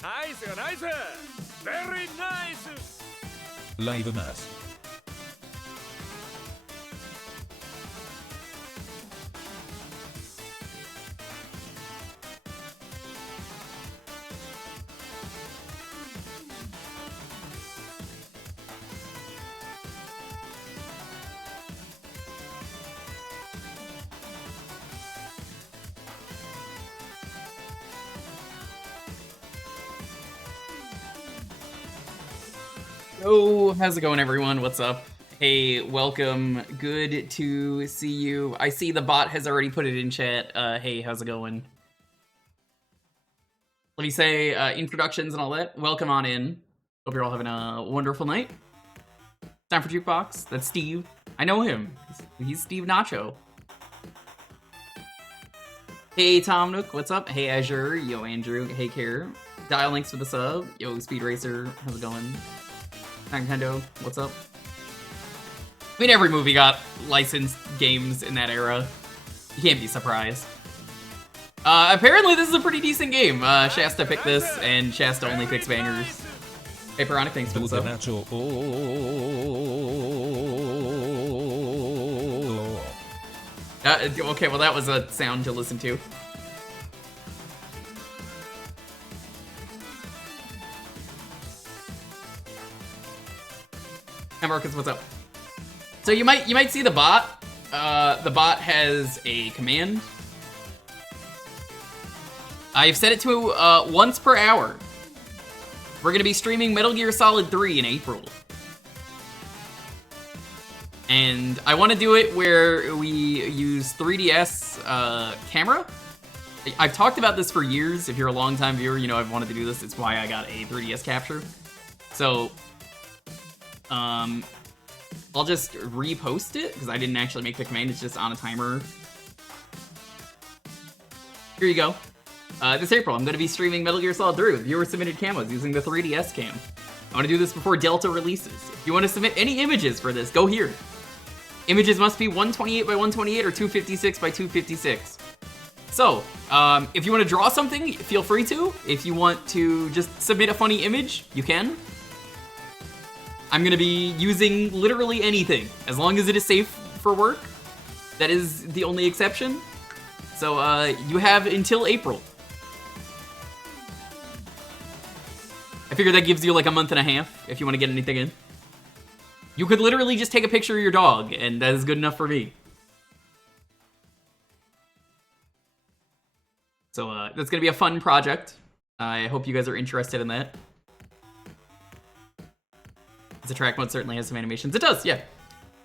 Nice, nice. Very nice. Live Mass. Oh, how's it going, everyone? What's up? Hey, welcome. Good to see you. I see the bot has already put it in chat. Hey, how's it going? Let me say introductions and all that. Welcome on in. Hope you're all having a wonderful night. Time for Jewkbox. That's Steve. I know him. He's Steve Nacho. Hey, Tom Nook. What's up? Hey, Azure. Yo, Andrew. Hey, Care. Dial links for the sub. Yo, Speed Racer. How's it going? Nintendo, what's up? I mean, every movie got licensed games in that era. You can't be surprised. Apparently this is a pretty decent game. Shasta picked this, and Shasta only picks bangers. Hey, Pironic, thanks for the sub. Okay, well that was a sound to listen to. Hi Marcus, what's up? So you might see the bot. The bot has a command. I've set it to once per hour. We're gonna be streaming Metal Gear Solid 3 in April. And I want to do it where we use 3DS camera. I've talked about this for years. If you're a longtime viewer, you know I've wanted to do this. It's why I got a 3DS capture. So I'll just repost it because I didn't actually make the command. It's just on a timer. Here you go. This April, I'm going to be streaming Metal Gear Solid 3 with viewer-submitted camos using the 3DS cam. I want to do this before Delta releases. If you want to submit any images for this, go here. Images must be 128 by 128 or 256 by 256. So, if you want to draw something, feel free to. If you want to just submit a funny image, you can. I'm gonna be using literally anything, as long as it is safe for work. That is the only exception. So, you have until April. I figure that gives you like a month and a half if you want to get anything in. You could literally just take a picture of your dog, and that is good enough for me. So, that's gonna be a fun project. I hope you guys are interested in that. The track mode certainly has some animations. It does, yeah.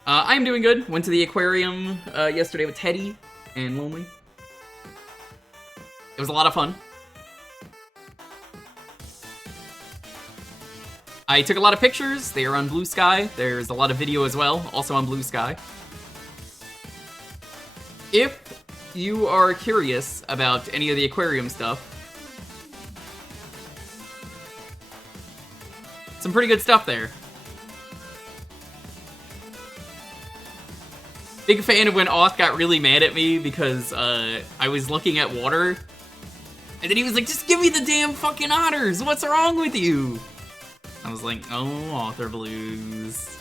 I'm doing good. Went to the aquarium yesterday with Teddy and Lonely. It was a lot of fun. I took a lot of pictures. They are on Blue Sky. There's a lot of video as well, also on Blue Sky. If you are curious about any of the aquarium stuff, some pretty good stuff there. Big fan of when Oth got really mad at me because I was looking at water, and then he was like, just give me the damn fucking otters, what's wrong with you? I was like, oh, author blues.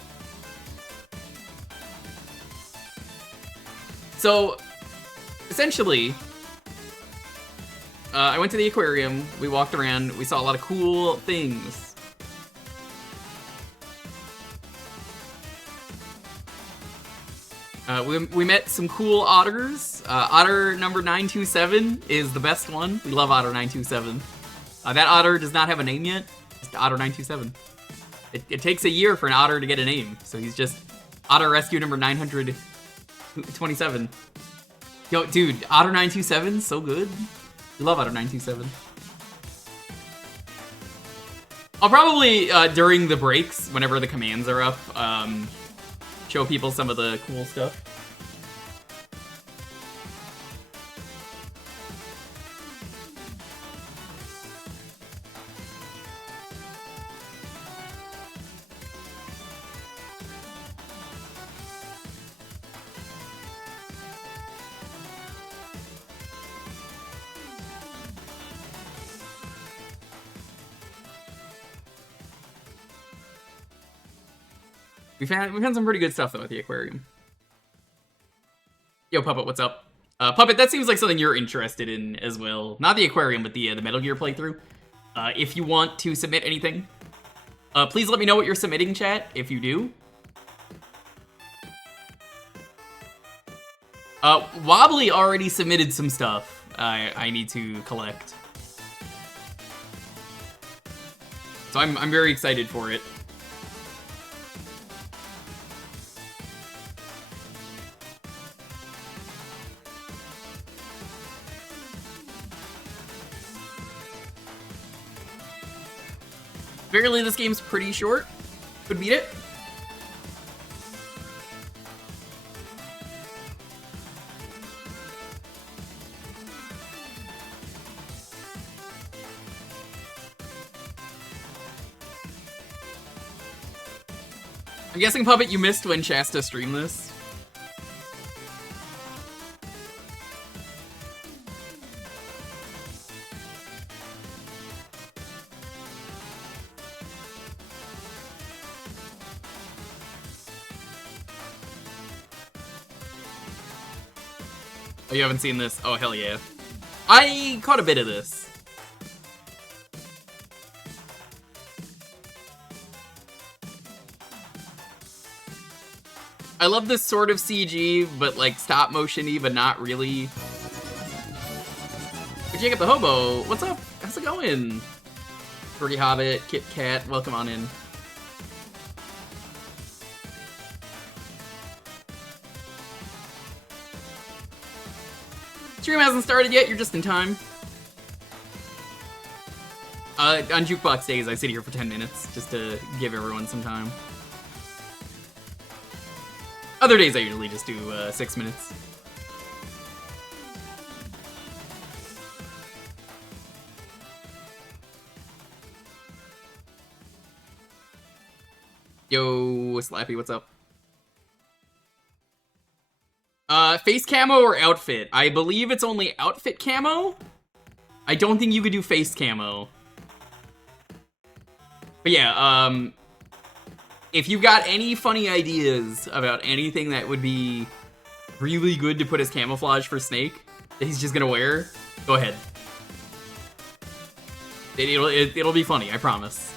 So, essentially, I went to the aquarium, we walked around, we saw a lot of cool things. We met some cool otters. Otter number 927 is the best one. We love Otter 927. That otter does not have a name yet. Just Otter 927. It takes a year for an otter to get a name, so he's just Otter Rescue number 927. Yo, dude, Otter 927, so good. We love Otter 927. I'll probably, during the breaks, whenever the commands are up, show people some of the cool stuff. We found some pretty good stuff though at the aquarium. Yo, Puppet, what's up? Puppet, that seems like something you're interested in as well. Not the aquarium, but the Metal Gear playthrough. If you want to submit anything, please let me know what you're submitting, chat, if you do. Wobbly already submitted some stuff I need to collect. So I'm very excited for it. Apparently this game's pretty short. Could beat it. I'm guessing, Puppet, you missed when Shasta streamed this. Oh, you haven't seen this? Oh, hell yeah. I caught a bit of this. I love this sort of CG, but like stop motion-y, but not really. Jacob the Hobo, what's up? How's it going? Furry Hobbit, Kit Kat, welcome on in. Stream hasn't started yet, you're just in time. On Jewkbox days, I sit here for 10 minutes, just to give everyone some time. Other days I usually just do 6 minutes. Yo, Slappy, what's up? Face camo or outfit? I believe it's only outfit camo. I don't think you could do face camo. But yeah, if you got any funny ideas about anything that would be really good to put as camouflage for Snake that he's just gonna wear, go ahead. It'll be funny, I promise.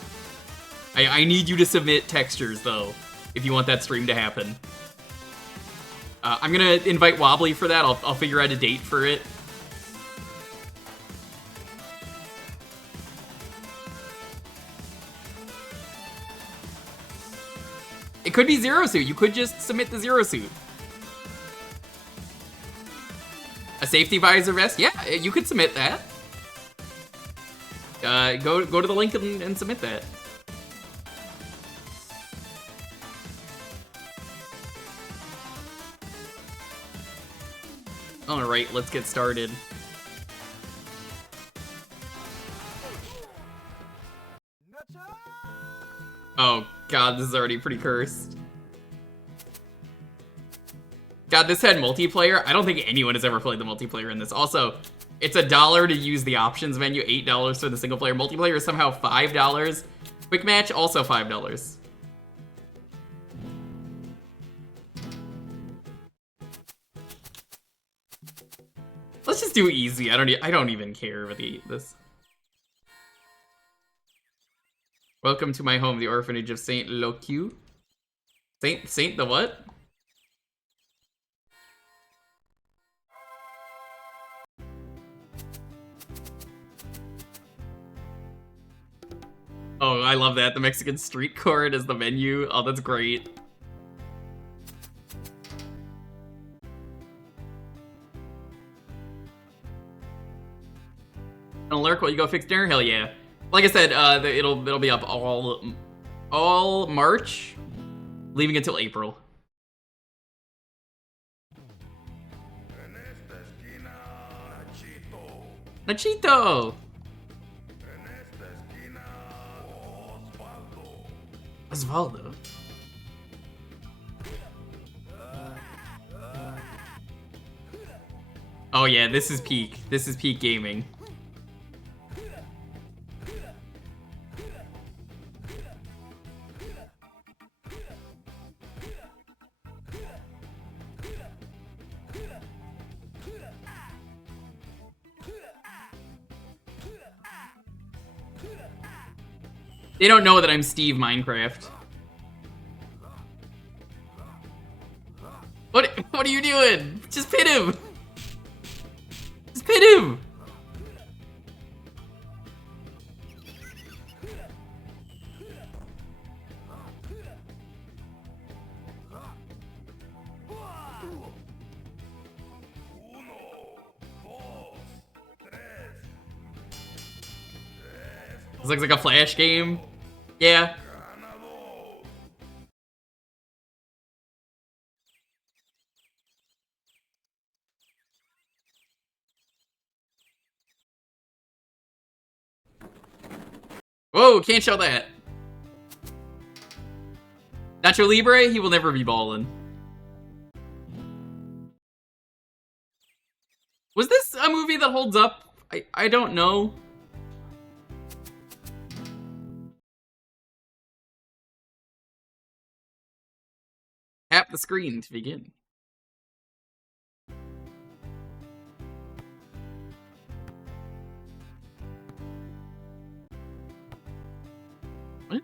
I need you to submit textures, though, if you want that stream to happen. I'm gonna invite Wobbly for that. I'll figure out a date for it. It could be Zero Suit. You could just submit the Zero Suit. A safety visor vest? Yeah, you could submit that. Go to the link and submit that. Alright, let's get started. Oh god, this is already pretty cursed. God, this had multiplayer. I don't think anyone has ever played the multiplayer in this. Also, it's $1 to use the options menu, $8 for the single player. Multiplayer is somehow $5. Quick match, also $5. Let's just do easy. I don't even care about this. Welcome to my home, the orphanage of Saint Lokiu. Saint the what? Oh, I love that. The Mexican street court is the menu. Oh, that's great. An alert while you go fix dinner? Hell yeah. Like I said, it'll be up all March, leaving until April. Nachito! Osvaldo. Oh yeah, this is peak. This is peak gaming. They don't know that I'm Steve Minecraft. What are you doing? Just pit him! Just pit him! This looks like a Flash game. Yeah. Whoa, can't show that. Nacho Libre, he will never be ballin'. Was this a movie that holds up? I don't know. Tap the screen to begin. What?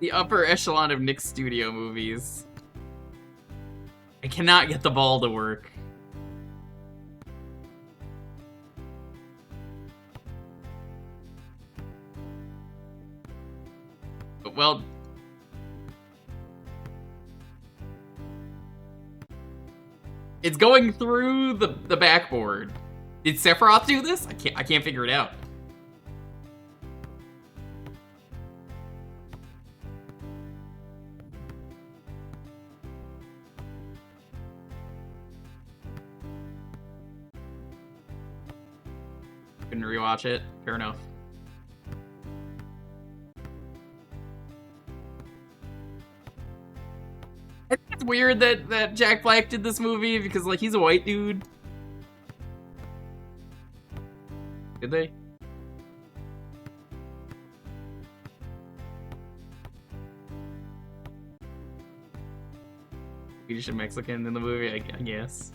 The upper echelon of Nick's studio movies. I cannot get the ball to work. Well... It's going through the backboard. Did Sephiroth do this? I can't figure it out. Couldn't rewatch it. Fair enough. I think it's weird that Jack Black did this movie because, like, he's a white dude. Did they? Swedish and Mexican in the movie, I guess.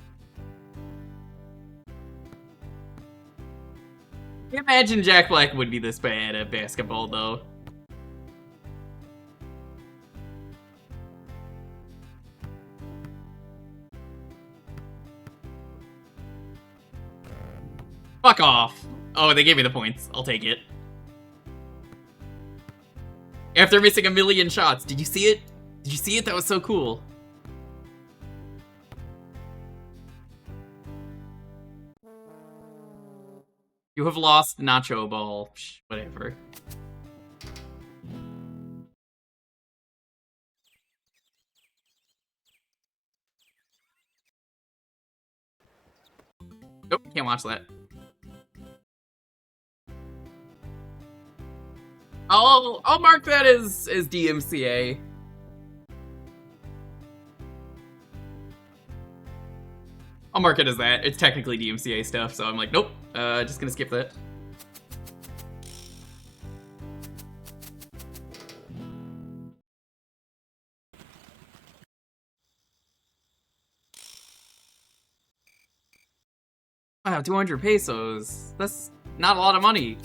I can't imagine Jack Black would be this bad at basketball, though. Fuck off. Oh, they gave me the points. I'll take it. After missing a million shots. Did you see it? Did you see it? That was so cool. You have lost Nacho Ball. Psh, whatever. Nope, can't watch that. I'll mark that as DMCA. I'll mark it as that. It's technically DMCA stuff, so I'm like, nope. Just gonna skip that. Wow, 200 pesos. That's not a lot of money.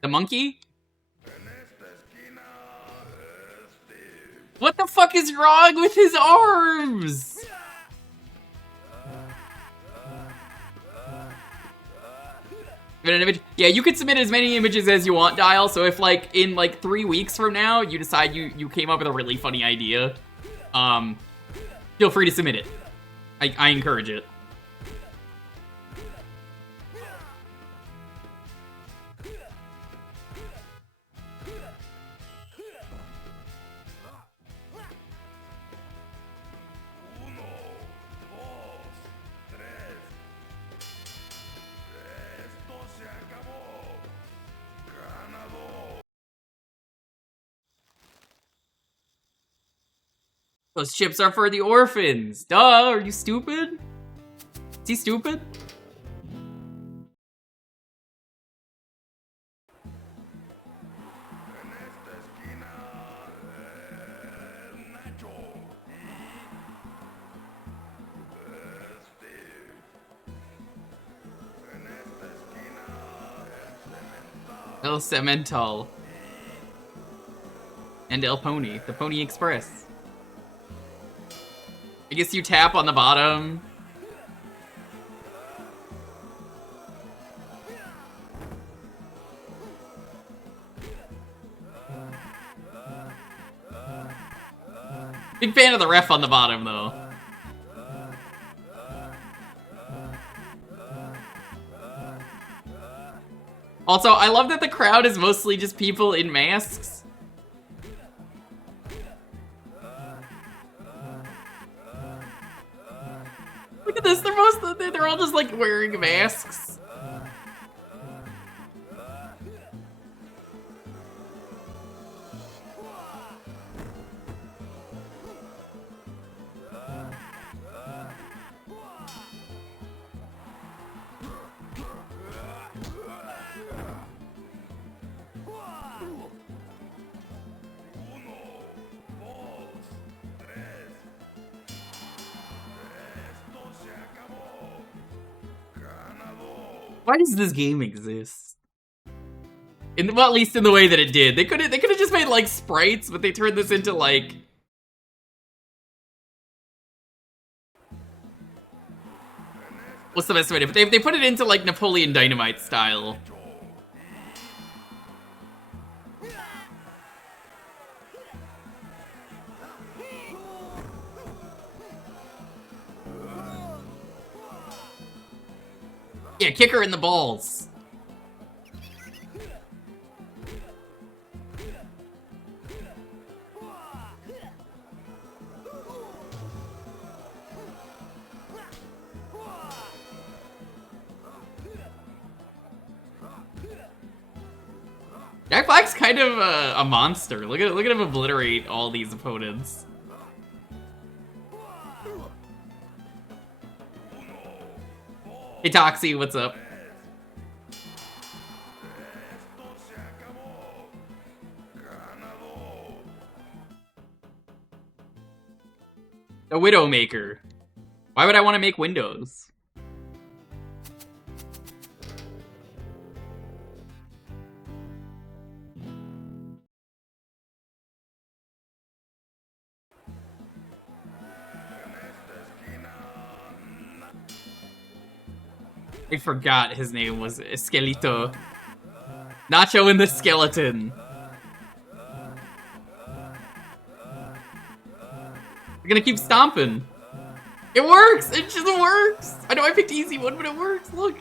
The monkey? What the fuck is wrong with his arms? Submit an image? Yeah, you can submit as many images as you want, Dial. So if, like, in, like, 3 weeks from now, you decide you came up with a really funny idea, feel free to submit it. I encourage it. Those chips are for the orphans. Duh, are you stupid? Is he stupid? El Cemental. And El Pony, the Pony Express. I guess you tap on the bottom. Big fan of the ref on the bottom, though. Also, I love that the crowd is mostly just people in masks. Look at this, they're all just like wearing masks. Why does this game exist? Well, at least in the way that it did. They could have just made like sprites, but they turned this into like what's the best way to put it? They put it into like Napoleon Dynamite style. Yeah, kick her in the balls. Jack Black's kind of a monster. Look at him obliterate all these opponents. Hey Toxie, what's up? The Widowmaker. Why would I want to make windows? I forgot his name was Esquelito. Nacho and the Skeleton. We're gonna keep stomping. It works! It just works! I know I picked easy one, but it works, look.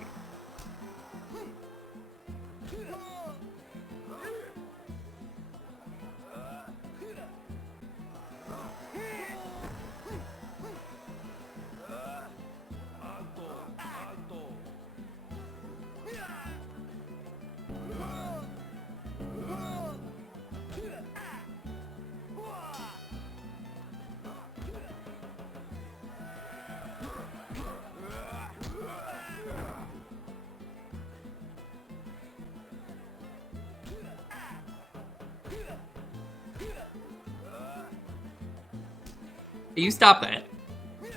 You stop that. You're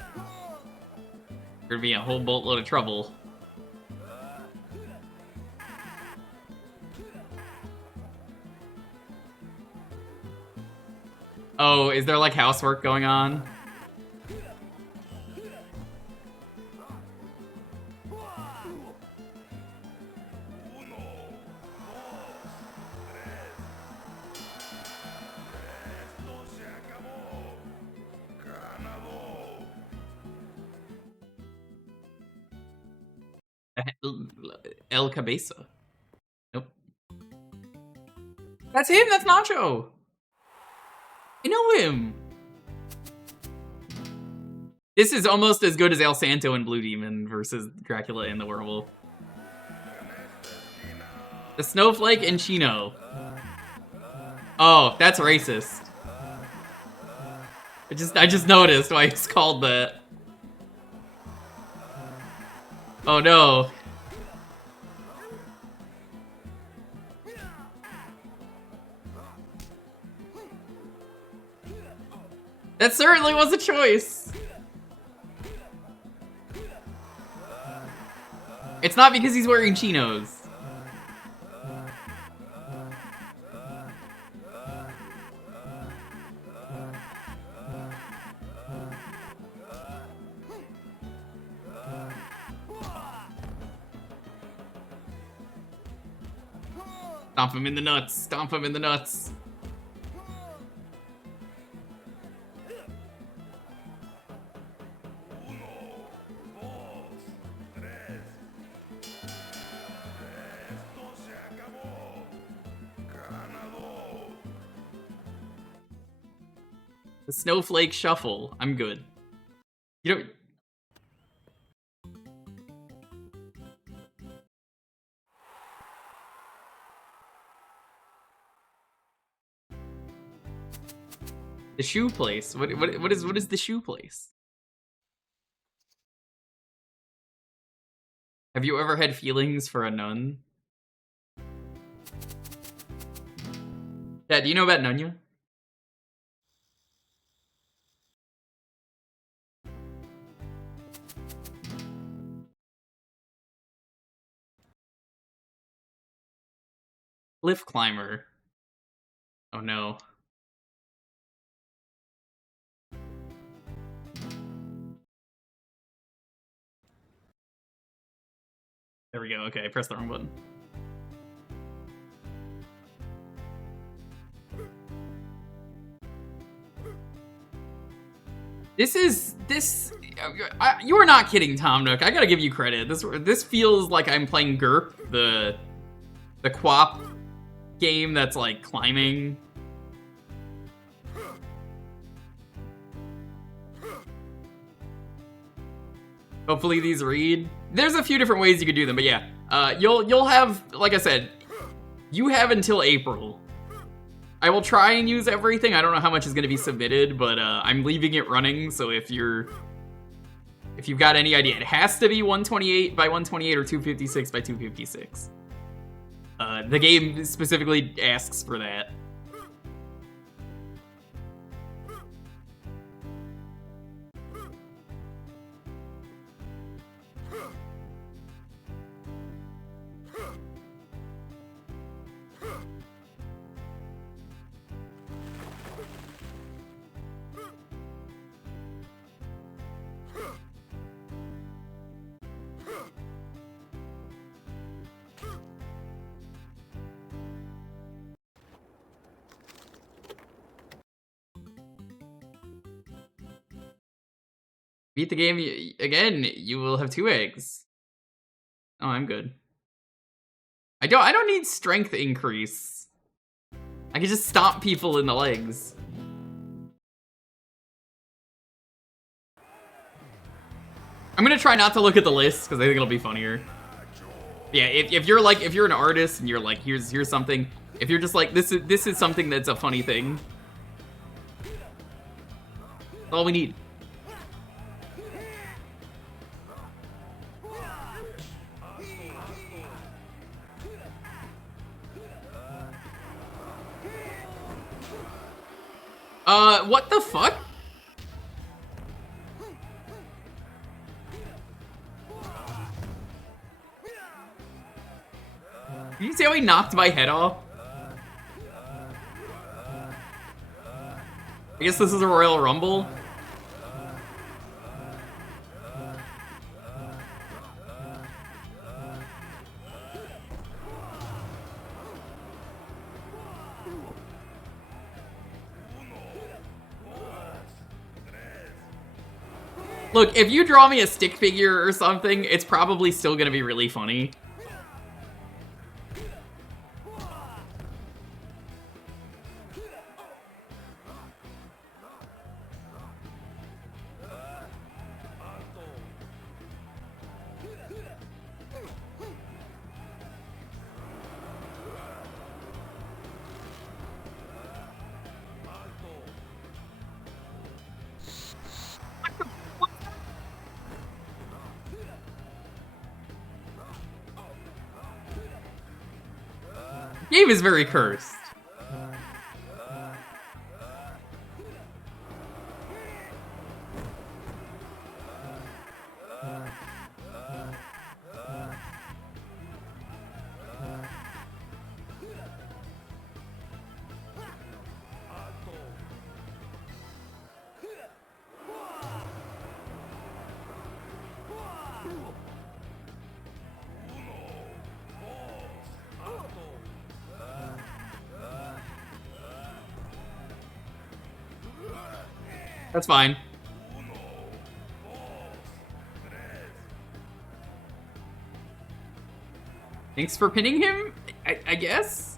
gonna be a whole boatload of trouble. Oh, is there like housework going on? El Cabeza. Nope. That's him, that's Nacho! I know him! This is almost as good as El Santo and Blue Demon versus Dracula and the Werewolf. The Snowflake and Chino. Oh, that's racist. I just noticed why it's called that. Oh no. That certainly was a choice. It's not because he's wearing chinos. Stomp him in the nuts. Stomp him in the nuts. The Snowflake Shuffle. I'm good. You don't... The shoe place. What is the shoe place? Have you ever had feelings for a nun? Yeah, do you know about Nunya? Cliff climber. Oh no. There we go. Okay, I pressed the wrong button. You are not kidding, Tom Nook. I gotta give you credit. This feels like I'm playing GURP, the QWOP game that's like climbing. Hopefully these read. There's a few different ways you could do them, but yeah. You'll have, like I said, you have until April. I will try and use everything. I don't know how much is going to be submitted, but I'm leaving it running, so if you've got any idea, it has to be 128 by 128 or 256 by 256. The game specifically asks for that. Beat the game again, you will have 2 eggs. Oh, I'm good. I don't need strength increase. I can just stomp people in the legs. I'm gonna try not to look at the list because I think it'll be funnier. Yeah, if you're an artist and you're like, here's something. If you're just like, this is something that's a funny thing. That's all we need. What the fuck? Did you see how he knocked my head off? I guess this is a Royal Rumble. Look, if you draw me a stick figure or something, it's probably still gonna be really funny. Game is very cursed. That's fine. Thanks for pinning him, I guess?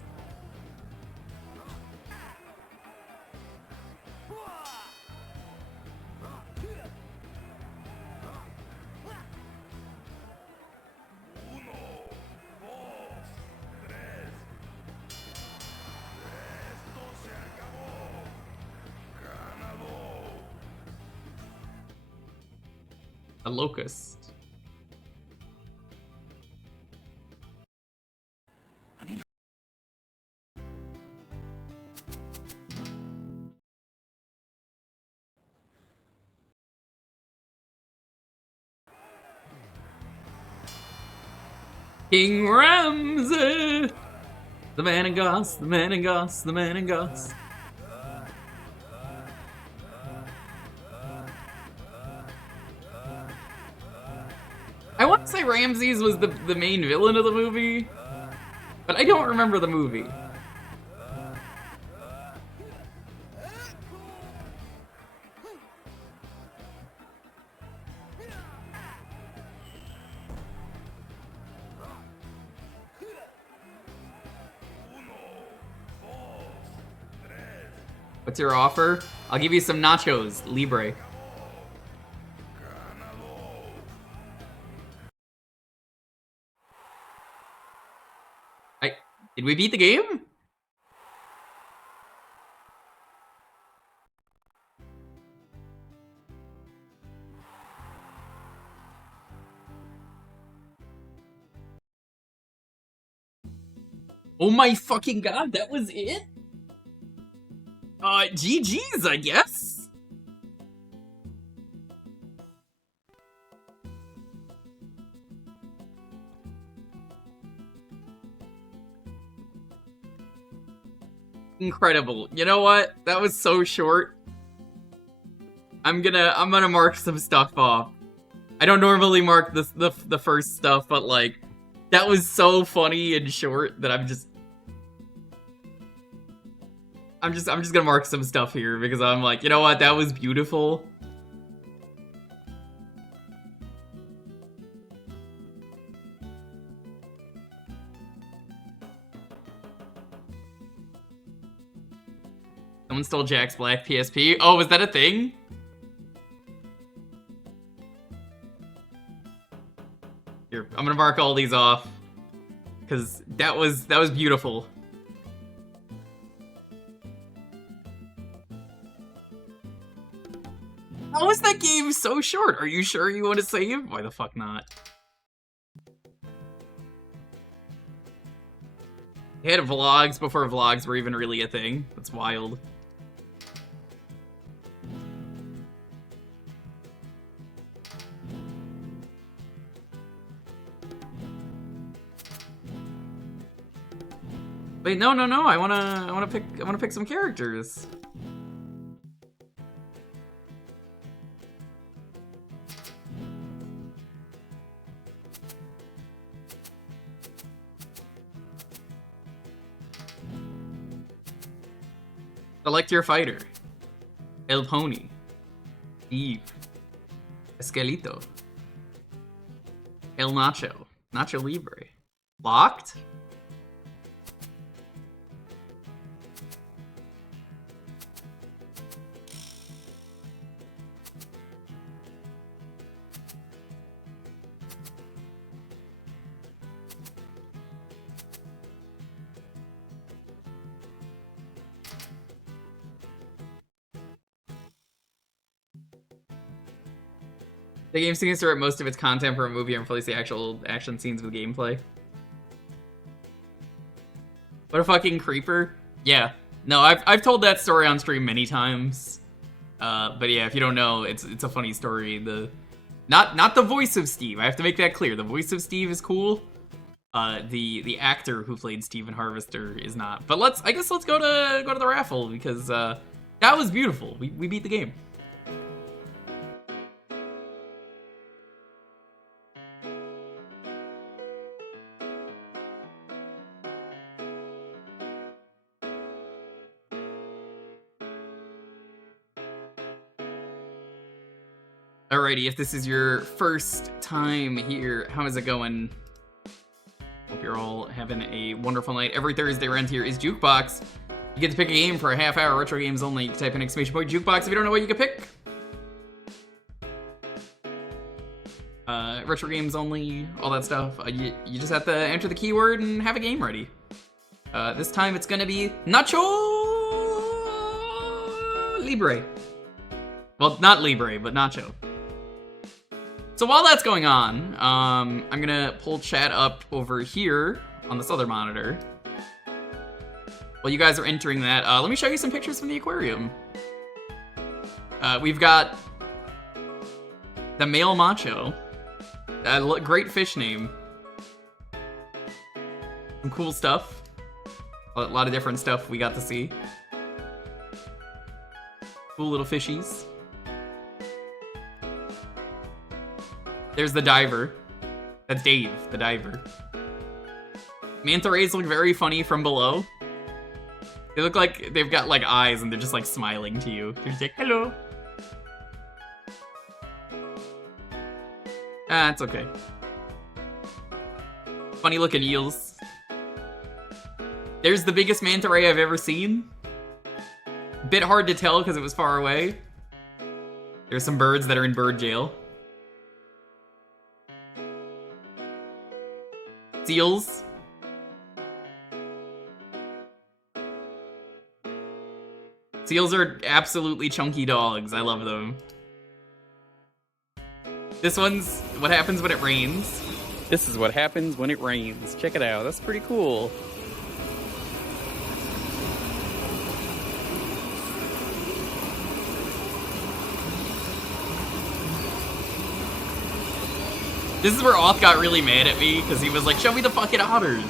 A locust. King Ramsey! The man in Goss, the man in Goss, the man in Goss. I want to say Ramses was the main villain of the movie, but I don't remember the movie. What's your offer? I'll give you some nachos, Libre. Did we beat the game? Oh my fucking god, that was it? GG's, I guess? Incredible. You know what? That was so short. I'm gonna mark some stuff off. I don't normally mark the first stuff, but like, that was so funny and short that I'm just gonna mark some stuff here because I'm like, you know what? That was beautiful. Someone stole Jack's black PSP. Oh, was that a thing? Here, I'm gonna mark all these off because that was beautiful. How is that game so short? Are you sure you want to save? Why the fuck not? They had vlogs before vlogs were even really a thing. That's wild. Wait, no. I wanna pick some characters. Select your fighter. El Pony. Eve. Esquelito. El Nacho. Nacho Libre. Locked? The game seems to write most of its content for a movie and replace the actual action scenes with gameplay. What a fucking creeper. Yeah. No, I've told that story on stream many times. But yeah, if you don't know, it's a funny story. Not the voice of Steve. I have to make that clear. The voice of Steve is cool. The actor who played Steve in Harvester is not. But I guess let's go to the raffle because that was beautiful. We beat the game. Alrighty, if this is your first time here, how is it going? Hope you're all having a wonderful night. Every Thursday around here is Jewkbox. You get to pick a game for a half hour, retro games only. You can type in exclamation point Jewkbox if you don't know what you can pick. Retro games only, all that stuff. You just have to enter the keyword and have a game ready. This time it's gonna be Nacho Libre. Well, not Libre, but Nacho. So while that's going on, I'm gonna pull chat up over here on this other monitor. While you guys are entering that, let me show you some pictures from the aquarium. We've got the male macho. Great fish name. Some cool stuff. A lot of different stuff we got to see. Cool little fishies. There's the diver. That's Dave, the diver. Manta rays look very funny from below. They look like they've got like eyes and they're just like smiling to you. They're just like, hello. Ah, it's okay. Funny looking eels. There's the biggest manta ray I've ever seen. Bit hard to tell because it was far away. There's some birds that are in bird jail. Seals. Seals are absolutely chunky dogs. I love them. This one's what happens when it rains. This is what happens when it rains. Check it out. That's pretty cool. This is where Oth got really mad at me, because he was like, show me the fucking otters.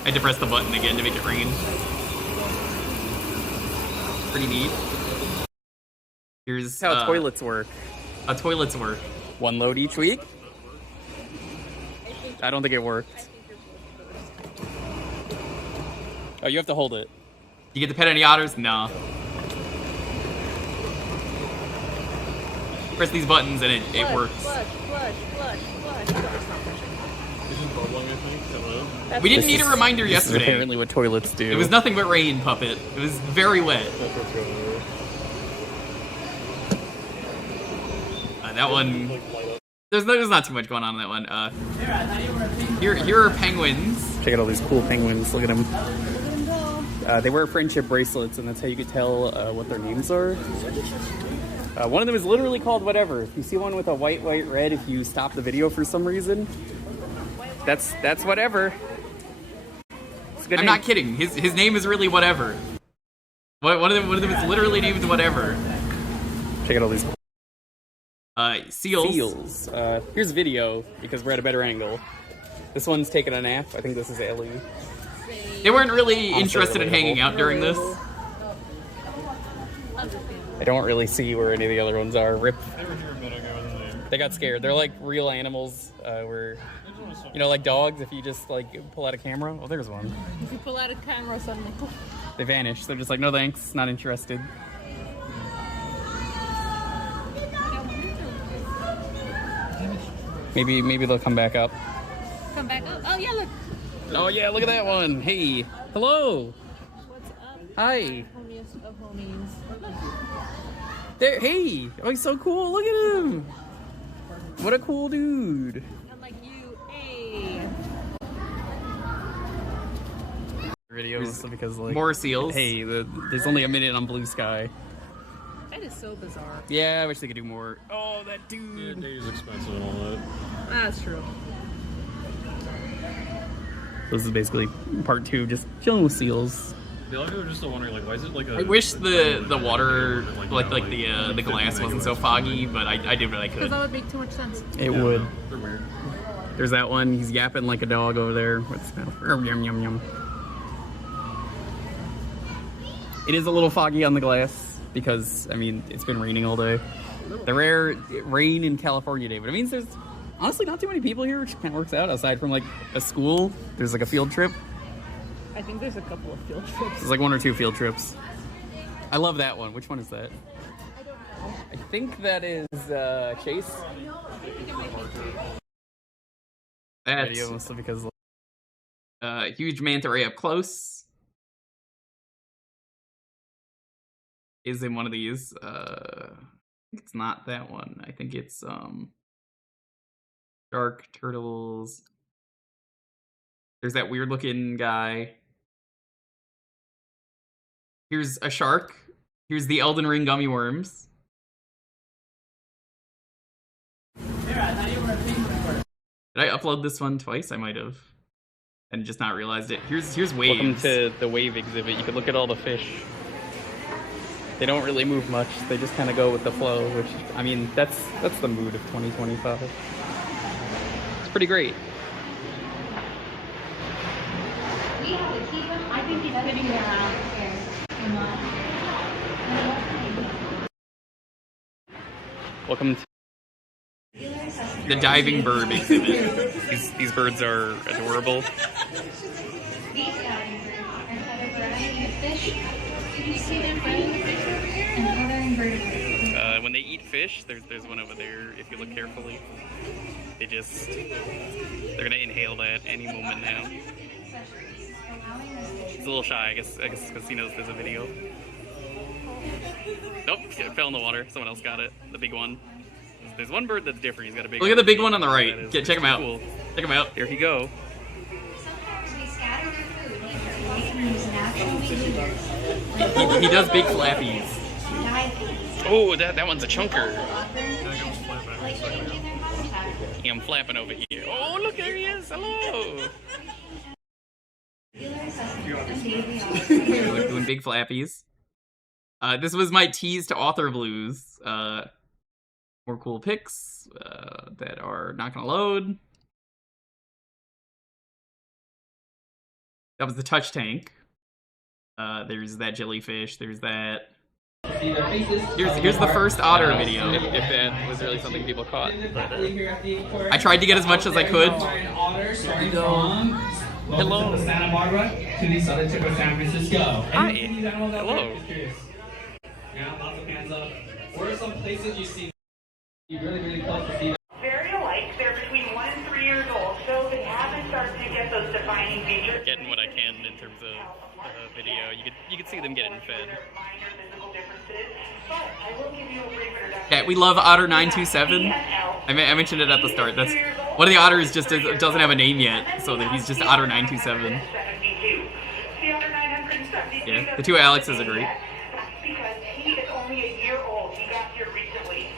I had to press the button again to make it rain. Pretty neat. Here's How toilets work. How toilets work. One load each week? I don't think it worked. Oh, you have to hold it. You get to pet any otters? No. Press these buttons and it works. Flush. We didn't need a reminder This is yesterday. apparently what toilets do. It was nothing but rain, Puppet. It was very wet. That one... There's not too much going on in that one. Here are penguins. Check out all these cool penguins. Look at them. They wear friendship bracelets, and that's how you could tell what their names are. One of them is literally called whatever. If you see one with a white, red, if you stop the video for some reason, that's whatever. It's a good I'm name. not kidding. His name is really whatever. One of them is literally named whatever. Check out all these Seals. seals. Here's video, because we're at a better angle. This one's taking a nap. I think this is Ellie. They weren't really Also interested in hanging relatable. out during this. I don't really see where any of the other ones are. Rip. They got scared. They're like real animals, where, you know, like dogs, if you just like pull out a camera. Oh, there's one. If you pull out a camera suddenly, They vanish. They're just like, no thanks, not interested. Maybe they'll come back up. come back up. Oh yeah, look. Oh yeah, look at that one. Hey, hello. What's up? Hi. Homies of homies. There. Hey. Oh, he's so cool. Look at him. What a cool dude. I'm like you. Hey. Videos because like More seals. Hey, there's only a minute on Blue Sky. That is so bizarre. Yeah, I wish they could do more. Oh, that Yeah, dude. Day's expensive and all that. That's true. This is basically part 2, just chilling with seals. A lot of people are just still wondering, like, why is it like a... I wish the water, like, the glass wasn't so foggy, but I did what I Because could. that would make too much sense. It would. They're weird. There's that one. He's yapping like a dog over there. What's that? Yum, yum, yum. It is a little foggy on the glass because, I mean, it's been raining all day. The rare rain in California day, but it means there's honestly not too many people here, which kind of works out. Aside from like a school, there's like a field trip. I think there's a couple of field trips. There's like 1 or 2 field trips. I love that one. Which one is that? I think that is Chase. That's Video mostly because huge manta ray up close. Is in one of these. It's not that one. I think it's shark, turtles. There's that weird looking guy. Here's a shark. Here's the Elden Ring gummy worms. Did I upload this one twice? I might have. And just not realized it. Here's waves. welcome to the wave exhibit. You can look at all the fish. They don't really move much. They just kind of go with the flow, which, I mean, that's the mood of 2025. It's pretty great. I think he's sitting there Welcome to The diving bird exhibit. these birds are adorable. These diving birds are another variety of fish. Did you see them right in the picture over here? Another invertebrate. When they eat fish, there's one over there. If you look carefully, they're gonna inhale that any moment now. He's a little shy, I guess, because he knows there's a video. Nope, it fell in the water. Someone else got it. The big one. There's one bird that's different. He's got a big. Look at the big one on the That right. is- Check him out. Cool. Check him out. There you go. Sometimes we scatter their food here. We can use natural leaders. He does big flappies. Oh, that one's a chunker. Like changing their habitat. Yeah, I'm flapping over here. Oh, look, there he is. Hello. Doing big flappies. This was my tease to author blues. More cool pics that are not gonna load. That was the touch tank. There's that jellyfish. There's that. Here's the first otter video. If that was really something people caught. I tried to get as much as I could. Hello. Santa Barbara to the southern tip of San Francisco. Hi. Hello. Hello. Yeah, lots of hands up. Where are some places you see you really close to see them? Very alike. They're between 1 and 3 years old, so they haven't started to get those defining features. Getting what I can in terms of video. You could see them getting fed. Minor physical differences, but I will give you a brief introduction. Yeah, we love Otter 927. I mentioned it at the start. That's one of the otters just doesn't have a name yet, so that he's just Otter 927. The Otter 972. Yeah, the two Alexes agree. Because he is only a year old. He got here recently.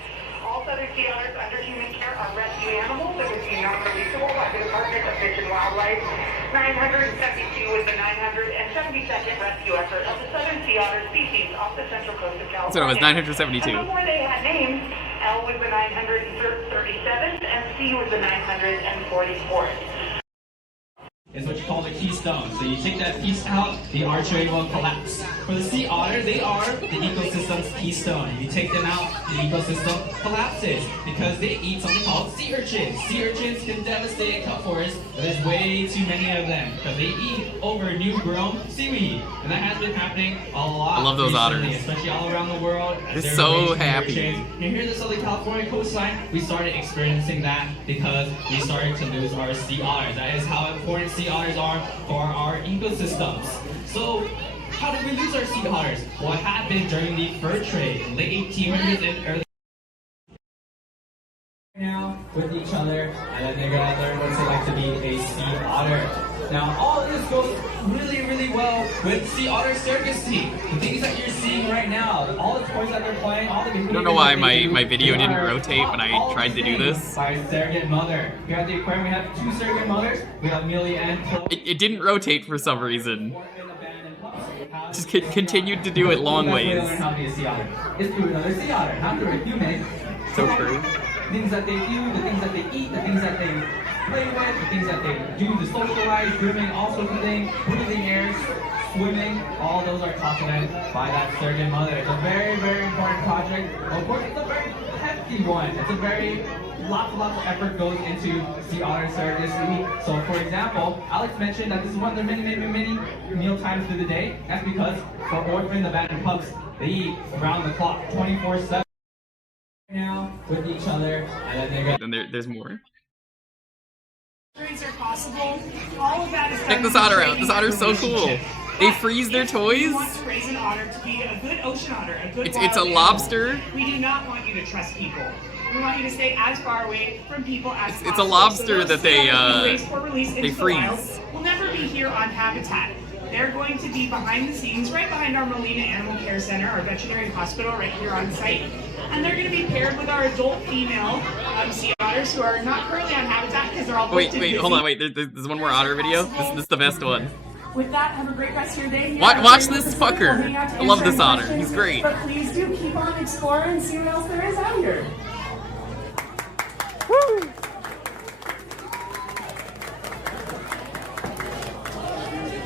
All Southern Sea Otters under human care are rescue animals that would be non-releasable by the Department of Fish and Wildlife. 972 was the 972nd rescue effort of the Southern Sea Otter species off the central coast of California. So it was 972. And before they had names, L was the 937th and C was the 944th. Is what you call the keystone. So you take that piece out, the archery will collapse. For the sea otter, they are the ecosystem's keystone. If you take them out, the ecosystem collapses because they eat something called sea urchins. Sea urchins can devastate a kelp forest, but there's way too many of them because they eat over new grown seaweed. And that has been happening a lot. I love those recently, otters. especially all around the world. They're There are so way too many happy. urchins. And here in the Southern California coastline, we started experiencing that because we started to lose our sea otters. That is how important sea otters are for our ecosystems. So, how did we lose our sea otters? What happened during the fur trade, late 1800s and early now with each other, and then they're gonna learn what it's like to be a sea otter. Now, all of this goes really, really well with Sea Otter Circus Team. The things that you're seeing right now, all the toys that they're playing, all the I don't know why my video didn't rotate when I tried to do this. By a surrogate mother. Here at the aquarium, we have 2 surrogate mothers. We have Millie and Chloe. It didn't rotate for some reason. Just continued to do it long ways. Learn how to be a sea otter. It's through another sea otter, not through a human. So true. Things that they do, the things that they eat, the things that they play with, the things that they do to socialize, grooming, all sorts of things, breathing air, swimming, all those are taught to them by that surrogate mother. It's a very, very important project. Of course, it's a very hefty one. It's a very, lots of effort goes into Sea Otter Surrogacy. So, for example, Alex mentioned that this is one of their many meal times through the day. That's because for orphan abandoned pups, they eat around the clock, 24/7. Now with each other, and then they're Then there's more. Are possible. All of that is Check this otter out. This otter's so cool. They freeze their toys. We want to raise an otter to be a good ocean otter, a good It's a wild animal. lobster. We do not want you to trust people. We want you to stay as far away from people as possible. It's a lobster those that they sea otters we raise for release into the freeze. wild will never be here on habitat. They're going to be behind the scenes, right behind our Molina Animal Care Center, our veterinary hospital, right here on site. And they're going to be paired with our adult female sea otters who are not currently on habitat because they're all Wait, booked and hold busy. on, wait. There's one more otter video. This is the best one. With that, have a great rest of your day. Watch this fucker. I love this otter. He's great. But please do keep on exploring and see what else there is out here.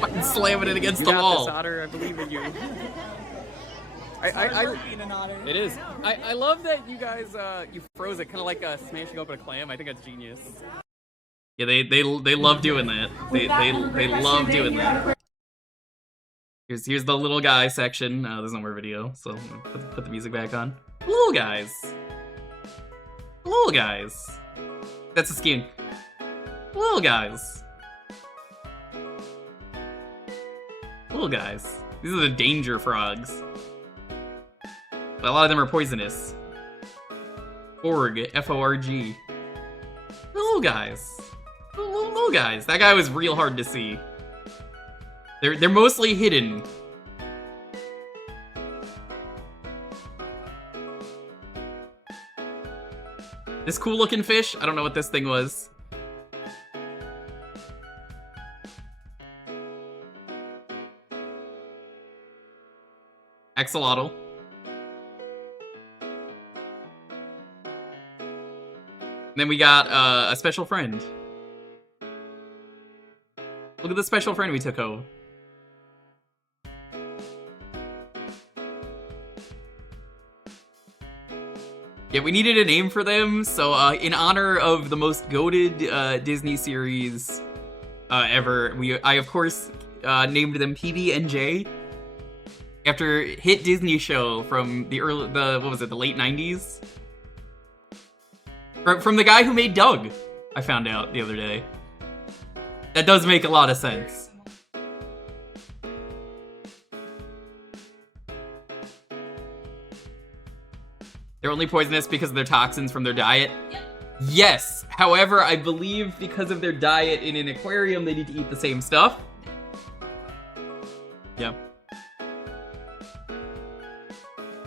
Fucking slamming it against You the got wall. this, Otter. I believe in you. It is. I love that you guys you froze it, kind of like smashing open a clam. I think that's genius. Yeah, they love doing that. They love doing that. Here's the little guy section. There's no more video, so put the music back on. Little guys. Little guys. That's a skink. Little guys. Little guys. These are the danger frogs. But a lot of them are poisonous. Org, F-O-R-G. Little guys. Little guys. That guy was real hard to see. They're mostly hidden. This cool looking fish, I don't know what this thing was. Axolotl. Then we got a special friend. Look at the special friend we took home. Yeah, we needed a name for them, so in honor of the most goated Disney series ever, I of course named them PB and J after hit Disney show from the late 90s. From the guy who made Doug, I found out the other day. That does make a lot of sense. They're only poisonous because of their toxins from their diet? Yep. Yes! However, I believe because of their diet in an aquarium, they need to eat the same stuff. Yep.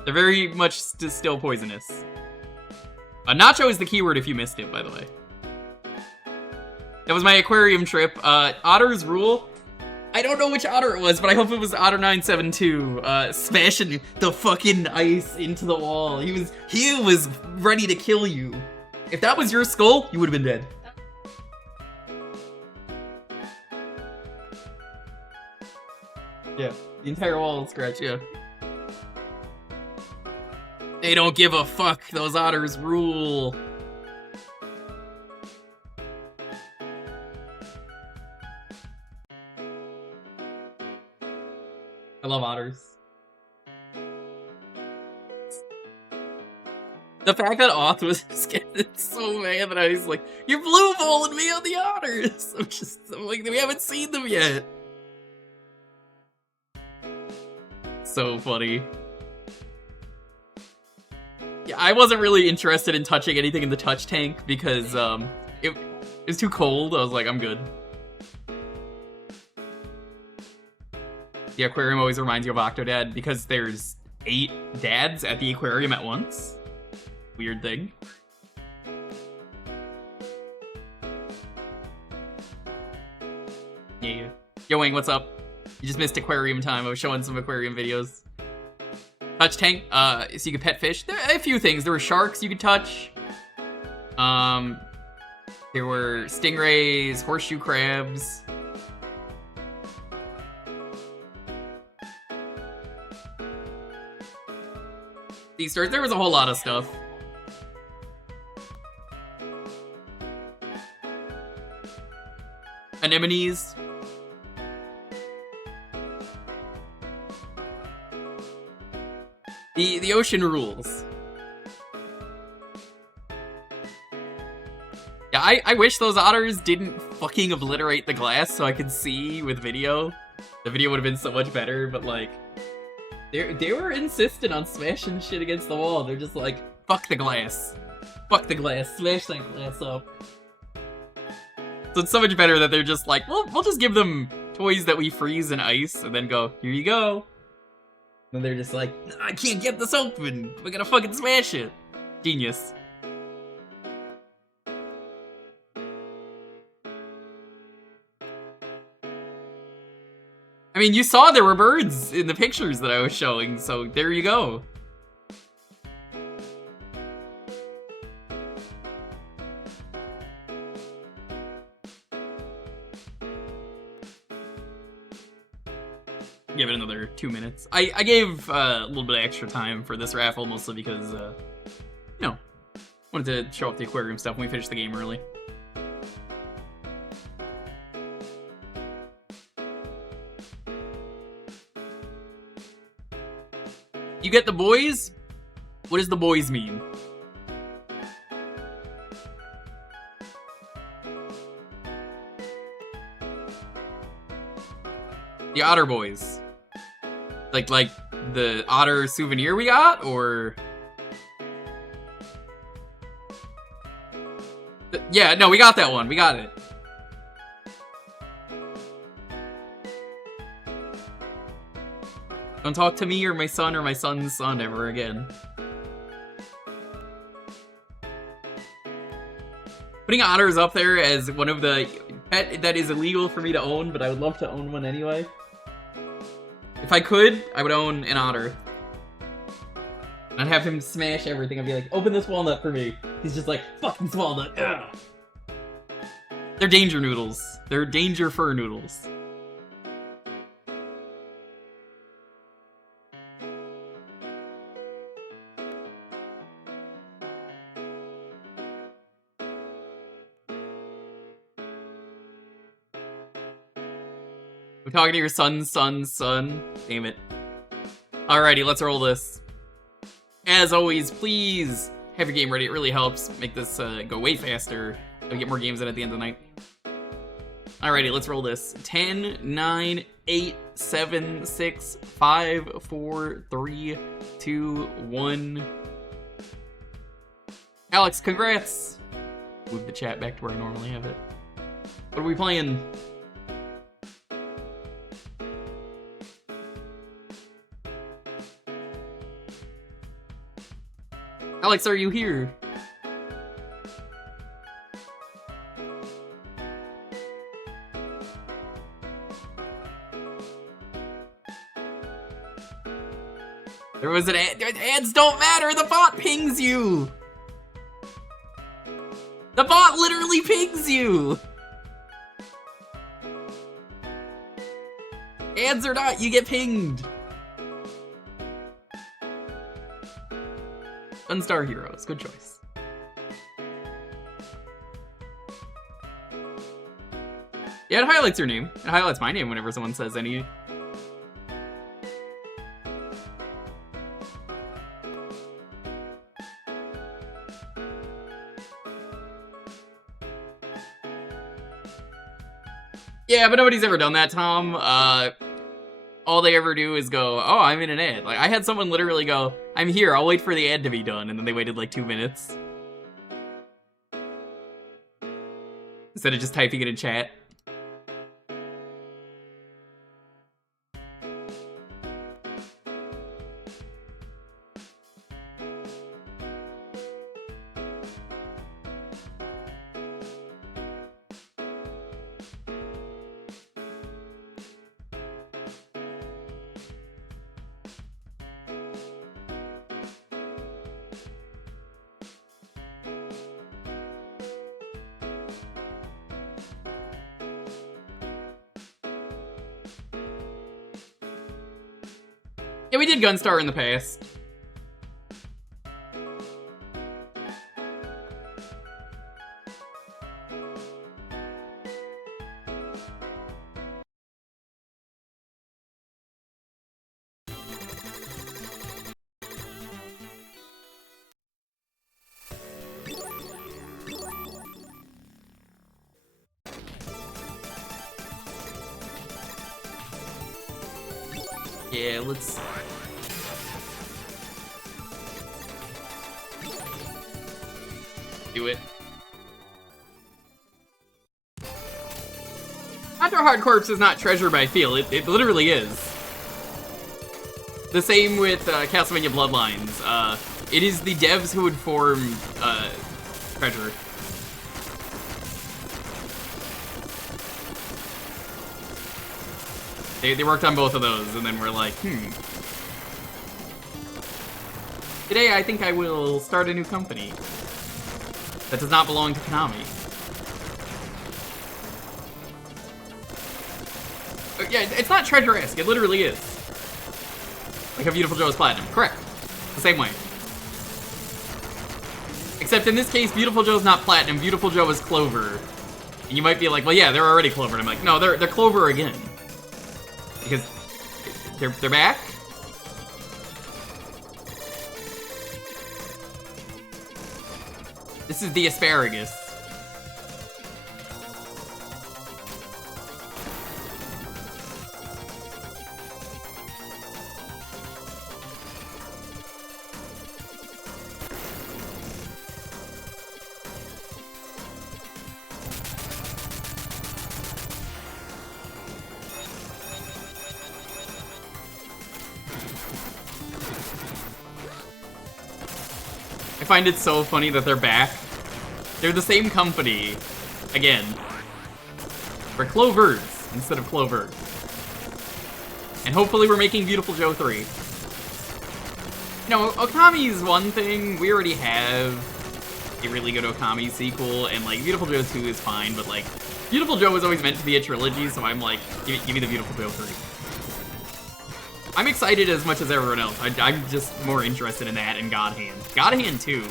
They're very much still poisonous. Nacho is the keyword if you missed it, by the way. That was my aquarium trip. Otters rule. I don't know which otter it was, but I hope it was Otter 972, smashing the fucking ice into the wall. He was ready to kill you. If that was your skull, you would have been dead. Yeah, the entire wall will scratch you. They don't give a fuck. Those otters rule. I love otters. The fact that Oth was getting so mad that I was like, "You're blue balling me on the otters." I'm like, we haven't seen them yet. So funny. I wasn't really interested in touching anything in the touch tank because it was too cold. I was like, I'm good. The aquarium always reminds you of Octodad because there's 8 dads at the aquarium at once. Weird thing. Yeah. Yo, Wang, what's up? You just missed aquarium time. I was showing some aquarium videos. Touch tank, so you could pet fish. There are a few things. There were sharks you could touch. There were stingrays, horseshoe crabs. Sea stars. There was a whole lot of stuff. Anemones. The ocean rules. Yeah, I wish those otters didn't fucking obliterate the glass so I could see with video. The video would have been so much better, but like, they were insistent on smashing shit against the wall. They're just like, fuck the glass. Fuck the glass. Smash that glass up. So it's so much better that they're just like, we'll just give them toys that we freeze in ice and then go, here you go. And they're just like, I can't get this open. We're gonna fucking smash it. Genius. I mean, you saw there were birds in the pictures that I was showing, so there you go. Give it another 2 minutes. I gave a little bit of extra time for this raffle, mostly because, you know, wanted to show off the aquarium stuff when we finished the game early. You get the boys? What does the boys mean? The Otter Boys. Like the otter souvenir we got, or? Yeah, no, we got that one. We got it. Don't talk to me or my son's son ever again. Putting otters up there as one of the pet that is illegal for me to own, but I would love to own one anyway. If I could, I would own an otter. And I'd have him smash everything. I'd be like, open this walnut for me. He's just like, fucking walnut. Ugh. They're danger noodles. They're danger fur noodles. I'm talking to your son's son. Damn it. Alrighty, let's roll this. As always, please have your game ready. It really helps make this go way faster. I'll get more games in at the end of the night. Alrighty, let's roll this. 10, 9, 8, 7, 6, 5, 4, 3, 2, 1. Alex, congrats! Move the chat back to where I normally have it. What are we playing? Alex, are you here? There was an ad. Ads don't matter. The bot pings you. The bot literally pings you. Ads or not, you get pinged. Gunstar Heroes, good choice. Yeah, it highlights your name. It highlights my name whenever someone says any. Yeah, but nobody's ever done that, Tom. all they ever do is go, oh, I'm in an ad. Like, I had someone literally go, I'm here, I'll wait for the ad to be done, and then they waited like 2 minutes. Instead of just typing it in chat. Yeah, we did Gunstar in the past. Yeah, let's... do it. After Hard Corpse is not treasure by feel, it literally is. The same with Castlevania Bloodlines. It is the devs who would form treasure. They worked on both of those, and then we're like, Today I think I will start a new company that does not belong to Konami. Yeah, it's not treasure-esque, it literally is. Like a Beautiful Joe is Platinum, correct. The same way. Except in this case, Beautiful Joe's not Platinum, Beautiful Joe is Clover. And you might be like, well yeah, they're already Clover. And I'm like, no, they're Clover again. Because they're back? This is the asparagus. I find it so funny that they're back. They're the same company, again, for Clovers instead of Clover. And hopefully we're making Beautiful Joe 3. You know, Okami's one thing, we already have a really good Okami sequel, and like, Beautiful Joe 2 is fine, but like, Beautiful Joe was always meant to be a trilogy, so I'm like, give me the Beautiful Joe 3. I'm excited as much as everyone else. I'm just more interested in that and God Hand. God Hand 2.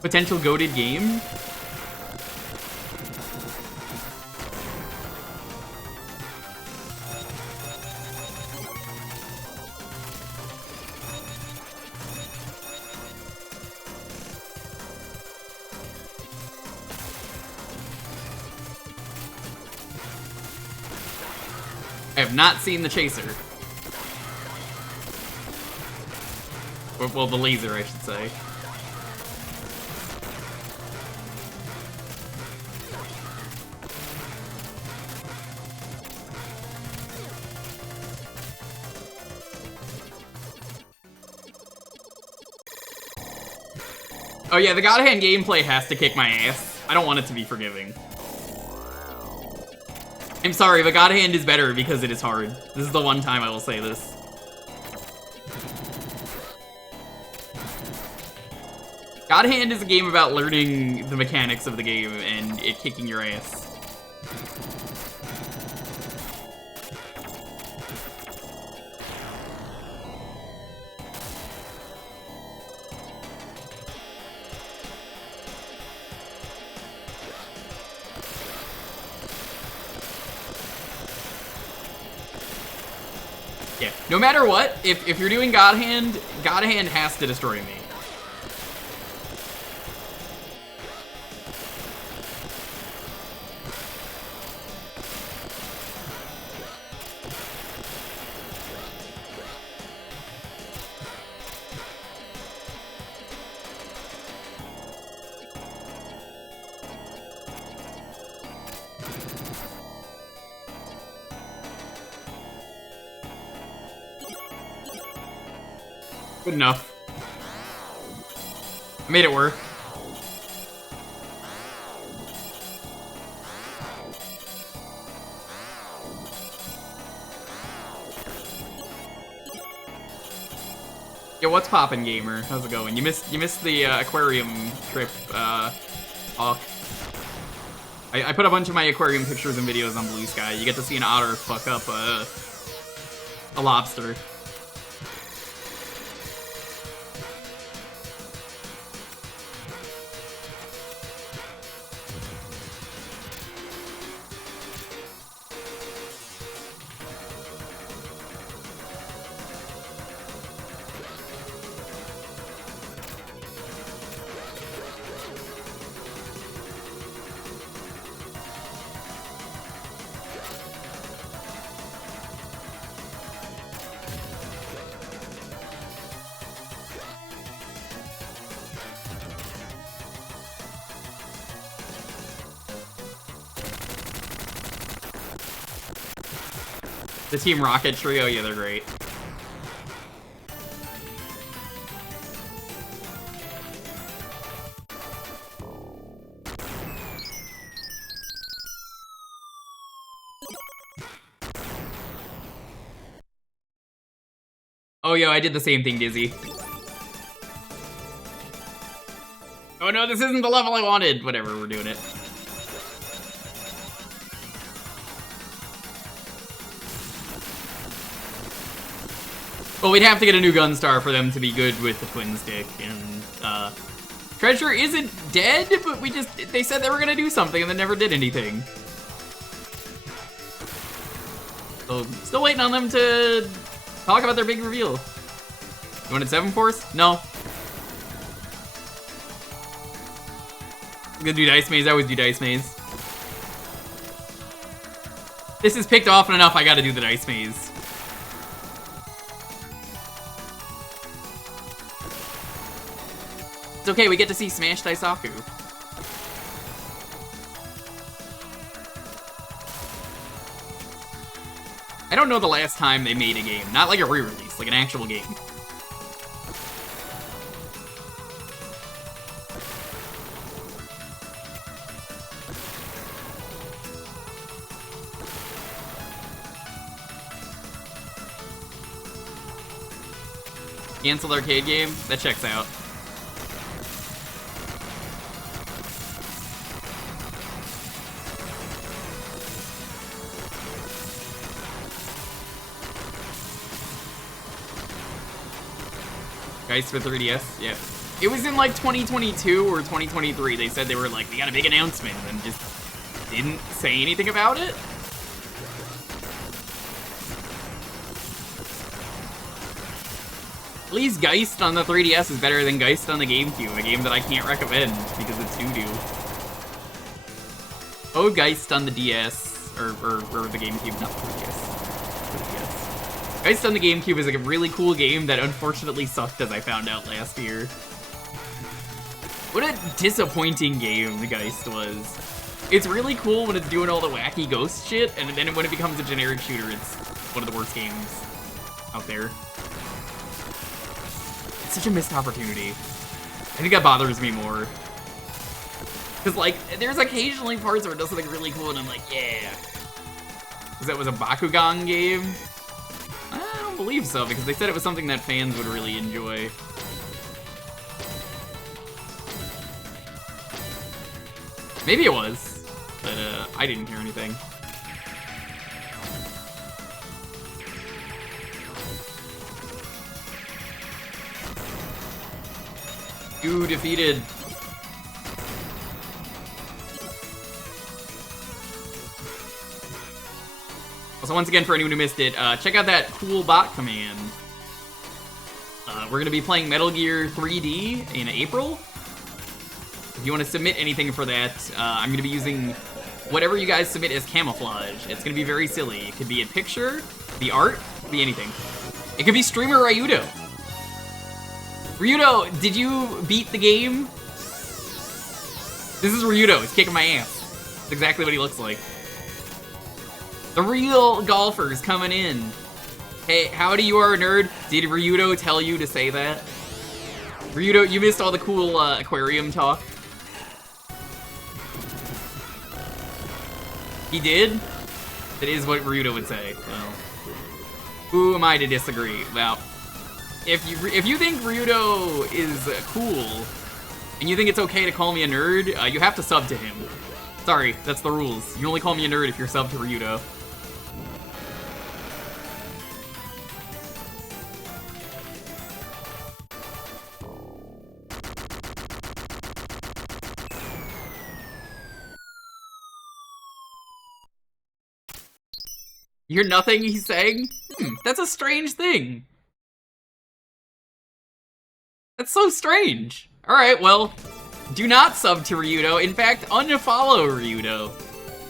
Potential goated game? I have not seen the chaser. Well, the laser, I should say. Oh yeah, the God Hand gameplay has to kick my ass. I don't want it to be forgiving. I'm sorry, but God Hand is better because it is hard. This is the one time I will say this. God Hand is a game about learning the mechanics of the game and it kicking your ass. Yeah, no matter what, if you're doing God Hand has to destroy me. Good enough. I made it work. Yo, what's poppin', gamer? How's it going? You missed the aquarium trip, Hawk. I put a bunch of my aquarium pictures and videos on Blue Sky. You get to see an otter fuck up a lobster. The Team Rocket trio, yeah, they're great. Oh, yo, I did the same thing, Dizzy. Oh no, this isn't the level I wanted. Whatever, we're doing it. Well, we'd have to get a new Gunstar for them to be good with the twin stick, and Treasure isn't dead, but they said they were gonna do something and then never did anything. So, still waiting on them to talk about their big reveal. You wanted 7 Force? No. I'm gonna do Dice Maze, I always do Dice Maze. This is picked often enough, I gotta do the Dice Maze. It's okay, we get to see Smash Daisaku. I don't know the last time they made a game. Not like a re-release, like an actual game. Canceled arcade game? That checks out. Geist for 3DS? Yeah. It was in like 2022 or 2023. They said they were like, we got a big announcement, and just didn't say anything about it. At least Geist on the 3DS is better than Geist on the GameCube, a game that I can't recommend because it's doo-doo. Oh, Geist on the DS, or the GameCube, not the 3DS. Geist on the GameCube is like a really cool game that unfortunately sucked, as I found out last year. What a disappointing game the Geist was. It's really cool when it's doing all the wacky ghost shit, and then when it becomes a generic shooter, it's one of the worst games out there. It's such a missed opportunity. I think that bothers me more. Because, like, there's occasionally parts where it does something really cool, and I'm like, yeah. Because that was a Bakugan game? I don't believe so, because they said it was something that fans would really enjoy. Maybe it was, but I didn't hear anything. You defeated. So once again, for anyone who missed it, check out that cool bot command. We're gonna be playing Metal Gear 3D in April. If you want to submit anything for that, I'm gonna be using whatever you guys submit as camouflage. It's gonna be very silly. It could be a picture, the art, it could be anything. It could be streamer Ryudo. Ryudo, did you beat the game? This is Ryudo, he's kicking my ass. That's exactly what he looks like. The real golfer's coming in. Hey, howdy, you are a nerd. Did Ryudo tell you to say that? Ryudo, you missed all the cool aquarium talk. He did? That is what Ryudo would say. Well, who am I to disagree? Well, if you think Ryudo is cool, and you think it's okay to call me a nerd, you have to sub to him. Sorry, that's the rules. You only call me a nerd if you're subbed to Ryudo. You hear nothing he's saying? That's a strange thing. That's so strange. Alright, well, do not sub to Ryudo. In fact, unfollow Ryudo.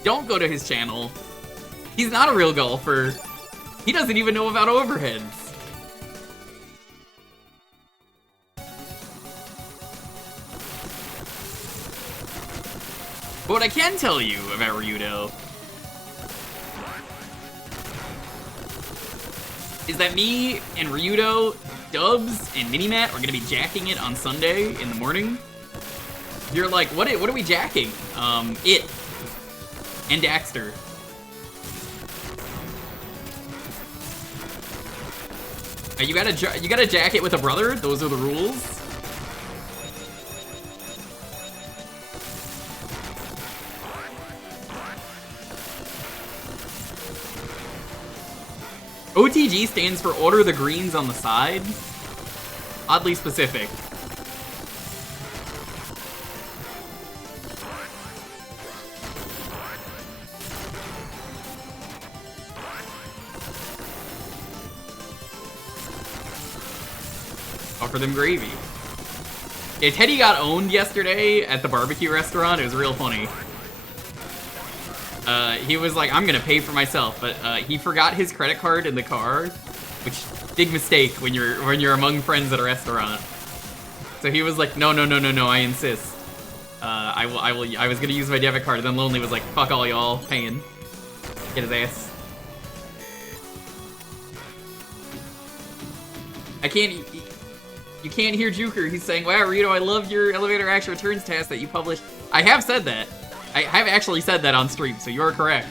Don't go to his channel. He's not a real golfer. He doesn't even know about overheads. But what I can tell you about Ryudo is that me and Ryudo, Dubs, and Minimat are gonna be jacking it on Sunday in the morning. You're like, what are we jacking? It. And Daxter. You gotta jack it with a brother, those are the rules. OTG stands for Order the Greens on the Side. Oddly specific. Offer them gravy. Yeah, Teddy got owned yesterday at the barbecue restaurant. It was real funny. He was like, I'm gonna pay for myself, but he forgot his credit card in the car, which big mistake when you're among friends at a restaurant. So he was like, no, I insist. I was gonna use my debit card, and then Lonely was like, fuck all y'all, paying. Get his ass. You can't hear Jewker. He's saying, wow, Rito, I love your elevator action returns task that you published. I have said that. I have actually said that on stream, so you're correct.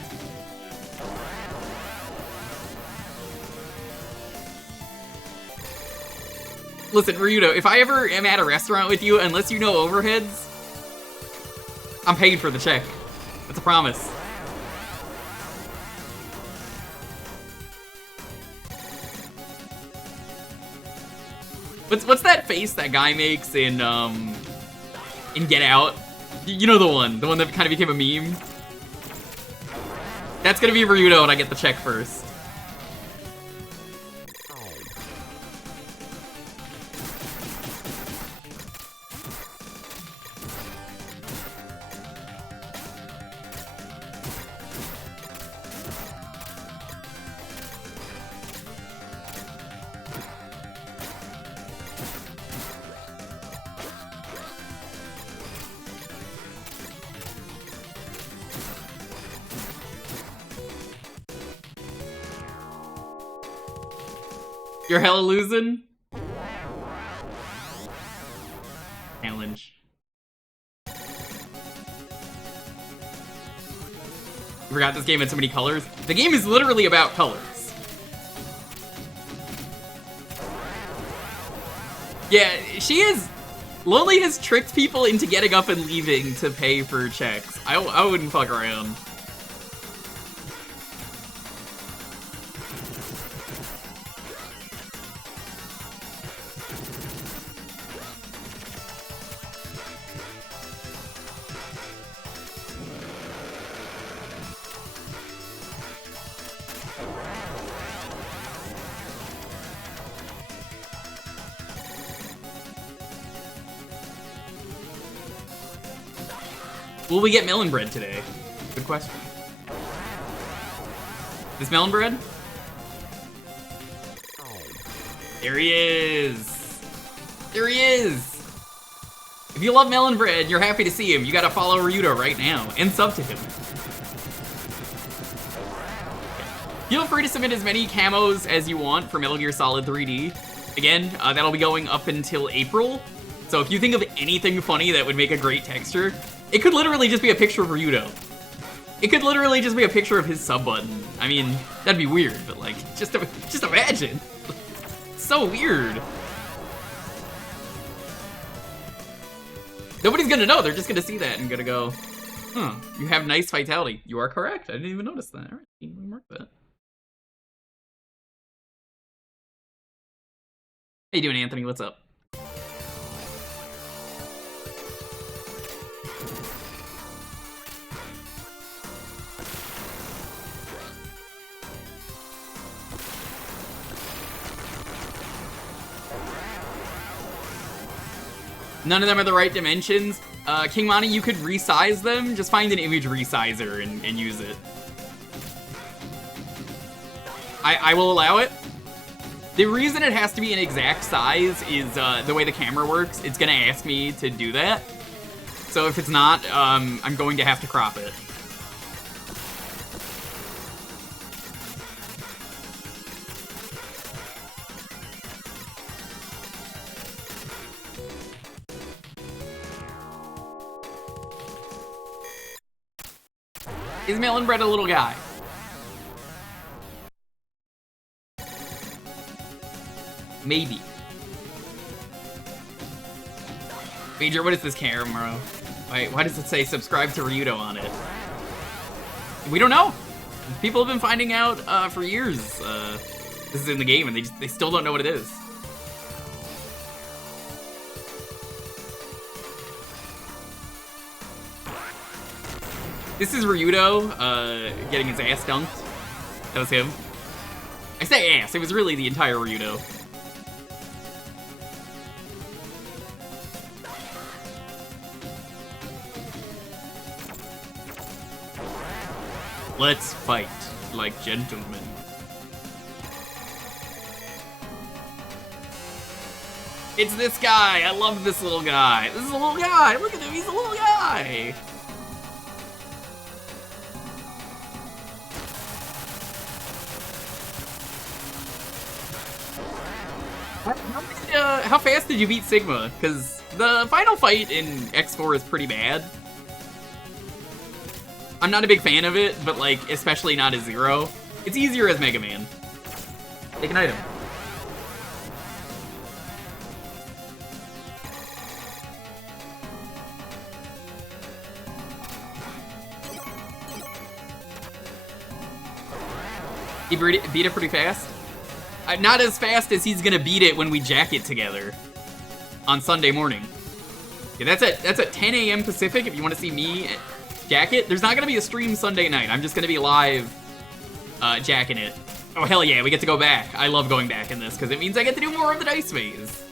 Listen, Ryudo, if I ever am at a restaurant with you, unless you know overheads, I'm paying for the check. That's a promise. What's that face that guy makes in Get Out? You know the one that kind of became a meme? That's gonna be Ryudo when I get the check first. You're hella losing? Challenge. You forgot this game had so many colors? The game is literally about colors. Yeah, she is... Lonely has tricked people into getting up and leaving to pay for checks. I wouldn't fuck around. Will we get melon bread today? Good question. This melon bread? There he is! There he is! If you love melon bread, you're happy to see him, you gotta follow Ryudo right now, and sub to him. Feel free to submit as many camos as you want for Metal Gear Solid 3D. Again, that'll be going up until April. So if you think of anything funny that would make a great texture, it could literally just be a picture of Ryudo. It could literally just be a picture of his sub button. I mean, that'd be weird, but like, just imagine. So weird. Nobody's gonna know, they're just gonna see that and gonna go, huh, you have nice vitality. You are correct, I didn't even notice that. Alright, you can mark that. How you doing, Anthony? What's up? None of them are the right dimensions. King Monty, you could resize them. Just find an image resizer and use it. I will allow it. The reason it has to be an exact size is the way the camera works. It's gonna ask me to do that. So if it's not, I'm going to have to crop it. Is Melon Bread a little guy? Maybe. Major, what is this camera? Wait, why does it say subscribe to Ryudo on it? We don't know. People have been finding out for years. This is in the game, and they still don't know what it is. This is Ryudo getting his ass dunked. That was him. I say ass, it was really the entire Ryudo. Let's fight like gentlemen. It's this guy! I love this little guy! This is a little guy! Look at him, he's a little guy! How fast did you beat Sigma? Because the final fight in X4 is pretty bad. I'm not a big fan of it, but like, especially not as Zero. It's easier as Mega Man. Take an item. He beat it pretty fast? Not as fast as he's gonna beat it when we jack it together on Sunday morning. Yeah, that's at 10 a.m. Pacific if you want to see me jack it. There's not gonna be a stream Sunday night. I'm just gonna be live jacking it. Oh hell yeah, we get to go back. I love going back in this because it means I get to do more of the dice maze.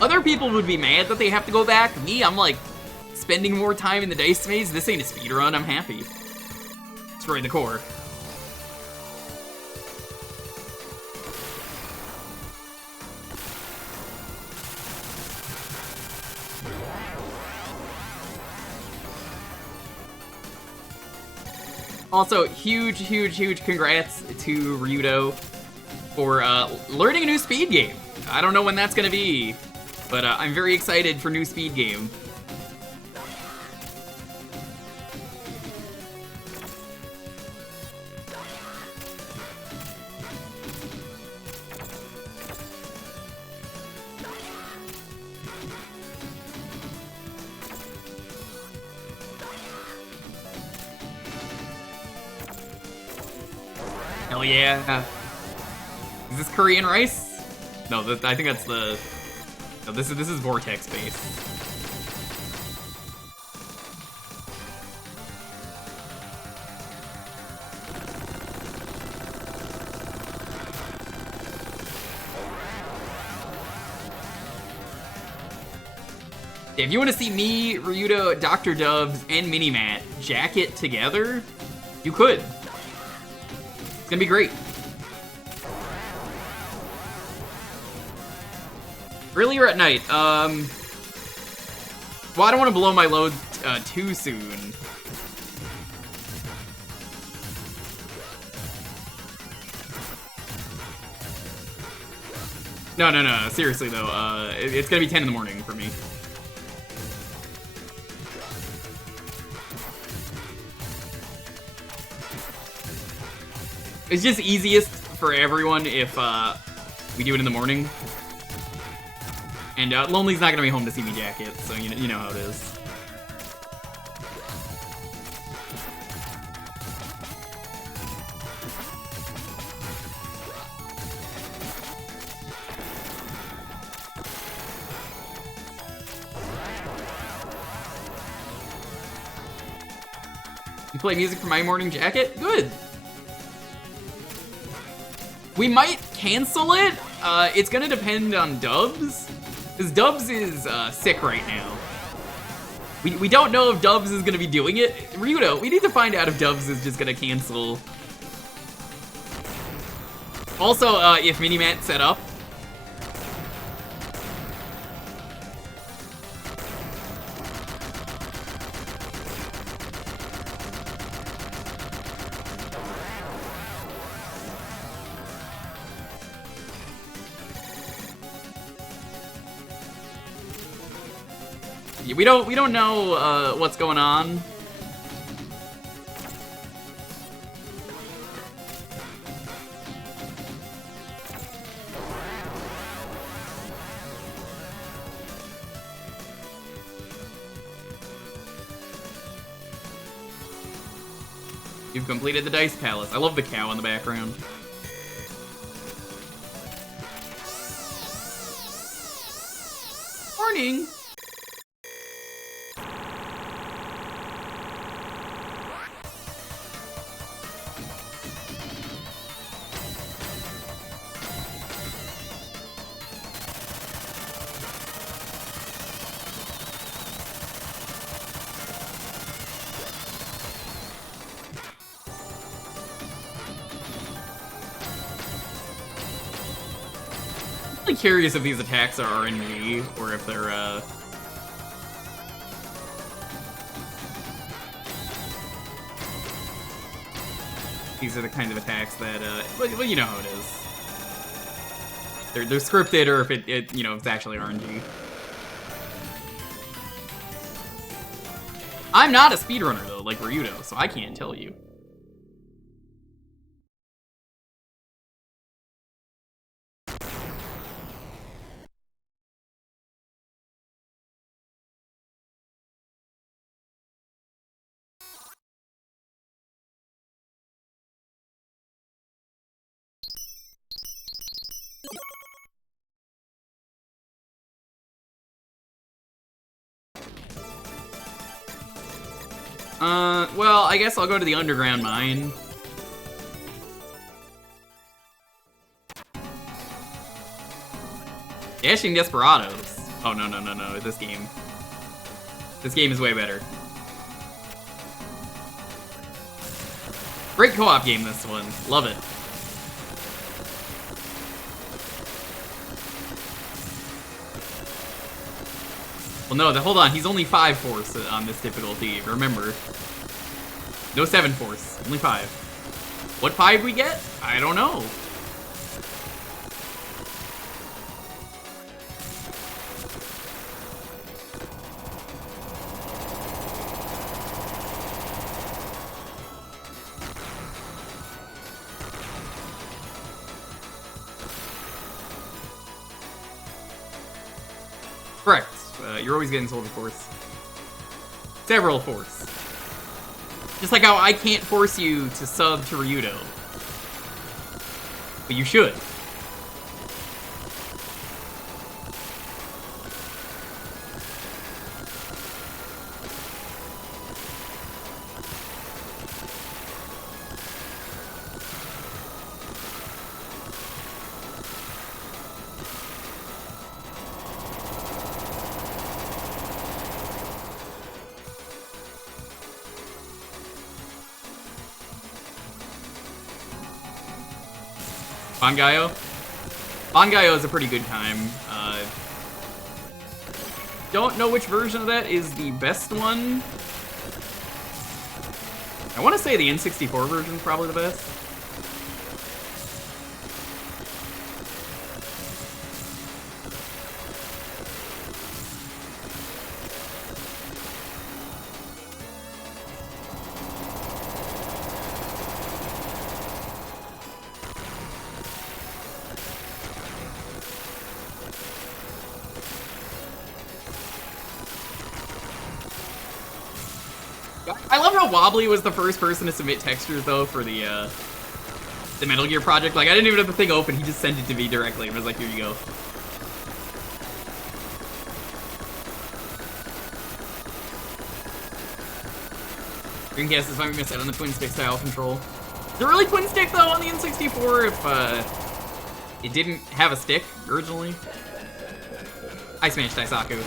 Other people would be mad that they have to go back. Me, I'm like spending more time in the dice maze. This ain't a speedrun, I'm happy. Destroy the core. Also, huge congrats to Ryudo for learning a new speed game. I don't know when that's gonna be, but I'm very excited for new speed game. Hell yeah. Is this Korean rice? No, I think that's the... No, this is Vortex base. Yeah, if you want to see me, Ryudo, Dr. Dubs, and Minimat jack it together, you could. It's gonna be great. Earlier at night, well, I don't want to blow my load too soon. No. Seriously though, it's gonna be 10 in the morning for me. It's just easiest for everyone if we do it in the morning. And Lonely's not gonna be home to see me jacket, so you know how it is. You play music for my morning jacket? Good. We might cancel it. It's gonna depend on Dubs. Because Dubs is sick right now. We don't know if Dubs is gonna be doing it. Ryudo, we need to find out if Dubs is just gonna cancel. Also, if Minimat set up. We don't know what's going on. You've completed the Dice Palace. I love the cow in the background. Morning. I'm curious if these attacks are RNG or if they're these are the kind of attacks that well, you know how it is. They're scripted, or if it you know, it's actually RNG. I'm not a speedrunner though, like Ryudo, so I can't tell you. Well, I guess I'll go to the underground mine. Dashing Desperados. Oh, no, this game. This game is way better. Great co-op game, this one. Love it. Well, no, hold on. He's only 5 force on this difficulty. Remember. No 7 force. Only 5. What 5 we get? I don't know. Correct. You're always getting Soldier Force. Several force. Just like how I can't force you to sub to Ryudo. But you should. Bangayo? Bangayo is a pretty good time. Don't know which version of that is the best one. I want to say the N64 version is probably the best. I love how Wobbly was the first person to submit textures though for the Metal Gear project. Like I didn't even have the thing open, he just sent it to me directly and was like, here you go. Dreamcast is why we missed out on the twin stick style control. Is it really twin stick though on the N64 if it didn't have a stick originally? I smashed Daisaku.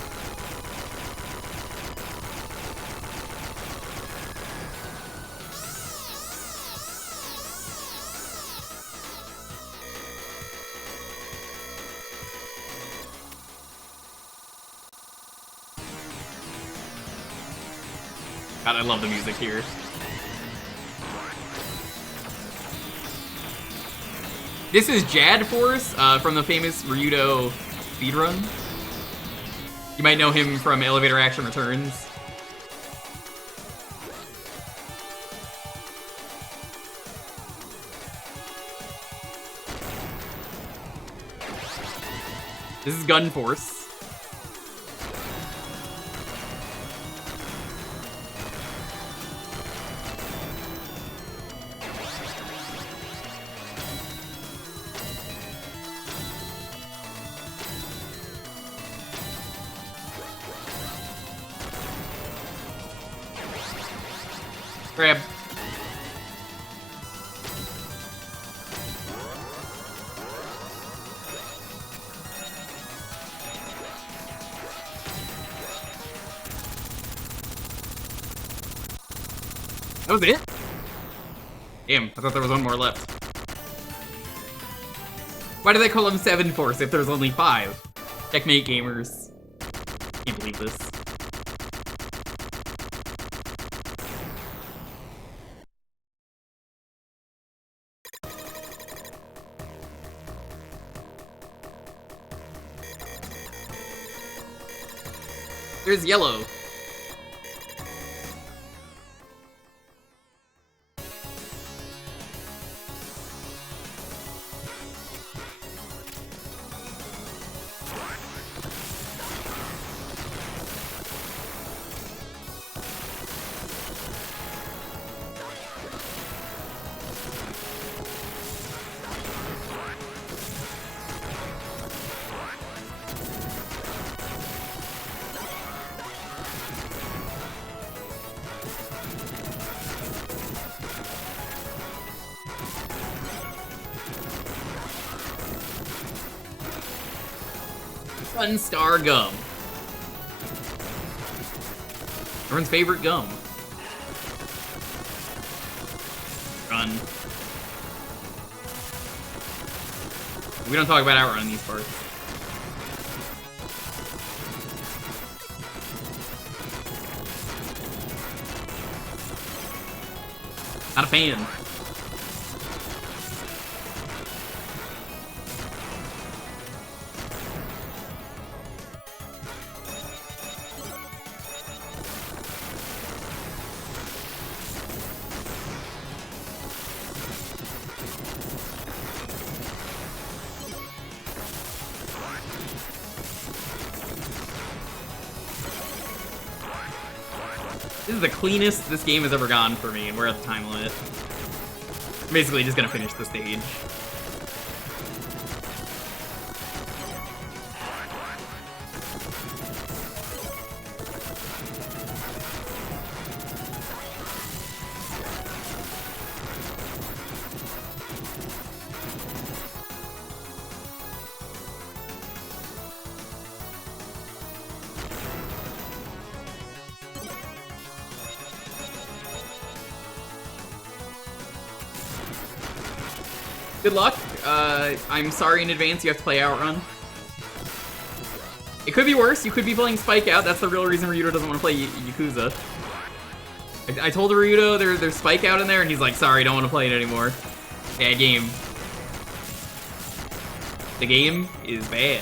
God, I love the music here. This is Jad Force from the famous Ryudo speedrun. You might know him from Elevator Action Returns. This is Gun Force. Grab. That was it? Damn, I thought there was one more left. Why do they call him 7 Force if there's only 5? Checkmate, gamers. Can't believe this. There's yellow. Gunstar gum. Everyone's favorite gum. Run. We don't talk about Outrun in these parts. Not a fan. This is the cleanest this game has ever gone for me, and we're at the time limit. I'm basically just gonna finish the stage. Good luck. I'm sorry in advance you have to play Outrun. It could be worse. You could be playing Spike Out. That's the real reason Ryudo doesn't want to play Yakuza. I told Ryudo there's Spike Out in there, and he's like, sorry, don't want to play it anymore. Bad game. The game is bad.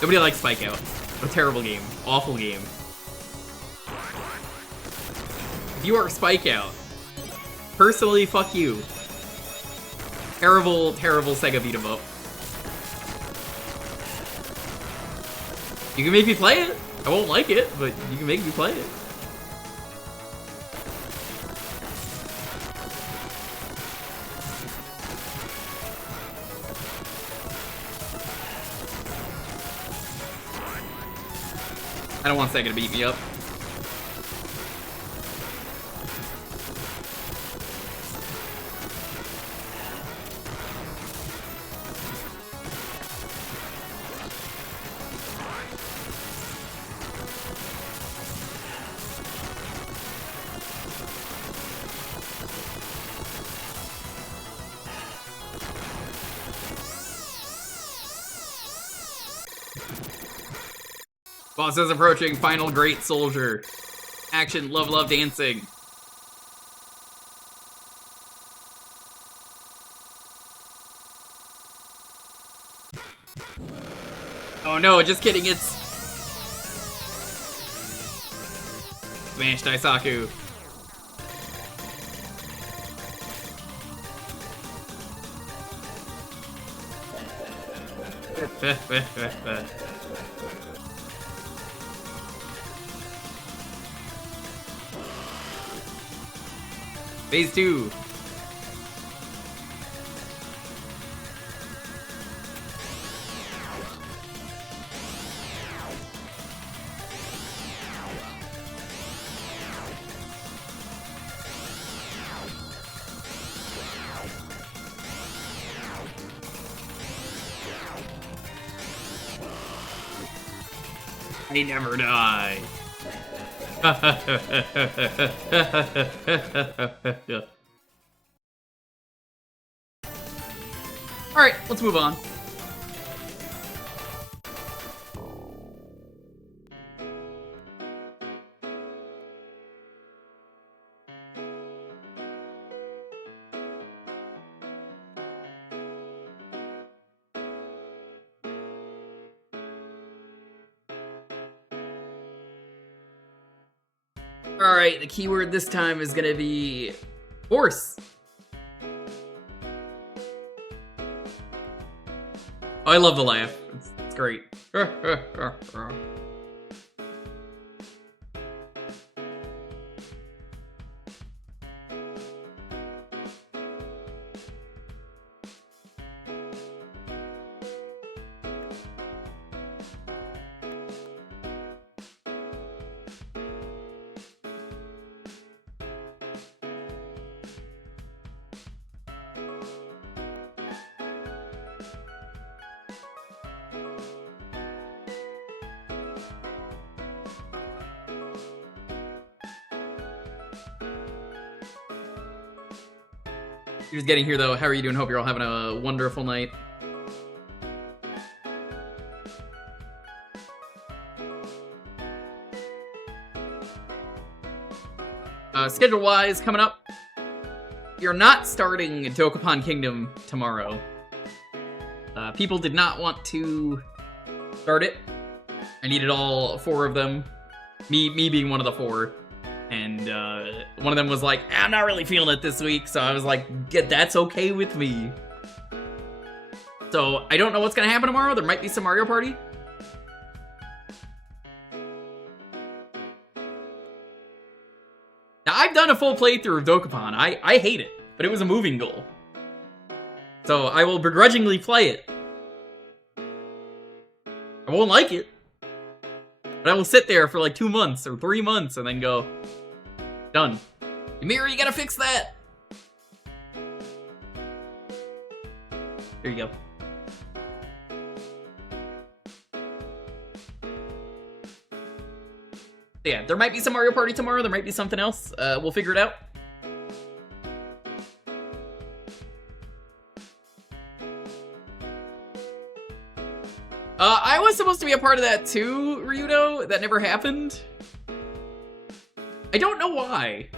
Nobody likes Spike Out. A terrible game. Awful game. If you are Spike Out, personally, fuck you. Terrible, terrible Sega beat 'em up. You can make me play it. I won't like it, but you can make me play it. I don't want Sega to beat me up. Boss is approaching. Final great soldier. Action, love, love, dancing. Oh no, just kidding, it's... Smash Daisaku. Phase 2. I never die. Alright, let's move on. Alright, the keyword this time is gonna be force. Oh, I love the laugh. It's great. You're just getting here though. How are you doing? Hope you're all having a wonderful night. Schedule-wise, coming up, you're not starting Dokapon Kingdom tomorrow. People did not want to start it. I needed all 4 of them. Me being one of the 4. And one of them was like, I'm not really feeling it this week, so I was like, that's okay with me. So I don't know what's gonna happen tomorrow. There might be some Mario Party. Now, I've done a full playthrough of Dokapon. I hate it, but it was a moving goal. So I will begrudgingly play it. I won't like it. But I will sit there for like 2 months or 3 months and then go, done. Ymir, you gotta fix that! There you go. Yeah, there might be some Mario Party tomorrow, there might be something else. We'll figure it out. I was supposed to be a part of that too, Ryudo. That never happened. I don't know why.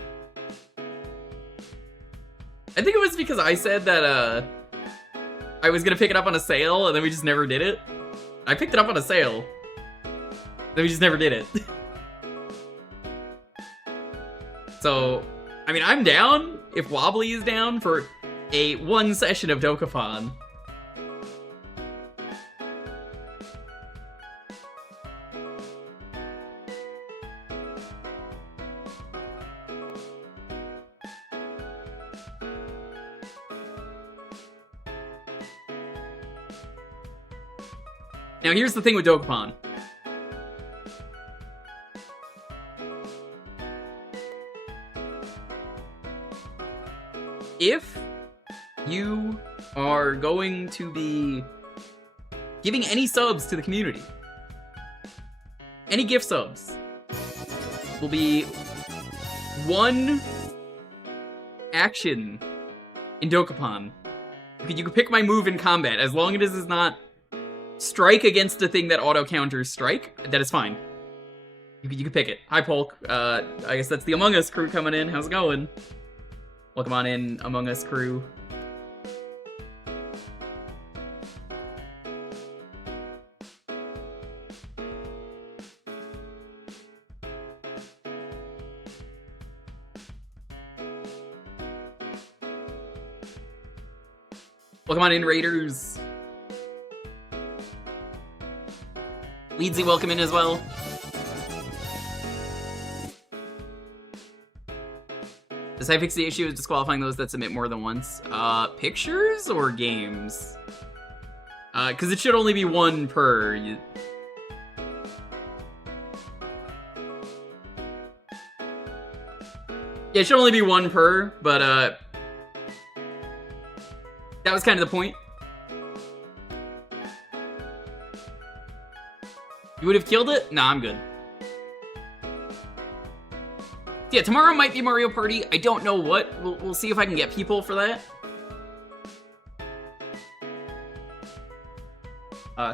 I think it was because I said that, I was gonna pick it up on a sale, and then we just never did it. I picked it up on a sale. Then we just never did it. So, I mean, I'm down if Wobbly is down for a 1 session of Dokapon. Now here's the thing with Dokapon. If you are going to be giving any subs to the community, any gift subs will be one action in Dokapon. You can pick my move in combat as long as it is not strike against a thing that auto counters strike. That is fine. You can pick it. Hi Polk. I guess that's the Among Us crew coming in. How's it going? Welcome on in, Among Us crew. Welcome on in, Raiders. Leedsy, welcome in as well. Does I fix the issue of disqualifying those that submit more than once? Pictures or games? Because it should only be one per. Yeah, it should only be one per, but that was kind of the point. You would have killed it? Nah, I'm good. Yeah, tomorrow might be Mario Party. I don't know what. We'll see if I can get people for that.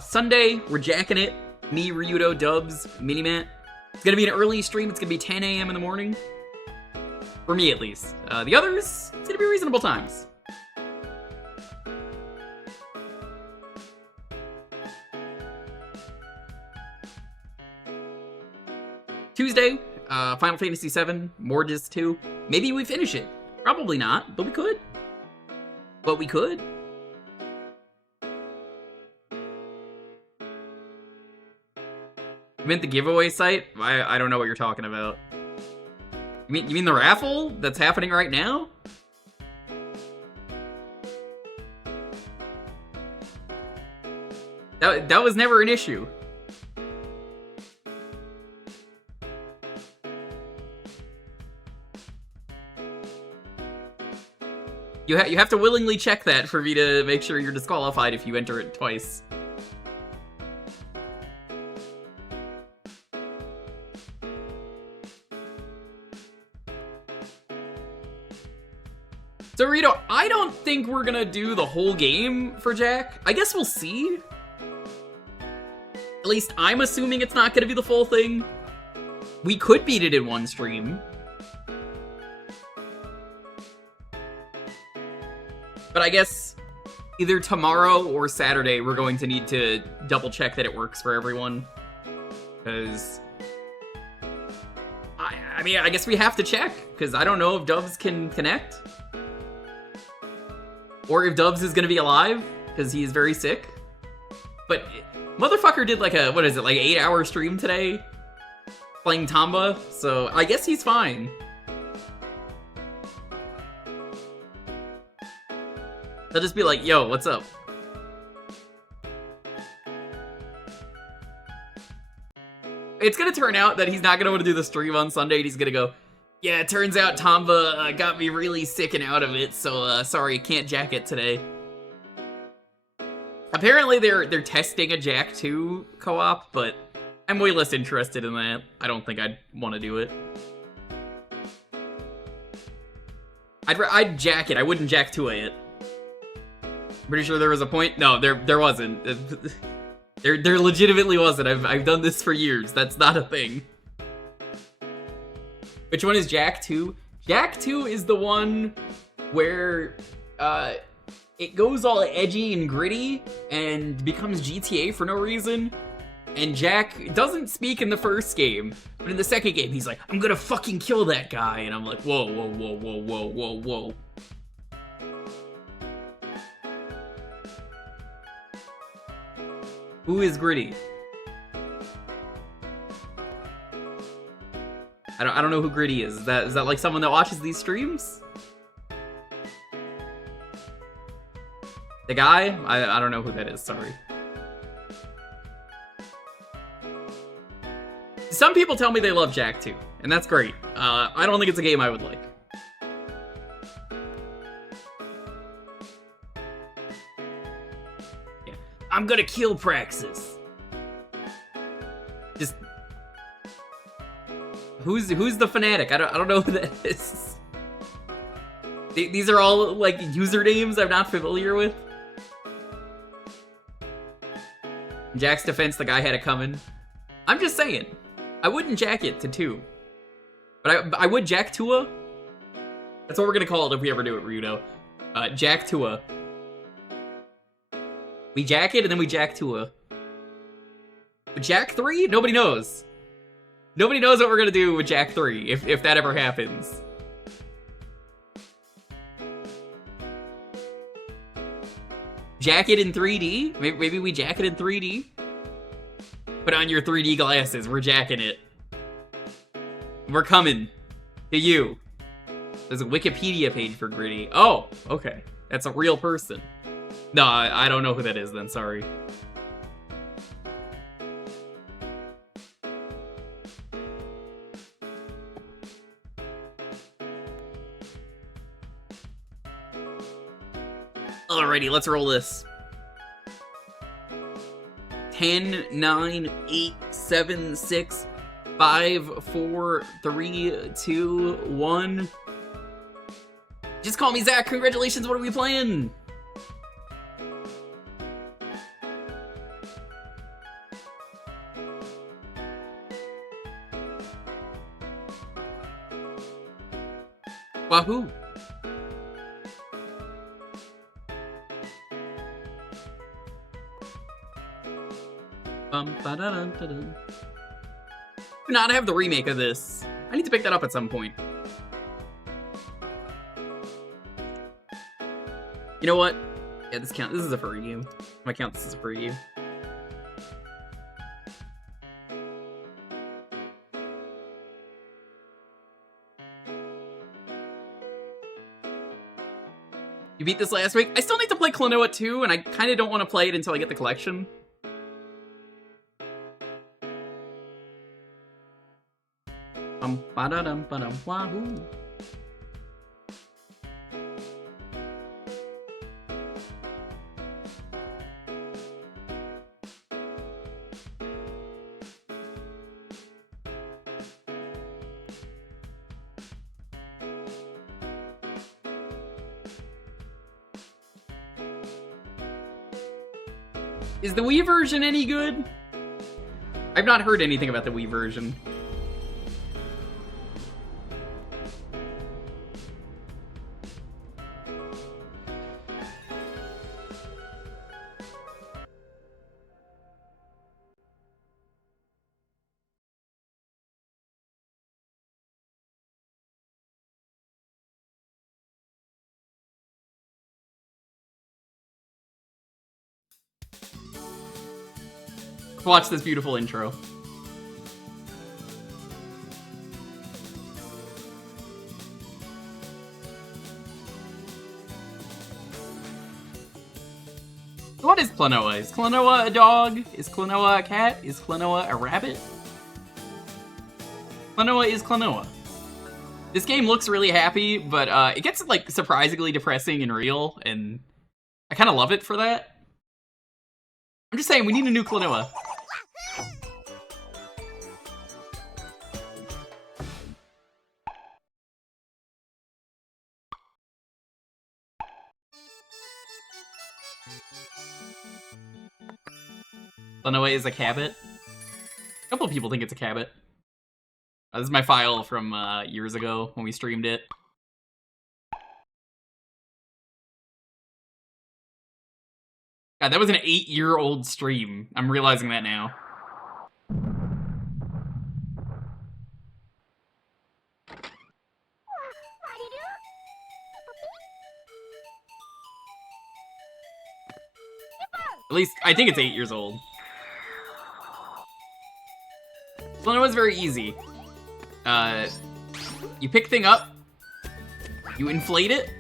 Sunday, we're jacking it. Me, Ryudo, Dubs, Minimat. It's gonna be an early stream. It's gonna be 10 a.m. in the morning. For me, at least. The others, it's gonna be reasonable times. Tuesday, Final Fantasy VII, Morges 2. Maybe we finish it. Probably not, but we could. But we could. You meant the giveaway site? I don't know what you're talking about. You mean the raffle that's happening right now? That was never an issue. You have to willingly check that for me to make sure you're disqualified if you enter it twice. So Rito, I don't think we're gonna do the whole game for Jack. I guess we'll see. At least I'm assuming it's not gonna be the full thing. We could beat it in one stream. But I guess either tomorrow or Saturday, we're going to need to double check that it works for everyone. Because, I mean, I guess we have to check, because I don't know if Dubs can connect. Or if Dubs is going to be alive, because he is very sick. But motherfucker did like a, what is it, like 8-hour stream today? Playing Tamba, so I guess he's fine. They'll just be like, yo, what's up? It's gonna turn out that he's not gonna want to do the stream on Sunday, and he's gonna go, yeah, it turns out Tamba got me really sick and out of it, so sorry, can't jack it today. Apparently they're testing a Jack 2 co-op, but I'm way less interested in that. I don't think I'd want to do it. I'd jack it, I wouldn't jack 2A it. Pretty sure there was a point. No, there wasn't. There legitimately wasn't. I've done this for years. That's not a thing. Which one is Jack 2? Jack 2 is the one where it goes all edgy and gritty and becomes GTA for no reason. And Jack doesn't speak in the first game, but in the second game he's like, I'm gonna fucking kill that guy, and I'm like, whoa, whoa, whoa, whoa, whoa, whoa, whoa. Who is Gritty? I don't know who Gritty is. Is that like someone that watches these streams? The guy? I don't know who that is, sorry. Some people tell me they love Jak 2, and that's great. I don't think it's a game I would like. Yeah. I'm gonna kill Praxis. Just... Who's the fanatic? I don't know who that is. These are all, like, usernames I'm not familiar with. In Jak's defense, the guy had it coming. I'm just saying. I wouldn't jack it to 2. But I would jack Tua. That's what we're gonna call it if we ever do it, Ryudo. Jack Tua. We jack it and then we jack Tua. But Jak 3? Nobody knows. Nobody knows what we're gonna do with Jak 3, if that ever happens. Jack it in 3D? Maybe we jack it in 3D? Put on your 3D glasses, we're jacking it. We're coming to you. There's a Wikipedia page for Gritty. Oh, okay. That's a real person. No, I don't know who that is then, sorry. Alrighty, let's roll this. 10, 9, 8, 7, 6, 5, 4, 3, 2, 1. Just call me Zach. Congratulations, what are we playing? Wahoo! Do not have the remake of this. I need to pick that up at some point. You know what? Yeah, this is a free game. I count this as a free game. You beat this last week? I still need to play Klonoa 2, and I kind of don't want to play it until I get the collection. Wahoo. Is the Wii version any good? I've not heard anything about the Wii version. Watch this beautiful intro. What is Klonoa? Is Klonoa a dog? Is Klonoa a cat? Is Klonoa a rabbit? Klonoa is Klonoa. This game looks really happy, but it gets like surprisingly depressing and real, and I kind of love it for that. I'm just saying, we need a new Klonoa. Klonoa is a cabbit. A couple of people think it's a cabbit. This is my file from years ago when we streamed it. God, that was an 8-year-old stream. I'm realizing that now. At least, I think it's 8 years old. Klonoa is very easy. You pick thing up, you inflate it,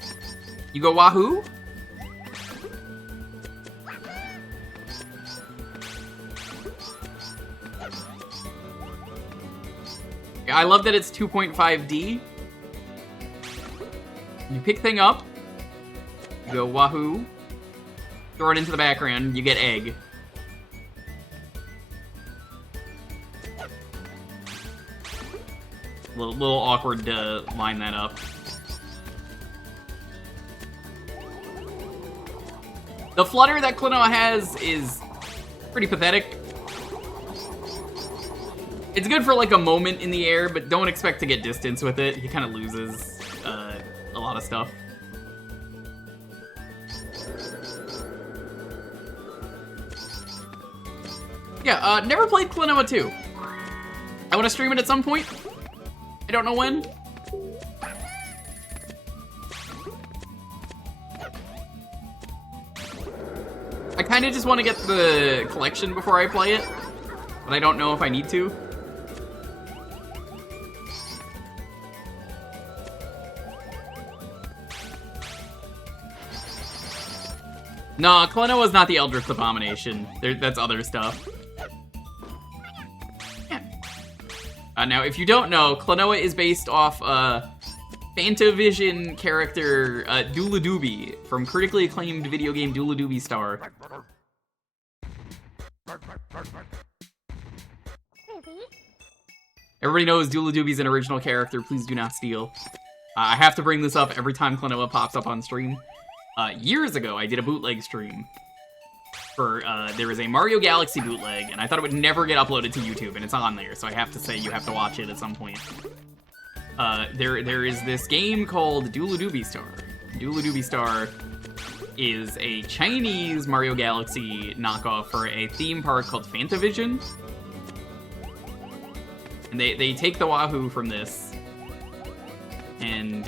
you go wahoo. I love that it's 2.5D. You pick thing up, you go wahoo, throw it into the background, you get egg. Little awkward to line that up. The flutter that Klonoa has is pretty pathetic. It's good for like a moment in the air, but don't expect to get distance with it. He kind of loses a lot of stuff. Yeah, never played Klonoa 2. I want to stream it at some point. I don't know when. I kind of just want to get the collection before I play it, but I don't know if I need to. Nah, Klonoa is not the Eldritch Abomination. That's other stuff. Yeah. Now, if you don't know, Klonoa is based off Fantavision character Doobie from critically acclaimed video game Doobie Star. Everybody knows Doobie's an original character. Please do not steal. I have to bring this up every time Klonoa pops up on stream. Years ago, I did a bootleg stream for, there was a Mario Galaxy bootleg, and I thought it would never get uploaded to YouTube, and it's on there, so I have to say you have to watch it at some point. There is this game called Doobie Star. Doobie Star is a Chinese Mario Galaxy knockoff for a theme park called Fantavision. And they take the Wahoo from this, and,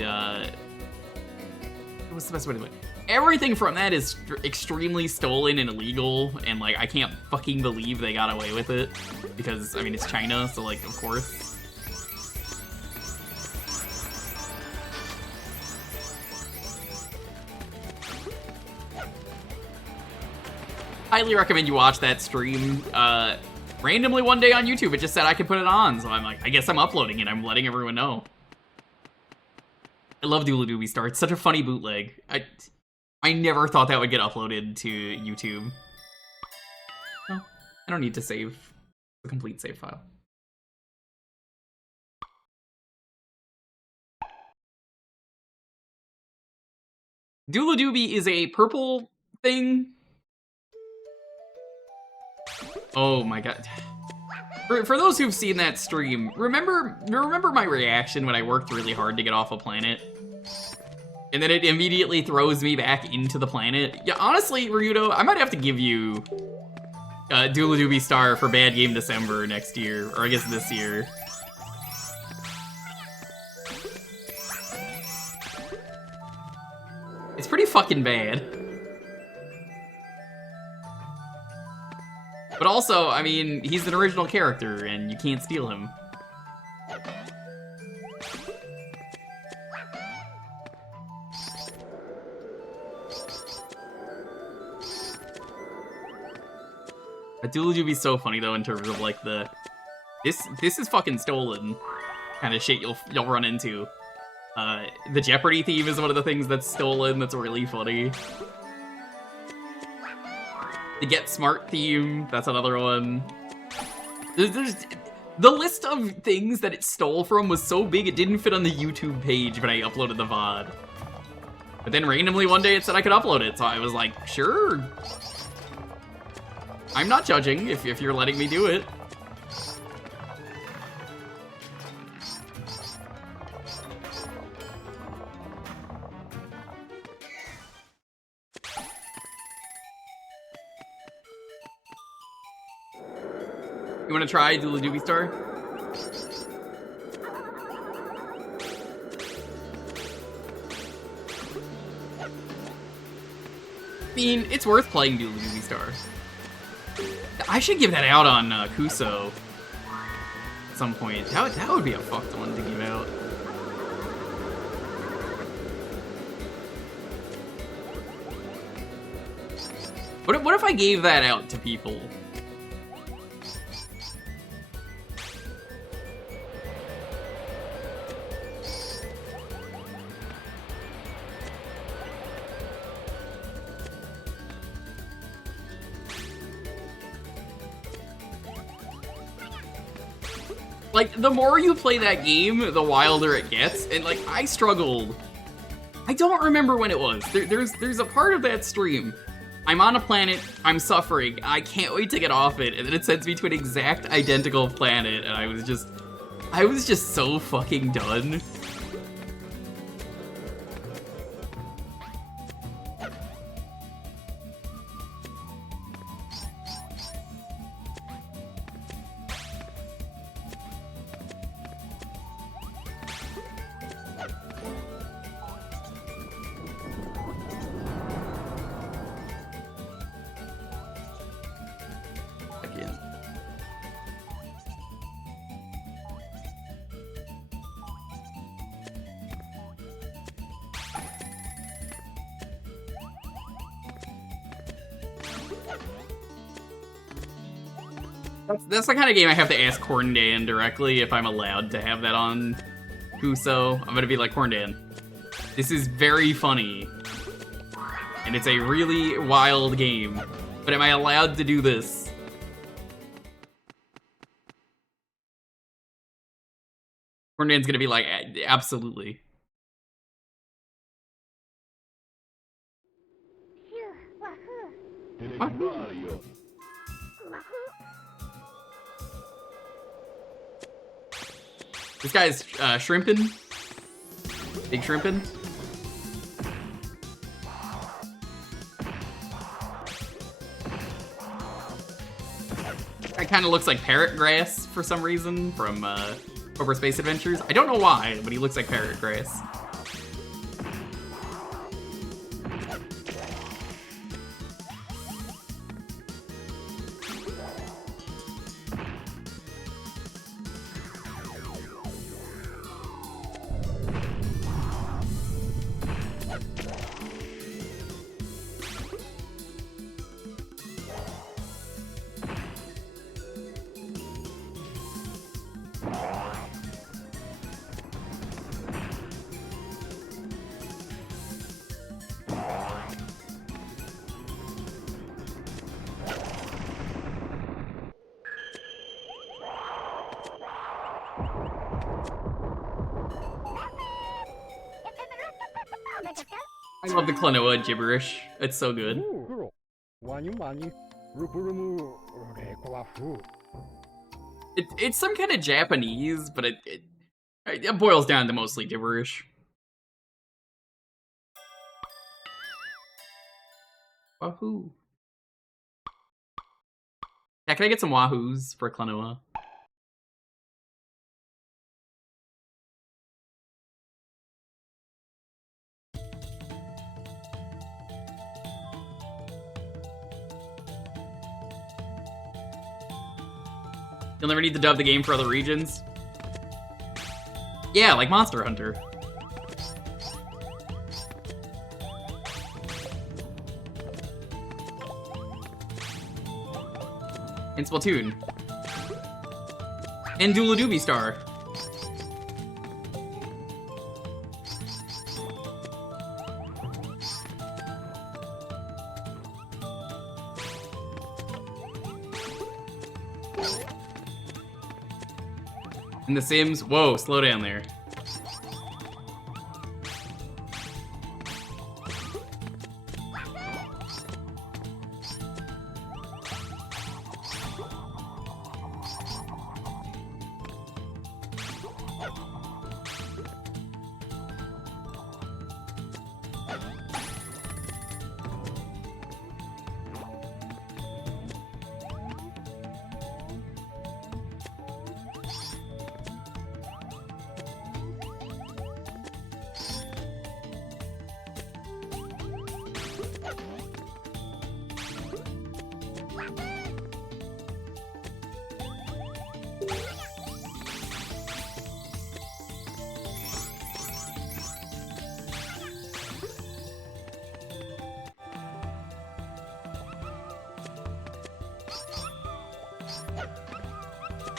what's the best way to do it? Everything from that is extremely stolen and illegal, and, like, I can't fucking believe they got away with it. Because, I mean, it's China, so, like, of course. Highly recommend you watch that stream. Randomly one day on YouTube, it just said I could put it on, so I'm like, I guess I'm uploading it. I'm letting everyone know. I love Doobie Star. It's such a funny bootleg. I never thought that would get uploaded to YouTube. No, I don't need to save the complete save file. Doobie is a purple thing. Oh my god. For those who've seen that stream, remember my reaction when I worked really hard to get off a planet? And then it immediately throws me back into the planet? Yeah, honestly, Ryudo, I might have to give you Doobie Star for Bad Game December next year, or I guess this year. It's pretty fucking bad. But also, I mean, he's an original character, and you can't steal him. Doobie's so funny though in terms of like the this is fucking stolen kind of shit you'll run into. The Jeopardy theme is one of the things that's stolen that's really funny. The Get Smart theme, that's another one. There's the list of things that it stole from was so big it didn't fit on the YouTube page when I uploaded the VOD. But then randomly one day it said I could upload it, so I was like, sure. I'm not judging if you're letting me do it. You wanna try Doobie Star? I mean, it's worth playing Doobie Star. I should give that out on Kuso at some point. That would be a fucked one to give out. What if I gave that out to people? Like, the more you play that game, the wilder it gets, and like, I struggled. I don't remember when it was. There's a part of that stream. I'm on a planet, I'm suffering, I can't wait to get off it, and then it sends me to an exact identical planet, and I was just so fucking done. That's the kind of game I have to ask Corndan directly if I'm allowed to have that on Hakusho. I'm gonna be like, Corndan, this is very funny, and it's a really wild game, but am I allowed to do this? Corndan's gonna be like, absolutely. What? This guy's shrimping. Big shrimping. That kind of looks like parrot grass for some reason from Cobra Space Adventures. I don't know why, but he looks like parrot grass. I love the Klonoa gibberish. It's so good. It's some kind of Japanese, but it boils down to mostly gibberish. Wahoo. Yeah, can I get some wahoos for Klonoa? You'll never need to dub the game for other regions. Yeah, like Monster Hunter. And Splatoon. And Dula Doobie Star. In The Sims, whoa, slow down there.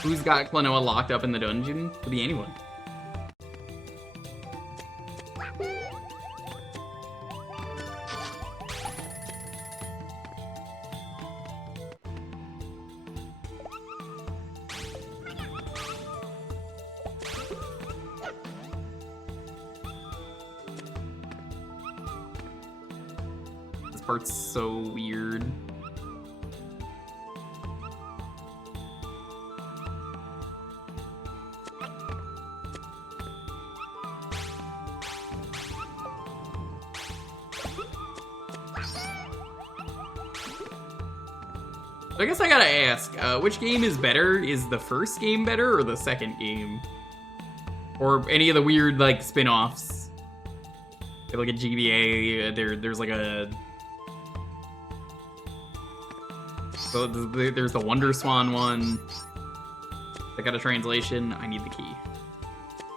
Who's got Klonoa locked up in the dungeon? Could be anyone. part's so weird. I guess I gotta ask, which game is better? Is the first game better or the second game? Or any of the weird, like, spin-offs? Like a GBA, there's like a... So there's the Wonder Swan one. I got a translation. I need the key.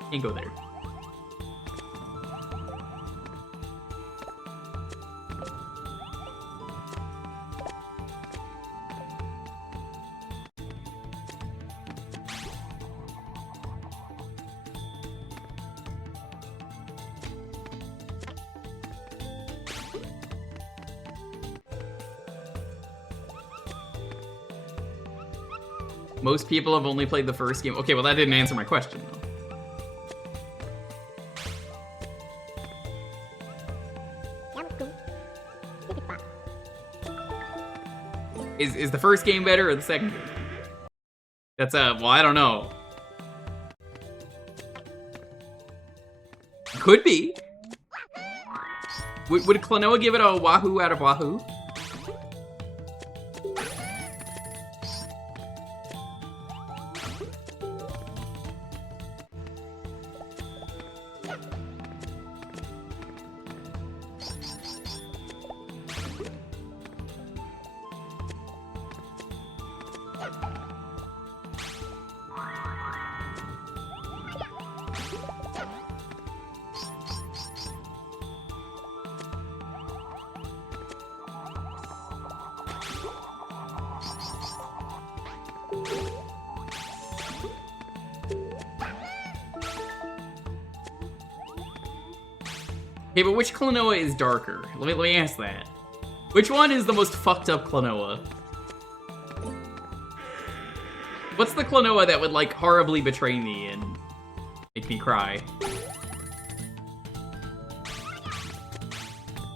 Can't go there. Most people have only played the first game. Okay, well that didn't answer my question though. Is the first game better or the second game? That's well, I don't know. Could be. Would Klonoa give it a Wahoo out of Wahoo? Okay, but which Klonoa is darker? Let me ask that. Which one is the most fucked up Klonoa? What's the Klonoa that would, like, horribly betray me and make me cry?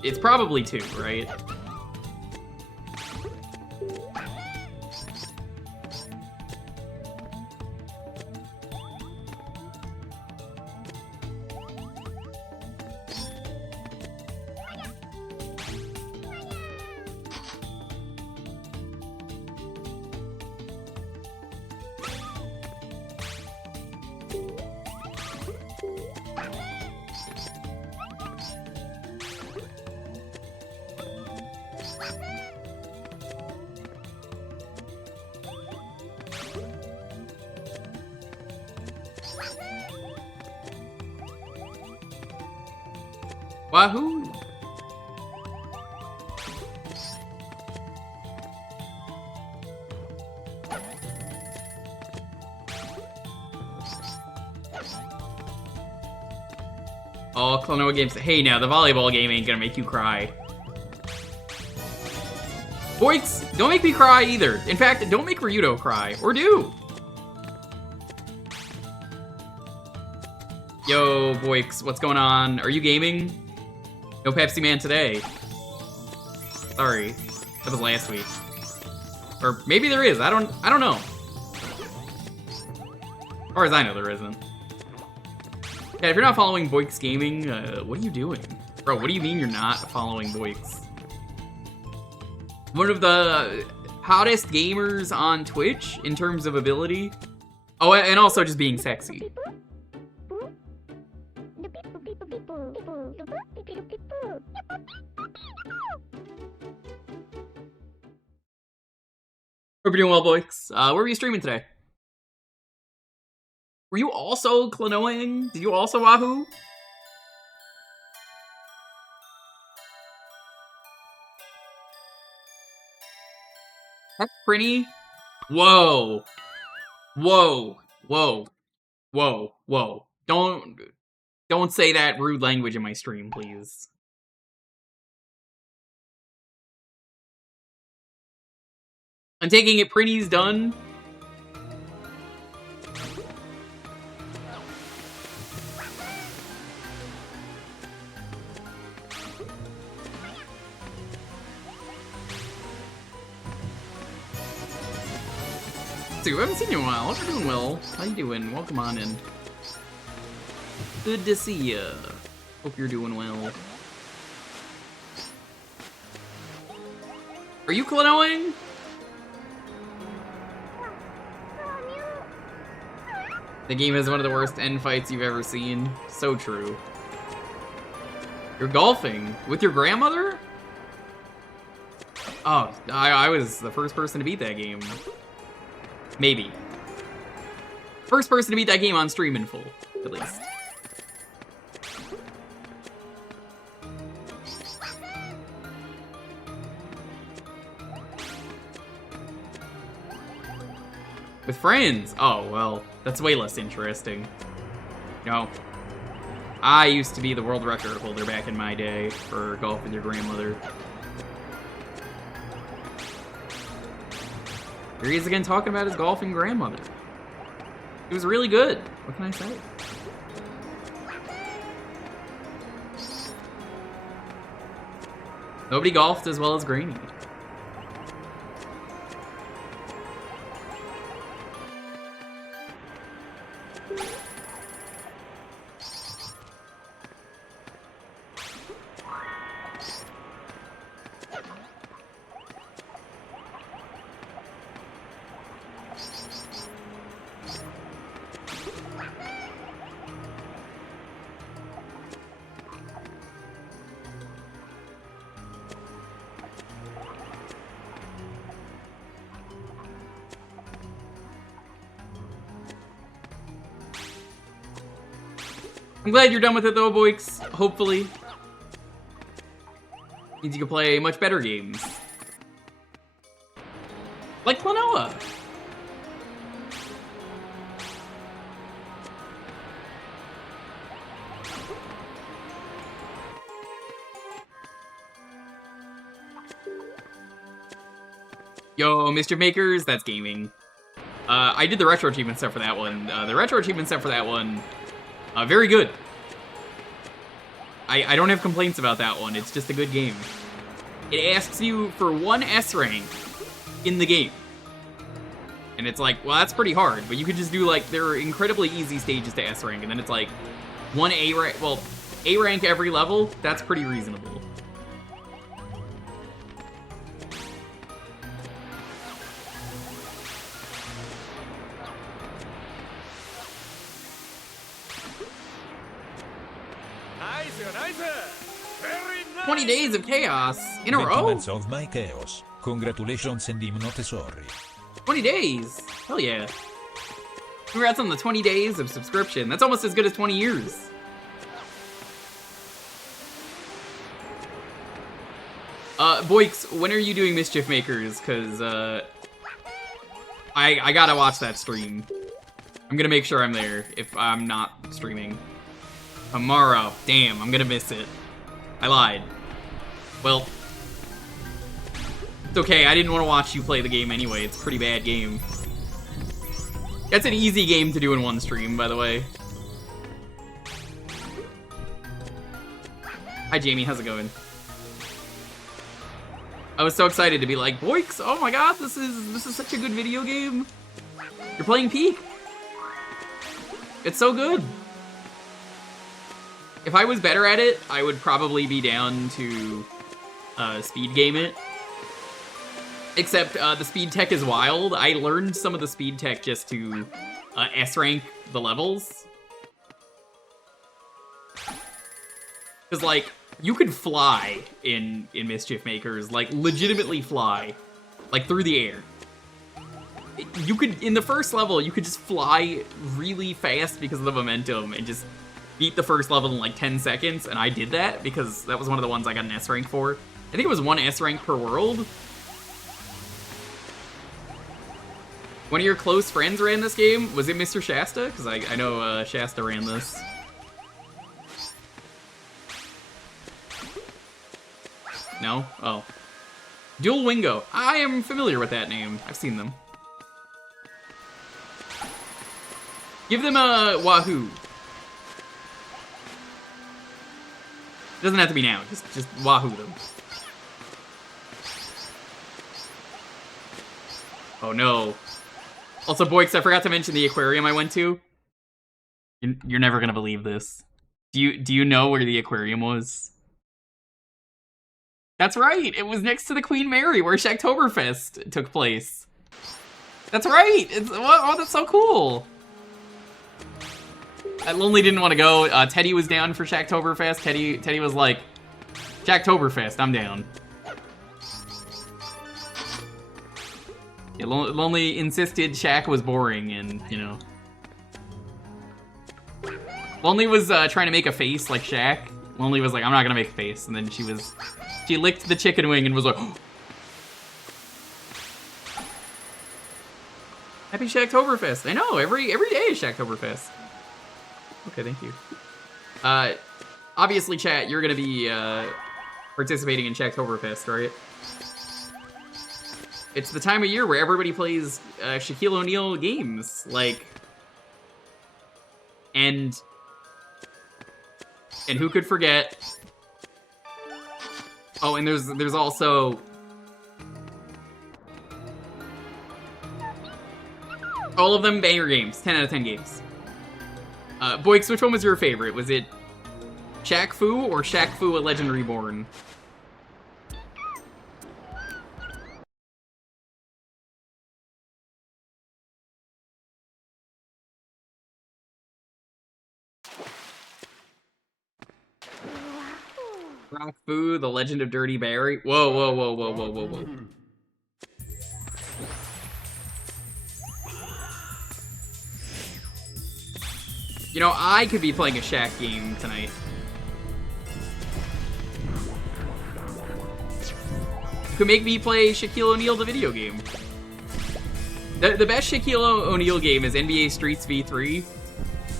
It's probably 2, right? Wahoo! Oh, Klonoa games. Hey, now, the volleyball game ain't gonna make you cry. Boys, don't make me cry either. In fact, don't make Ryudo cry. Or do. Yo, Boix, what's going on? Are you gaming? No Pepsi Man today. Sorry. That was last week. Or maybe there is. I don't know. As far as I know, there isn't. Yeah, if you're not following Boix Gaming, what are you doing? Bro, what do you mean you're not following Boix? One of the hottest gamers on Twitch in terms of ability. Oh, and also just being sexy. Hope you're doing well, Boix. Where were you streaming today? Were you also Klonoaing? Did you also Wahoo? Heck, Prinny? Whoa. Whoa. Whoa. Whoa. Whoa. Don't say that rude language in my stream, please. I'm taking it Prinny's done. Natsu, I haven't seen you in a while. Hope you're doing well. How you doing? Welcome on in. Good to see ya. Hope you're doing well. Are you Klonoing? The game has one of the worst end fights you've ever seen. So true. You're golfing with your grandmother? Oh, I was the first person to beat that game. Maybe. First person to beat that game on stream in full, at least. With friends? Oh, well, that's way less interesting. No. I used to be the world record holder back in my day for golf with your grandmother. Here he is again talking about his golfing grandmother. It was really good. What can I say? Nobody golfed as well as Granny. I'm glad you're done with it though, Boix. Hopefully. Means you can play much better games. Like Klonoa. Yo, Mischief Makers, that's gaming. I did the retro achievement set for that one. The retro achievement set for that one, very good. I don't have complaints about that one. It's just a good game. It asks you for 1 S rank in the game. And it's like, well, that's pretty hard. But you could just do, like, there are incredibly easy stages to S rank. And then it's like 1 A rank, well, A rank every level. That's pretty reasonable. Very nice. 20 days of chaos in a row? Months of my chaos. Congratulations and I'm not sorry. 20 days. Hell yeah. Congrats on the 20 days of subscription. That's almost as good as 20 years. Boix, when are you doing Mischief Makers? Because, I gotta watch that stream. I'm gonna make sure I'm there if I'm not streaming. Tomorrow. Damn, I'm gonna miss it. I lied. Well, it's okay. I didn't want to watch you play the game anyway. It's a pretty bad game. That's an easy game to do in one stream, by the way. Hi, Jamie. How's it going? I was so excited to be like, Boix, oh my god, this is such a good video game. You're playing Peak. It's so good. If I was better at it, I would probably be down to speed game it. Except the speed tech is wild. I learned some of the speed tech just to S rank the levels. Because, like, you could fly in Mischief Makers, like, legitimately fly. Like, through the air. You could, in the first level, you could just fly really fast because of the momentum and just beat the first level in like 10 seconds, and I did that because that was one of the ones I got an S rank for. I think it was 1 S rank per world. One of your close friends ran this game? Was it Mr. Shasta? Because I know Shasta ran this. No? Oh. Dual Wingo. I am familiar with that name. I've seen them. Give them a Wahoo. It doesn't have to be now. Just Wahoo them. Oh no. Also, Boix, I forgot to mention the aquarium I went to. You're never gonna believe this. Do you know where the aquarium was? That's right! It was next to the Queen Mary, where Shacktoberfest took place. That's right! Oh, that's so cool! I lonely didn't want to go. Teddy was down for Shacktoberfest. Teddy was like, Shacktoberfest, I'm down. Yeah, Lonely insisted Shaq was boring, and, you know. Lonely was trying to make a face like Shaq. Lonely was like, I'm not gonna make a face. And then she licked the chicken wing and was like, oh. Happy Shacktoberfest. I know, every day is Shacktoberfest. Okay, thank you. Obviously, chat, you're gonna be participating in Shacktoberfest, right? It's the time of year where everybody plays Shaquille O'Neal games, like, and who could forget? Oh, and there's also all of them banger games, 10 out of 10 games. Boix, which one was your favorite? Was it Shaq Fu or Shaq Fu: A Legend Reborn? Shaq Fu: The Legend of Dirty Barry. Whoa, whoa, whoa, whoa, whoa, whoa, whoa. You know, I could be playing a Shaq game tonight. You could make me play Shaquille O'Neal the video game. The best Shaquille O'Neal game is NBA Streets v3.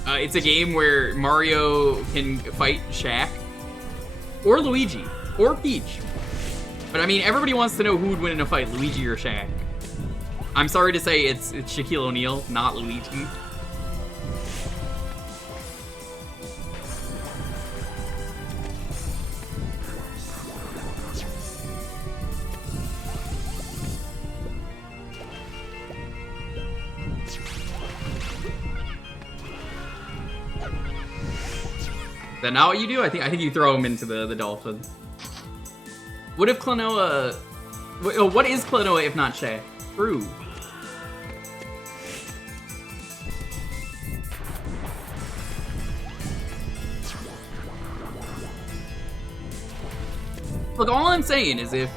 It's a game where Mario can fight Shaq. Or Luigi. Or Peach. But I mean, everybody wants to know who would win in a fight, Luigi or Shaq. I'm sorry to say it's Shaquille O'Neal, not Luigi. Is that not what you do? I think you throw him into the dolphin. What if Klonoa... What is Klonoa if not Shaq? True. Look, all I'm saying is if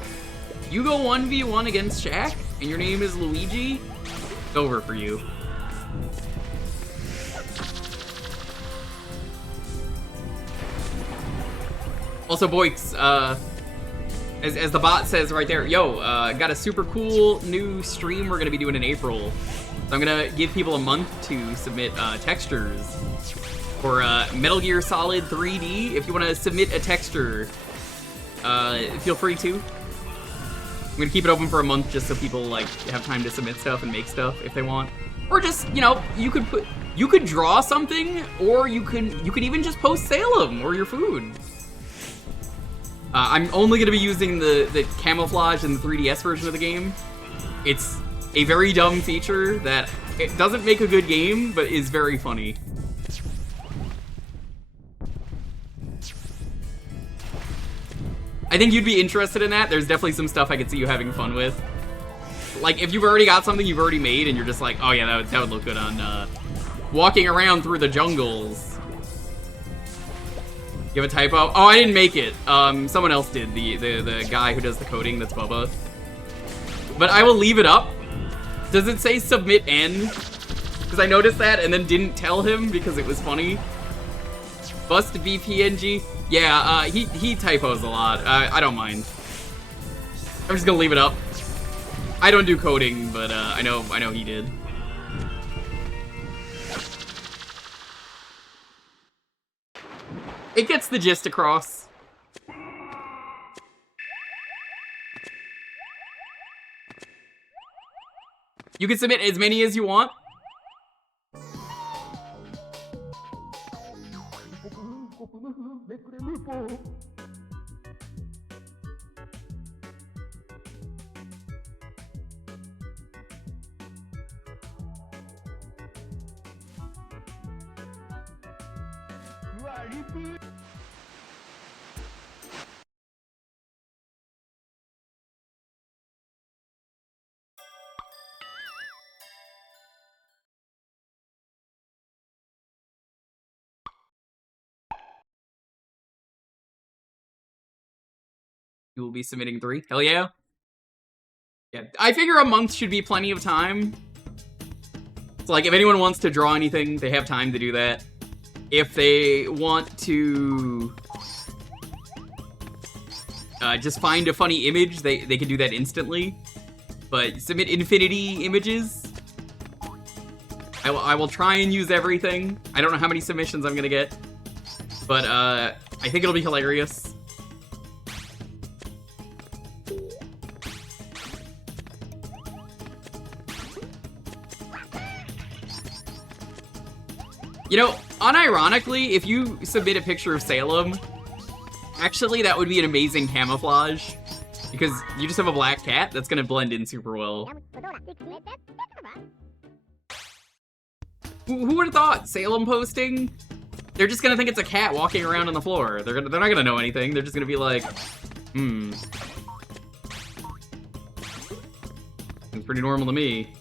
you go 1v1 against Shaq and your name is Luigi, it's over for you. Also, Boix, as the bot says right there, yo, got a super cool new stream we're gonna be doing in April. So I'm gonna give people a month to submit textures for Metal Gear Solid 3D. If you want to submit a texture, feel free to. I'm gonna keep it open for a month just so people like have time to submit stuff and make stuff if they want, or just, you know, you could draw something, or you could even just post Salem or your food. I'm only going to be using the camouflage in the 3DS version of the game. It's a very dumb feature that it doesn't make a good game, but is very funny. I think you'd be interested in that. There's definitely some stuff I could see you having fun with. Like, if you've already got something you've already made and you're just like, oh yeah, that would look good on walking around through the jungles. You have a typo? Oh, I didn't make it. Someone else did. The guy who does the coding, that's Bubba. But I will leave it up. Does it say submit N? Because I noticed that and then didn't tell him because it was funny. Bust BPNG. Yeah, he typos a lot. I don't mind. I'm just gonna leave it up. I don't do coding, but I know he did. It gets the gist across. You can submit as many as you want. You will be submitting 3? Hell yeah. Yeah, I figure a month should be plenty of time. So, like, if anyone wants to draw anything, they have time to do that. If they want to just find a funny image, they can do that instantly. But submit infinity images. I will try and use everything. I don't know how many submissions I'm gonna get. But I think it'll be hilarious. You know, unironically, if you submit a picture of Salem, actually that would be an amazing camouflage. Because you just have a black cat that's gonna blend in super well. Who would have thought? Salem posting? They're just gonna think it's a cat walking around on the floor. They're not gonna know anything. They're just gonna be like, It's pretty normal to me.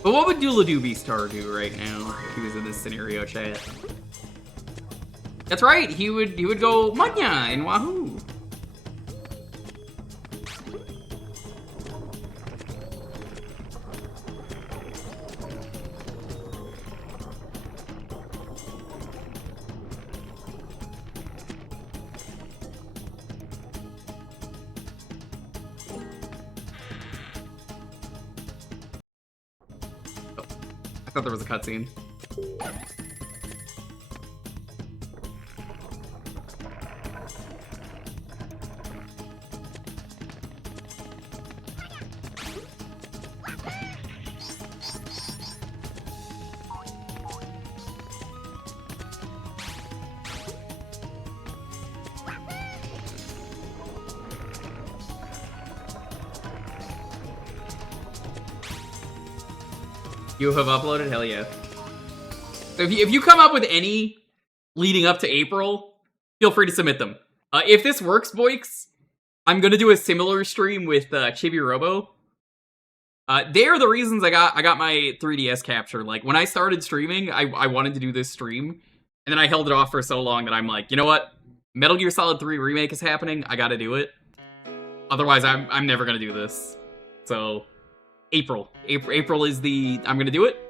But what would Doodle Star do right now if he was in this scenario chat? That's right, he would go Manya and Wahoo. I thought there was a cutscene. You have uploaded? Hell yeah. So if you come up with any leading up to April, feel free to submit them. If this works, Boix, I'm gonna do a similar stream with Chibi Robo. They are the reasons I got my 3DS capture. Like, when I started streaming, I wanted to do this stream, and then I held it off for so long that I'm like, you know what? Metal Gear Solid 3 Remake is happening, I gotta do it. Otherwise, I'm never gonna do this. So, April is the... I'm gonna do it.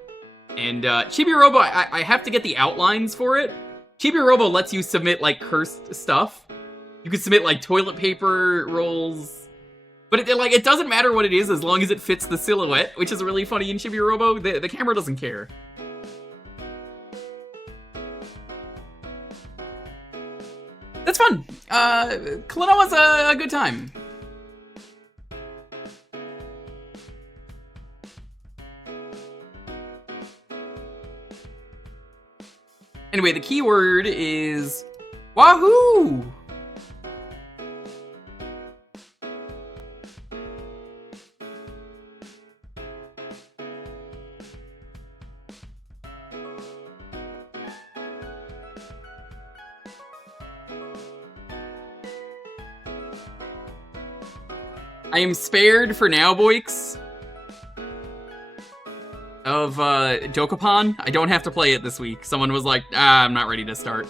And Chibi Robo, I have to get the outlines for it. Chibi Robo lets you submit, like, cursed stuff. You can submit, like, toilet paper rolls. But it doesn't matter what it is as long as it fits the silhouette, which is really funny in Chibi Robo. The camera doesn't care. That's fun. Klonoa's a good time. Anyway, the keyword is Wahoo! I am spared for now, Boix, of Dokapon. I don't have to play it this week. Someone was like, I'm not ready to start.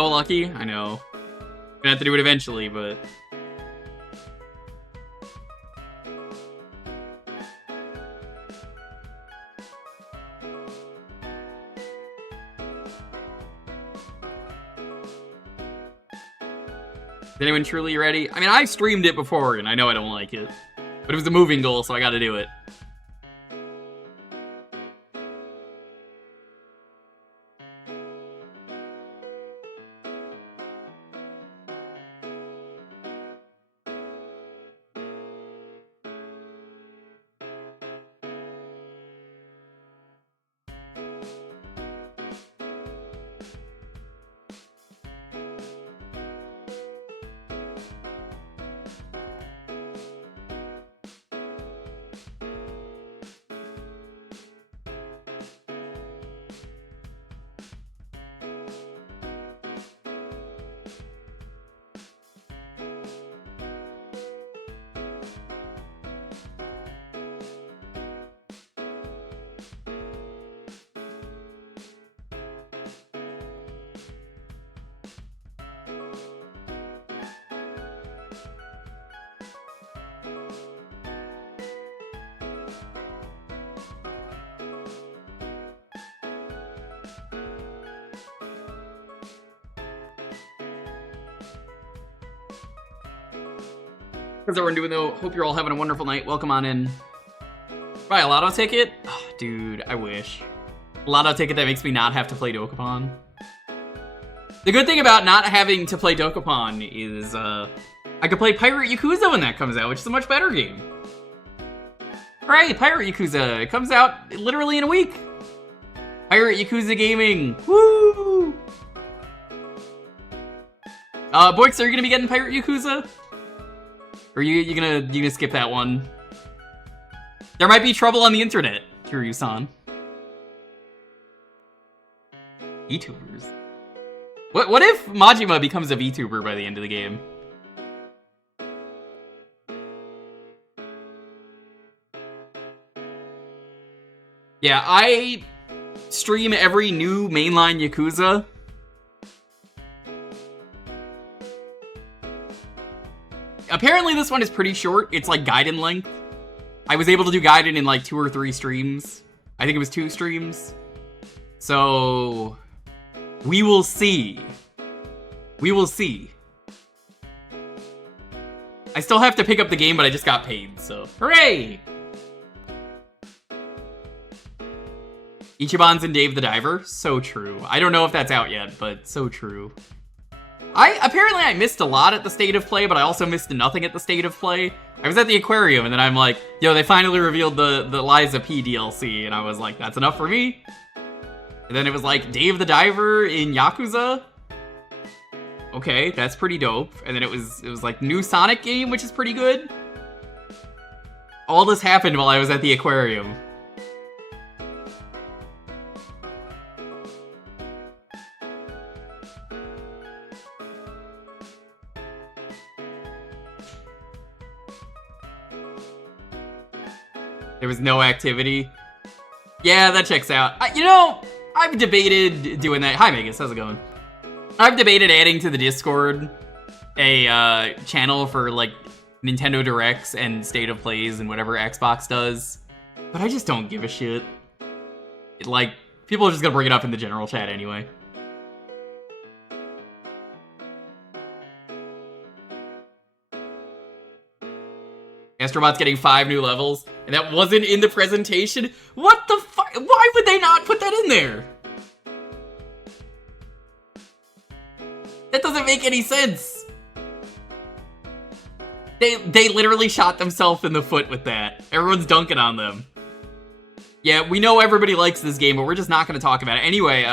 So lucky, I know. Gonna have to do it eventually, but... Is anyone truly ready? I mean, I streamed it before, and I know I don't like it. But it was a moving goal, so I gotta do it. How's everyone doing though? Hope you're all having a wonderful night. Welcome on in. Buy a lotto ticket? Oh, dude, I wish. A lotto ticket that makes me not have to play Dokapon. The good thing about not having to play Dokapon is, I could play Pirate Yakuza when that comes out, which is a much better game. Alright, Pirate Yakuza. It comes out literally in a week. Pirate Yakuza Gaming. Woo! Boix, are you gonna be getting Pirate Yakuza? Or you gonna skip that one? There might be trouble on the internet, Kiryu-san. VTubers. What if Majima becomes a VTuber by the end of the game? Yeah, I stream every new mainline Yakuza. Apparently this one is pretty short. It's like Gaiden length. I was able to do Gaiden in like 2 or 3 streams. I think it was 2 streams. So... we will see. We will see. I still have to pick up the game, but I just got paid, so... hooray! Ichiban's and Dave the Diver? So true. I don't know if that's out yet, but so true. Apparently I missed a lot at the State of Play, but I also missed nothing at the State of Play. I was at the aquarium, and then I'm like, yo, they finally revealed the Liza P DLC, and I was like, that's enough for me? And then it was like, Dave the Diver in Yakuza? Okay, that's pretty dope. And then it was like, new Sonic game, which is pretty good. All this happened while I was at the aquarium. There was no activity. Yeah, that checks out. You know, I've debated doing that. Hi, Megas. How's it going? I've debated adding to the Discord a channel for, like, Nintendo Directs and State of Plays and whatever Xbox does. But I just don't give a shit. Like, people are just gonna bring it up in the general chat anyway. Astrobot's getting 5 new levels, and that wasn't in the presentation? What the fuck? Why would they not put that in there? That doesn't make any sense. They literally shot themselves in the foot with that. Everyone's dunking on them. Yeah, we know everybody likes this game, but we're just not going to talk about it. Anyway,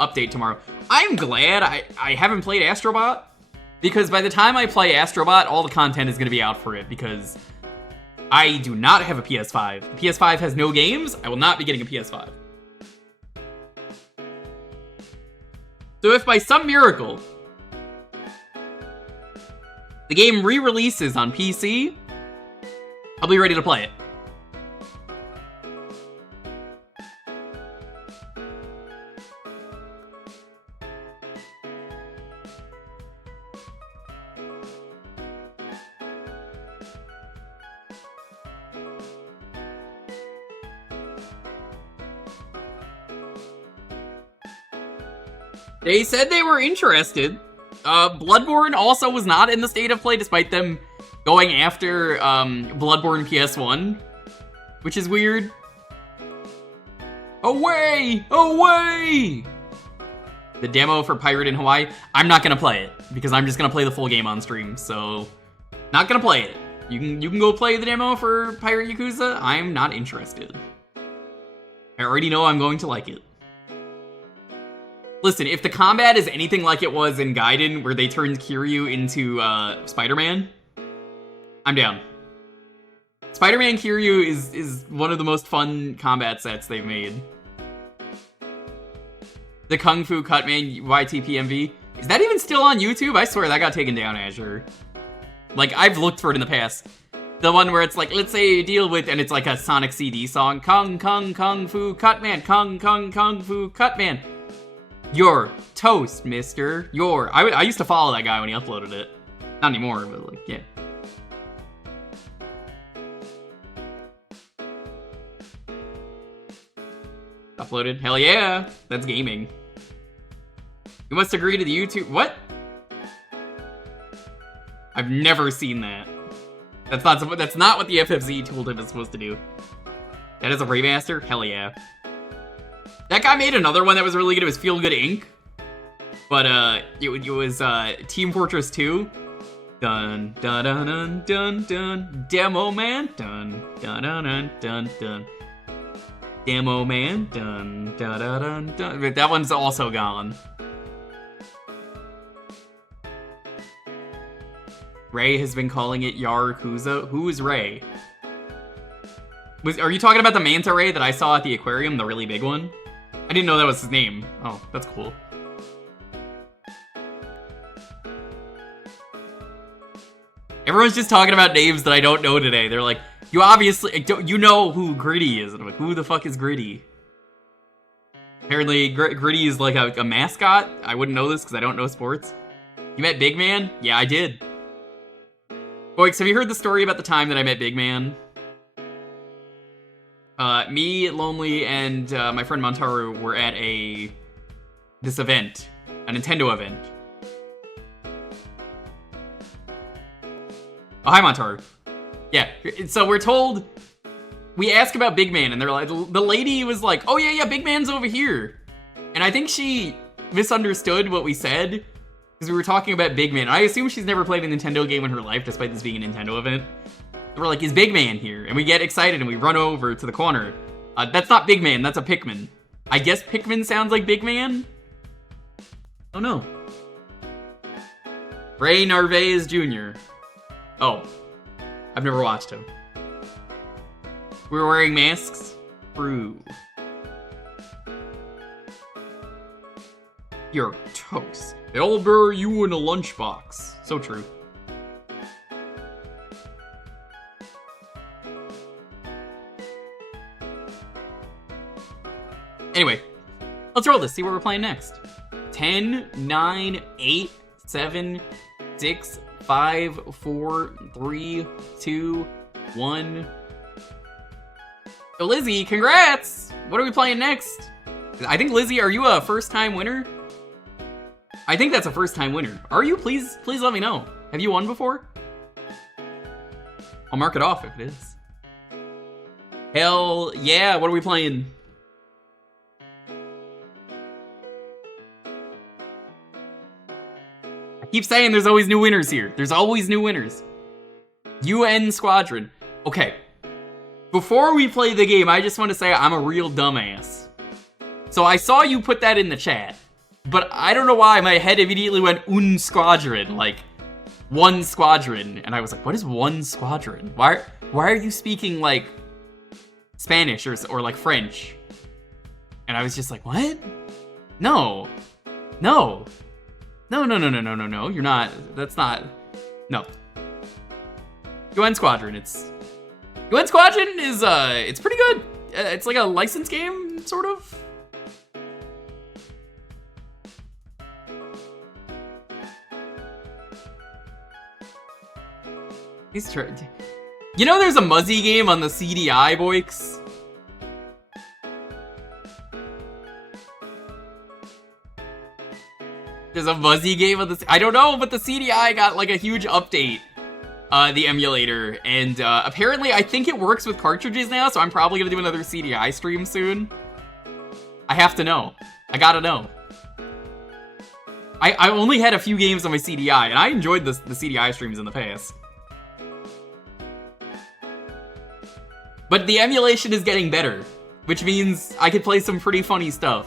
update tomorrow. I'm glad I haven't played Astrobot. Because by the time I play Astrobot, all the content is going to be out for it, because I do not have a PS5. The PS5 has no games. I will not be getting a PS5. So if by some miracle, the game re-releases on PC, I'll be ready to play it. They said they were interested. Bloodborne also was not in the state of play despite them going after Bloodborne PS1, which is weird. Away! Away! The demo for Pirate in Hawaii, I'm not gonna play it because I'm just gonna play the full game on stream, so not gonna play it. You can go play the demo for Pirate Yakuza. I'm not interested. I already know I'm going to like it. Listen, if the combat is anything like it was in Gaiden, where they turned Kiryu into Spider-Man, I'm down. Spider-Man Kiryu is one of the most fun combat sets they've made. The Kung Fu Cutman YTPMV. Is that even still on YouTube? I swear that got taken down, Azure. Like, I've looked for it in the past. The one where it's like, let's say you deal with, and it's like a Sonic CD song. Kung Fu Cutman. Kung Fu Cutman. You're toast, mister. I used to follow that guy when he uploaded it. Not anymore, but like, yeah. Uploaded? Hell yeah! That's gaming. You must agree to the YouTube... What? I've never seen that. That's not what the FFZ told him it's supposed to do. That is a remaster? Hell yeah. That guy made another one that was really good. It was Feel Good Inc. But it was Team Fortress 2. Dun dun dun dun dun dun. Demo man. Dun dun dun dun dun dun. Demo man. Dun dun dun dun dun. But that one's also gone. Ray has been calling it Yakuza. Who is Ray? Are you talking about the manta ray that I saw at the aquarium, the really big one? I didn't know that was his name. Oh, that's cool. Everyone's just talking about names that I don't know today. They're like, you obviously, you know who Gritty is. And I'm like, who the fuck is Gritty? Apparently, Gritty is like a mascot. I wouldn't know this because I don't know sports. You met Big Man? Yeah, I did. Boix, have you heard the story about the time that I met Big Man? Me, Lonely, and my friend Montaru were at this event, a Nintendo event. Oh, hi, Montaru. Yeah, so we're told, we ask about Big Man, and they're like, the lady was like, oh yeah, Big Man's over here. And I think she misunderstood what we said, because we were talking about Big Man. I assume she's never played a Nintendo game in her life, despite this being a Nintendo event. We're like, is Big Man here? And we get excited and we run over to the corner. That's not Big Man, that's a Pikmin. I guess Pikmin sounds like Big Man? Oh no. Ray Narvaez Jr. Oh. I've never watched him. We were wearing masks? True. You're toast. They'll bury you in a lunchbox. So true. Anyway, let's roll this, see what we're playing next. 10, 9, 8, 7, 6, 5, 4, 3, 2, 1. So Lizzie, congrats! What are we playing next? I think, Lizzie, are you a first-time winner? I think that's a first-time winner. Are you? Please let me know. Have you won before? I'll mark it off if it is. Hell yeah, what are we playing? I keep saying there's always new winners here. There's always new winners. UN Squadron. Okay. Before we play the game, I just want to say I'm a real dumbass. So I saw you put that in the chat, but I don't know why my head immediately went un squadron, like one squadron, and I was like, what is one squadron? Why are you speaking like Spanish or like French? And I was just like, what? No. You're not. That's not. No. UN Squadron. UN Squadron is it's pretty good. It's like a licensed game, sort of. You know, there's a Muzzy game on the CDI, Boix. There's a Fuzzy game of this. I don't know, but the CDI got like a huge update. The emulator, and apparently I think it works with cartridges now, so I'm probably gonna do another CDI stream soon. I have to know. I gotta know. I only had a few games on my CDI, and I enjoyed the CDI streams in the past. But the emulation is getting better, which means I could play some pretty funny stuff.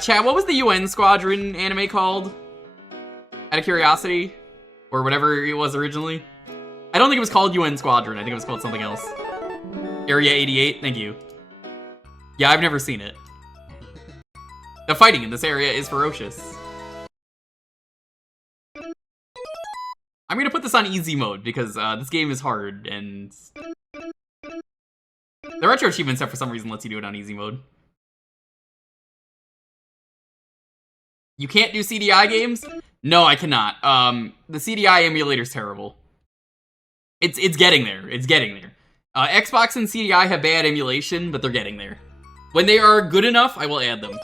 Chad, what was the UN Squadron anime called? Out of curiosity? Or whatever it was originally? I don't think it was called UN Squadron, I think it was called something else. Area 88, thank you. Yeah, I've never seen it. The fighting in this area is ferocious. I'm gonna put this on easy mode, because this game is hard, and... The Retro Achievement set for some reason lets you do it on easy mode. You can't do CDI games? No, I cannot. The CDI emulator's terrible. It's getting there. It's getting there. Xbox and CDI have bad emulation, but they're getting there. When they are good enough, I will add them.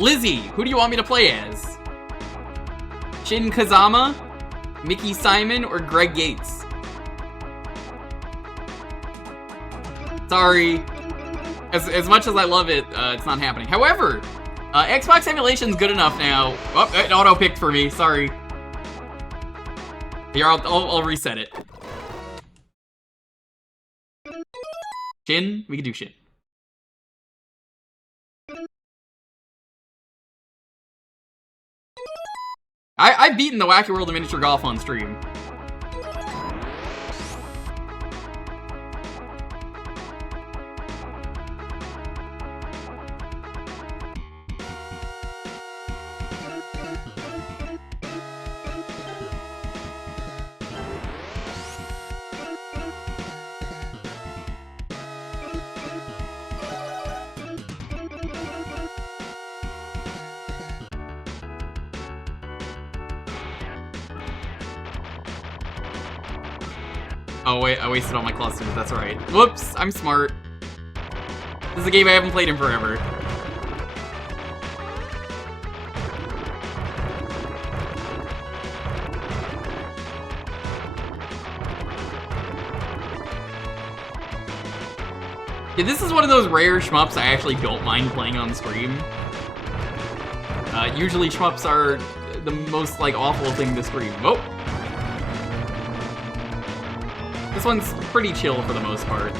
Lizzie, who do you want me to play as? Shin Kazama, Mickey Simon, or Greg Yates? Sorry. As much as I love it, it's not happening. However, Xbox emulation's good enough now. Oh, it auto-picked for me, sorry. Here, I'll reset it. Shin? We can do Shin. I've beaten the Wacky World of Miniature Golf on stream. Oh wait, I wasted all my clusters, that's right. Whoops, I'm smart. This is a game I haven't played in forever. Yeah, this is one of those rare shmups I actually don't mind playing on stream. Usually shmups are the most, like, awful thing to stream. Oh! This one's pretty chill for the most part.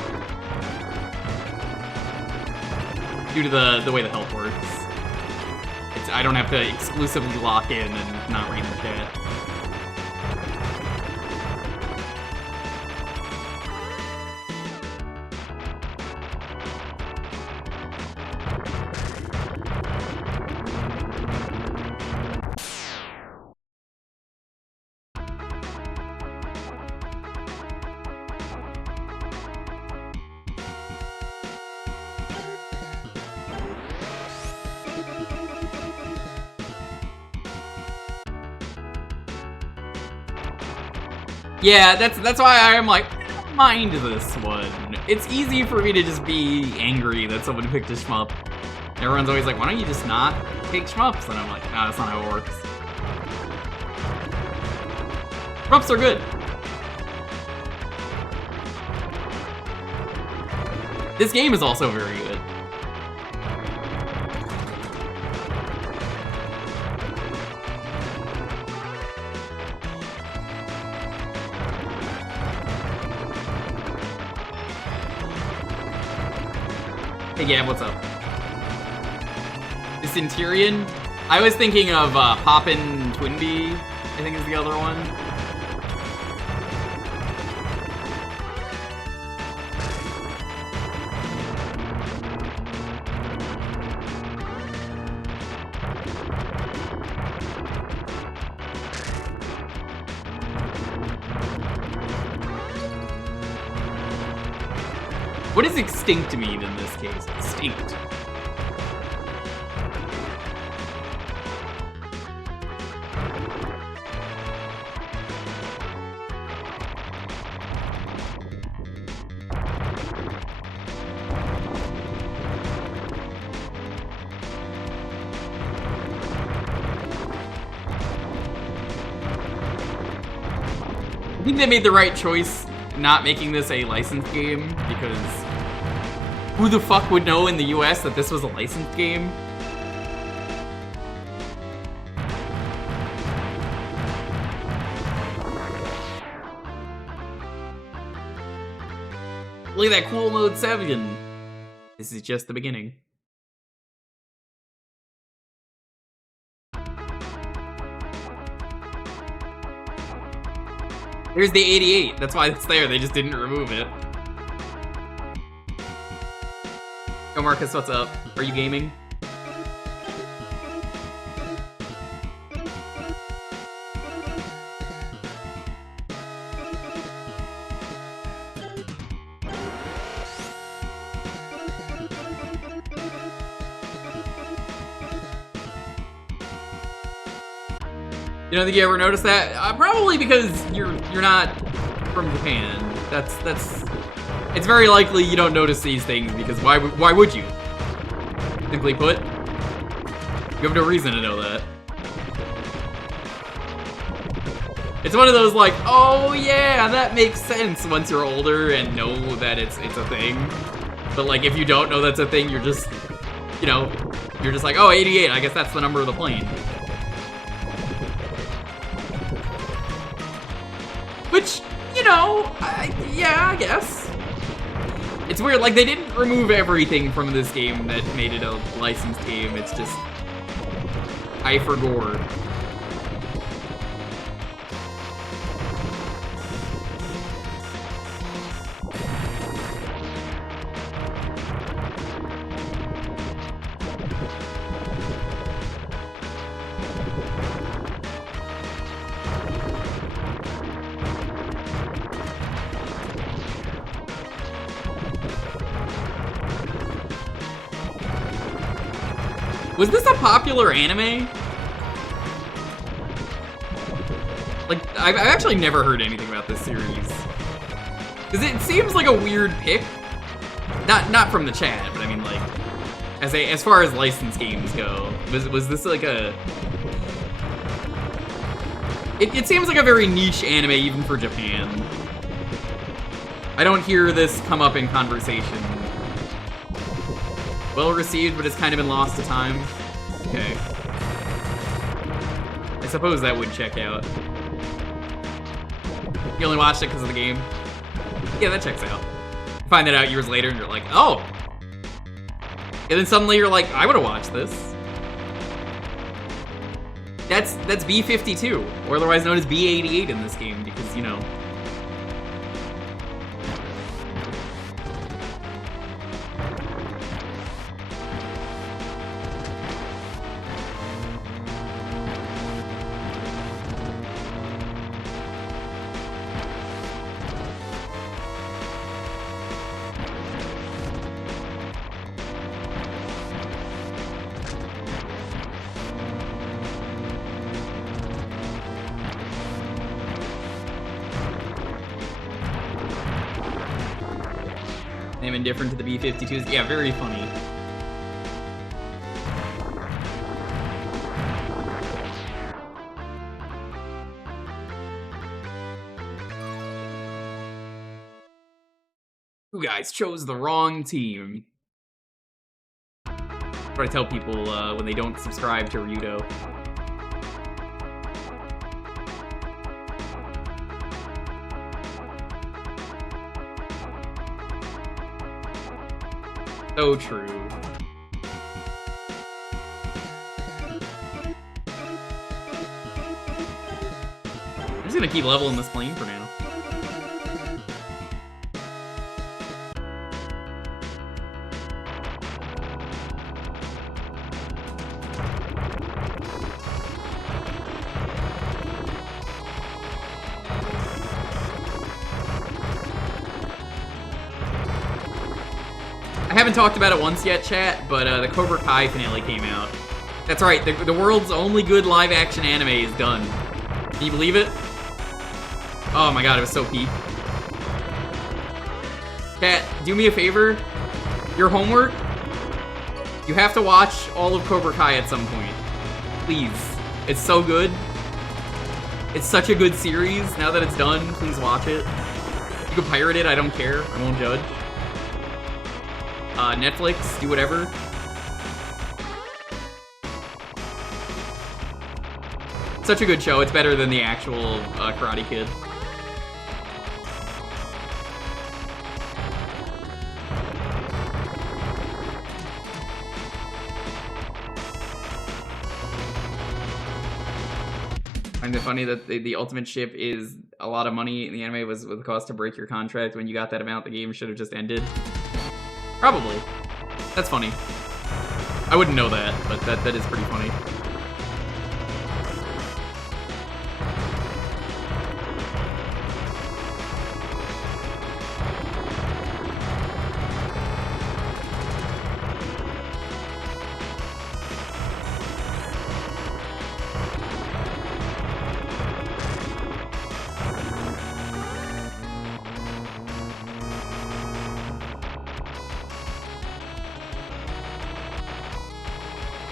Due to the way the health works. I don't have to exclusively lock in and not read the chat. Yeah, that's why I'm like, I don't mind this one. It's easy for me to just be angry that someone picked a shmup. Everyone's always like, why don't you just not take shmups? And I'm like, nah, that's not how it works. Shmups are good. This game is also very good. Hey Gab, what's up? The Centurion? I was thinking of Poppin' Twinbee, I think is the other one. What does extinct mean in this case? Extinct. think they made the right choice not making this a licensed game, because who the fuck would know in the US that this was a licensed game? Look at that cool mode 7. This is just the beginning. Here's the 88. That's why it's there. They just didn't remove it. Yo, Marcus, what's up? Are you gaming? You don't think you ever noticed that? Probably because you're not from Japan. It's very likely you don't notice these things, because why would you? Simply put, you have no reason to know that. It's one of those like, oh yeah, that makes sense once you're older and know that it's a thing. But like, if you don't know that's a thing, you're just, you know, you're just like, oh, 88, I guess that's the number of the plane. Which, you know, yeah, I guess. It's weird, like, they didn't remove everything from this game that made it a licensed game. It's just, I forgot. Was this a popular anime? Like, I've actually never heard anything about this series. Because it seems like a weird pick. Not from the chat, but I mean, like, as far as licensed games go, was this like a... It seems like a very niche anime, even for Japan. I don't hear this come up in conversation. Well received, but it's kind of been lost to time. Okay. I suppose that would check out. You only watched it because of the game? Yeah, that checks out. Find that out years later and you're like, oh! And then suddenly you're like, I would've watched this. That's B52, or otherwise known as B88 in this game, because, you know. Indifferent to the B-52s. Yeah, very funny. You guys chose the wrong team. That's what I tell people when they don't subscribe to Ryudo. So true. I'm just gonna keep leveling this plane for now. I haven't talked about it once yet, chat, but the Cobra Kai finale came out. That's right, the world's only good live-action anime is done. Can you believe it? Oh my god, it was so peak. Chat, do me a favor. Your homework, you have to watch all of Cobra Kai at some point. Please. It's so good. It's such a good series. Now that it's done, please watch it. You can pirate it, I don't care. I won't judge. Netflix, do whatever. Such a good show. It's better than the actual Karate Kid. I find it funny that the ultimate ship is a lot of money in the anime was the cost to break your contract. When you got that amount, the game should have just ended. Probably. That's funny. I wouldn't know that, but that is pretty funny.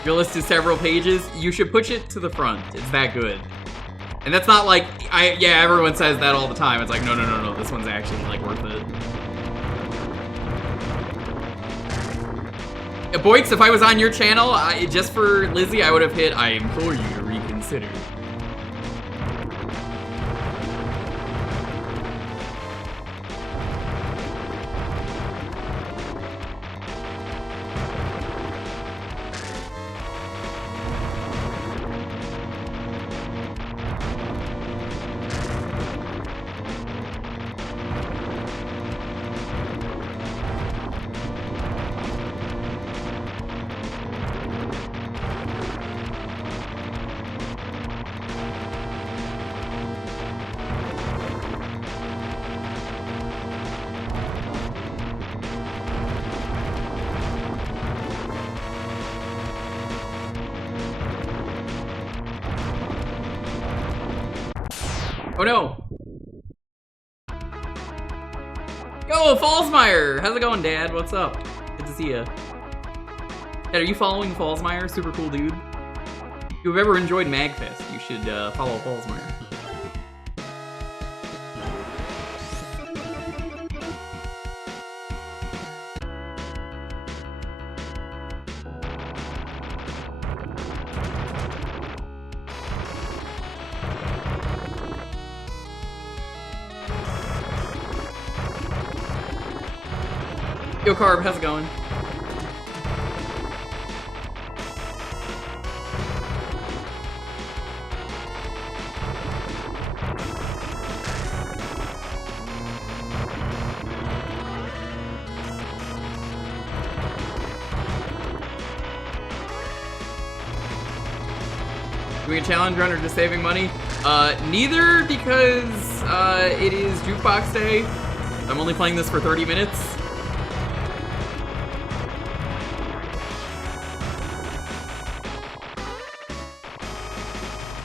Your list is several pages. You should push it to the front. It's that good. And that's not like, yeah, everyone says that all the time. It's like, no, this one's actually, like, worth it. Boix, if I was on your channel, just for Lizzie, I would have hit, I implore you to reconsider. Oh no! Yo, Fallsmeyer! How's it going, Dad? What's up? Good to see ya. Dad, are you following Fallsmeyer? Super cool dude. If you've ever enjoyed MagFest, you should follow Fallsmeyer. Yo, Carb, how's it going? Doing a challenge run or just saving money? Neither, because it is Jewkbox day. I'm only playing this for 30 minutes.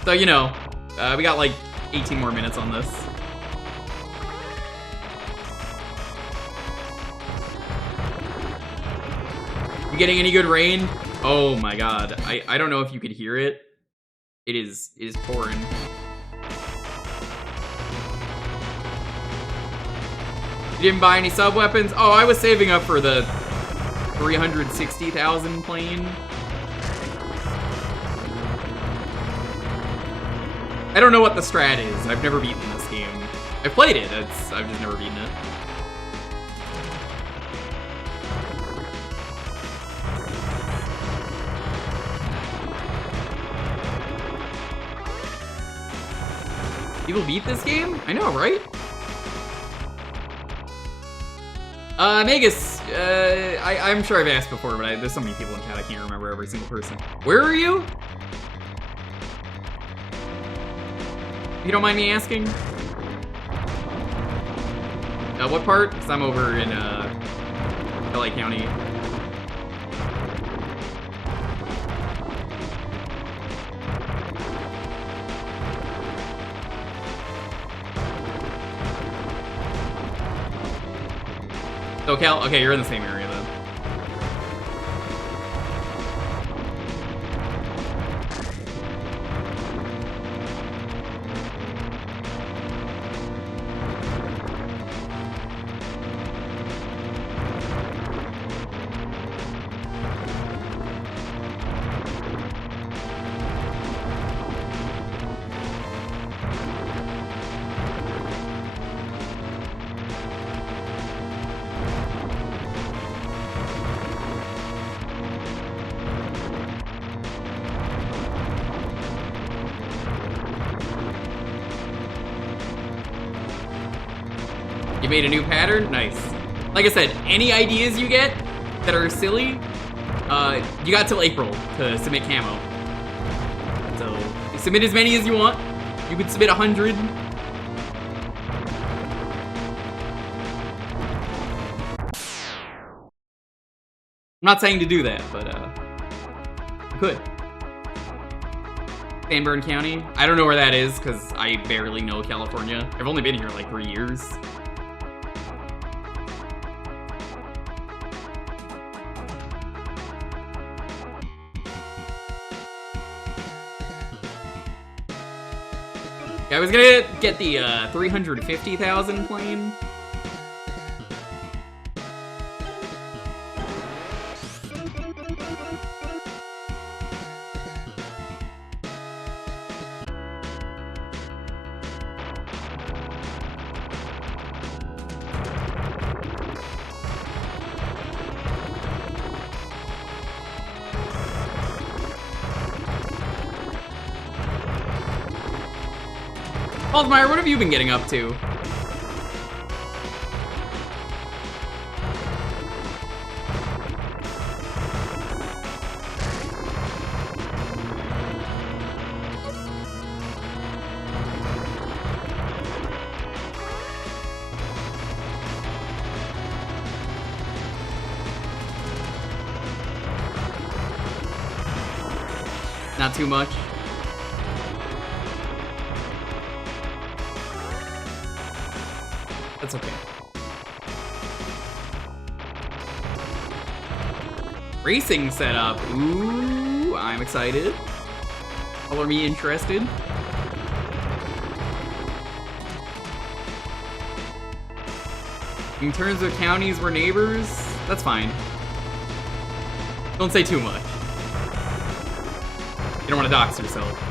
So, you know, we got like 18 more minutes on this. You getting any good rain? Oh my god. I don't know if you could hear it. It is pouring. You didn't buy any sub-weapons? Oh, I was saving up for the 360,000 plane. I don't know what the strat is. I've never beaten this game. I've played it. I've just never beaten it. People beat this game? I know, right? Magus, I'm sure I've asked before, but there's so many people in chat I can't remember every single person. Where are you? If you don't mind me asking. What part? Because I'm over in LA County. SoCal? Okay, you're in the same area then. made a new pattern? Nice. Like I said, any ideas you get that are silly, you got till April to submit camo. So, you submit as many as you want. You could submit 100. I'm not saying to do that, but, you could. San Bernardino County? I don't know where that is, because I barely know California. I've only been here like 3 years. Yeah, I was gonna get the 350,000 plane. Meyer, what have you been getting up to? Not too much. That's okay. Racing setup. Ooh, I'm excited. Color me interested. In terms of counties, we're neighbors. That's fine. Don't say too much. You don't want to dox yourself.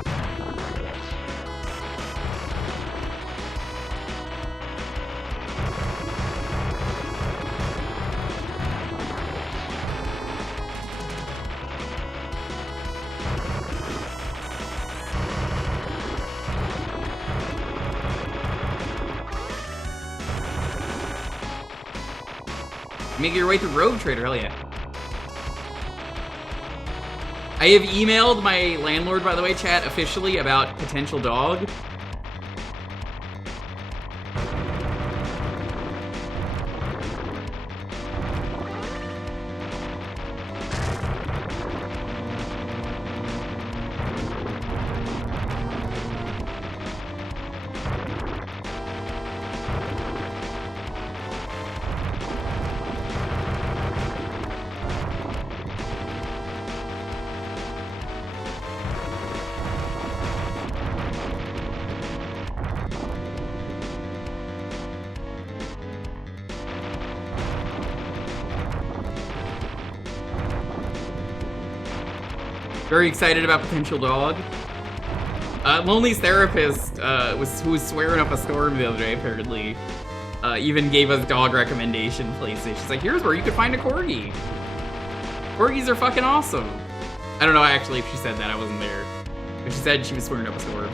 Make your way through Rogue Trader, hell yeah. I have emailed my landlord, by the way, chat, officially about potential dog. Very excited about potential dog. Lonely's therapist, who was swearing up a storm the other day, apparently, even gave us dog recommendation places. She's like, here's where you could find a corgi. Corgis are fucking awesome. I don't know actually if she said that, I wasn't there. But she said she was swearing up a storm.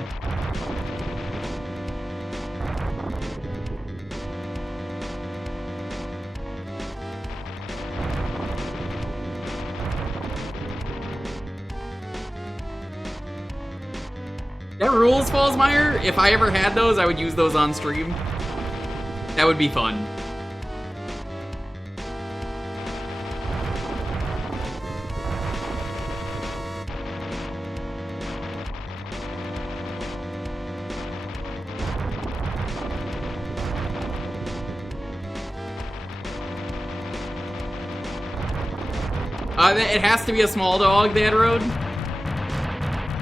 That rules, Fallsmeyer. If I ever had those, I would use those on stream. That would be fun. It has to be a small dog, Dad Road.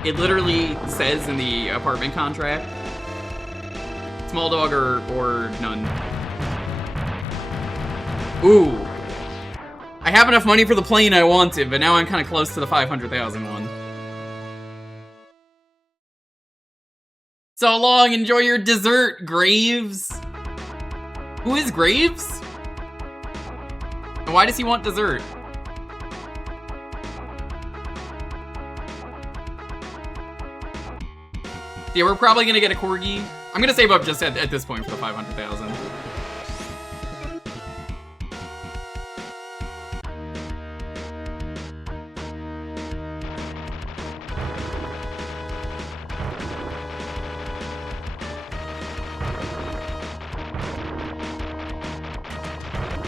It literally says in the apartment contract. Small dog or none. Ooh. I have enough money for the plane I wanted, but now I'm kind of close to the 500,000 one. So long, enjoy your dessert, Graves. Who is Graves? And why does he want dessert? Yeah, we're probably gonna get a corgi. I'm gonna save up just at this point for the 500,000.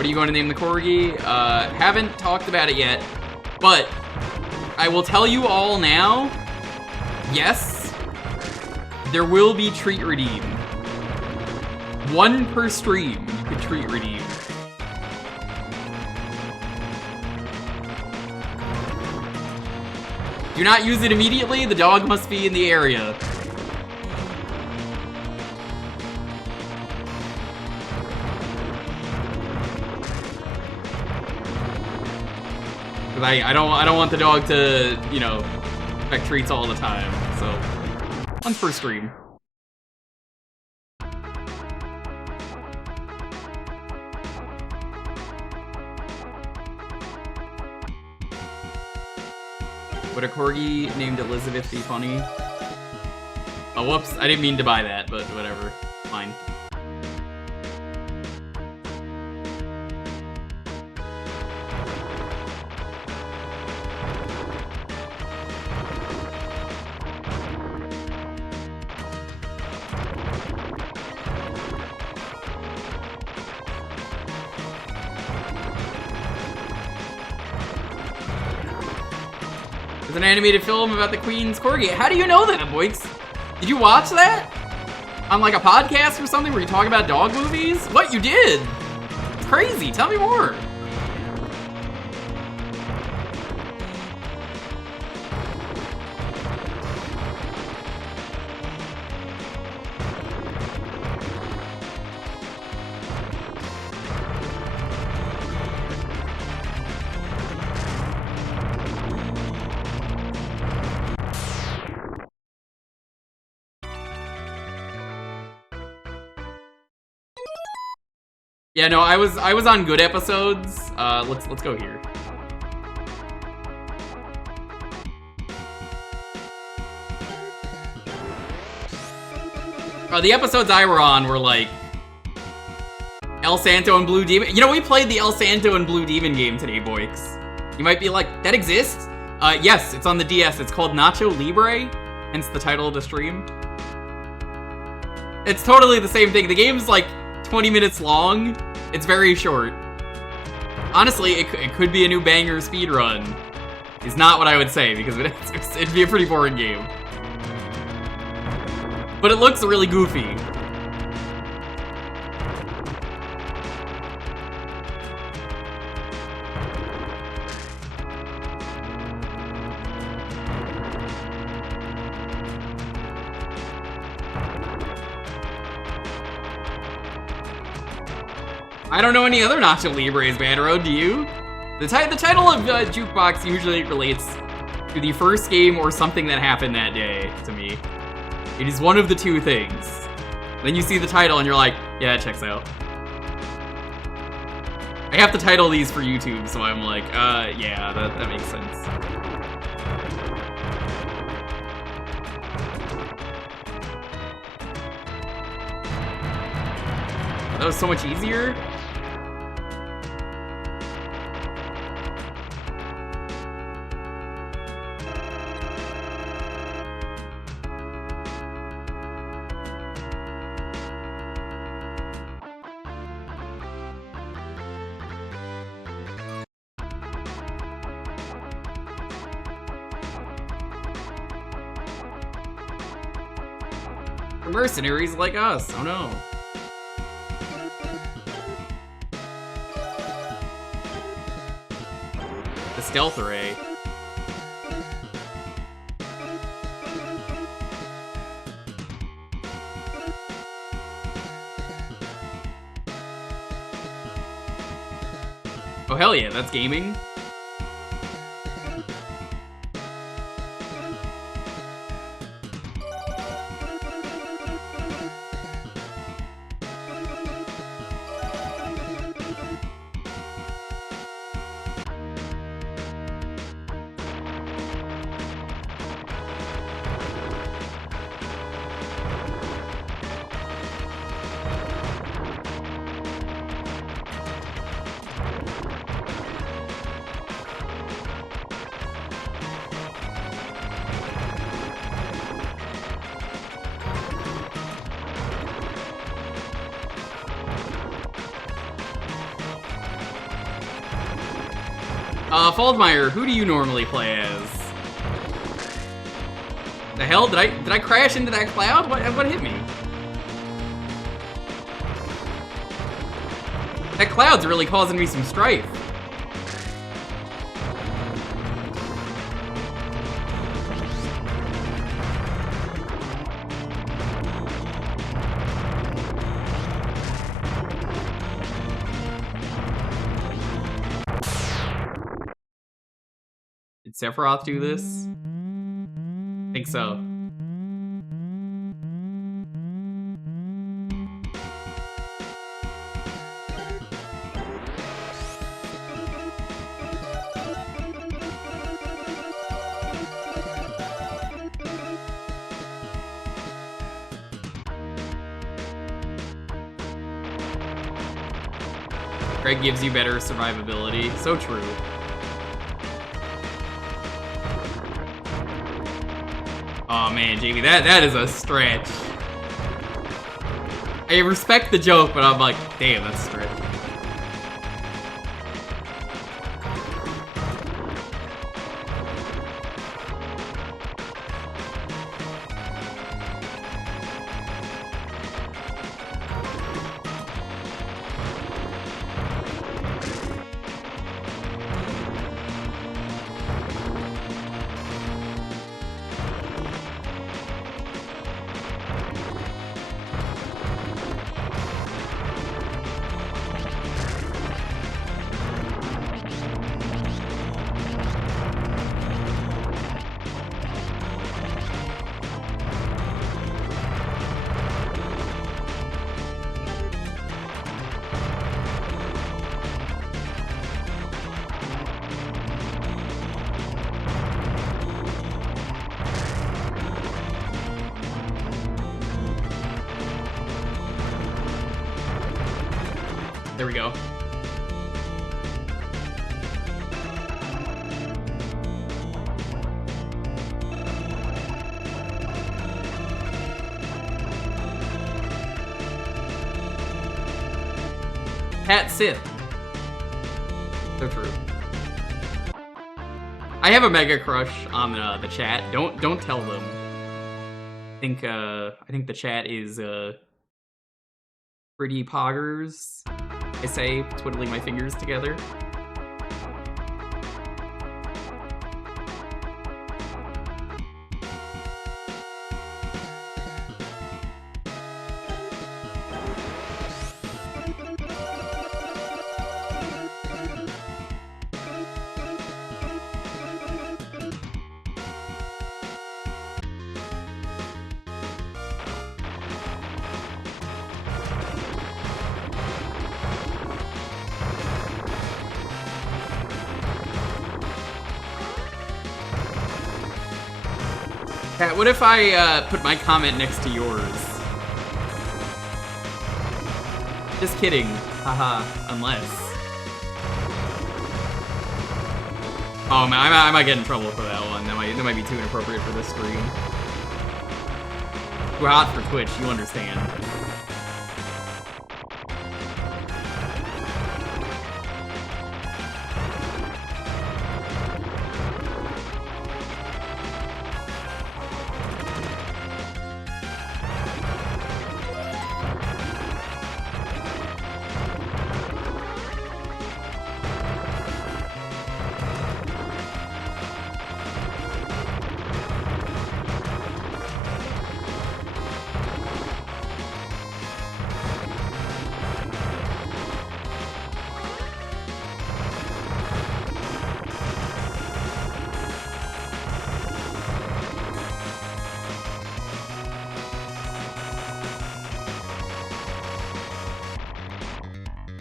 are you going to name the corgi? Haven't talked about it yet, but I will tell you all now, yes, there will be treat redeem. 1 per stream, you could treat redeem. Do not use it immediately, the dog must be in the area. Cause I don't want the dog to, you know, expect treats all the time, so 1 per stream. Would a corgi named Elizabeth be funny? Oh, whoops, I didn't mean to buy that, but whatever, fine. An animated film about the Queen's Corgi. How do you know that, Boix? Did you watch that? On like a podcast or something where you talk about dog movies? What, you did? It's crazy, tell me more. Yeah, no, I was on good episodes. Let's go here. The episodes I were on were like El Santo and Blue Demon. You know, we played the El Santo and Blue Demon game today, Boix. You might be like, that exists? Yes, it's on the DS. It's called Nacho Libre, hence the title of the stream. It's totally the same thing. The game's like 20 minutes long. It's very short. Honestly, it could be a new banger speedrun. Is not what I would say, because it'd be a pretty boring game. But it looks really goofy. I don't know any other Nacho Libres, Banro, do you? The title of Jewkbox usually relates to the first game or something that happened that day, to me. It is one of the two things. Then you see the title and you're like, yeah, it checks out. I have to title these for YouTube, so I'm like, yeah, that makes sense. That was so much easier. Mercenaries like us, oh no. The stealth array. Oh hell yeah, that's gaming. Faldmeyer, who do you normally play as? The hell? Did I crash into that cloud? What hit me? That cloud's really causing me some strife. Did Sephiroth do this? I think so. Greg gives you better survivability. So true. Oh man, JB, that is a stretch. I respect the joke, but I'm like, damn, that's a stretch. There we go. Pat Sith. So true. I have a mega crush on the chat. Don't tell them. I think the chat is pretty poggers. I say, twiddling my fingers together. Pat, what if I put my comment next to yours? Just kidding. Haha, unless. Oh man, I might get in trouble for that one. That might be too inappropriate for this stream. Too hot for Twitch, you understand.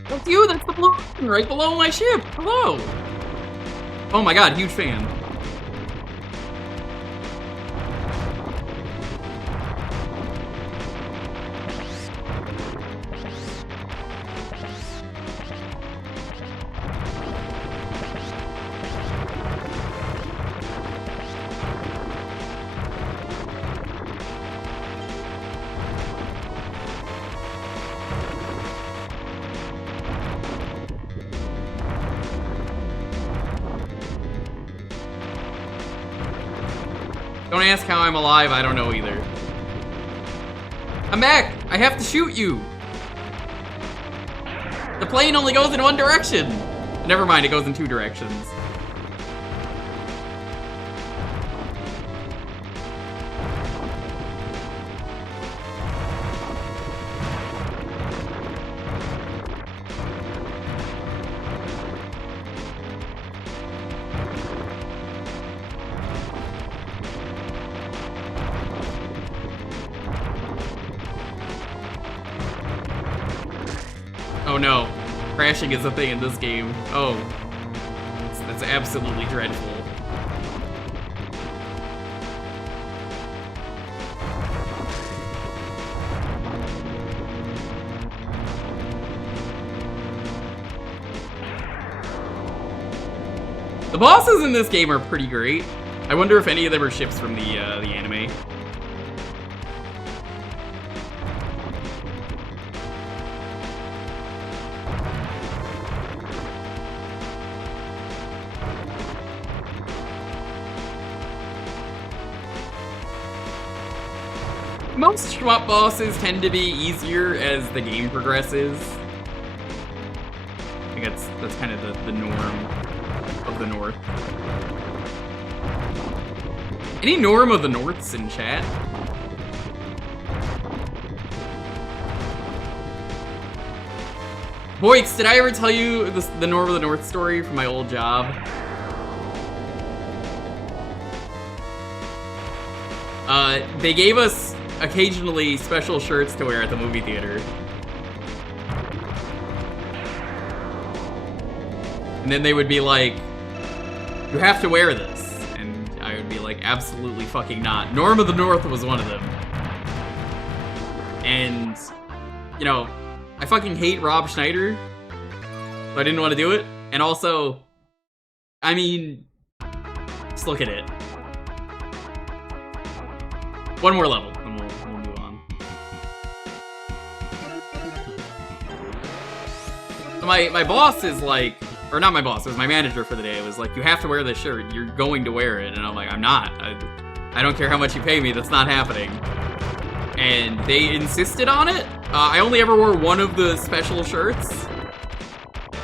That's you, that's the blue button right below my ship. Hello. Oh my god, huge fan. ask how I'm alive, I don't know either. I'm back! I have to shoot you! The plane only goes in one direction! Never mind, it goes in two directions. Oh no, crashing is a thing in this game. Oh, that's absolutely dreadful. The bosses in this game are pretty great. I wonder if any of them are ships from the anime. Most shmup bosses tend to be easier as the game progresses. I think that's kind of the norm of the North. Any norm of the Norths in chat? Boix, did I ever tell you the norm of the North story from my old job? They gave us occasionally special shirts to wear at the movie theater. And then they would be like, you have to wear this. And I would be like, absolutely fucking not. Norm of the North was one of them. And, you know, I fucking hate Rob Schneider, so I didn't want to do it. And also, I mean, just look at it. One more level, and we'll move on. So my boss is like, or not my boss, it was my manager for the day. It was like, you have to wear this shirt. You're going to wear it. And I'm like, I'm not. I don't care how much you pay me. That's not happening. And they insisted on it. I only ever wore one of the special shirts.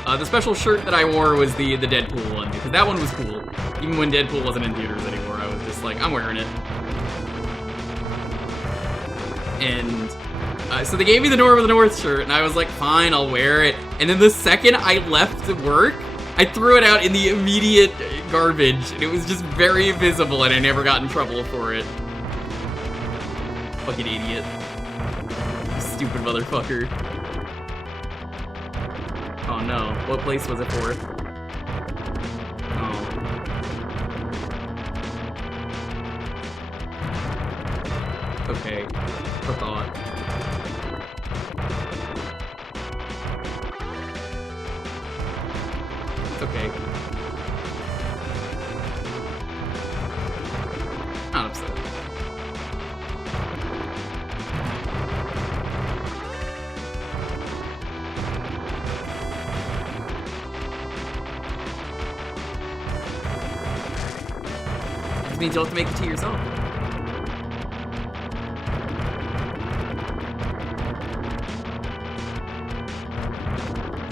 The special shirt that I wore was the Deadpool one, because that one was cool. Even when Deadpool wasn't in theaters anymore, I was just like, I'm wearing it. And so they gave me the Norm of the North shirt, and I was like, fine, I'll wear it. And then the second I left work, I threw it out in the immediate garbage, and it was just very visible, and I never got in trouble for it. Fucking idiot. You stupid motherfucker. Oh no, what place was it for? Oh. Okay, a thought. It's okay. Not upset. This means you'll have to make the tea yourself.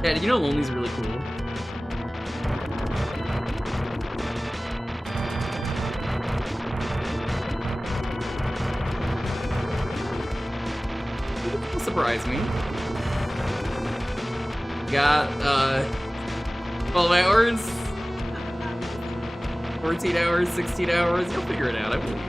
Yeah, did you know Lonely's really cool? It'll surprise me. Got, 12 hours? 14 hours, 16 hours, you'll figure it out, I believe you.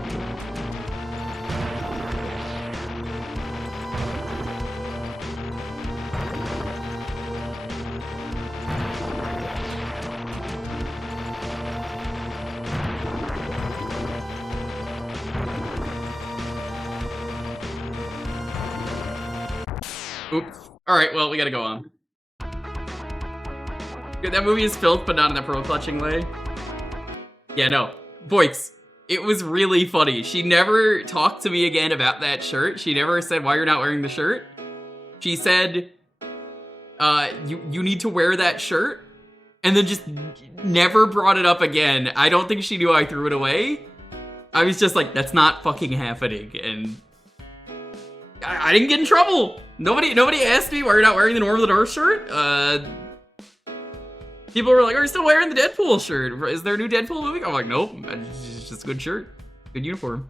Oops. Alright, well, we gotta go on. Good, that movie is filth, but not in a pro-clutching way. Yeah, no. Boix, it was really funny. She never talked to me again about that shirt. She never said why you're not wearing the shirt. She said, you need to wear that shirt, and then just never brought it up again. I don't think she knew I threw it away. I was just like, that's not fucking happening, and I didn't get in trouble. Nobody asked me why you're not wearing the Norm of the North shirt. People were like, are you still wearing the Deadpool shirt? Is there a new Deadpool movie? I'm like, nope, it's just a good shirt, good uniform.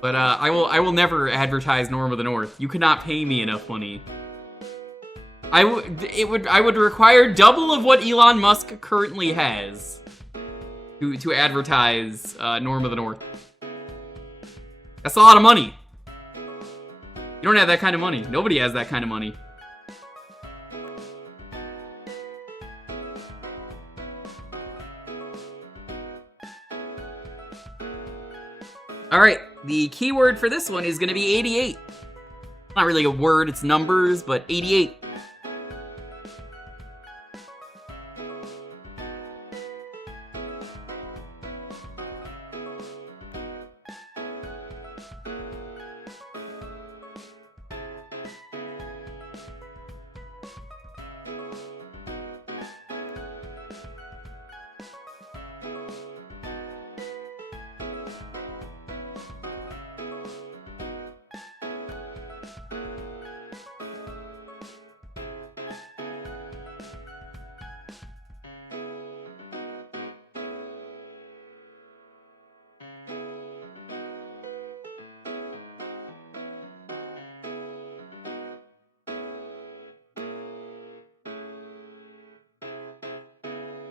But I will never advertise Norm of the North. You could not pay me enough money. I would require double of what Elon Musk currently has to advertise Norm of the North. That's a lot of money. You don't have that kind of money. Nobody has that kind of money. Alright, the keyword for this one is going to be 88. Not really a word, it's numbers, but 88.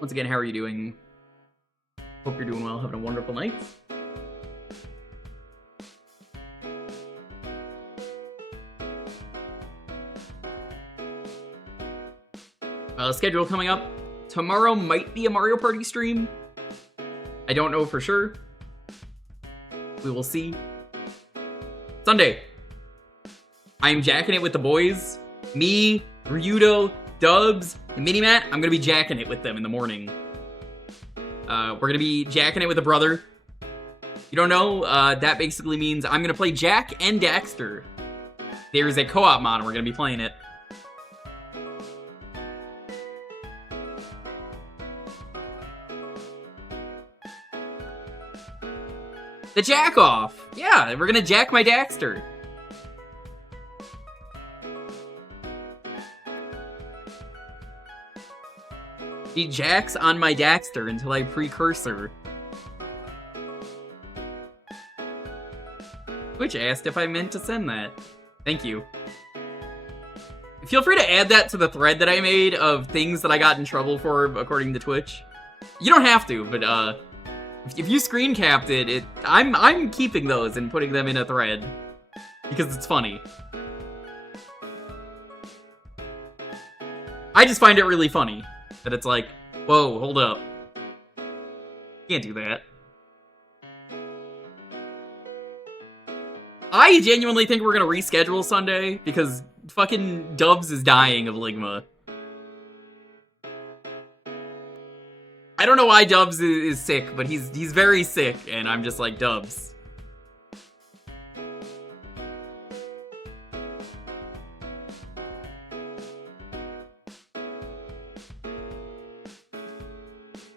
Once again, how are you doing? Hope you're doing well, having a wonderful night. Schedule coming up. Tomorrow might be a Mario Party stream. I don't know for sure. We will see. Sunday. I am jacking it with the boys. Me, Ryudo, Dubs, and Minimat. I'm gonna be jacking it with them in the morning. We're gonna be jacking it with a brother. You don't know, that basically means I'm gonna play Jack and Daxter. There's a co-op mod and we're gonna be playing it. The jack off! Yeah, we're gonna jack my Daxter. He jacks on my Daxter until I precursor. Twitch asked if I meant to send that. Thank you. Feel free to add that to the thread that I made of things that I got in trouble for according to Twitch. You don't have to, but if you screen capped it, I'm keeping those and putting them in a thread because it's funny. I just find it really funny that it's like, whoa, hold up. Can't do that. I genuinely think we're gonna reschedule Sunday because fucking Dubs is dying of Ligma. I don't know why Dubs is sick, but he's very sick, and I'm just like, Dubs.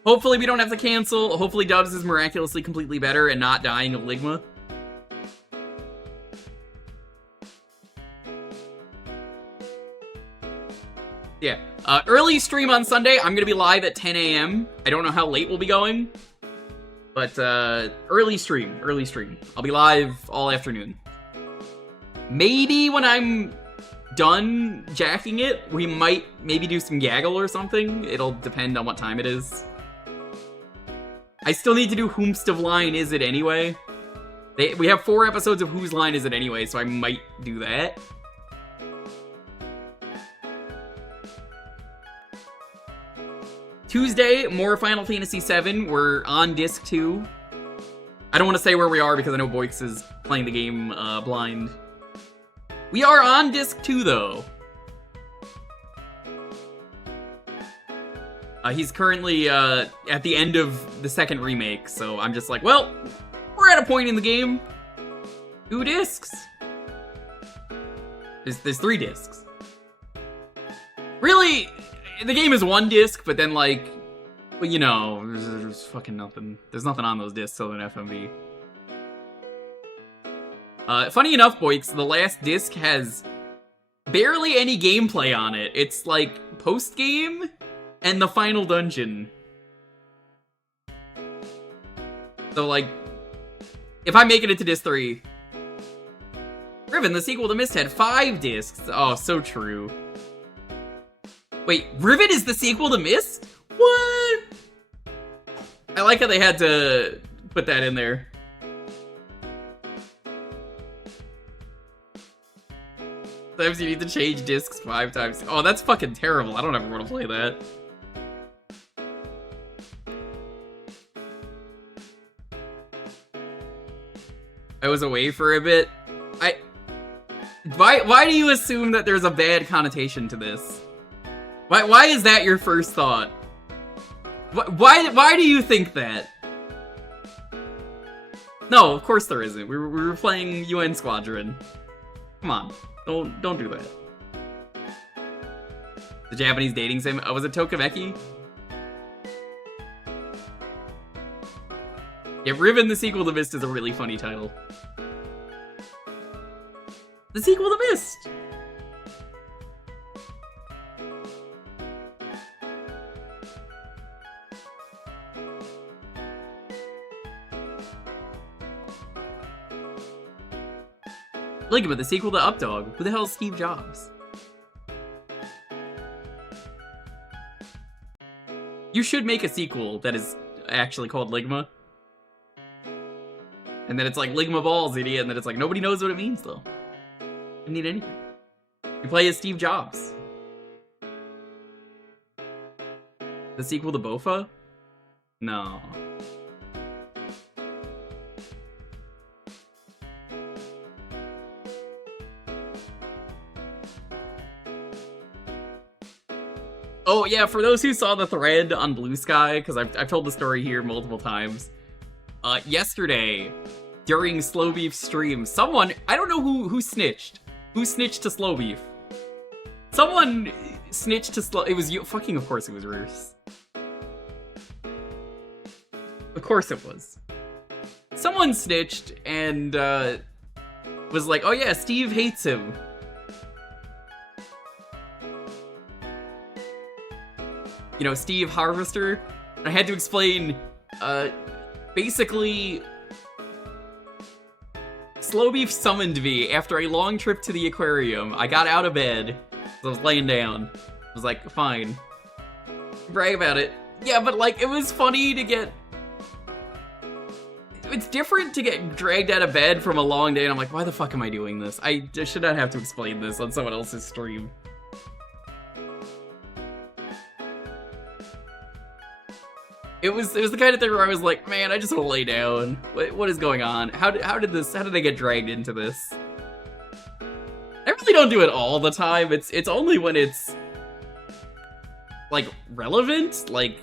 Hopefully we don't have to cancel. Hopefully Dubs is miraculously completely better and not dying of Ligma. Yeah. Early stream on Sunday. I'm gonna be live at 10 a.m. I don't know how late we'll be going. But, early stream. I'll be live all afternoon. Maybe when I'm done jacking it, we might maybe do some gaggle or something. It'll depend on what time it is. I still need to do Whomst of Line Is It Anyway? We have 4 episodes of Whose Line Is It Anyway, so I might do that. Tuesday, more Final Fantasy VII. We're on disc 2. I don't want to say where we are because I know Boix is playing the game blind. We are on disc 2, though. He's currently at the end of the second remake, so I'm just like, well, we're at a point in the game. 2 discs. There's 3 discs. Really, the game is 1 disc, but then, like, well, you know, there's fucking nothing. There's nothing on those discs other than FMV. Funny enough, Boix, the last disc has barely any gameplay on it. It's like post-game and the final dungeon. So like, if I make it into disc 3, Riven, the sequel to Myst, had 5 discs. Oh, so true. Wait, Riven is the sequel to Myst? What? I like how they had to put that in there. Sometimes you need to change discs 5 times. Oh, that's fucking terrible. I don't ever want to play that. I was away for a bit. Why do you assume that there's a bad connotation to this? Why is that your first thought? Why do you think that? No, of course there isn't. We were playing UN Squadron. Come on, don't do that. The Japanese dating sim. Oh, was it Tokimeki? Yeah, Riven, the sequel to Myst, is a really funny title. The sequel to Myst! Ligma, the sequel to Updog. Who the hell is Steve Jobs? You should make a sequel that is actually called Ligma. And then it's like Ligma Balls, idiot, and then it's like nobody knows what it means though. You need anything. You play as Steve Jobs. The sequel to Bofa? No. Oh yeah, for those who saw the thread on Blue Sky, because I've told the story here multiple times. Yesterday, during Slow Beef's stream, someone, I don't know who snitched. Who snitched to Slow Beef? Someone snitched to Slow... It was you. Fucking of course it was Roos. Of course it was. Someone snitched and was like, oh yeah, Steve hates him. You know, Steve Harvester. I had to explain, basically, Slow Beef summoned me after a long trip to the aquarium. I got out of bed, so I was laying down. I was like, fine. Brag about it. Yeah, but like, it was funny to get... It's different to get dragged out of bed from a long day, and I'm like, why the fuck am I doing this? I should not have to explain this on someone else's stream. It was the kind of thing where I was like, man, I just want to lay down. What is going on? How did I get dragged into this? I really don't do it all the time. It's only when it's like relevant. Like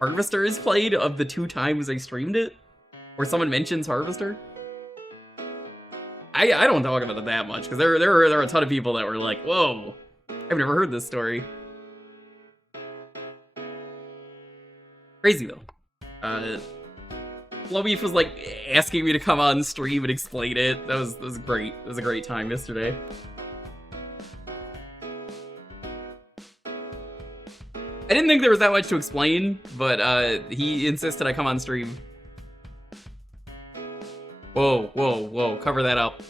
Harvester is played of the 2 times I streamed it, or someone mentions Harvester. I don't talk about it that much because there are a ton of people that were like, whoa, I've never heard this story. Crazy though. Slow Beef was like asking me to come on stream and explain it. That was great. It was a great time yesterday. I didn't think there was that much to explain, but he insisted I come on stream. Whoa, cover that up.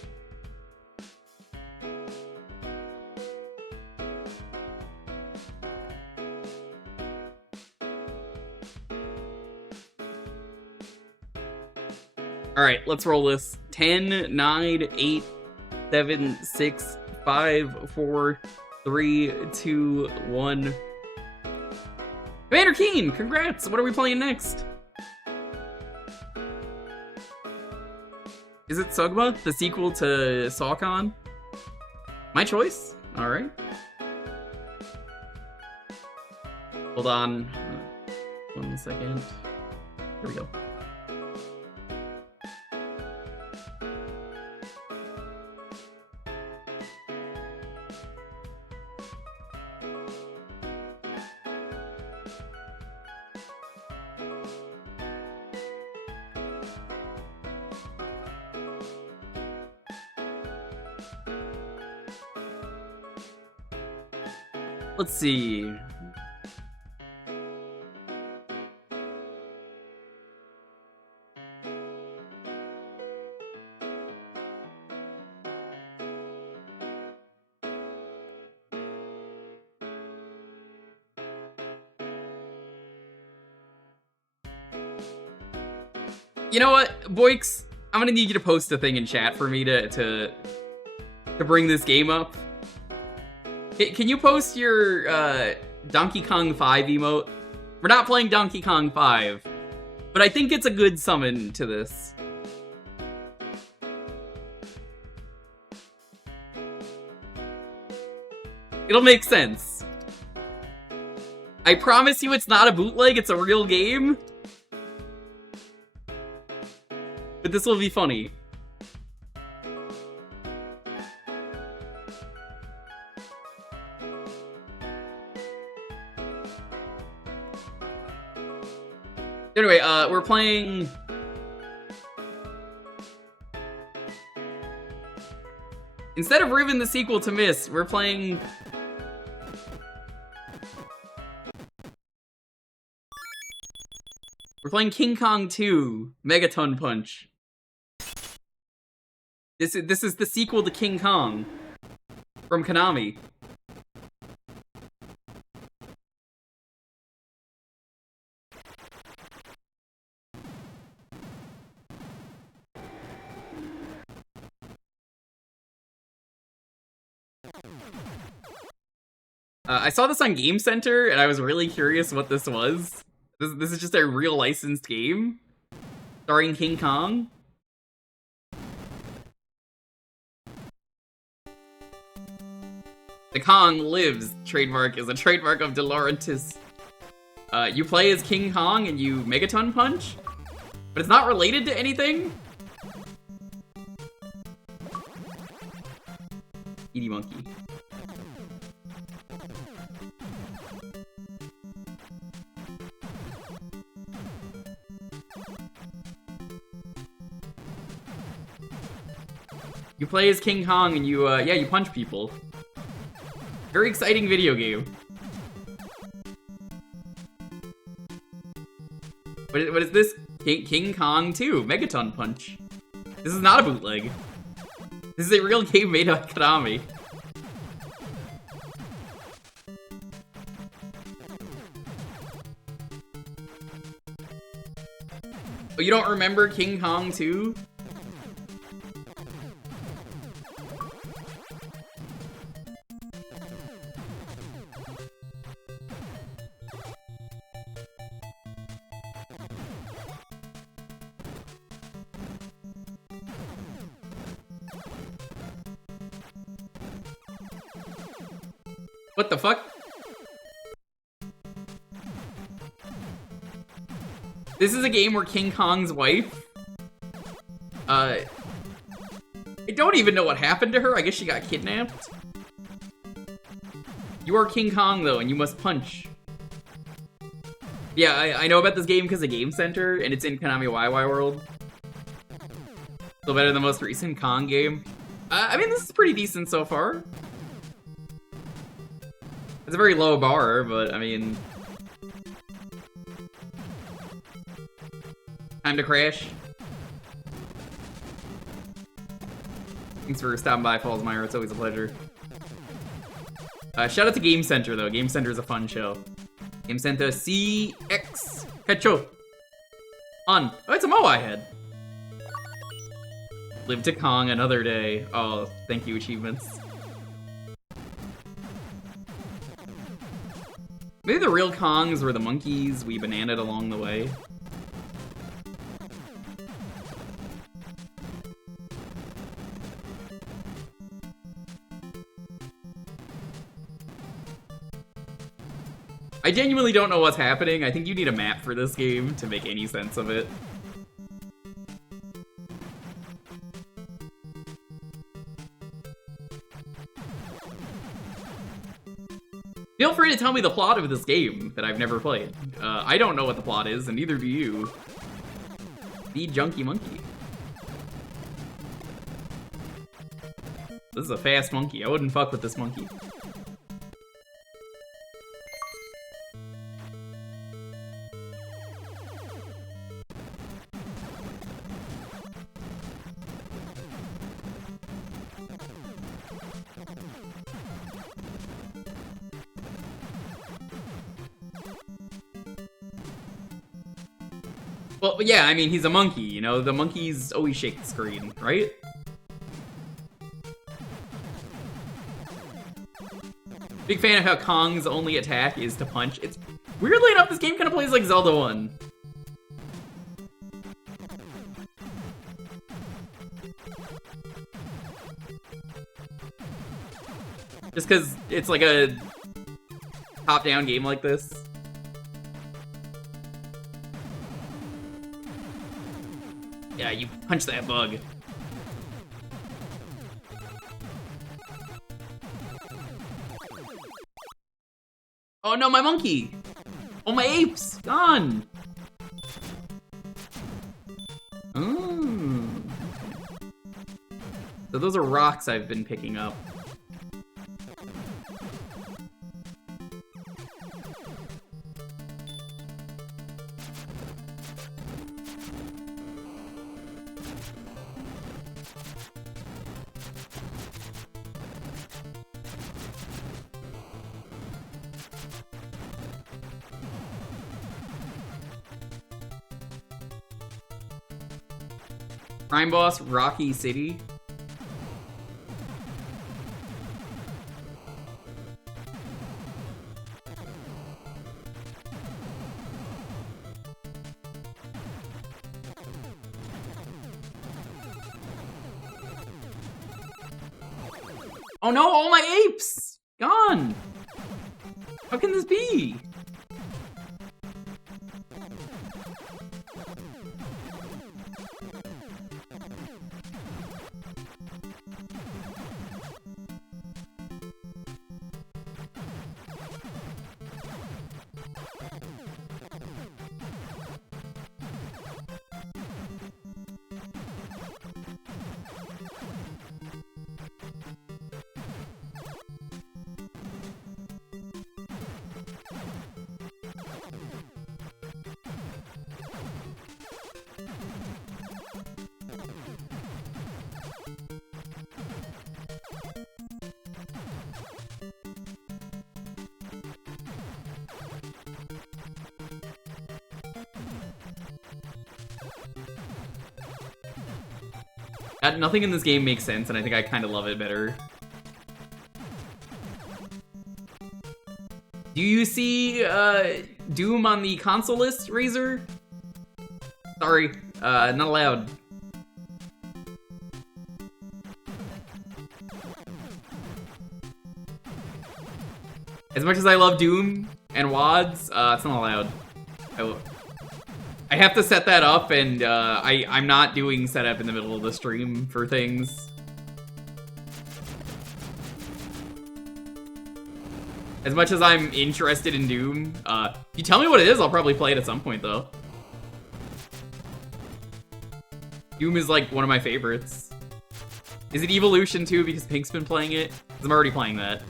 Alright, let's roll this. 10, 9, 8, 7, 6, 5, 4, 3, 2, 1. Commander Keen, congrats! What are we playing next? Is it Sugma, the sequel to Sawcon? My choice? Alright. Hold on. 1 second. Here we go. Let's see. You know what, Boix? I'm gonna need you to post a thing in chat for me to bring this game up. Can you post your Donkey Kong 5 emote? We're not playing Donkey Kong 5, but I think it's a good summon to this. It'll make sense. I promise you it's not a bootleg, it's a real game. But this will be funny. Anyway, we're playing... Instead of Riven the sequel to Myst, we're playing... We're playing King Kong 2, Megaton Punch. This is the sequel to King Kong from Konami. I saw this on Game Center, and I was really curious what this was. This is just a real licensed game starring King Kong. The Kong lives trademark is a trademark of De Laurentiis. You play as King Kong and you Megaton Punch, but it's not related to anything. Edie Monkey. You play as King Kong and you, yeah, you punch people. Very exciting video game. What is this? King Kong 2, Megaton Punch. This is not a bootleg. This is a real game made by Konami. Oh, you don't remember King Kong 2? What the fuck? This is a game where King Kong's wife... I don't even know what happened to her. I guess she got kidnapped. You are King Kong, though, and you must punch. Yeah, I know about this game because of Game Center, and it's in Konami YY World. Still better than the most recent Kong game. I mean, this is pretty decent so far. It's a very low bar, but I mean... Time to crash. Thanks for stopping by, Falls Myra. It's always a pleasure. Shout out to Game Center, though. Game Center is a fun show. Game Center CX. Kacho. On. Oh, it's a Moai head. Live to Kong another day. Oh, thank you, achievements. Maybe the real Kongs were the monkeys we bananaed along the way. I genuinely don't know what's happening. I think you need a map for this game to make any sense of it. Feel free to tell me the plot of this game that I've never played. I don't know what the plot is, and neither do you. The Junkie Monkey. This is a fast monkey. I wouldn't fuck with this monkey. Well, yeah, I mean, he's a monkey, you know? The monkeys always shake the screen, right? Big fan of how Kong's only attack is to punch. It's weirdly enough, this game kind of plays like Zelda 1. Just because it's like a top-down game like this. Yeah, you punch that bug. Oh no, my monkey! Oh, my apes! Gone! Oh. So those are rocks I've been picking up. Prime boss, Rocky City. Oh no, all my apes! Gone! How can this be? Nothing in this game makes sense, and I think I kind of love it better. Do you see Doom on the console list, Razor? Sorry, not allowed. As much as I love Doom and WADs, it's not allowed. I have to set that up, and I'm not doing setup in the middle of the stream for things. As much as I'm interested in Doom, if you tell me what it is, I'll probably play it at some point, though. Doom is, like, one of my favorites. Is it Evolution 2 because Pink's been playing it? Because I'm already playing that.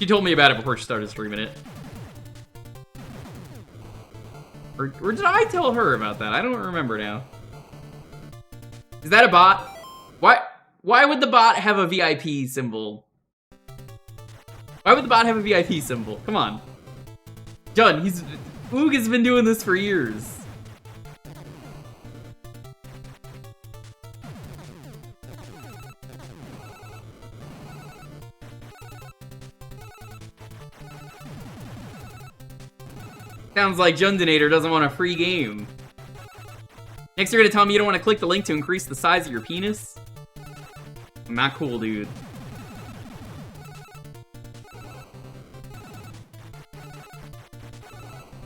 She told me about it before she started streaming it. Or did I tell her about that? I don't remember now. Is that a bot? Why would the bot have a VIP symbol? Why would the bot have a VIP symbol? Come on. Done. Oog has been doing this for years. Sounds like Jundonator doesn't want a free game. Next, you're gonna tell me you don't want to click the link to increase the size of your penis? Not cool, dude.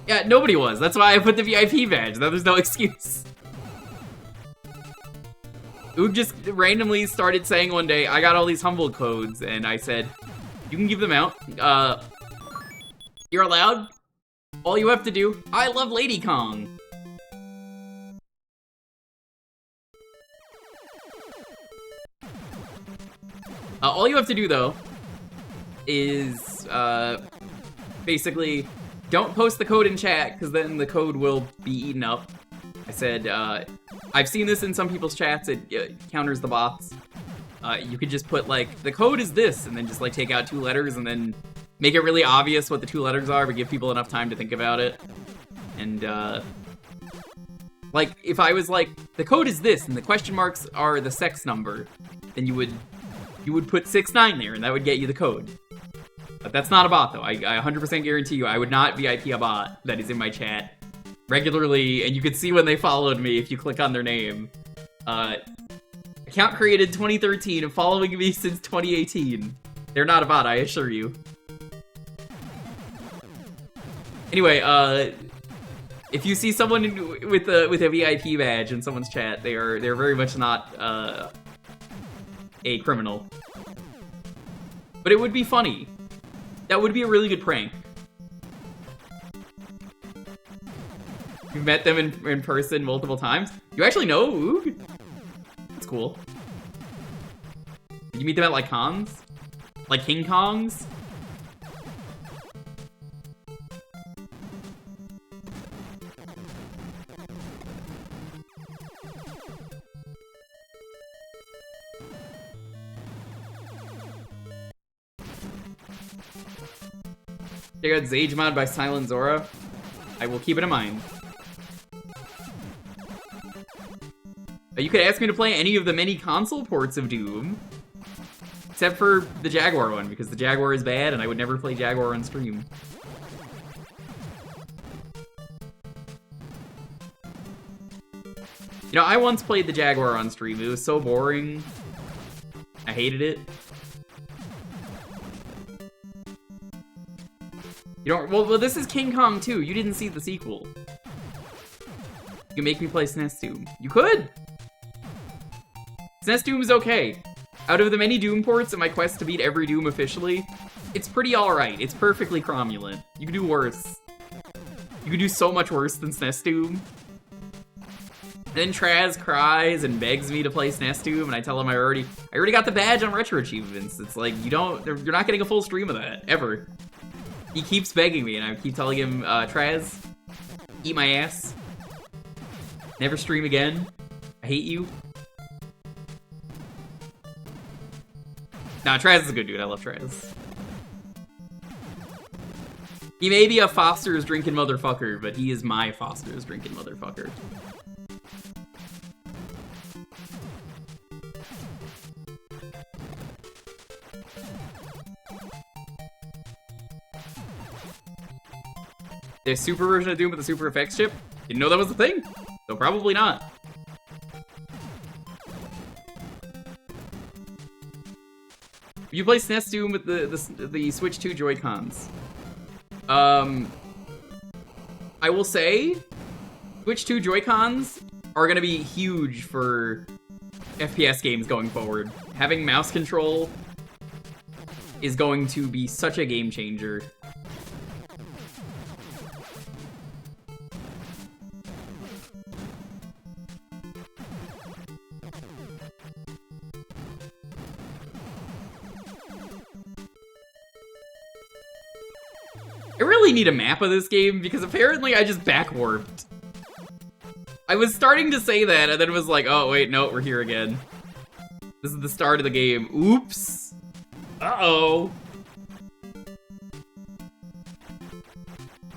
Yeah, nobody was. That's why I put the VIP badge. There's no excuse. Oog just randomly started saying one day, I got all these humble codes, and I said, you can give them out. You're allowed. All you have to do, I love Lady Kong. All you have to do, though, is, basically, don't post the code in chat, because then the code will be eaten up. I said, I've seen this in some people's chats, it counters the bots. You could just put, like, the code is this, and then just, like, take out 2 letters, and then make it really obvious what the 2 letters are, but give people enough time to think about it. And, Like, if I was like, the code is this, and the question marks are the sex number, then you would put 69 there, and that would get you the code. But that's not a bot, though. I 100% guarantee you I would not VIP a bot that is in my chat regularly, and you could see when they followed me if you click on their name. Account created 2013 and following me since 2018. They're not a bot, I assure you. Anyway, if you see someone with a VIP badge in someone's chat, they're very much not a criminal. But it would be funny. That would be a really good prank. You've met them in person multiple times. You actually know Oog? That's cool. Did you meet them at like cons? Like King Kongs? Check out Zage mod by Silent Zora. I will keep it in mind. You could ask me to play any of the many console ports of Doom. Except for the Jaguar one, because the Jaguar is bad and I would never play Jaguar on stream. You know, I once played the Jaguar on stream. It was so boring. I hated it. You don't. Well, this is King Kong 2. You didn't see the sequel. You can make me play SNES Doom. You could! SNES Doom is okay. Out of the many Doom ports in my quest to beat every Doom officially, it's pretty alright. It's perfectly cromulent. You can do worse. You can do so much worse than SNES Doom. Then Traz cries and begs me to play SNES Doom, and I tell him I already got the badge on Retro Achievements. It's like, you're not getting a full stream of that, ever. He keeps begging me, and I keep telling him, Traz, eat my ass. Never stream again. I hate you. Nah, Traz is a good dude. I love Traz. He may be a Foster's drinking motherfucker, but he is my Foster's drinking motherfucker. There's super version of Doom with the super effects chip? Didn't know that was a thing, so probably not. You play SNES Doom with the Switch 2 Joy-Cons. I will say, Switch 2 Joy-Cons are gonna be huge for FPS games going forward. Having mouse control is going to be such a game changer. I really need a map of this game, because apparently I just back-warped. I was starting to say that, and then it was like, oh, wait, no, we're here again. This is the start of the game. Oops. Uh-oh.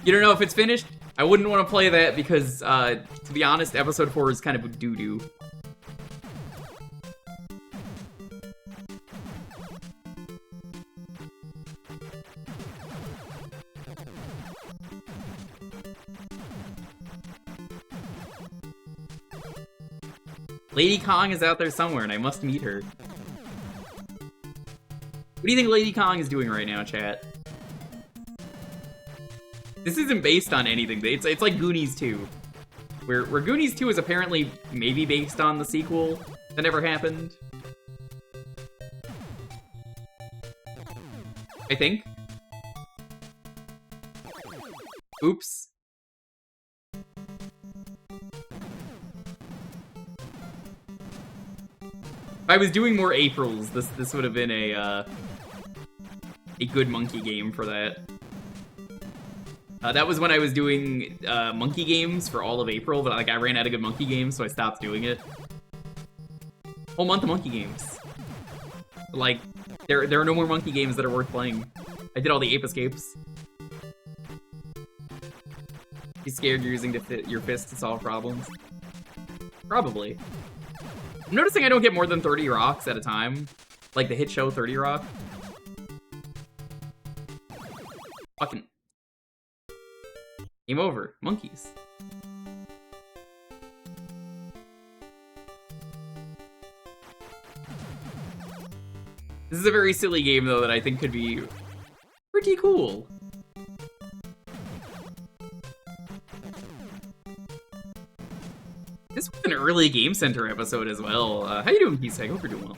You don't know if it's finished? I wouldn't want to play that because, to be honest, Episode 4 is kind of doo-doo. Lady Kong is out there somewhere, and I must meet her. What do you think Lady Kong is doing right now, chat? This isn't based on anything. It's like Goonies 2. Where Goonies 2 is apparently maybe based on the sequel that never happened. I think. Oops. If I was doing more Aprils, this would have been a good monkey game for that. That was when I was doing monkey games for all of April, but like I ran out of good monkey games, so I stopped doing it. Whole month of monkey games. Like, there are no more monkey games that are worth playing. I did all the Ape Escapes. He's scared you're using your fist to solve problems. Probably. I'm noticing I don't get more than 30 rocks at a time. Like the hit show 30 rock. Fucking. Game over. Monkeys. This is a very silly game, though, that I think could be pretty cool. This was an early Game Center episode as well. How you doing, Peace? I hope you're doing well.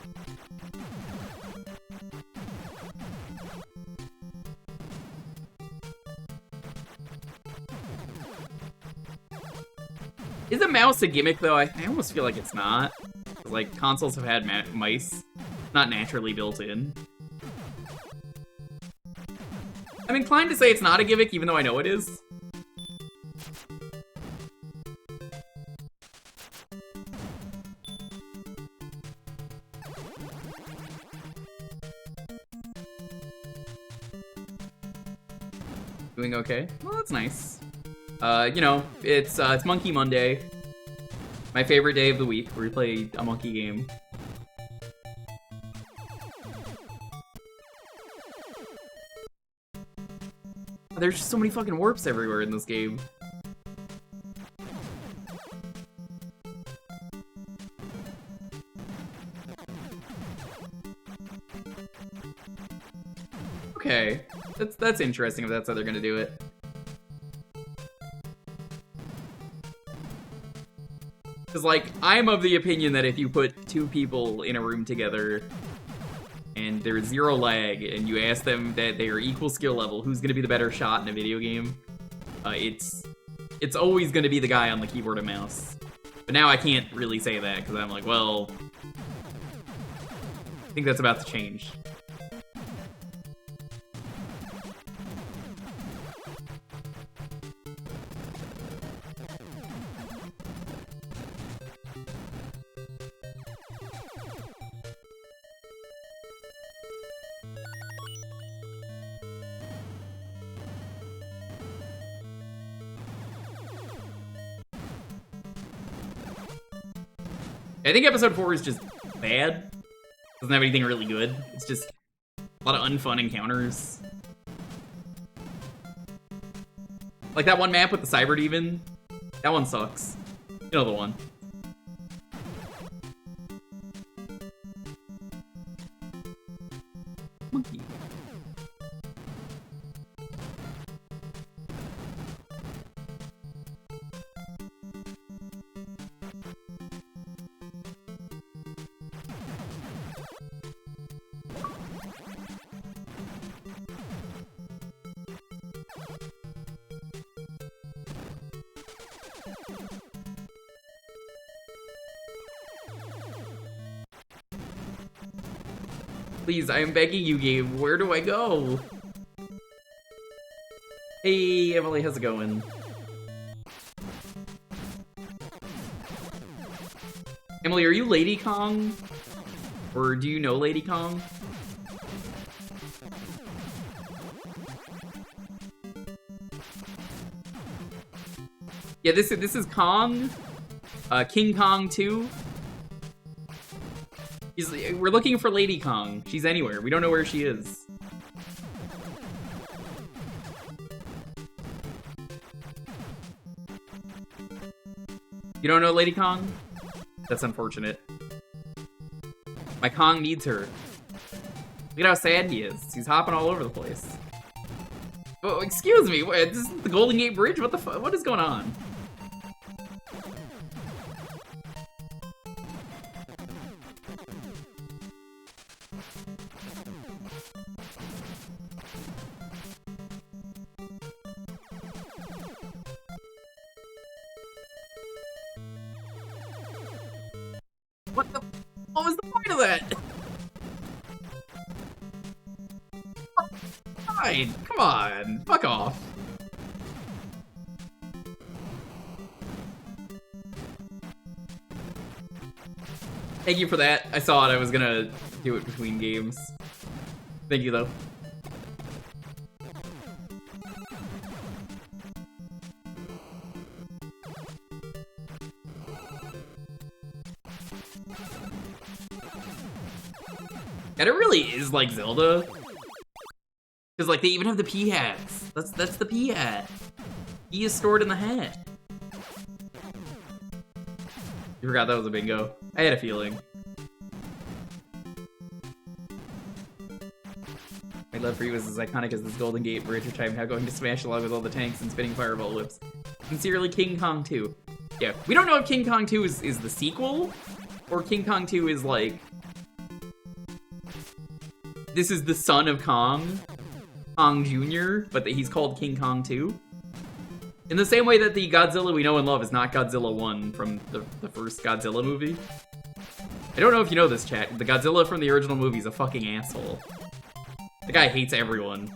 Is a mouse a gimmick, though? I almost feel like it's not. Like, consoles have had mice not naturally built in. I'm inclined to say it's not a gimmick, even though I know it is. Doing okay? Well, that's nice. You know, it's Monkey Monday. My favorite day of the week, where we play a monkey game. There's just so many fucking warps everywhere in this game. Okay, that's interesting if that's how they're gonna do it. Because, like, I'm of the opinion that if you put two people in a room together and there's zero lag and you ask them that they are equal skill level, who's gonna be the better shot in a video game, it's always gonna be the guy on the keyboard and mouse. But now I can't really say that because I'm like, well, I think that's about to change. I think episode 4 is just bad. Doesn't have anything really good. It's just a lot of unfun encounters. Like that one map with the Cyber Demon. That one sucks. You know the one. Monkey. Please, I am begging you, game. Where do I go? Hey, Emily, how's it going? Emily, are you Lady Kong? Or do you know Lady Kong? Yeah, this is Kong. King Kong 2. We're looking for Lady Kong. She's anywhere. We don't know where she is. You don't know Lady Kong? That's unfortunate. My Kong needs her. Look at how sad he is. He's hopping all over the place. Oh, excuse me. This is the Golden Gate Bridge? What the fuck? What is going on? What was the point of that? Fine, come on, fuck off. Thank you for that. I saw it. I was gonna do it between games. Thank you, though. And it really is like Zelda. Because, like, they even have the P hats. That's the P hat. P is stored in the hat. You forgot that was a bingo. I had a feeling. My love for you is as iconic as this Golden Gate Bridge, which I'm now going to smash along with all the tanks and spinning fireball whips. Sincerely, King Kong 2. Yeah, we don't know if King Kong 2 is the sequel, or King Kong 2 is like... This is the son of Kong, Kong Jr., but that he's called King Kong 2. In the same way that the Godzilla we know and love is not Godzilla 1 from the first Godzilla movie. I don't know if you know this, chat. The Godzilla from the original movie is a fucking asshole. The guy hates everyone.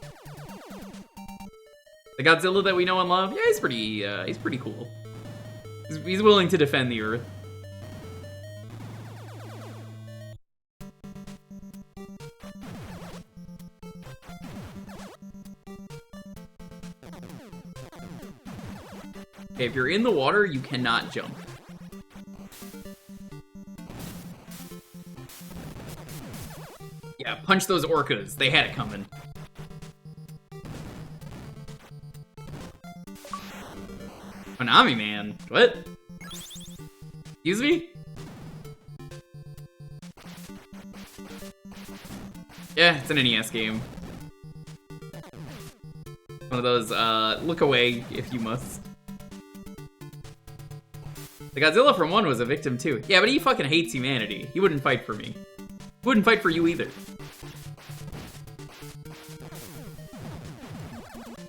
The Godzilla that we know and love, yeah, he's pretty cool. He's willing to defend the Earth. Okay, if you're in the water, you cannot jump. Yeah, punch those orcas. They had it coming. Konami, man. What? Excuse me? Yeah, it's an NES game. One of those, look away if you must. The Godzilla from 1 was a victim too. Yeah, but he fucking hates humanity. He wouldn't fight for me. He wouldn't fight for you either.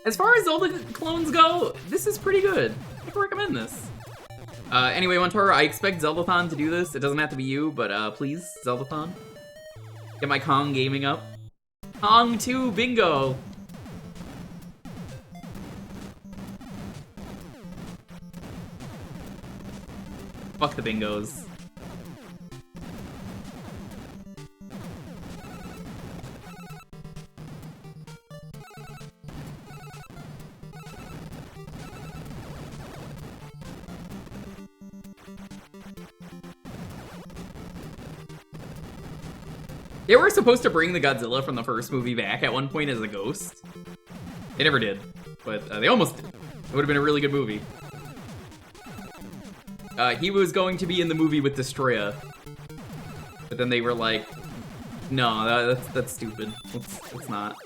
As far as Zelda clones go, this is pretty good. I can recommend this. Anyway, Montoro, I expect Zeldathon to do this. It doesn't have to be you, but please, Zeldathon. Get my Kong gaming up. Kong 2 bingo! Fuck the bingos. They were supposed to bring the Godzilla from the first movie back at one point as a ghost. They never did, but they almost did. It would have been a really good movie. He was going to be in the movie with Destroya, but then they were like, no, that's stupid. Let's not.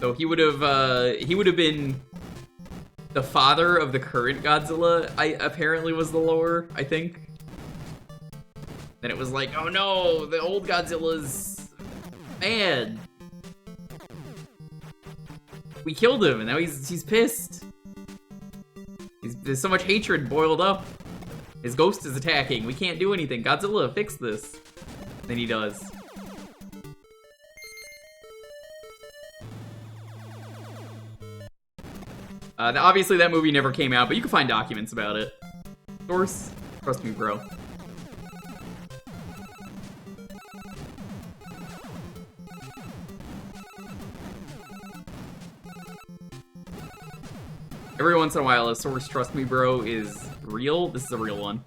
So he would have been the father of the current Godzilla. Apparently was the lore, I think. Then it was like, oh no, the old Godzilla's mad. We killed him, and now he's pissed. There's so much hatred boiled up. His ghost is attacking. We can't do anything. Godzilla, fix this. Then he does. Obviously that movie never came out, but you can find documents about it. Source? Trust me, bro. Every once in a while, a source, trust me, bro, is real. This is a real one.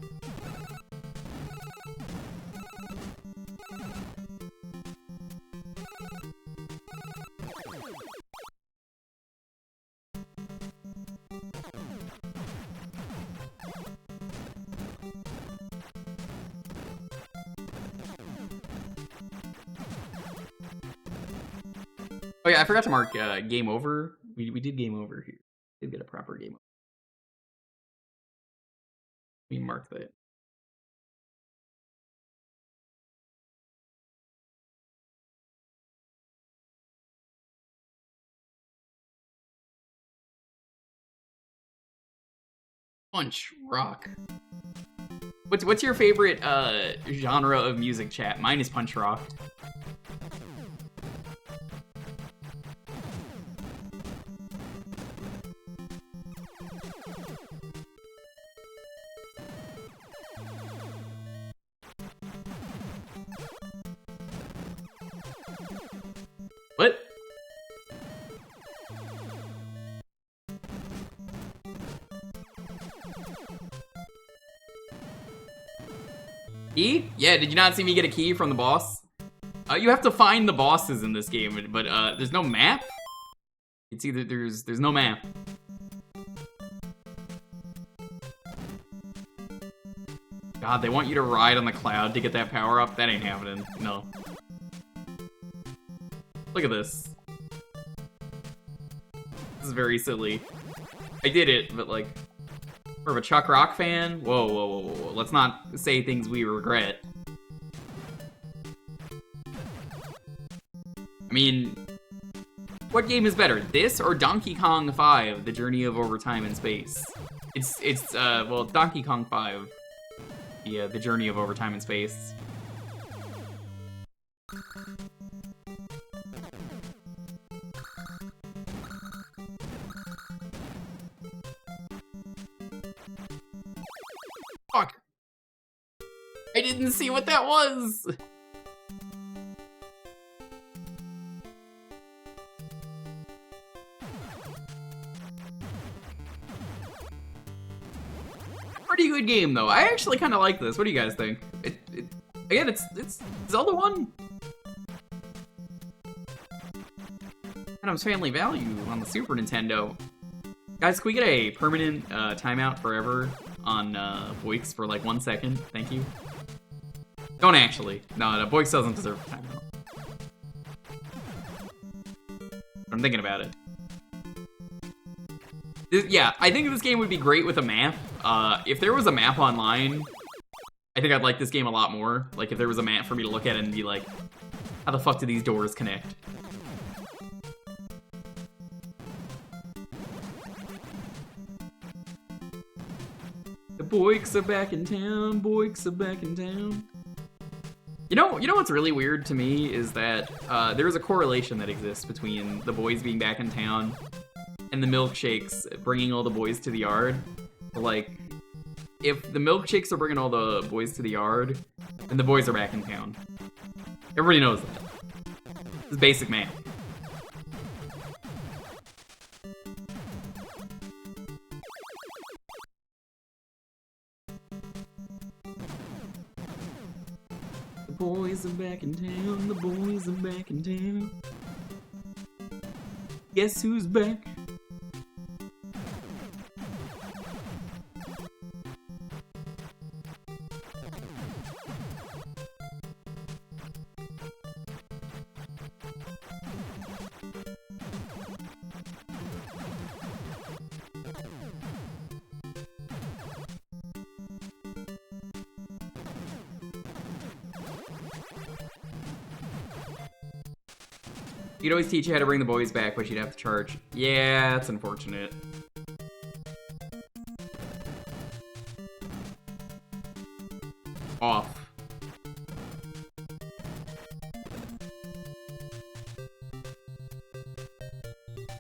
Oh yeah, I forgot to mark game over. We did game over here. Did get a proper game over. Let me mark that. Punch rock. What's your favorite genre of music, chat? Mine is punch rock. What? Key? Yeah, did you not see me get a key from the boss? You have to find the bosses in this game, but there's no map? It's either there's no map. God, they want you to ride on the cloud to get that power up? That ain't happening. No. Look at this. This is very silly. I did it, but like, for a Chuck Rock fan? Whoa, whoa, whoa, whoa. Let's not say things we regret. I mean, what game is better, this or Donkey Kong 5, The Journey of Over Time and Space? Well, Donkey Kong 5. Yeah, The Journey of Over Time and Space. Fuck. I didn't see what that was! Pretty good game though. I actually kind of like this. What do you guys think? Again, it's Zelda 1. Adam's Family Value on the Super Nintendo. Guys, can we get a permanent timeout forever on Boix for like 1 second? Thank you. Don't actually. No, Boix doesn't deserve a timeout. I'm thinking about it. Yeah, I think this game would be great with a map. If there was a map online, I think I'd like this game a lot more. Like, if there was a map for me to look at and be like, how the fuck do these doors connect? The Boix are back in town, Boix are back in town. You know what's really weird to me is that there is a correlation that exists between the boys being back in town and the milkshakes bringing all the boys to the yard. Like, if the milkshakes are bringing all the boys to the yard, then the boys are back in town. Everybody knows that. This is basic math. The boys are back in town, the boys are back in town. Guess who's back? You'd always teach you how to bring the boys back, but you'd have to charge. Yeah, that's unfortunate. Off.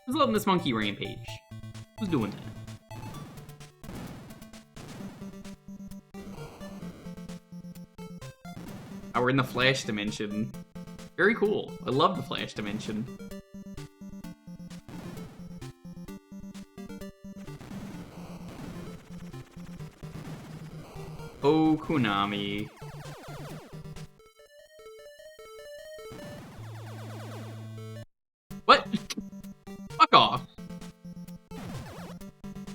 Who's loving this monkey rampage? Who's doing that? Oh, we're in the Flash dimension. Very cool. I love the Flash dimension. Oh, Konami. What? Fuck off.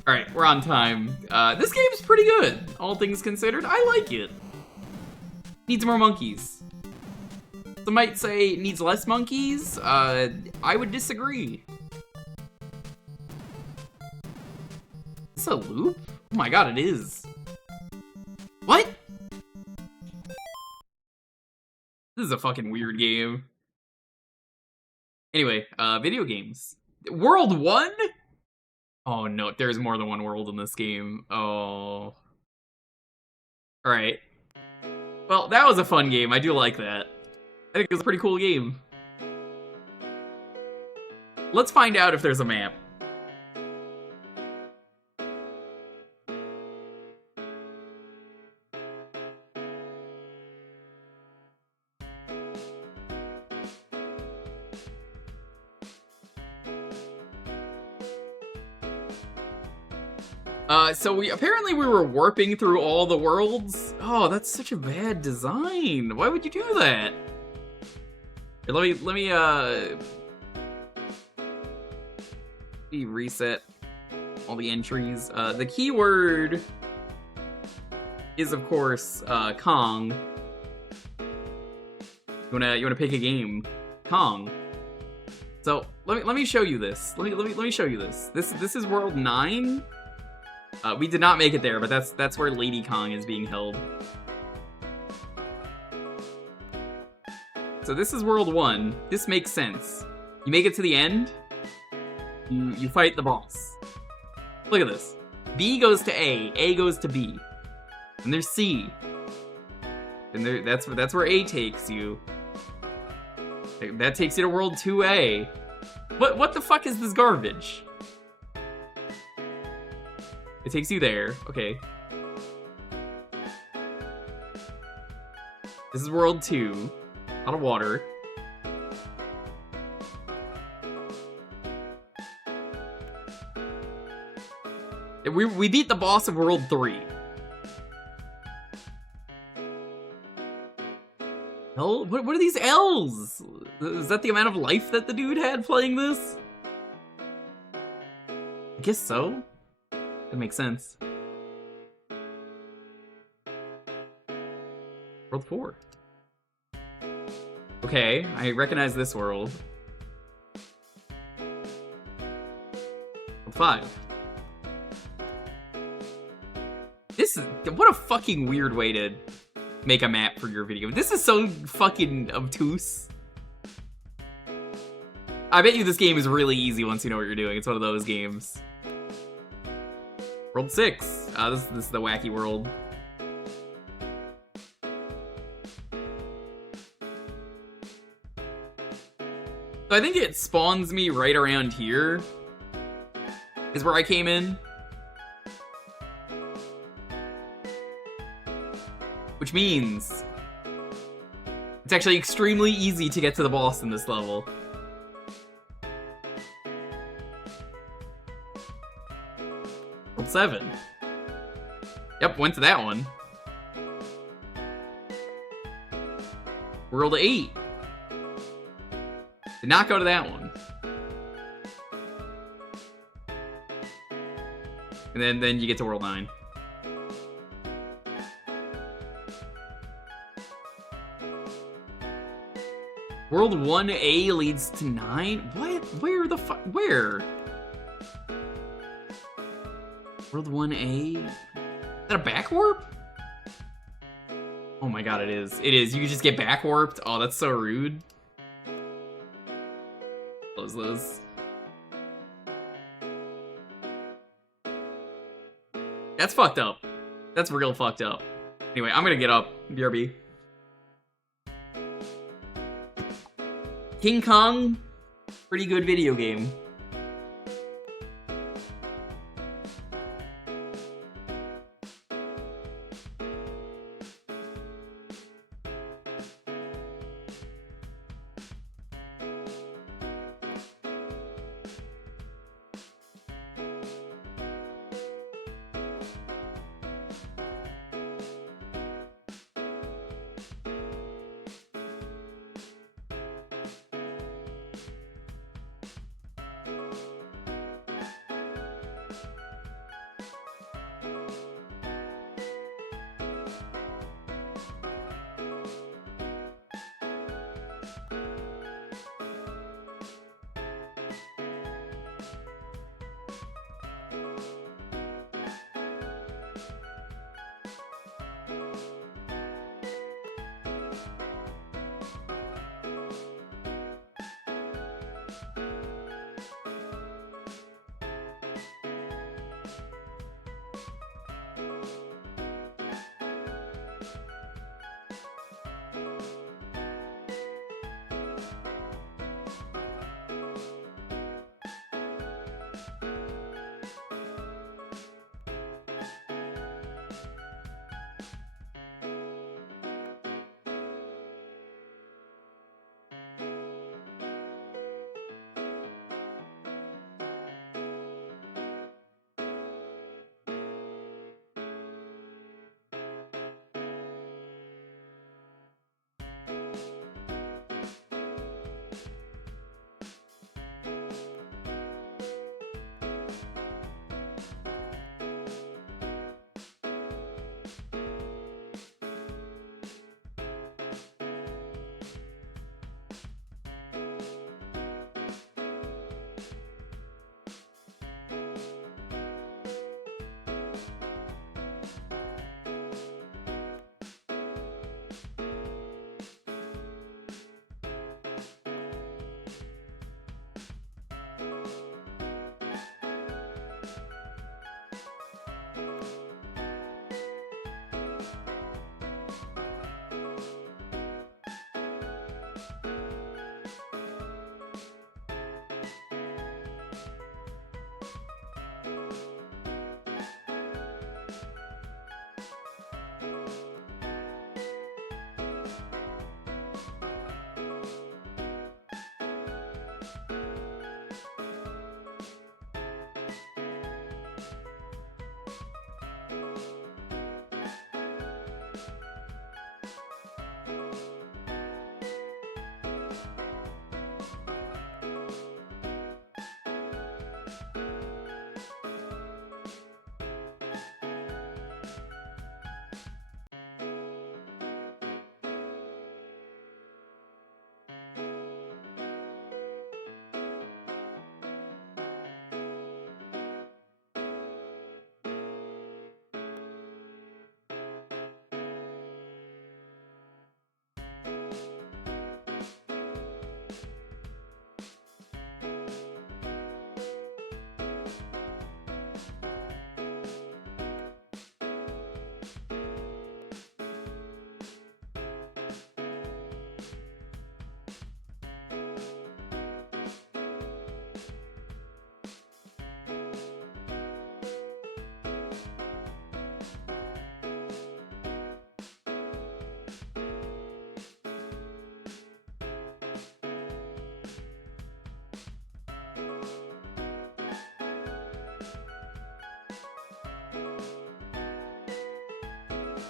Alright, we're on time. This game's pretty good, all things considered. I like it. Needs more monkeys. Some might say it needs less monkeys. I would disagree. Is this a loop? Oh my god, it is. What? This is a fucking weird game. Anyway, video games. World 1? Oh no, there's more than one world in this game. Oh. Alright. Well, that was a fun game. I do like that. I think it was a pretty cool game. Let's find out if there's a map. So apparently we were warping through all the worlds. Oh, that's such a bad design. Why would you do that? Here, let me reset all the entries. The keyword is, of course, Kong. You wanna pick a game? Kong. So let me show you this. Let me show you this. This is World 9. We did not make it there, but that's where Lady Kong is being held. So this is World 1. This makes sense. You make it to the end. You fight the boss. Look at this. B goes to A goes to B, and there's C. And that's where A takes you. That takes you to World 2A. What the fuck is this garbage? It takes you there. Okay. This is World 2. Out of water. We beat the boss of World 3. Hell, what are these L's? Is that the amount of life that the dude had playing this? I guess so. That makes sense. World 4. Okay, I recognize this world. World 5. This is... What a fucking weird way to make a map for your video. This is so fucking obtuse. I bet you this game is really easy once you know what you're doing. It's one of those games. World 6. This is the wacky world. So I think it spawns me right around here. Is where I came in. Which means it's actually extremely easy to get to the boss in this level. World 7. Yep, went to that one. World 8. Did not go to that one. And then you get to World 9. World 1A leads to 9? What? Where the fuck? Where? World 1A? Is that a back warp? Oh my god, it is. It is. You can just get back warped? Oh, that's so rude. Close those. That's fucked up. That's real fucked up. Anyway, I'm gonna get up. BRB. King Kong, pretty good video game.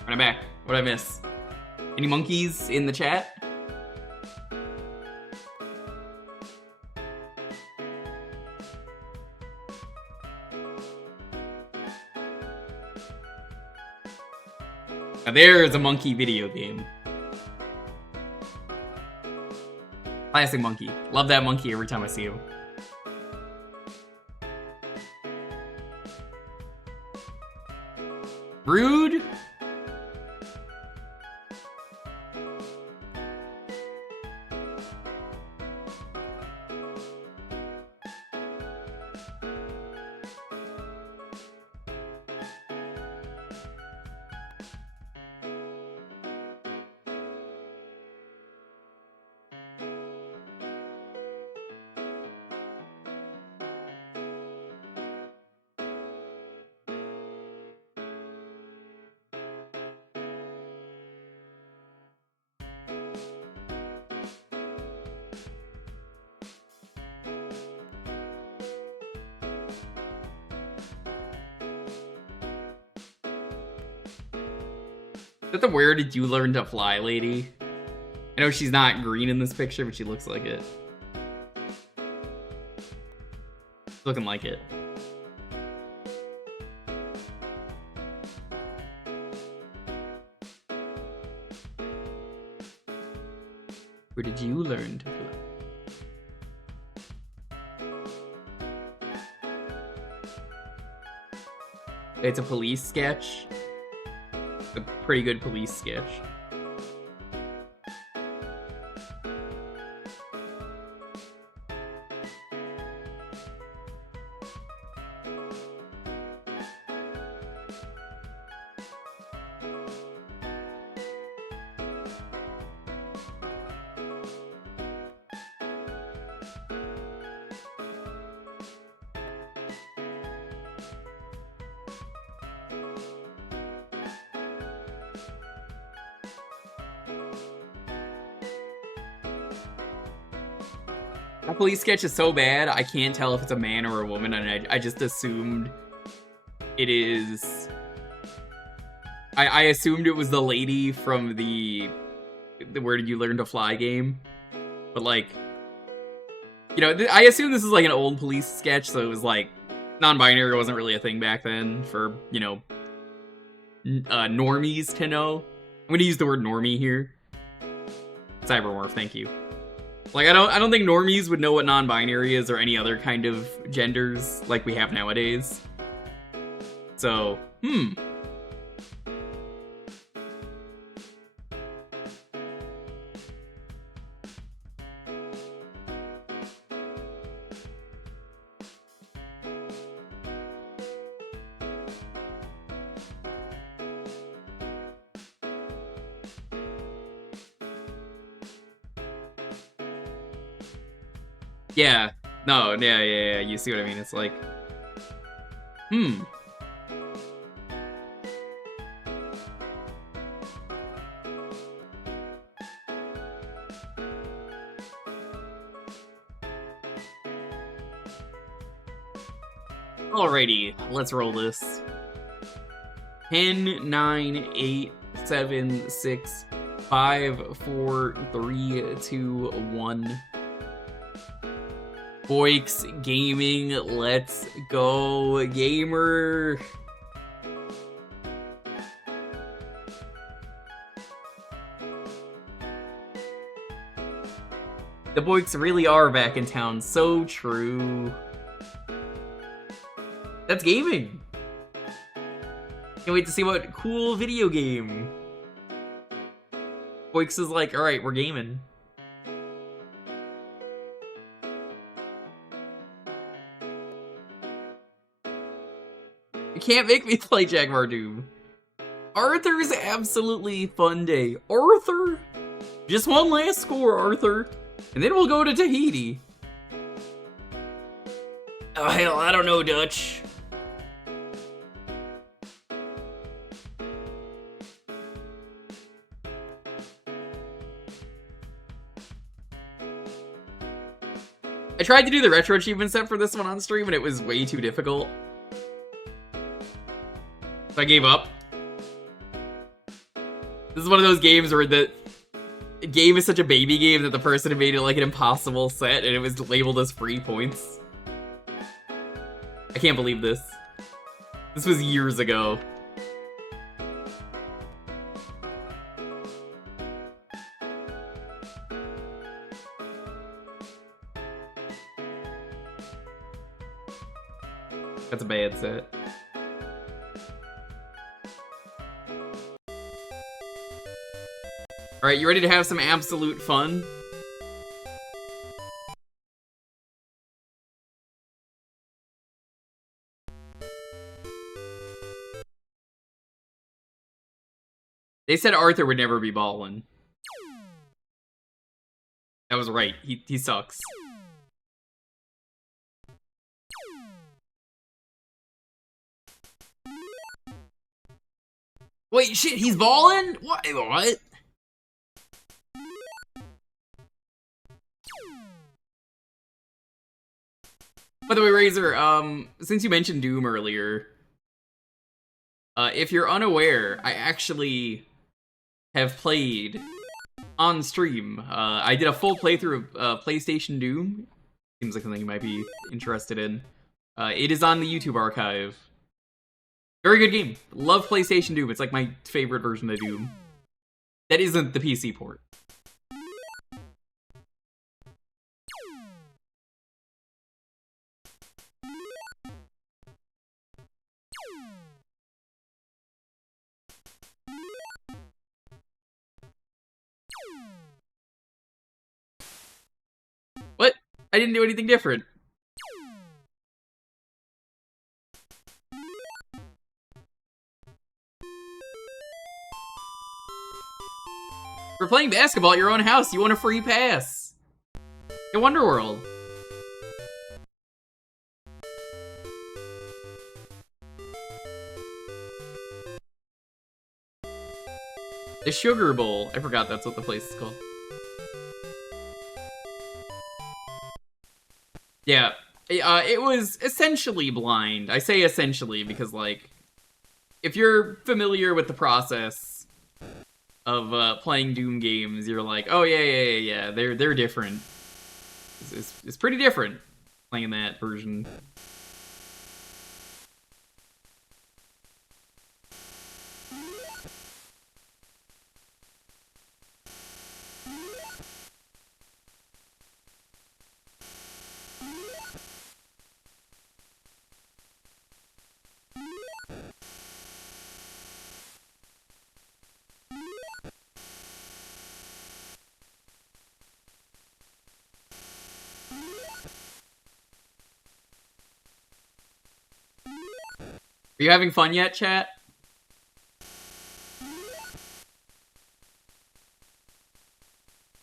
I'm back. What'd I miss? Any monkeys in the chat? Now there's a monkey video game. Classic monkey. Love that monkey every time I see him. Rude. Is that the Where Did You Learn to Fly lady? I know she's not green in this picture, but she looks like it. Looking like it. Where did you learn to fly? It's a police sketch. A pretty good police sketch. That police sketch is so bad, I can't tell if it's a man or a woman, and I just assumed it is... I assumed it was the lady from the Where Did You Learn to Fly game. But, like, you know, I assume this is, like, an old police sketch, so it was, like, non-binary wasn't really a thing back then for, you know, normies to know. I'm gonna use the word normie here. Cybermorph, thank you. Like, I don't think normies would know what non-binary is or any other kind of genders like we have nowadays. So, yeah, no, yeah, you see what I mean? It's like, Hmm. Alrighty, let's roll this. 10, 9, 8, 7, 6, 5, 4, 3, 2, 1. Boix Gaming, let's go, gamer! The Boix really are back in town, so true. That's gaming! Can't wait to see what cool video game. Boix is like, alright, we're gaming. You can't make me play Jaguar Doom. Arthur's absolutely fun day. Arthur? Just one last score, Arthur. And then we'll go to Tahiti. Oh, hell, I don't know, Dutch. I tried to do the retro achievement set for this one on stream and it was way too difficult. So I gave up. This is one of those games where the game is such a baby game that the person had made it like an impossible set and it was labeled as free points. I can't believe this. This was years ago. That's a bad set. Alright, you ready to have some absolute fun? They said Arthur would never be ballin'. That was right. He sucks. Wait, shit, he's ballin'? What? What? By the way, Razor, since you mentioned Doom earlier, if you're unaware, I actually have played on stream. I did a full playthrough of PlayStation Doom. Seems like something you might be interested in. It is on the YouTube archive. Very good game. Love PlayStation Doom. It's like my favorite version of Doom. That isn't the PC port. What? I didn't do anything different. We're playing basketball at your own house. You want a free pass? In Wonderworld. The Sugar Bowl. I forgot that's what the place is called. Yeah. It was essentially blind. I say essentially because, like, if you're familiar with the process of playing Doom games, you're like, oh yeah, they're different. It's pretty different playing that version. Are you having fun yet, chat?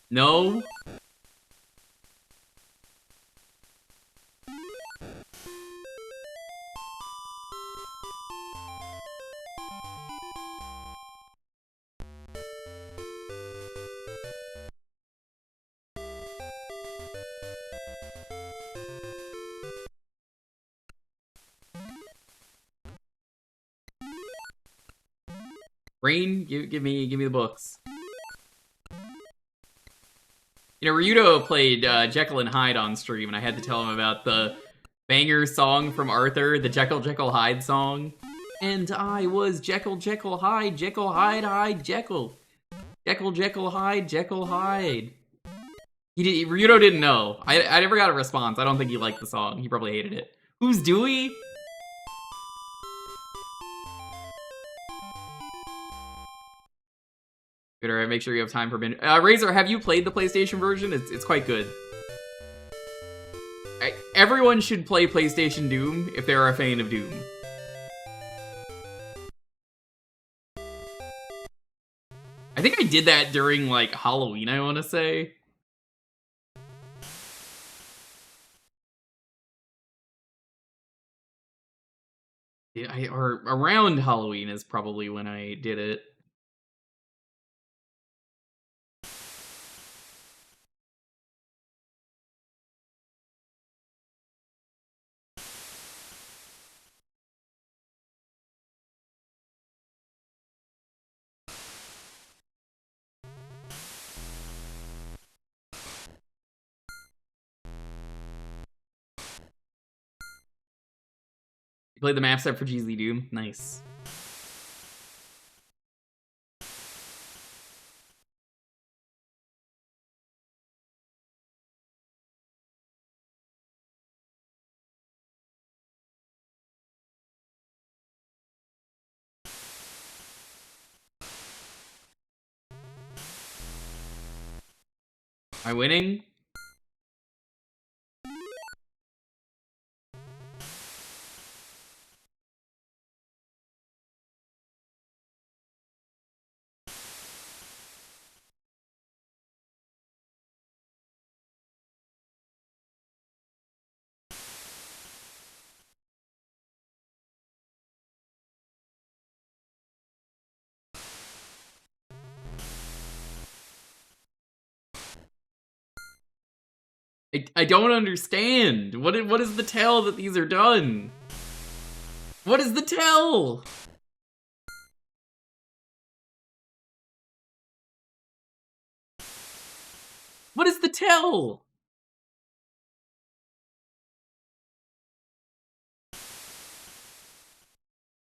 No? Rain, give me the books. You know, Ryudo played Jekyll and Hyde on stream, and I had to tell him about the banger song from Arthur, the Jekyll Jekyll Hyde song. And I was Jekyll Jekyll Hyde, Jekyll Hyde Hyde Jekyll. Jekyll Jekyll Hyde, Jekyll Hyde. Ryudo didn't know. I never got a response. I don't think he liked the song. He probably hated it. Who's Dewey? Better make sure you have time for binge. Razor, have you played the PlayStation version? It's quite good. Everyone should play PlayStation Doom if they're a fan of Doom. I think I did that during, like, Halloween, I want to say. Yeah, or around Halloween is probably when I did it. You played the map set for GZ Doom? Nice. Am I winning? I don't understand. What is the tell that these are done? What is the tell? What is the tell?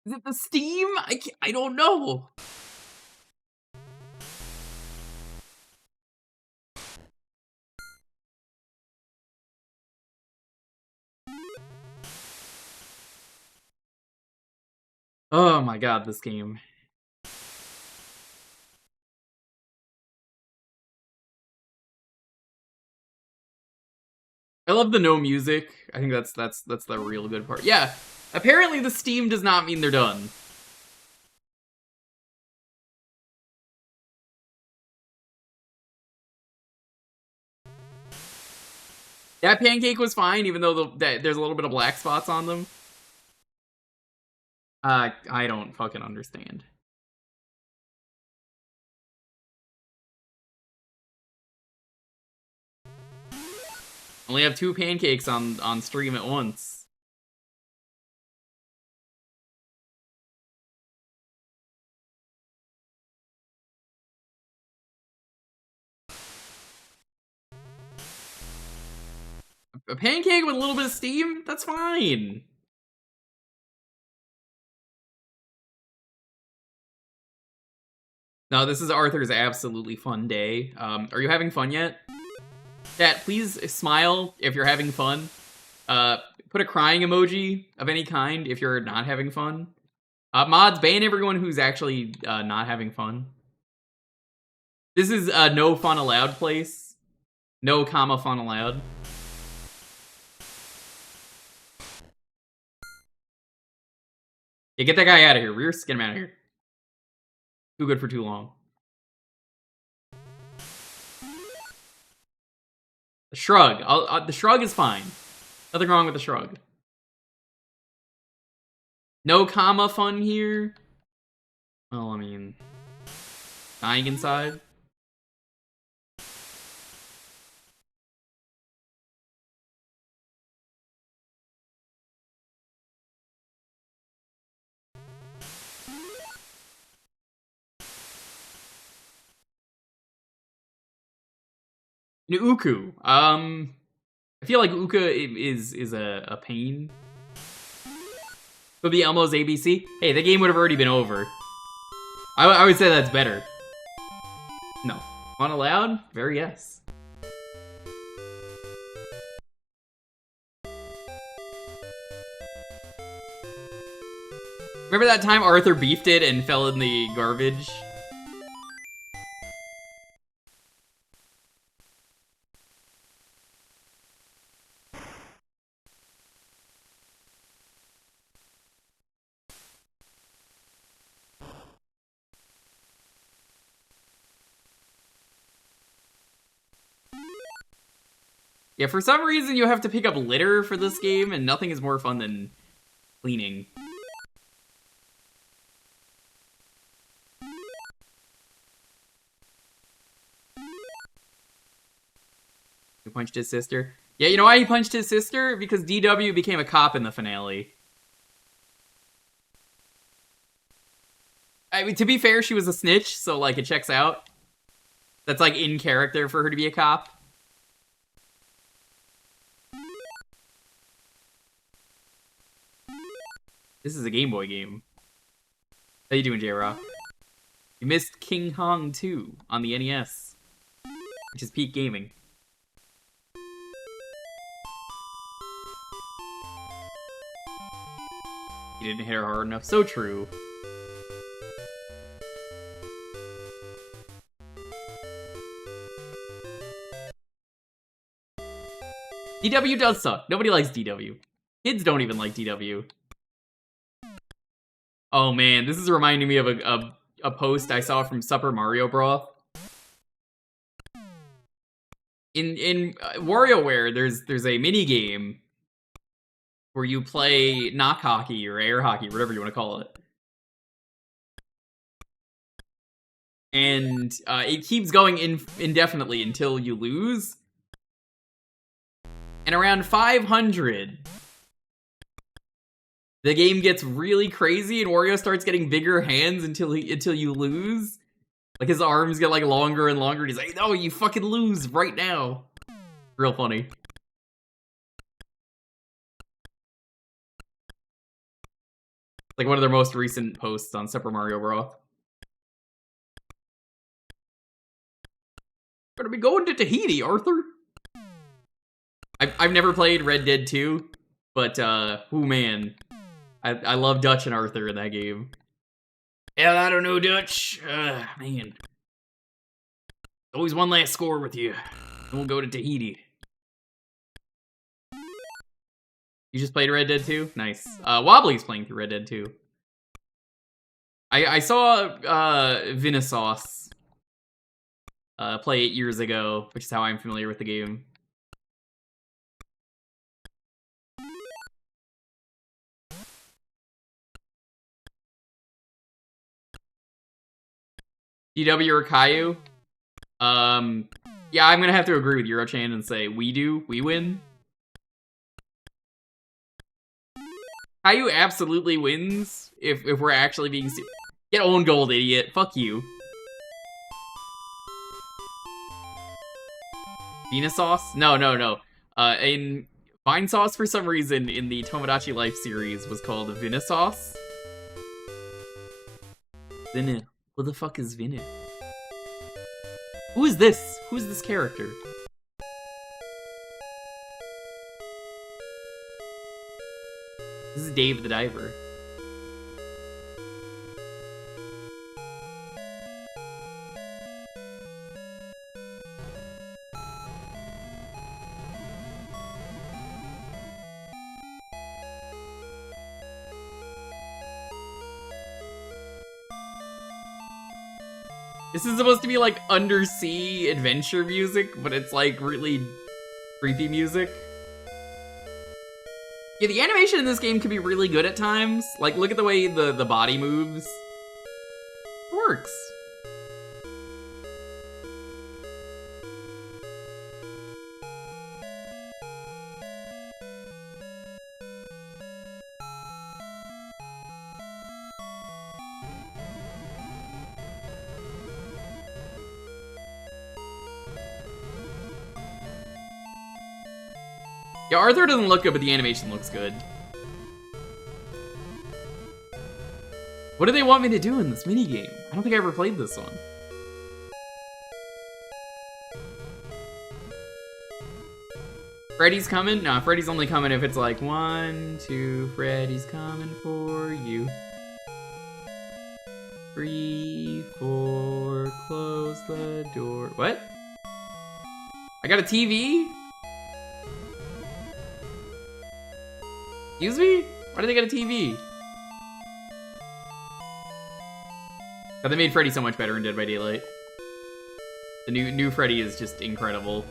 Is it the Steam? I don't know. Oh my god, this game. I love the no music. I think that's the real good part. Yeah, apparently the Steam does not mean they're done. That pancake was fine, even though there's a little bit of black spots on them. I don't fucking understand. Only have 2 pancakes on stream at once. A pancake with a little bit of steam? That's fine. No, this is Arthur's absolutely fun day. Are you having fun yet? Chat, please smile if you're having fun. Put a crying emoji of any kind if you're not having fun. Mods, ban everyone who's actually not having fun. This is a no fun allowed place. No comma fun allowed. Yeah, get that guy out of here. Rear, get him out of here. Too good for too long. The shrug. The shrug is fine. Nothing wrong with the shrug. No comma fun here. Well, I mean, dying inside. Uku. I feel like Uka is a pain. Could be Elmo's ABC. Hey, the game would have already been over. I would say that's better. No. Unallowed? Very yes. Remember that time Arthur beefed it and fell in the garbage? Yeah, for some reason you have to pick up litter for this game, and nothing is more fun than cleaning. He punched his sister. Yeah, you know why he punched his sister? Because DW became a cop in the finale. I mean, to be fair, she was a snitch, so, like, it checks out. That's, like, in character for her to be a cop. This is a Game Boy game. How you doing, J-Rock? You missed King Kong 2 on the NES, which is peak gaming. You didn't hit her hard enough. So true. DW does suck. Nobody likes DW. Kids don't even like DW. Oh man, this is reminding me of a post I saw from Super Mario Bros. In WarioWare, there's a mini game where you play knock hockey or air hockey, whatever you want to call it, and it keeps going indefinitely until you lose. And around 500. The game gets really crazy, and Wario starts getting bigger hands until you lose. Like, his arms get, like, longer and longer, and he's like, no, you fucking lose right now. Real funny. Like, one of their most recent posts on Super Mario Bros. Gonna be going to Tahiti, Arthur. I've never played Red Dead 2, but, oh man. I love Dutch and Arthur in that game. Hell, I don't know, Dutch. Man. Always one last score with you. And we'll go to Tahiti. You just played Red Dead 2? Nice. Wobbly's playing through Red Dead 2. I saw Vinisauce play it years ago, which is how I'm familiar with the game. DW or Caillou? Yeah, I'm gonna have to agree with Eurochan and say we win. Caillou absolutely wins if we're actually being get own gold, idiot. Fuck you. Vinisauce? No. In Vinesauce, for some reason, in the Tomodachi Life series, was called Vinisauce. Vina. What the fuck is Vina? Who is this? Who's this character? This is Dave the Diver. This is supposed to be like undersea adventure music, but it's like really creepy music. Yeah, the animation in this game can be really good at times. Like, look at the way the body moves. It works. Yeah, Arthur doesn't look good, but the animation looks good. What do they want me to do in this minigame? I don't think I ever played this one. Freddy's coming? Nah, Freddy's only coming if it's like 1, 2, Freddy's coming for you. 3, 4, close the door. What? I got a TV? Excuse me? Why do they got a TV? Oh, they made Freddy so much better in Dead by Daylight. The new Freddy is just incredible.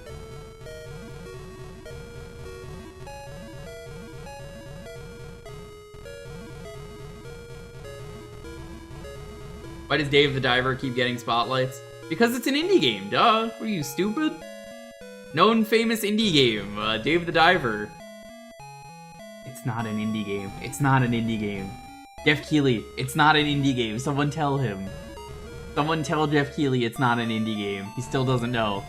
Why does Dave the Diver keep getting spotlights? Because it's an indie game, duh. What are you, stupid? Known famous indie game, Dave the Diver. It's not an indie game. It's not an indie game. Jeff Keighley, it's not an indie game. Someone tell him. Someone tell Jeff Keighley it's not an indie game. He still doesn't know.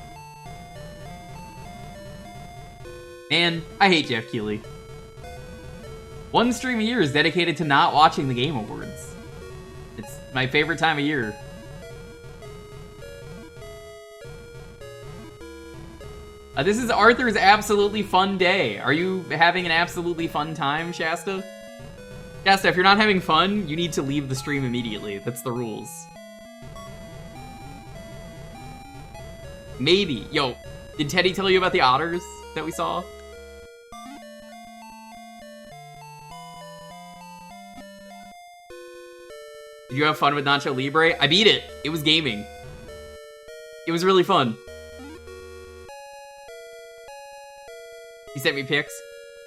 Man, I hate Jeff Keighley. One stream a year is dedicated to not watching the Game Awards. It's my favorite time of year. This is Arthur's absolutely fun day. Are you having an absolutely fun time, Shasta? Shasta, if you're not having fun, you need to leave the stream immediately. That's the rules. Maybe. Yo, did Teddy tell you about the otters that we saw? Did you have fun with Nacho Libre? I beat it. It was gaming. It was really fun. He sent me pics.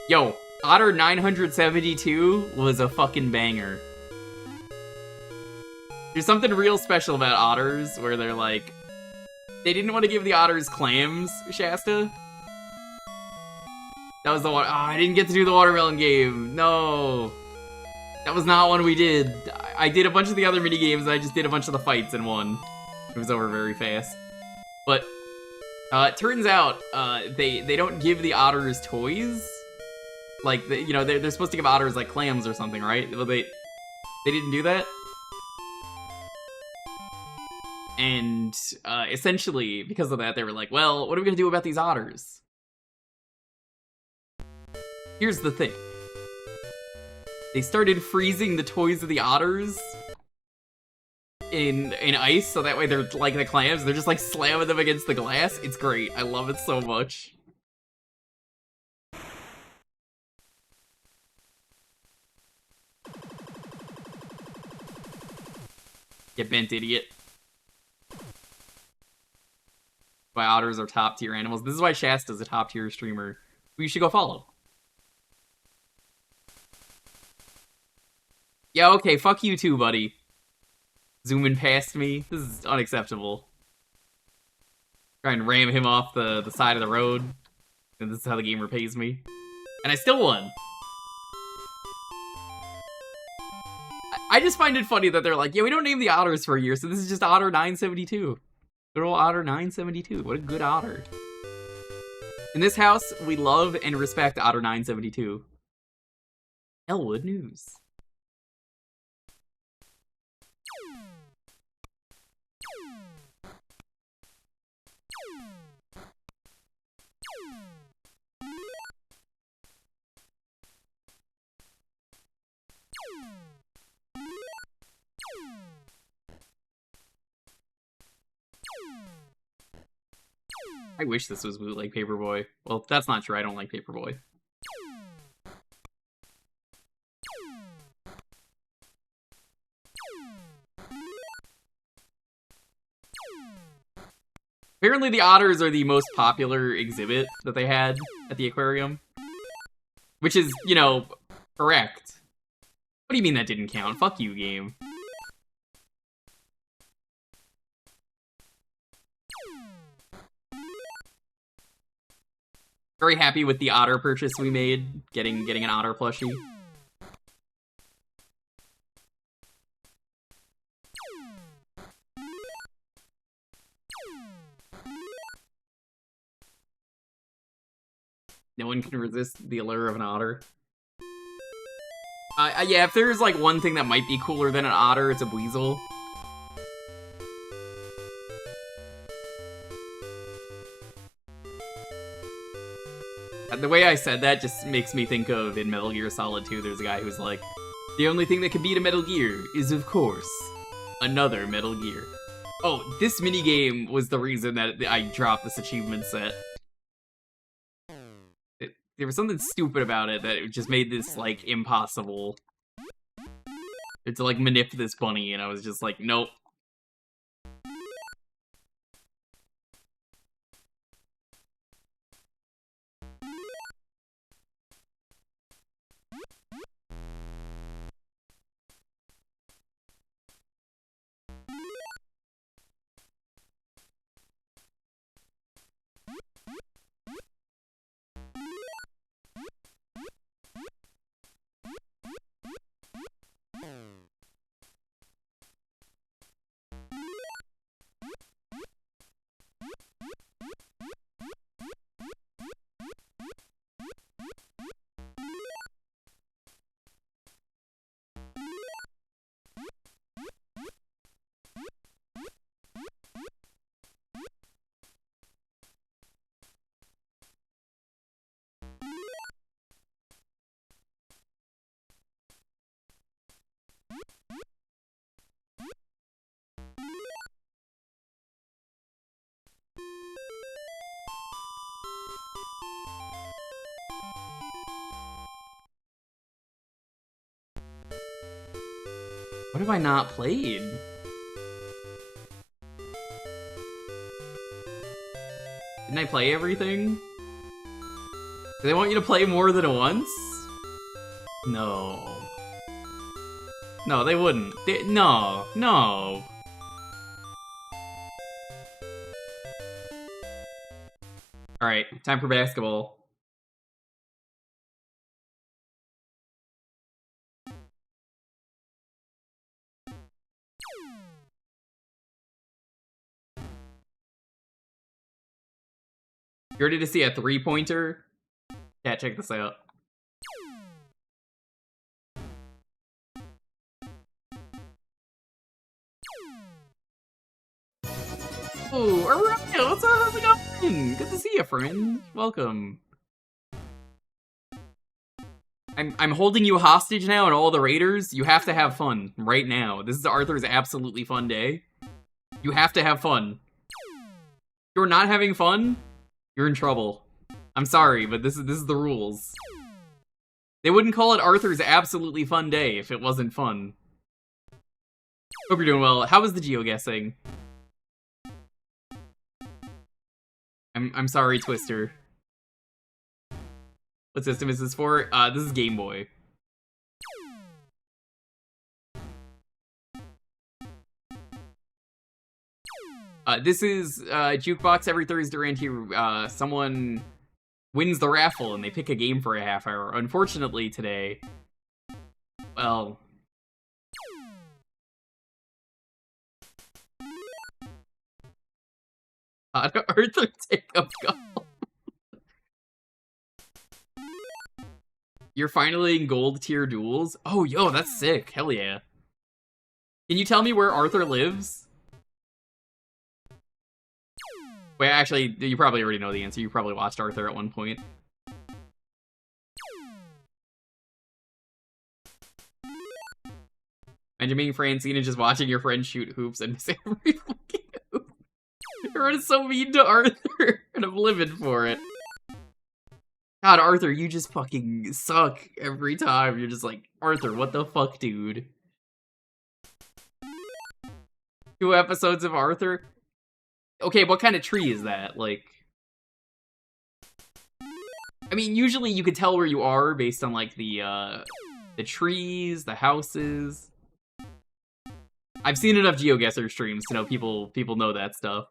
Yo, Otter 972 was a fucking banger. There's something real special about otters where they're like... They didn't want to give the otters clams, Shasta. That was the one. Oh, I didn't get to do the watermelon game. No. That was not one we did. I did a bunch of the other mini games, and I just did a bunch of the fights in one. It was over very fast. But it turns out they don't give the otters toys. Like, you know, they're supposed to give otters like clams or something, right? Well, they didn't do that. And essentially, because of that, they were like, well, what are we gonna do about these otters? Here's the thing. They started freezing the toys of the otters in ice, so that way they're like the clams. They're just like slamming them against the glass. It's great. I love it so much. Get bent, idiot. Why otters are top tier animals. This is why Shasta's a top tier streamer who you should go follow. Yeah, okay, fuck you too, buddy. Zooming past me. This is unacceptable. Try and ram him off the side of the road. And this is how the game repays me. And I still won. I just find it funny that they're like, yeah, we don't name the otters for a year, so this is just Otter 972. Good old Otter 972. What a good otter. In this house, we love and respect Otter 972. Elwood News. I wish this was bootleg Paperboy. Well, that's not true. I don't like Paperboy. Apparently the otters are the most popular exhibit that they had at the aquarium. Which is, you know, correct. What do you mean that didn't count? Fuck you, game. Very happy with the otter purchase we made, getting an otter plushie. No one can resist the allure of an otter. Yeah, if there's like one thing that might be cooler than an otter, it's a weasel. The way I said that just makes me think of in Metal Gear Solid 2, there's a guy who's like, the only thing that can beat a Metal Gear is, of course, another Metal Gear. Oh, this minigame was the reason that I dropped this achievement set. There was something stupid about it that it just made this, like, impossible. To, like, manip this bunny, and I was just like, nope. What have I not played? Didn't I play everything? Do they want you to play more than once? No. No, they wouldn't. No, no. Alright, time for basketball. You ready to see a three-pointer? Yeah, check this out. Ooh, alright, how's it going? Good to see you, friend. Welcome. I'm holding you hostage now and all the raiders. You have to have fun right now. This is Arthur's absolutely fun day. You have to have fun. If you're not having fun, you're in trouble. I'm sorry, but this is the rules. They wouldn't call it Arthur's absolutely fun day if it wasn't fun. Hope you're doing well. How was the geoguessing? I'm sorry, Twister. What system is this for? This is Game Boy. This is Jewkbox every Thursday around here. Someone wins the raffle and they pick a game for a half hour. Unfortunately today, well, how did Arthur take up golf? You're finally in gold tier duels? Oh, yo, that's sick. Hell yeah. Can you tell me where Arthur lives? Wait, actually, you probably already know the answer. You probably watched Arthur at one point. Imagine being Francine and just watching your friend shoot hoops and miss every fucking hoop. Everyone is so mean to Arthur, and I'm livid for it. God, Arthur, you just fucking suck every time. You're just like, Arthur, what the fuck, dude? 2 episodes of Arthur? Okay, what kind of tree is that? Like, I mean, usually you could tell where you are based on, like, the trees, the houses. I've seen enough GeoGuessr streams to know people know that stuff.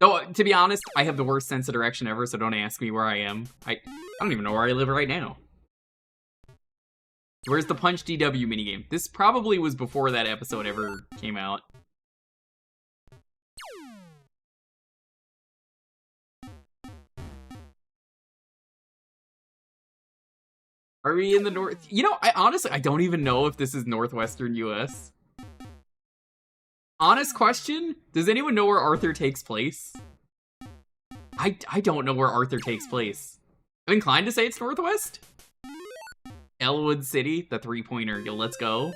Though, to be honest, I have the worst sense of direction ever, so don't ask me where I am. I don't even know where I live right now. Where's the Punch DW minigame? This probably was before that episode ever came out. Are we in the north? You know, I honestly, I don't even know if this is northwestern US. Honest question, does anyone know where Arthur takes place? I don't know where Arthur takes place. I'm inclined to say it's northwest. Elwood City, the 3-pointer. Yo, let's go.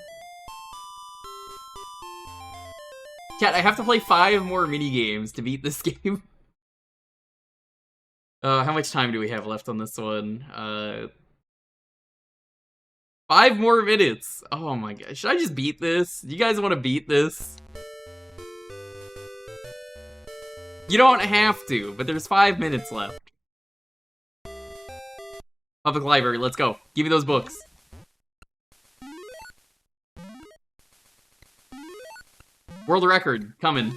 Chat, I have to play 5 more minigames to beat this game. How much time do we have left on this one? 5 more minutes. Oh my god. Should I just beat this? Do you guys want to beat this? You don't have to, but there's 5 minutes left. Public library, let's go. Give me those books. World record, coming.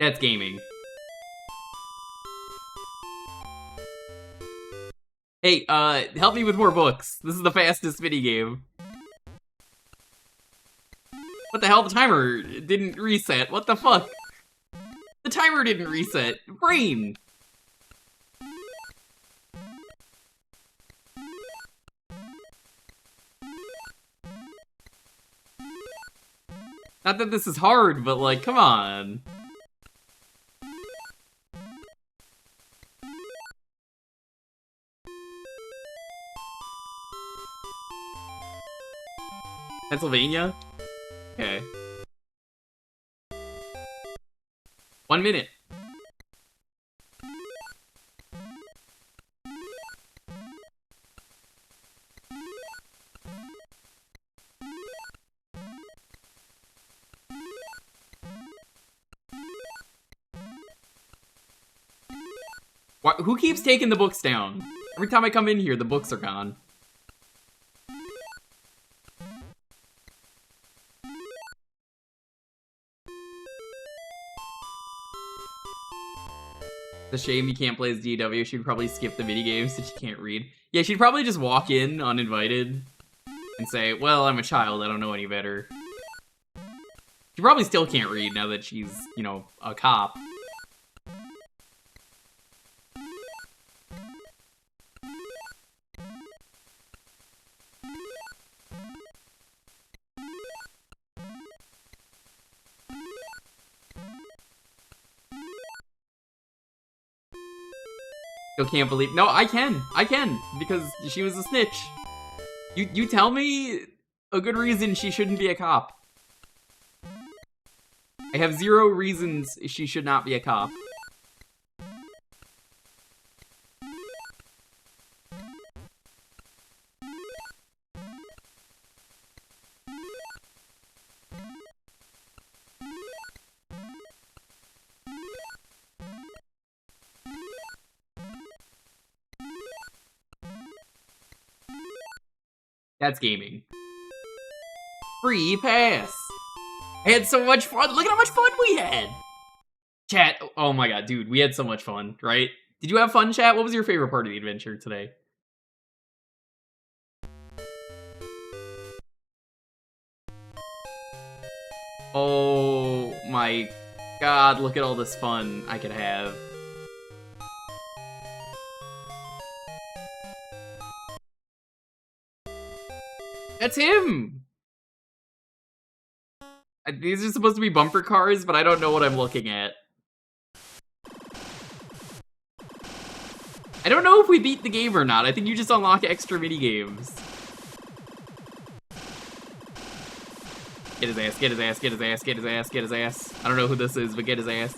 That's gaming. Hey, help me with more books. This is the fastest minigame. What the hell? The timer didn't reset. What the fuck? The timer didn't reset. Brain! Not that this is hard, but like, come on. Pennsylvania? Okay. 1 minute. Who keeps taking the books down? Every time I come in here, the books are gone. It's a shame you can't play as DW. She'd probably skip the minigames since she can't read. Yeah, she'd probably just walk in uninvited and say, well, I'm a child, I don't know any better. She probably still can't read now that she's, you know, a cop. Still can't believe— no, I can, because she was a snitch. You tell me a good reason she shouldn't be a cop. I have 0 reasons she should not be a cop. That's gaming. Free pass. I had so much fun. Look at how much fun we had. Chat. Oh my god, dude. We had so much fun, right? Did you have fun, chat? What was your favorite part of the adventure today? Oh my god, look at all this fun I could have. That's him! These are supposed to be bumper cars, but I don't know what I'm looking at. I don't know if we beat the game or not. I think you just unlock extra minigames. Get his ass, get his ass, get his ass, get his ass, get his ass. I don't know who this is, but get his ass.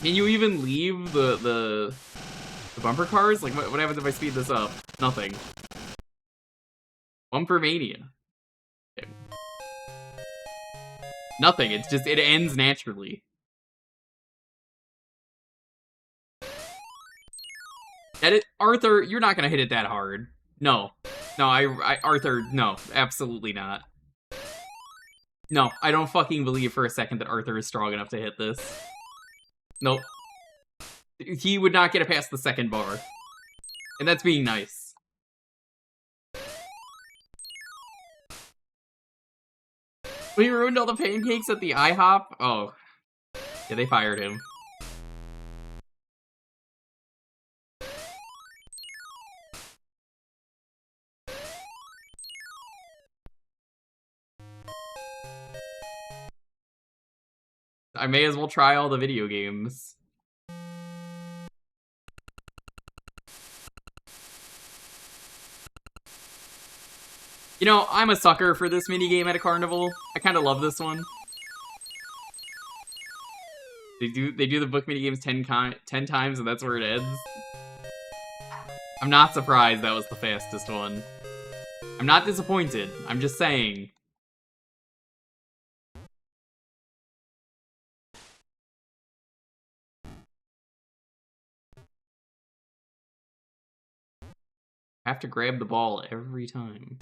Can you even leave the bumper cars? Like, what happens if I speed this up? Nothing. Bumper mania. Okay. Nothing. It's just, it ends naturally. That it, Arthur, you're not gonna hit it that hard. No. No, Arthur, no. Absolutely not. No, I don't fucking believe for a second that Arthur is strong enough to hit this. Nope. He would not get it past the second bar. And that's being nice. We ruined all the pancakes at the IHOP? Oh. Yeah, they fired him. I may as well try all the video games. You know, I'm a sucker for this minigame at a carnival. I kind of love this one. They do the book minigames 10 times and that's where it ends. I'm not surprised that was the fastest one. I'm not disappointed. I'm just saying. I have to grab the ball every time.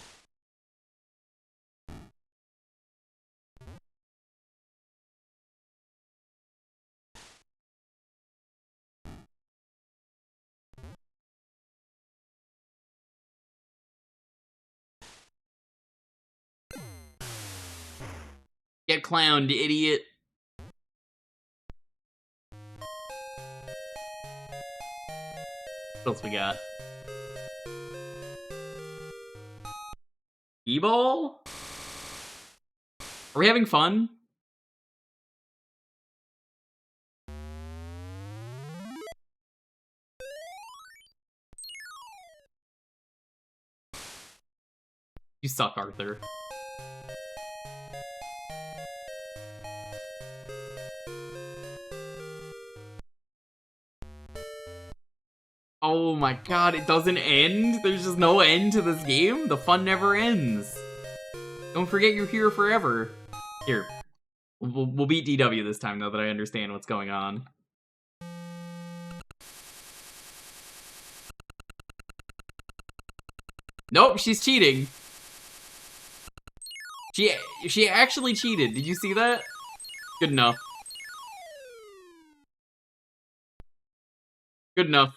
Get clowned, idiot. What else we got? E-ball? Are we having fun? You suck, Arthur. Oh my god, it doesn't end? There's just no end to this game? The fun never ends. Don't forget you're here forever. Here. We'll beat DW this time, now that I understand what's going on. Nope, she's cheating. She actually cheated. Did you see that? Good enough. Good enough.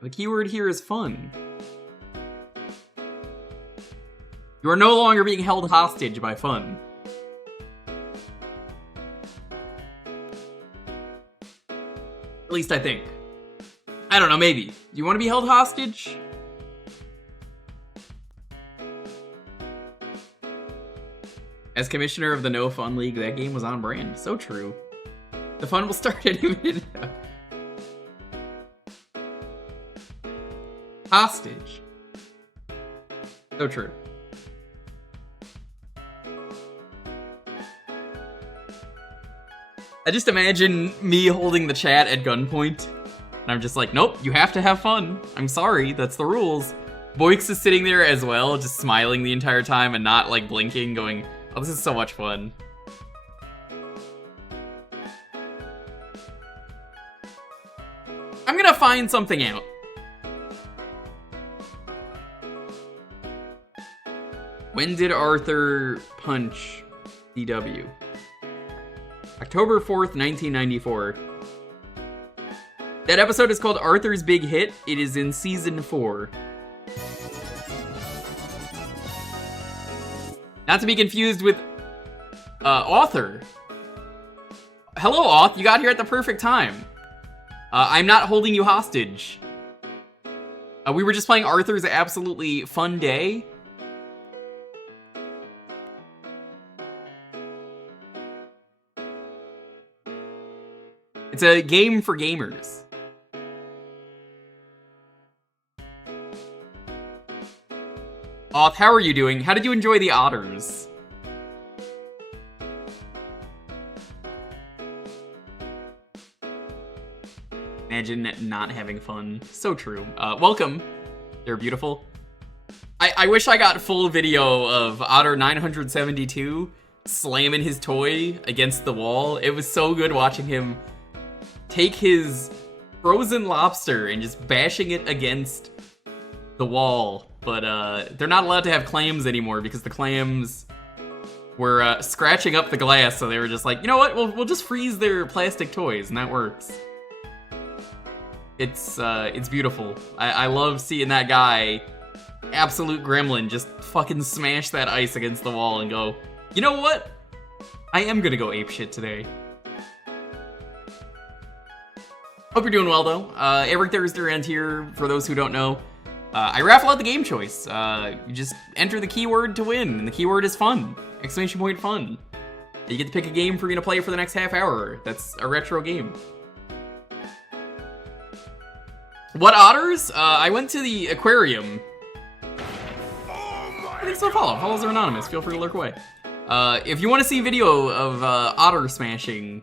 The keyword here is fun. You are no longer being held hostage by fun. At least I think. I don't know, maybe. Do you want to be held hostage? As commissioner of the No Fun League, that game was on brand. So true. The fun will start any minute now. Hostage. So true. I just imagine me holding the chat at gunpoint, and I'm just like, nope, you have to have fun. I'm sorry, that's the rules. Boix is sitting there as well, just smiling the entire time and not, like, blinking, going, oh, this is so much fun. I'm gonna find something out. When did Arthur punch DW? October 4th, 1994. That episode is called Arthur's Big Hit. It is in season 4. Not to be confused with Author. Hello, Auth. You got here at the perfect time. I'm not holding you hostage. We were just playing Arthur's Absolutely Fun Day. It's a game for gamers. Auth, how are you doing? How did you enjoy the otters? Imagine not having fun. So true. Welcome. They're beautiful. I wish I got full video of Otter 972 slamming his toy against the wall. It was so good watching him take his frozen lobster and just bashing it against the wall. But they're not allowed to have clams anymore because the clams were scratching up the glass, so they were just like, you know what, we'll just freeze their plastic toys, and that works. It's beautiful. I love seeing that guy, absolute gremlin, just fucking smash that ice against the wall and go, you know what? I am gonna go apeshit today. Hope you're doing well, though. Every Thursday around here, for those who don't know, I raffle out the game choice. You just enter the keyword to win, and the keyword is fun. Exclamation point fun. You get to pick a game for me to play for the next half hour. That's a retro game. What otters? I went to the aquarium. I think so. Follows are anonymous. Feel free to lurk away. If you want to see video of otter smashing,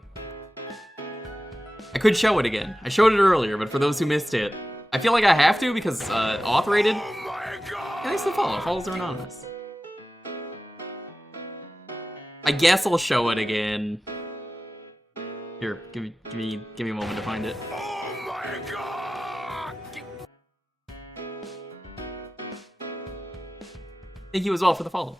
I could show it again. I showed it earlier, but for those who missed it, I feel like I have to because auth rated. I think so. Follows are anonymous. I guess I'll show it again. Here, give me a moment to find it. Oh my god! Thank you as well for the follow.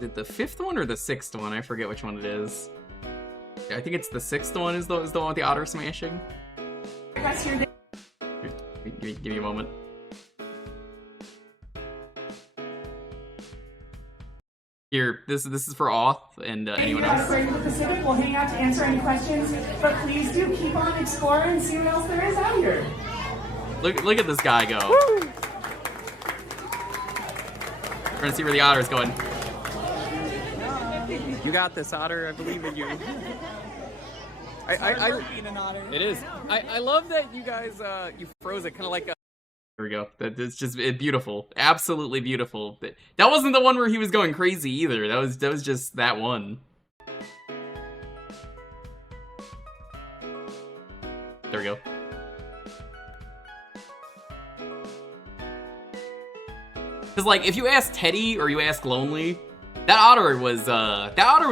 Is it the 5th one or the 6th one? I forget which one it is. I think it's the 6th one is the one with the otter smashing. Here, give me a moment. Here, this is for auth and anyone else. The Pacific will hang out to answer any questions, but please do keep on exploring and see what else there is out here. Look at this guy go. Woo! Trying to see where the otter's going. You got this, Otter. I believe in you. It is. I love that you guys you froze it kind of like a. There we go. That's just beautiful. Absolutely beautiful. That wasn't the one where he was going crazy either. That was just that one. There we go. Because like if you ask Teddy or you ask Lonely, that otter was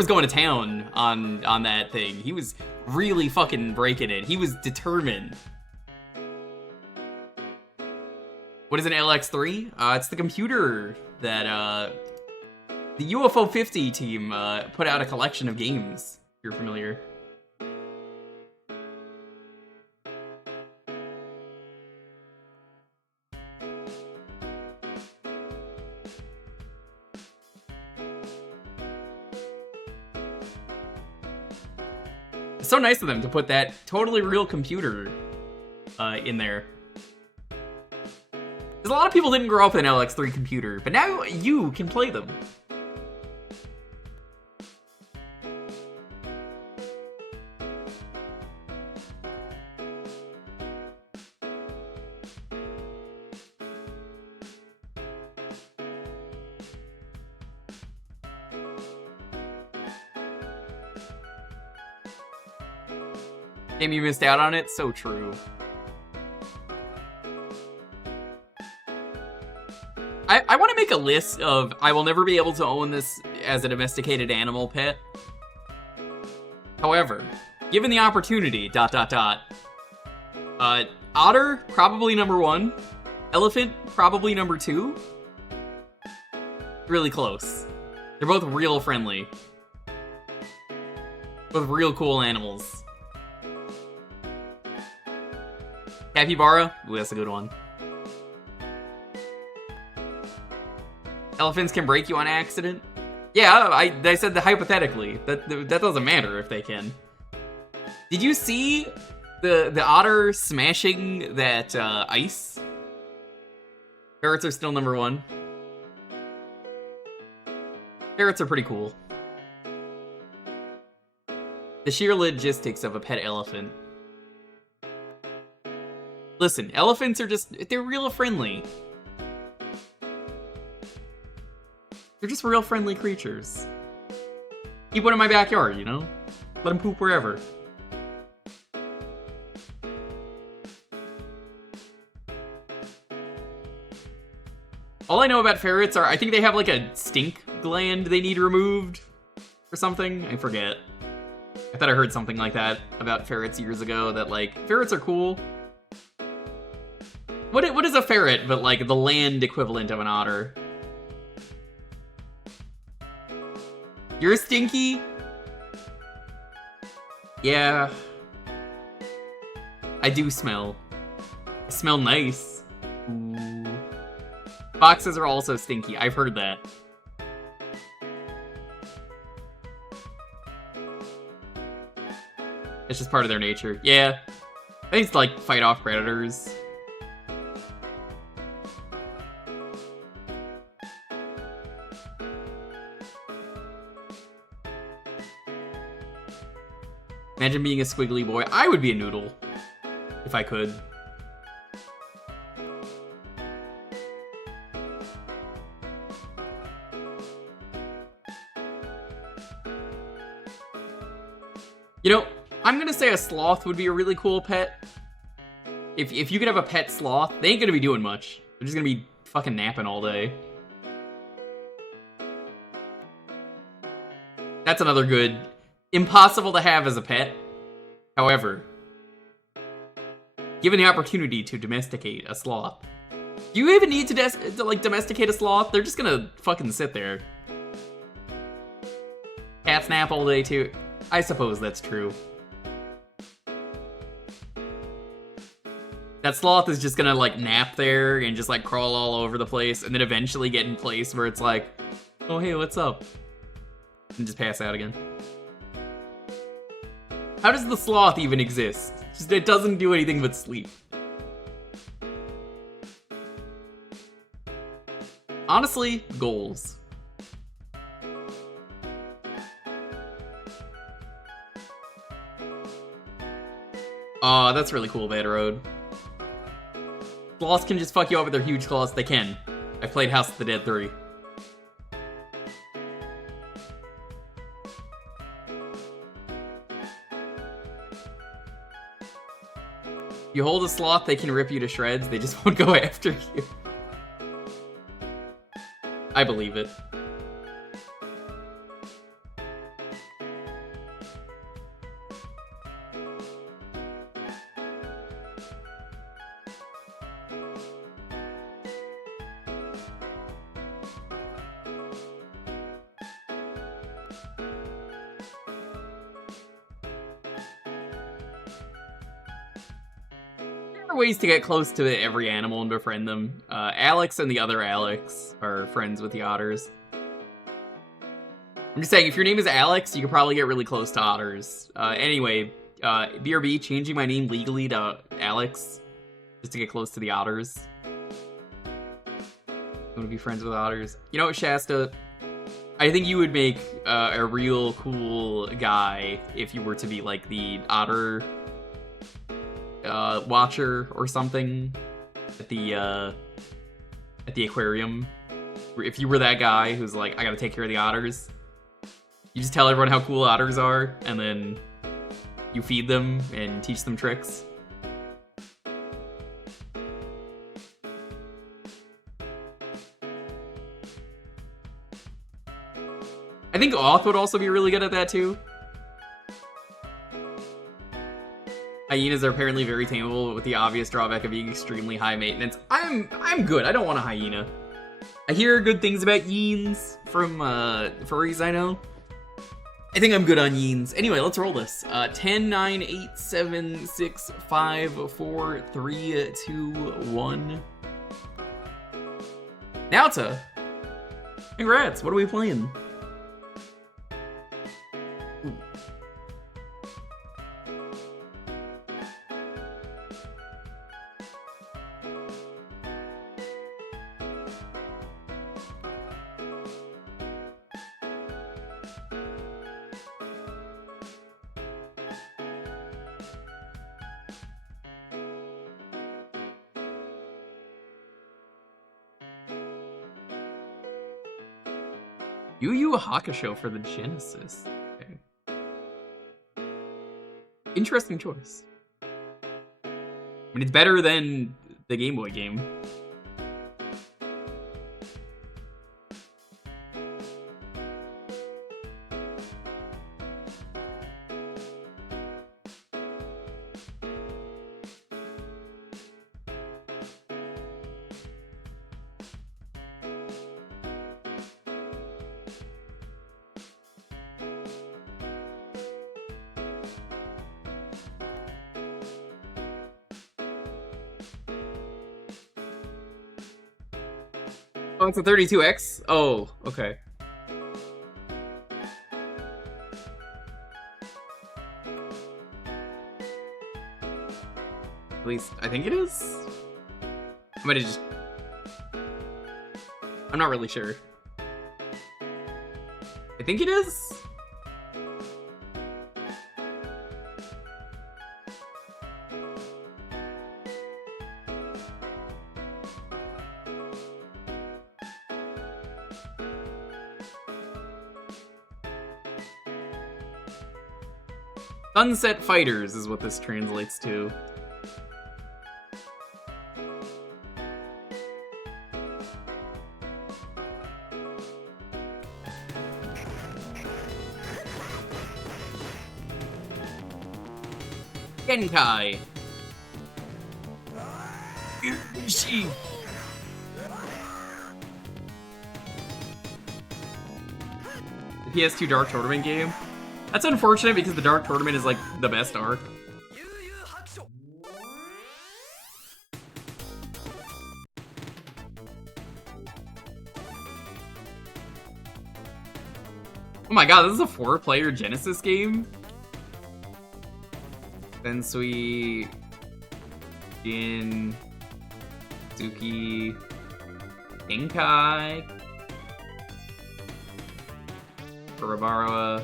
going to town on that thing. He was really fucking breaking it. He was determined. What is an LX3? It's the computer that the UFO 50 team put out a collection of games. If you're familiar. It's so nice of them to put that totally real computer in there. Because a lot of people didn't grow up with an LX3 computer, but now you can play them. Game you missed out on it? So true. I want to make a list of I will never be able to own this as a domesticated animal pet. However, given the opportunity, ... Otter, probably number 1. Elephant, probably number 2. Really close. They're both real friendly. Both real cool animals. Capybara? Ooh, that's a good one. Elephants can break you on accident? Yeah, I said that hypothetically. That doesn't matter if they can. Did you see the otter smashing that ice? Ferrets are still number 1. Ferrets are pretty cool. The sheer logistics of a pet elephant. Listen, elephants are they're real friendly. They're just real friendly creatures. Keep one in my backyard, you know? Let them poop wherever. All I know about ferrets are, I think they have like a stink gland they need removed or something. I forget. I thought I heard something like that about ferrets years ago, that like, ferrets are cool. What is a ferret but like the land equivalent of an otter? You're stinky? Yeah. I do smell. I smell nice. Ooh. Foxes are also stinky. I've heard that. It's just part of their nature. Yeah. I think it's to, like, fight off predators. Imagine being a squiggly boy. I would be a noodle. If I could. You know, I'm gonna say a sloth would be a really cool pet. If you could have a pet sloth, they ain't gonna be doing much. They're just gonna be fucking napping all day. That's another good... Impossible to have as a pet. However, given the opportunity to domesticate a sloth, do you even need to like domesticate a sloth? They're just gonna fucking sit there. Cats nap all day too. I suppose that's true. That sloth is just gonna like nap there and just like crawl all over the place and then eventually get in place where it's like, oh hey, what's up? And just pass out again. How does the sloth even exist? Just, it doesn't do anything but sleep. Honestly, goals. Aw, that's really cool, Bad Road. Sloths can just fuck you up with their huge claws. They can. I played House of the Dead 3. You hold a sloth, they can rip you to shreds. They just won't go after you. I believe it. Ways to get close to every animal and befriend them. Alex and the other Alex are friends with the otters. I'm just saying, if your name is Alex, you can probably get really close to otters. Anyway, BRB, changing my name legally to Alex, just to get close to the otters. I want to be friends with otters. You know what, Shasta? I think you would make a real cool guy if you were to be like the otter watcher or something at the aquarium. If you were that guy who's like, I gotta take care of the otters, you just tell everyone how cool otters are, and then you feed them and teach them tricks. I think Oth would also be really good at that too. Hyenas are apparently very tameable, with the obvious drawback of being extremely high maintenance. I'm good. I don't want a hyena. I hear good things about yeens from furries I know. I think I'm good on yeens. Anyway, let's roll this. 10, 9, 8, 7, 6, 5, 4, 3, 2, 1. Naota! Congrats, what are we playing? Yu Yu Hakusho for the Genesis. Okay. Interesting choice. I mean, it's better than the Game Boy game. Oh, it's a 32X? Oh, okay. At least, I think it is? I might have just... I'm not really sure. I think it is? Sunset Fighters is what this translates to. Genkai. Yushi. The PS2 Dark Tournament game. That's unfortunate because the Dark Tournament is like the best arc. Oh my god, this is a 4-player Genesis game? Sensui, Jin, Suki, Genkai, Kurabara,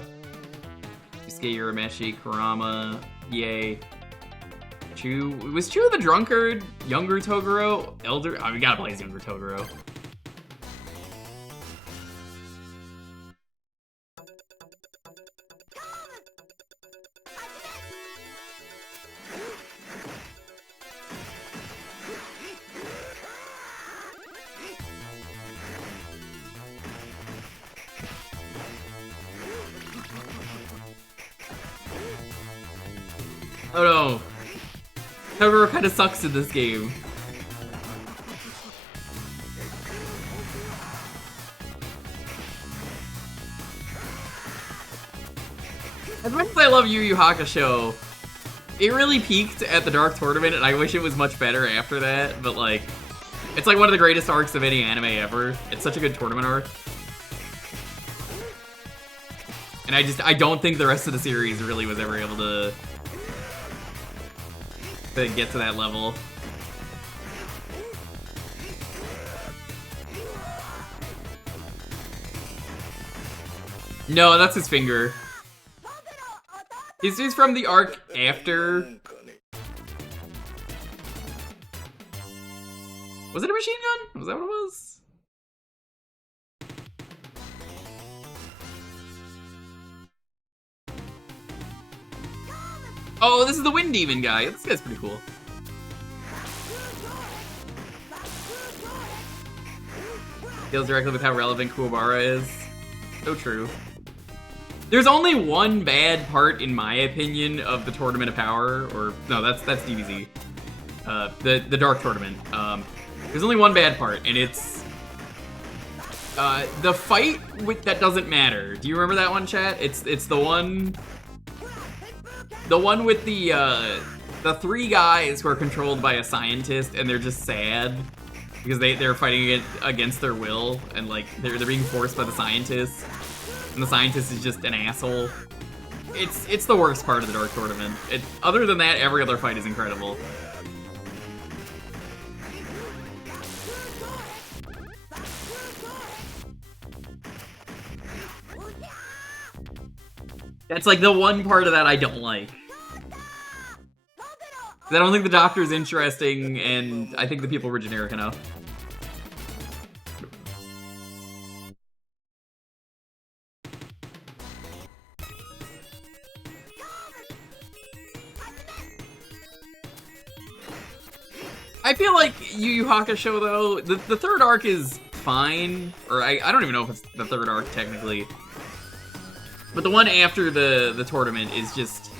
Yusuke Urameshi, Kurama, Yay. Chu. Was Chu the drunkard? Younger Toguro? Elder? Oh, we gotta play as younger Toguro. Oh no. Toguro kinda sucks in this game. As much as I love Yu Yu Hakusho, it really peaked at the Dark Tournament, and I wish it was much better after that, but like, it's like one of the greatest arcs of any anime ever. It's such a good tournament arc. And I don't think the rest of the series really was ever able to get to that level. No, that's his finger. He's from the arc after. Was it a machine gun? Was that what it was? Oh, this is the Wind Demon guy. This guy's pretty cool. Deals directly with how relevant Kuwabara is. So true. There's only one bad part, in my opinion, of the Tournament of Power, or no, that's DBZ. The Dark Tournament. There's only one bad part, and it's the fight that doesn't matter. Do you remember that one, chat? It's the one with the 3 guys who are controlled by a scientist, and they're just sad because they're fighting it against their will, and like they're being forced by the scientist, and the scientist is just an asshole. It's the worst part of the Dark Tournament. Other than that, every other fight is incredible. That's like the one part of that I don't like. I don't think the Doctor is interesting, and I think the people were generic enough. I feel like Yu Yu Hakusho though, the third arc is fine, or I don't even know if it's the third arc technically, but the one after the tournament is just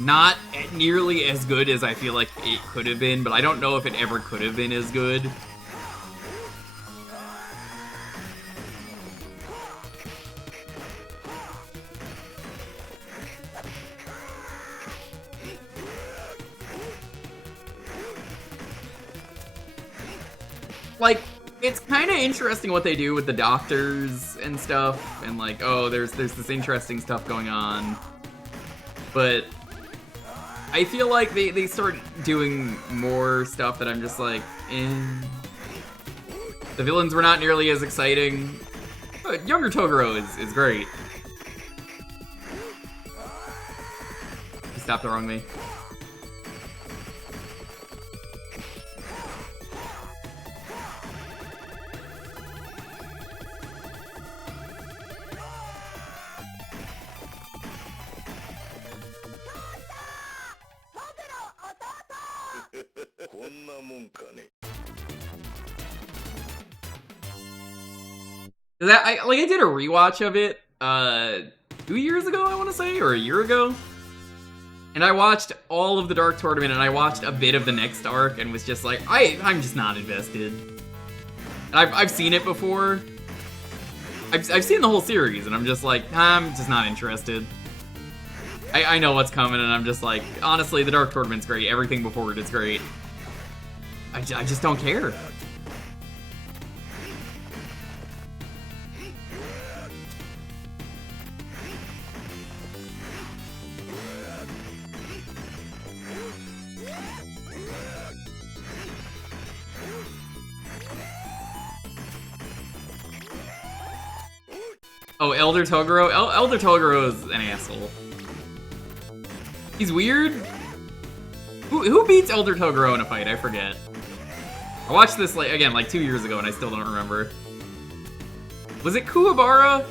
not nearly as good as I feel like it could have been, but I don't know if it ever could have been as good. Like, it's kind of interesting what they do with the doctors and stuff, and like, oh, there's this interesting stuff going on. But I feel like they start doing more stuff that I'm just like, eh. The villains were not nearly as exciting. But younger Toguro is great. He stopped the wrong me. I did a rewatch of it 2 years ago, I want to say, or a year ago, and I watched all of the Dark Tournament, and I watched a bit of the next arc, and was just like, I'm just not invested. And I've seen it before. I've seen the whole series, and I'm just like, I'm just not interested. I know what's coming, and I'm just like, honestly, the Dark Tournament's great. Everything before it is great. I just don't care. Oh, Elder Toguro? Elder Toguro is an asshole. He's weird. Who beats Elder Toguro in a fight? I forget. I watched this, again, 2 years ago, and I still don't remember. Was it Kuwabara?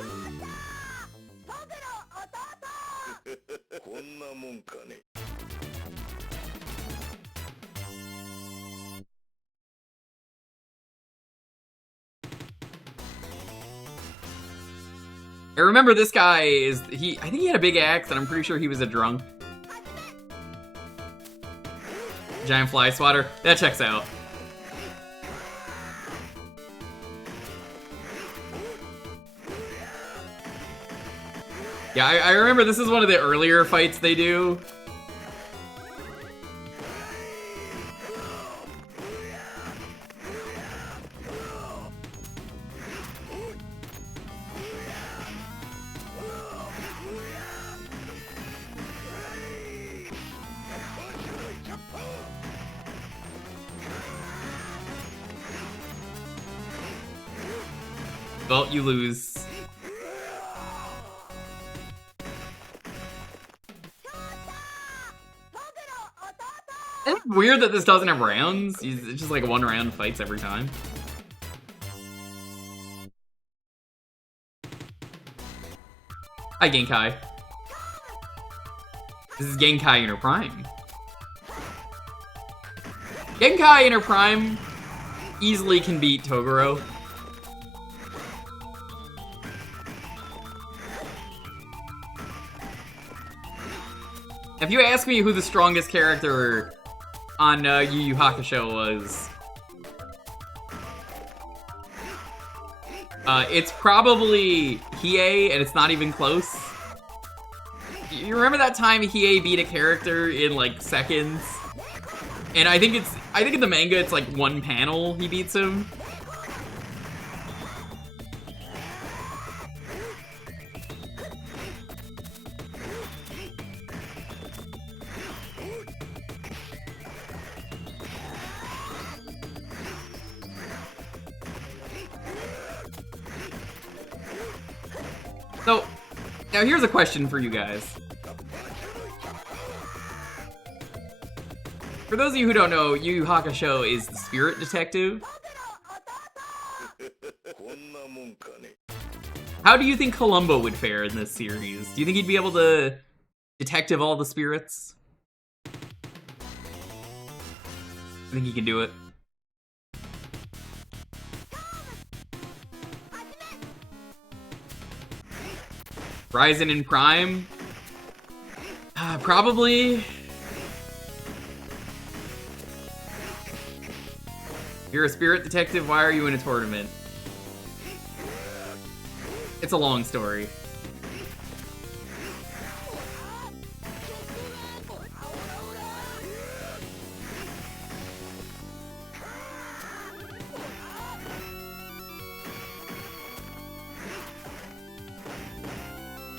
I remember this guy I think he had a big axe, and I'm pretty sure he was a drunk. Giant fly swatter. That checks out. Yeah, I remember this is one of the earlier fights they do. Well, you lose. It's weird that this doesn't have rounds. It's just like 1 round fights every time. Hi, Genkai. This is Genkai in her prime. Genkai in her prime easily can beat Toguro. If you ask me who the strongest character on Yu Yu Hakusho was, it's probably Hiei, and it's not even close. You remember that time Hiei beat a character in like seconds? And I think in the manga it's like 1 panel he beats him. So, now here's a question for you guys. For those of you who don't know, Yu Yu Hakusho is the spirit detective. How do you think Columbo would fare in this series? Do you think he'd be able to detective all the spirits? I think he can do it. Ryzen in Prime? Probably. You're a spirit detective, why are you in a tournament? It's a long story.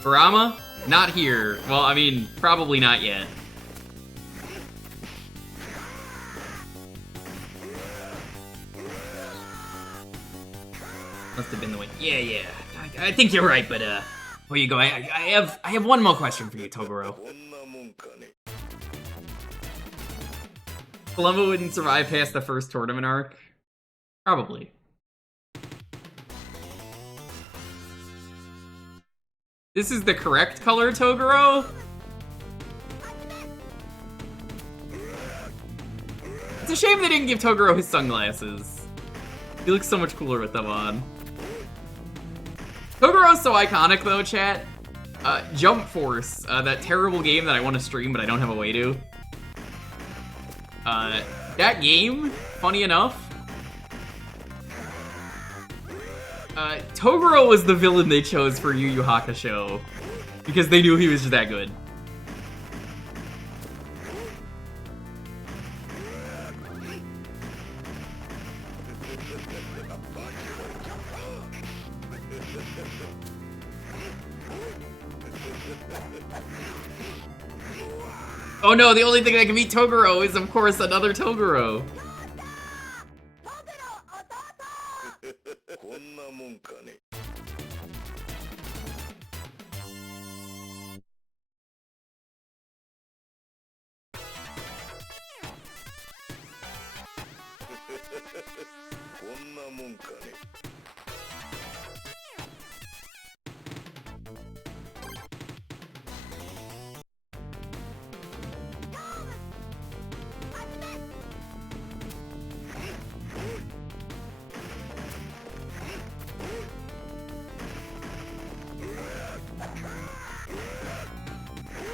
Kurama? Not here. Well, I mean, probably not yet. Must have been the way. Yeah. I think you're right, but where you go? I have one more question for you, Toguro. Columbo wouldn't survive past the first tournament arc? Probably. This is the correct color, Toguro? It's a shame they didn't give Toguro his sunglasses. He looks so much cooler with them on. Toguro's so iconic though, chat. Jump Force, that terrible game that I want to stream but I don't have a way to. That game, funny enough, Toguro was the villain they chose for Yu Yu Hakusho because they knew he was just that good. Oh no, the only thing that can beat Toguro is, of course, another Toguro.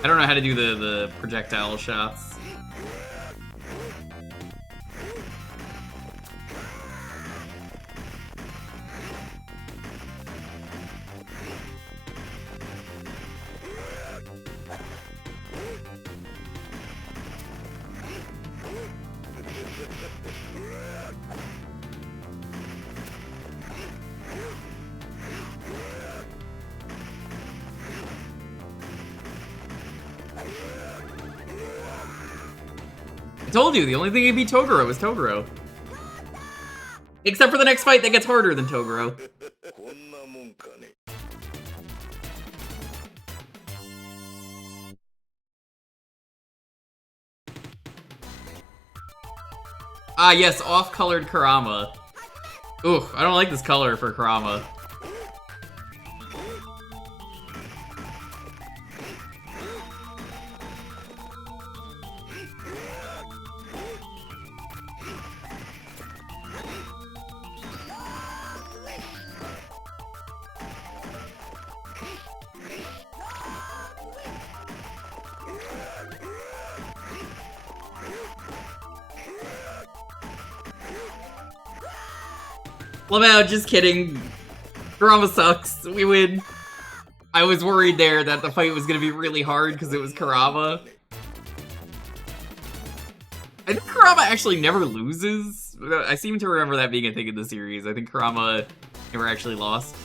I don't know how to do the projectile shots. I told you, the only thing that beat Toguro was Toguro. Except for the next fight that gets harder than Toguro. Ah yes, off-colored Kurama. Oof, I don't like this color for Kurama. Lamau, just kidding. Kurama sucks. We win. I was worried there that the fight was gonna be really hard because it was Kurama. I think Kurama actually never loses. I seem to remember that being a thing in the series. I think Kurama never actually lost.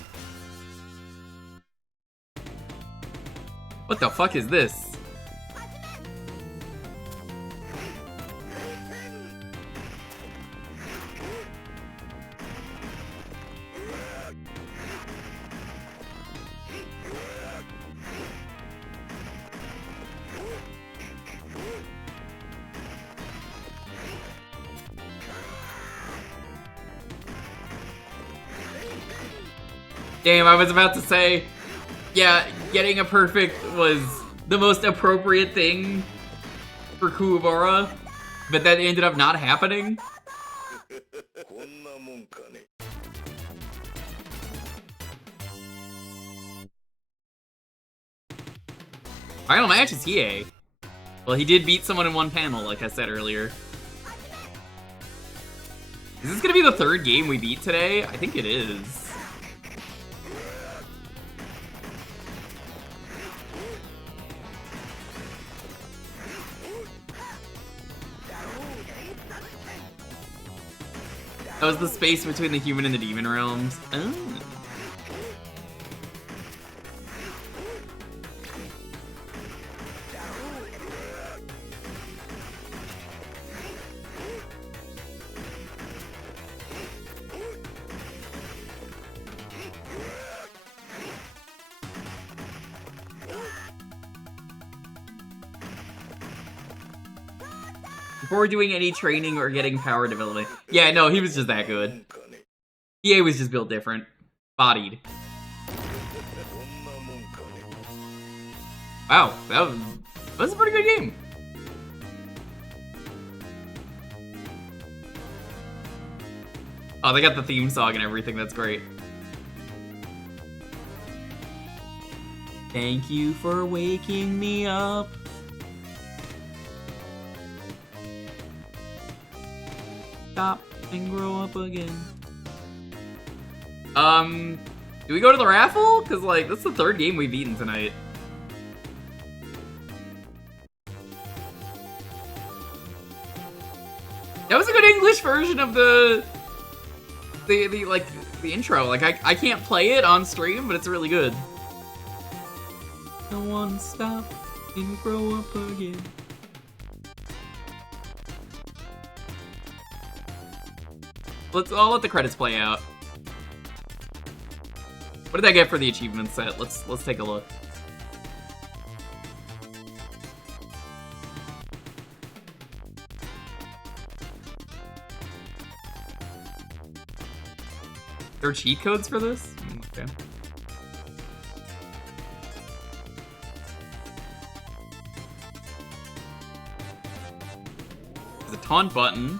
What the fuck is this? Damn, I was about to say, yeah, getting a perfect was the most appropriate thing for Kuwabara, but that ended up not happening. Final match is Hiei. Well, he did beat someone in one panel, like I said earlier. Is this gonna be the third game we beat today? I think it is. That was the space between the human and the demon realms. Oh. Before doing any training or getting power development. Yeah, no, he was just that good. EA was just built different. Bodied. Wow, that was a pretty good game. Oh, they got the theme song and everything, that's great. Thank you for waking me up. Stop and grow up again. Do we go to the raffle? Cause like, that's the third game we've eaten tonight. That was a good English version of the intro. Like, I can't play it on stream, but it's really good. No one stop and grow up again. I'll let the credits play out. What did I get for the achievement set? Let's take a look. There are cheat codes for this? Okay. There's a taunt button.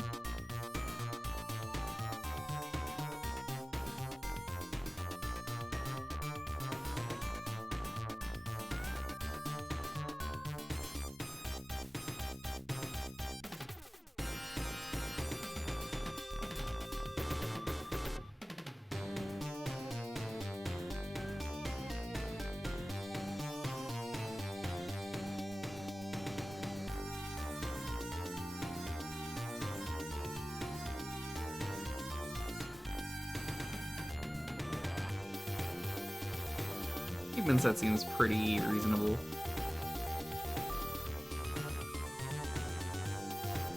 That seems pretty reasonable.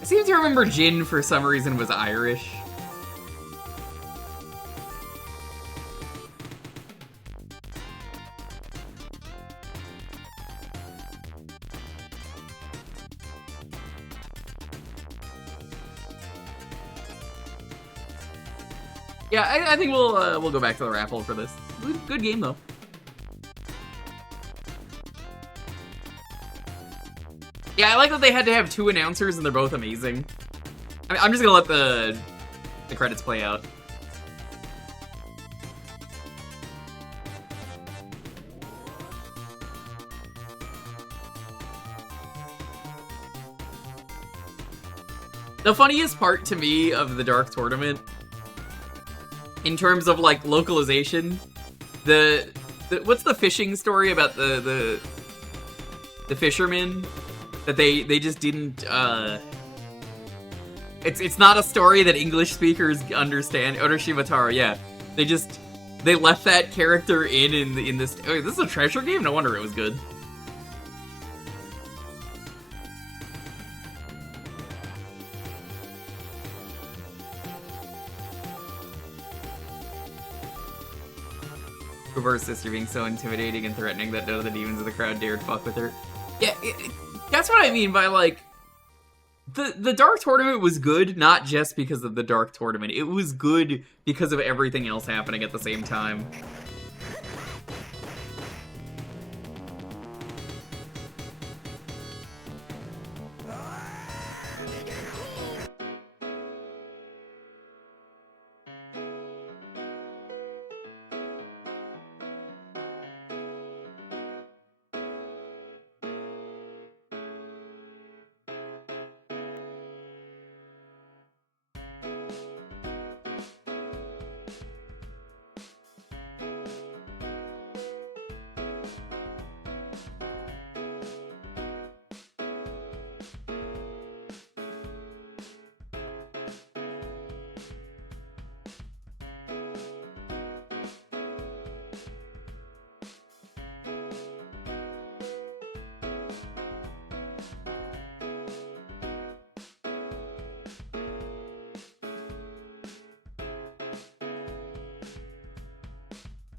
I seem to remember Jin for some reason was Irish. Yeah, I think we'll go back to the raffle for this. Good game though. Yeah, I like that they had to have two announcers and they're both amazing. I'm just gonna let the credits play out. The funniest part to me of the Dark Tournament, in terms of like localization, the what's the fishing story about the fishermen? That they just didn't, it's not a story that English speakers understand. Oroshima Taro, yeah. They left that character in this, oh, this is a treasure game? No wonder it was good. Reverse sister being so intimidating and threatening that none of the demons of the crowd dared fuck with her. Yeah, that's what I mean by, like, the Dark Tournament was good, not just because of the Dark Tournament. It was good because of everything else happening at the same time.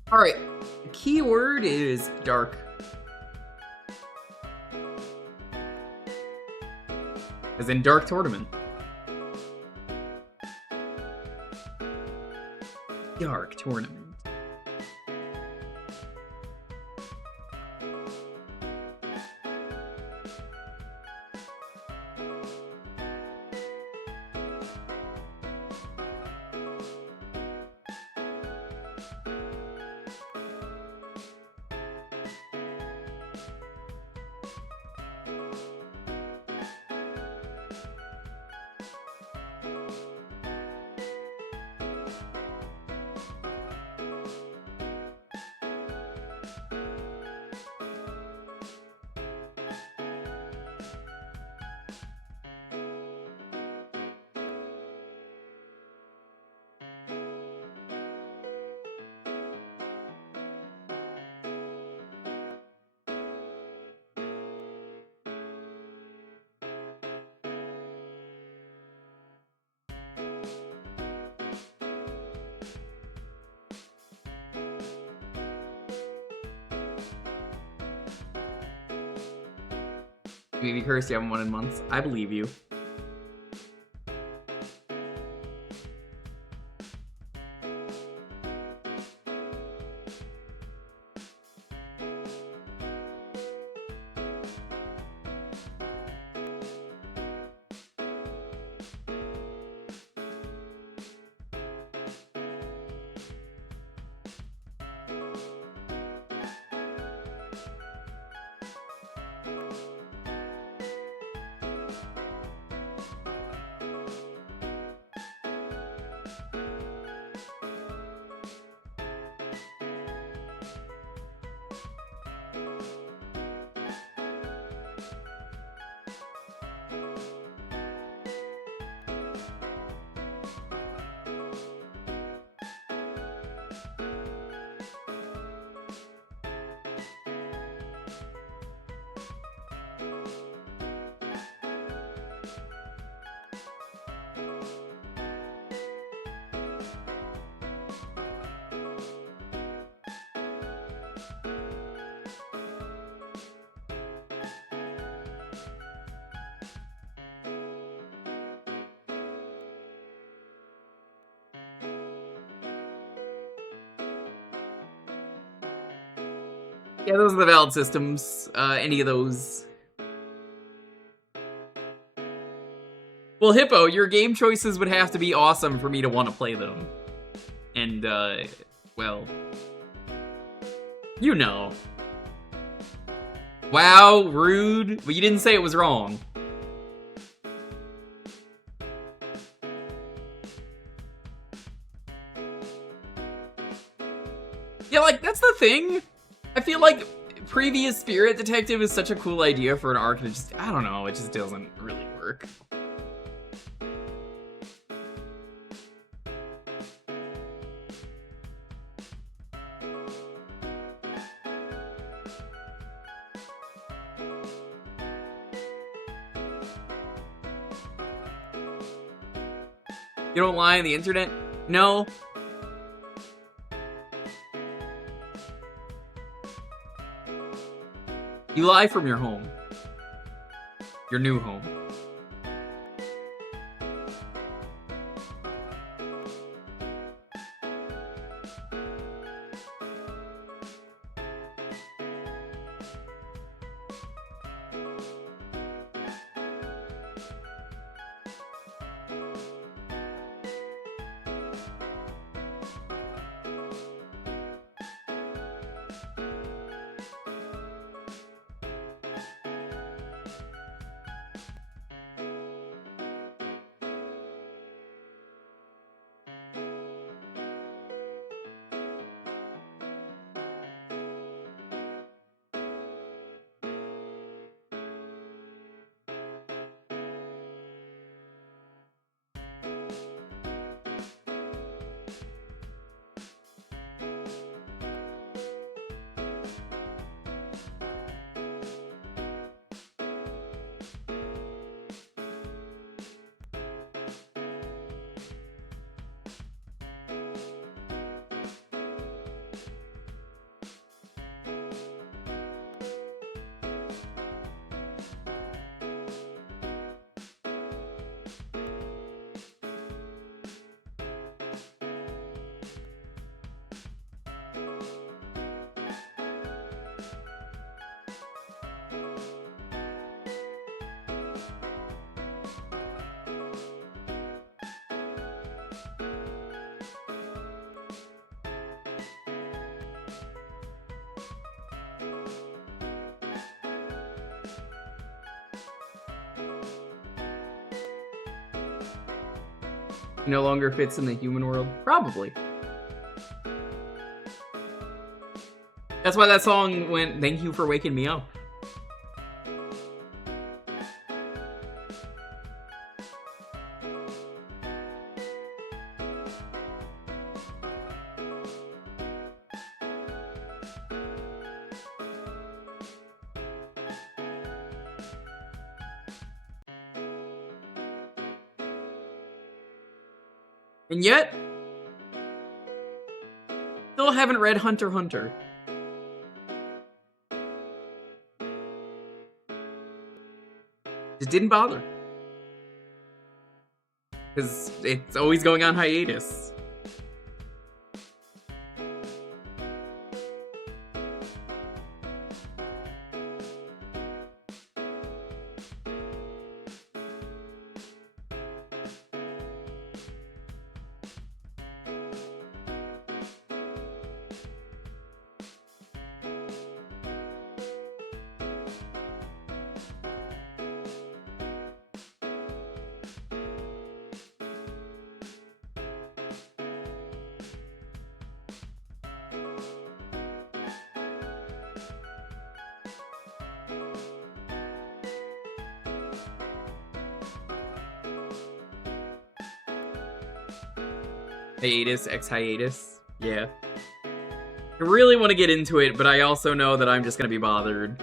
Alright, the keyword is dark. As in Dark Tournament. Dark Tournament. Maybe cursed, you haven't won in months. I believe you. Yeah, those are the valid systems. Any of those. Well, Hippo, your game choices would have to be awesome for me to want to play them. And, well... you know. Wow, rude. But you didn't say it was wrong. Yeah, like, that's the thing. I feel like previous Spirit Detective is such a cool idea for an arc that just, I don't know, it just doesn't really work. You don't lie on the internet? No. You lie from your home. Your new home. no longer fits in the human world? Probably. That's why that song went, "Thank you for waking me up." And yet, still haven't read Hunter x Hunter. Just didn't bother. Because it's always going on hiatus. Hiatus, ex-hiatus. Yeah. I really want to get into it, but I also know that I'm just gonna be bothered.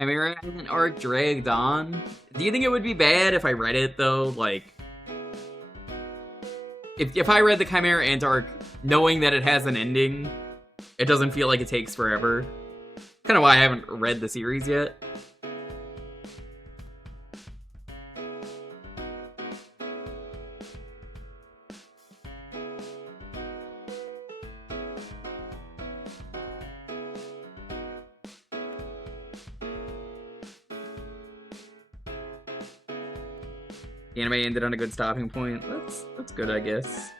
Chimera arc dragged on. Do you think it would be bad if I read it though? Like, if I read the Chimera Ant arc knowing that it has an ending, it doesn't feel like it takes forever. Kind of why I haven't read the series yet. The anime ended on a good stopping point. That's good, I guess.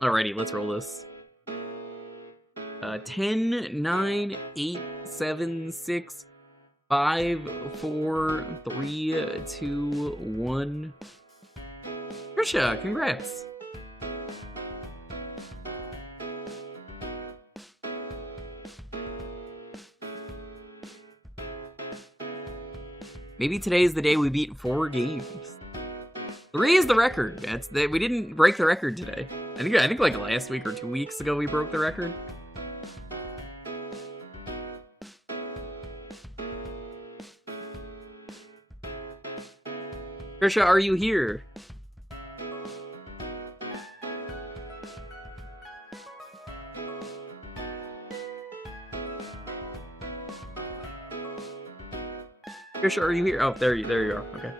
Alrighty, let's roll this. 10, 9, 8, 7, 6, 5, 4, 3, 2, 1. Trisha, congrats. Maybe today's the day we beat 4 games. 3 is the record. We didn't break the record today. I think like last week or 2 weeks ago we broke the record. Trisha, are you here? Trisha, are you here? Oh, there you are. Okay.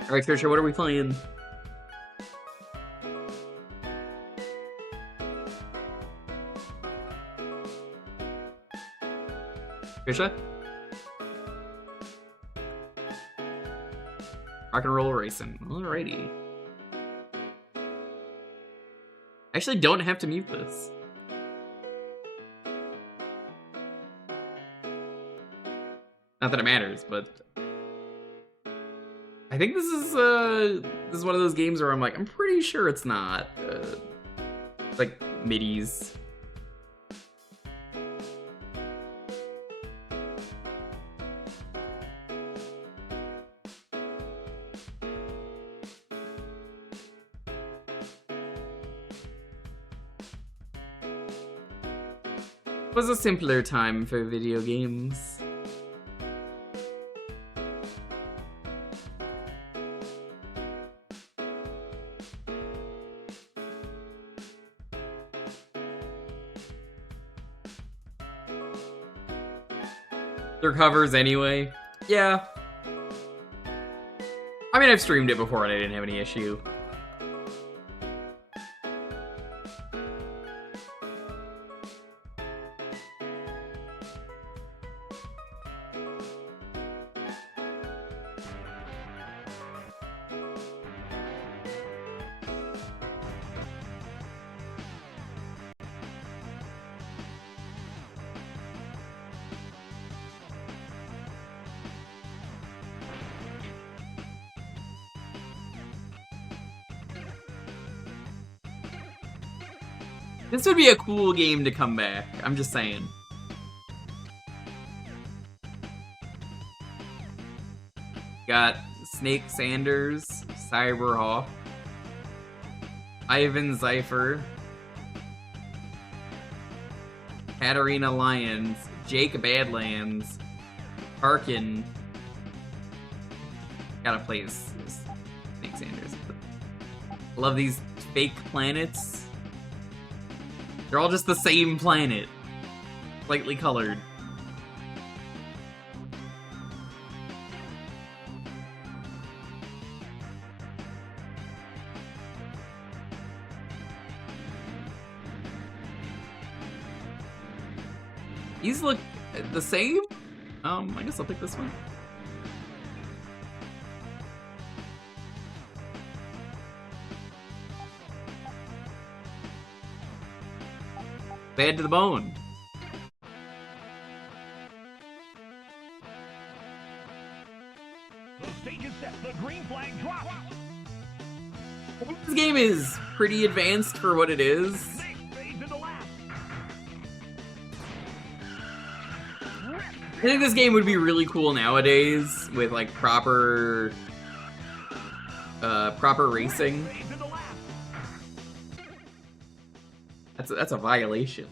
All right, Trisha, what are we playing? Trisha? Rock and roll racing. Alrighty. I actually don't have to mute this. Not that it matters, but I think this is one of those games where I'm like, I'm pretty sure it's not like midis. It was a simpler time for video games. Their covers anyway. Yeah. I mean, I've streamed it before and I didn't have any issue. This would be a cool game to come back, I'm just saying. Got Snake Sanders, Cyberhawk, Ivan Zeifer, Katarina Lyons, Jake Badlands, Parkin. Gotta play this Snake Sanders. Love these fake planets. They're all just the same planet, slightly colored. These look the same? I guess I'll pick this one. Bad to the bone. The stage is set. The green flag drops. This game is pretty advanced for what it is. I think this game would be really cool nowadays with like proper racing. That's a violation.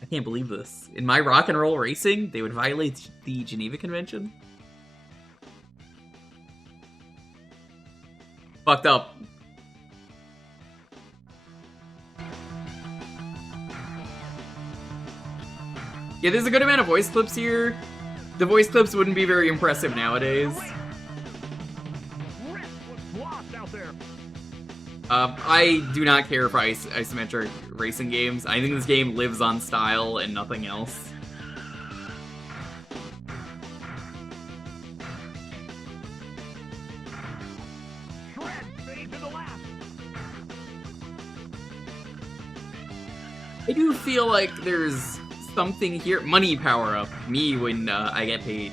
I can't believe this. In my rock and roll racing, they would violate the Geneva Convention? Fucked up. Yeah, there's a good amount of voice clips here. The voice clips wouldn't be very impressive nowadays. I do not care for isometric racing games. I think this game lives on style and nothing else. I do feel like there's something here. Money power up. Me when I get paid.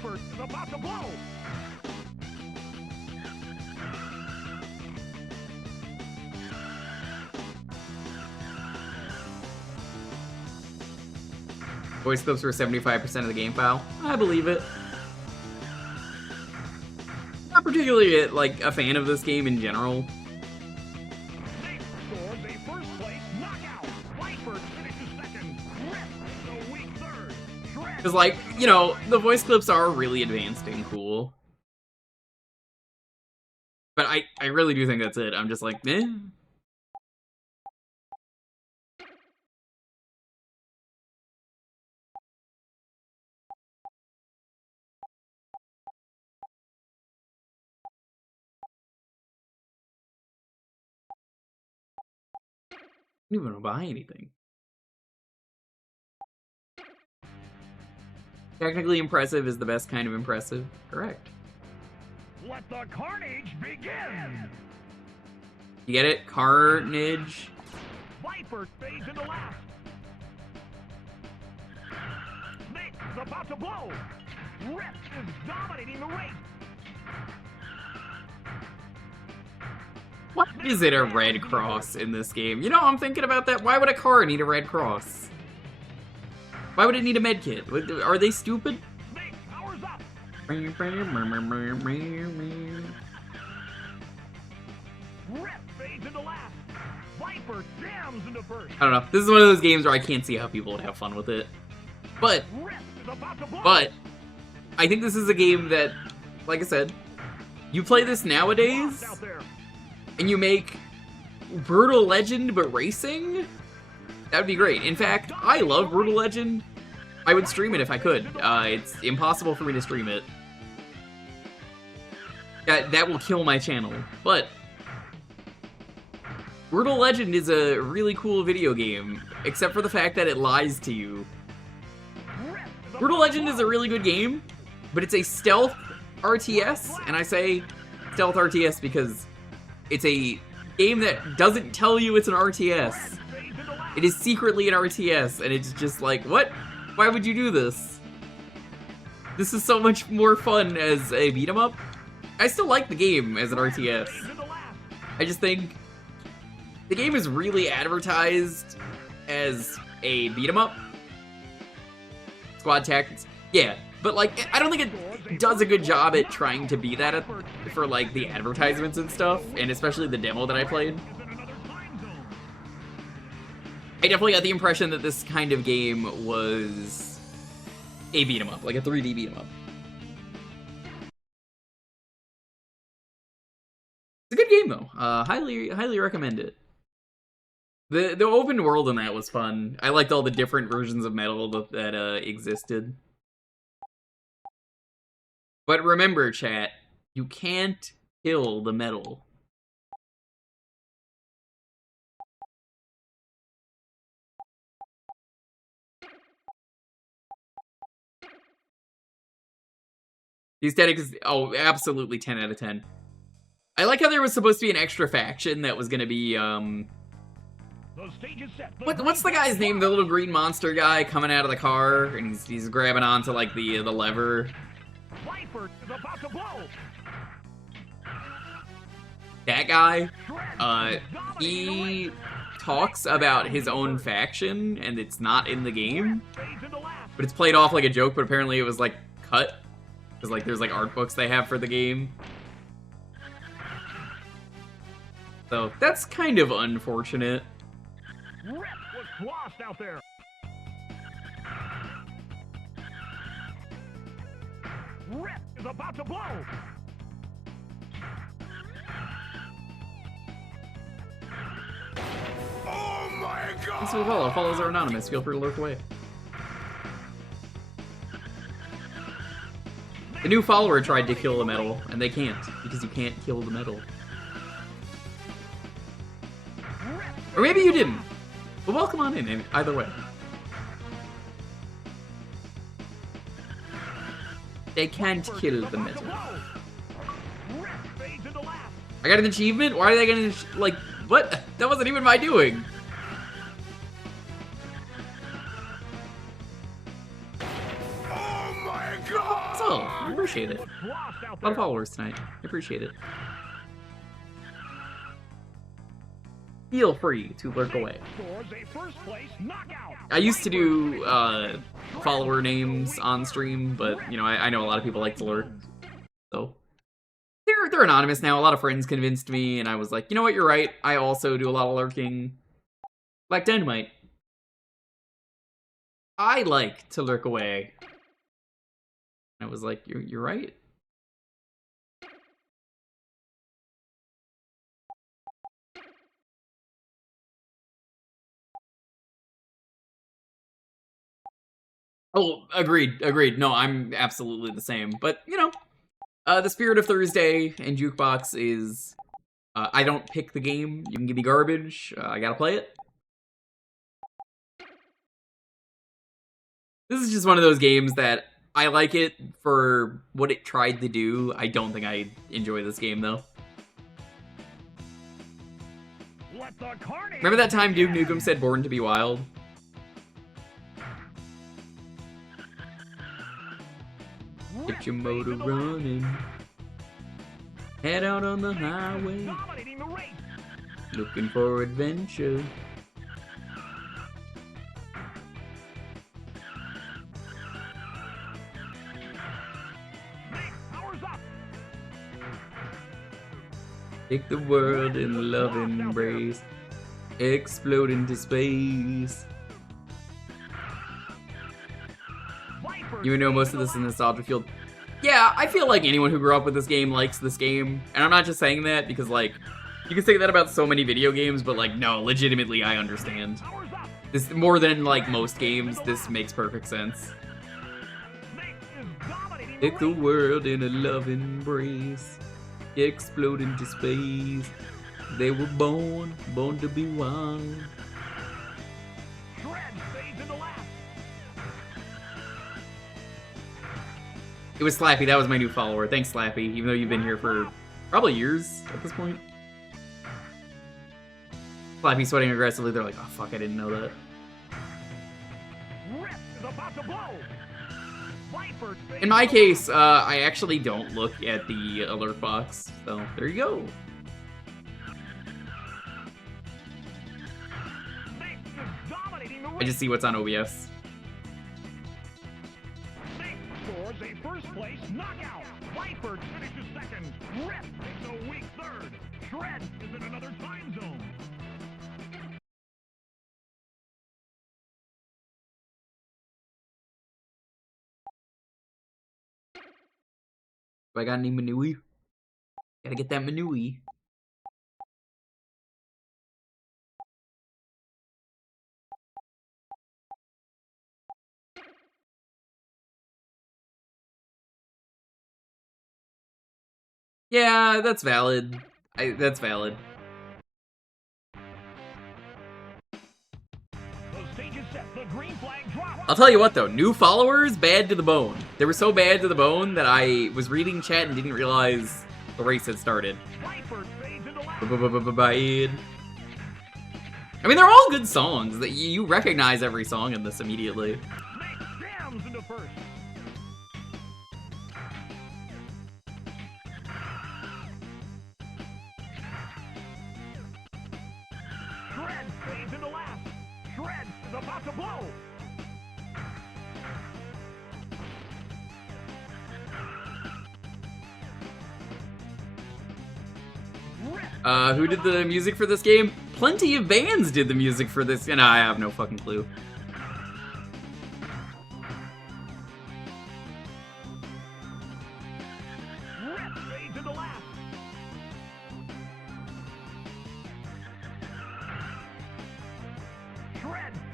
Viper is about to blow. Voice clips were 75% of the game file. I believe it. Not particularly like a fan of this game in general. Snake scores a first place knockout. Viper finishes second. Rip the weak third. Shred. Because, like, you know, the voice clips are really advanced and cool. But I really do think that's it. I'm just like, eh. I don't even want to buy anything. Technically impressive is the best kind of impressive. Correct. Let the carnage begin. You get it? Carnage. Viper fades into last. Snake is about to blow. Rip is dominating the race. Why is it a red cross in this game? You know, I'm thinking about that. Why would a car need a red cross? Why would it need a med kit? Are they stupid? Snake powers up. Rip fades into last. Viper jams into first. I don't know. This is one of those games where I can't see how people would have fun with it. But Rip is about to blow. I think this is a game that, like I said, you play this nowadays, Out there. and you make Brutal Legend but racing, that would be great. In fact, I love Brutal Legend. I would stream it if I could. It's impossible for me to stream it. That will kill my channel. But Brutal Legend is a really cool video game, except for the fact that it lies to you. Brutal Legend is a really good game, but it's a stealth RTS, and I say stealth RTS because it's a game that doesn't tell you it's an RTS. It is secretly an RTS, and it's just like, what? Why would you do this? This is so much more fun as a beat-em-up. I still like the game as an RTS. I just think the game is really advertised as a beat-em-up. Squad Tactics. Yeah, but like, I don't think it does a good job at trying to be that for like the advertisements and stuff, and especially the demo that I played. I definitely got the impression that this kind of game was a beat 'em up, like a 3D beat 'em up. It's a good game though. Highly recommend it. The open world in that was fun. I liked all the different versions of Metal that existed. But remember, chat, you can't kill the Metal. The aesthetic is, oh, absolutely 10 out of 10. I like how there was supposed to be an extra faction that was gonna be, what's the guy's name? The little green monster guy coming out of the car, and he's grabbing onto, like, the lever. Viper is about to blow. That guy, he talks about his own faction, and it's not in the game. But it's played off like a joke, but apparently it was, like, cut. Because, like, there's, like, art books they have for the game. So, that's kind of unfortunate. Rip was lost out there. Rip is about to blow. Oh my god! Thanks for the follow. Follows are anonymous. Feel free to lurk away. The new follower tried to kill the Metal, and they can't, because you can't kill the Metal. Or maybe you didn't. But welcome on in, either way. They can't kill the Metal. I got an achievement? Why are they gonna, like, what? That wasn't even my doing. Oh my god! So Oh, I appreciate it. A lot of followers tonight. I appreciate it. Feel free to lurk away. I used to do follower names on stream, but you know, I know a lot of people like to lurk, so they're anonymous now. A lot of friends convinced me, and I was like, you know what, you're right. I also do a lot of lurking. Like Dynamite, I like to lurk away. I was like, you're right. Oh, agreed. No, I'm absolutely the same. But, you know, the spirit of Thursday and Jewkbox is, I don't pick the game. You can give me garbage. I gotta play it. This is just one of those games that I like it for what it tried to do. I don't think I enjoy this game, though. Remember that time Duke Nukem said Born to be Wild? Get your motor running. Head out on the highway. Looking for adventure. Take the world in love embrace. Explode into space. You know most of this is nostalgia field. Yeah, I feel like anyone who grew up with this game likes this game. And I'm not just saying that because, like, you can say that about so many video games, but, like, no, legitimately, I understand. This, more than, like, most games, this makes perfect sense. Take the world in a love embrace. Explode into space. They were born to be wild. It was Slappy, that was my new follower. Thanks, Slappy, even though you've been here for probably years at this point. Slappy sweating aggressively, they're like, oh fuck, I didn't know that. In my case, I actually don't look at the alert box, so there you go. I just see what's on OBS. A first place knockout. Viper finishes second. Rip takes a weak third. Shred is in another time zone. Do I got any Manui? Gotta get that Manui. Yeah, that's valid. That's valid. I'll tell you what though, new followers, bad to the bone. They were so bad to the bone that I was reading chat and didn't realize the race had started. Bad. I mean, they're all good songs. That you recognize every song in this immediately. About to blow. Who did the music for this game? Plenty of bands did the music for this, and I have no fucking clue.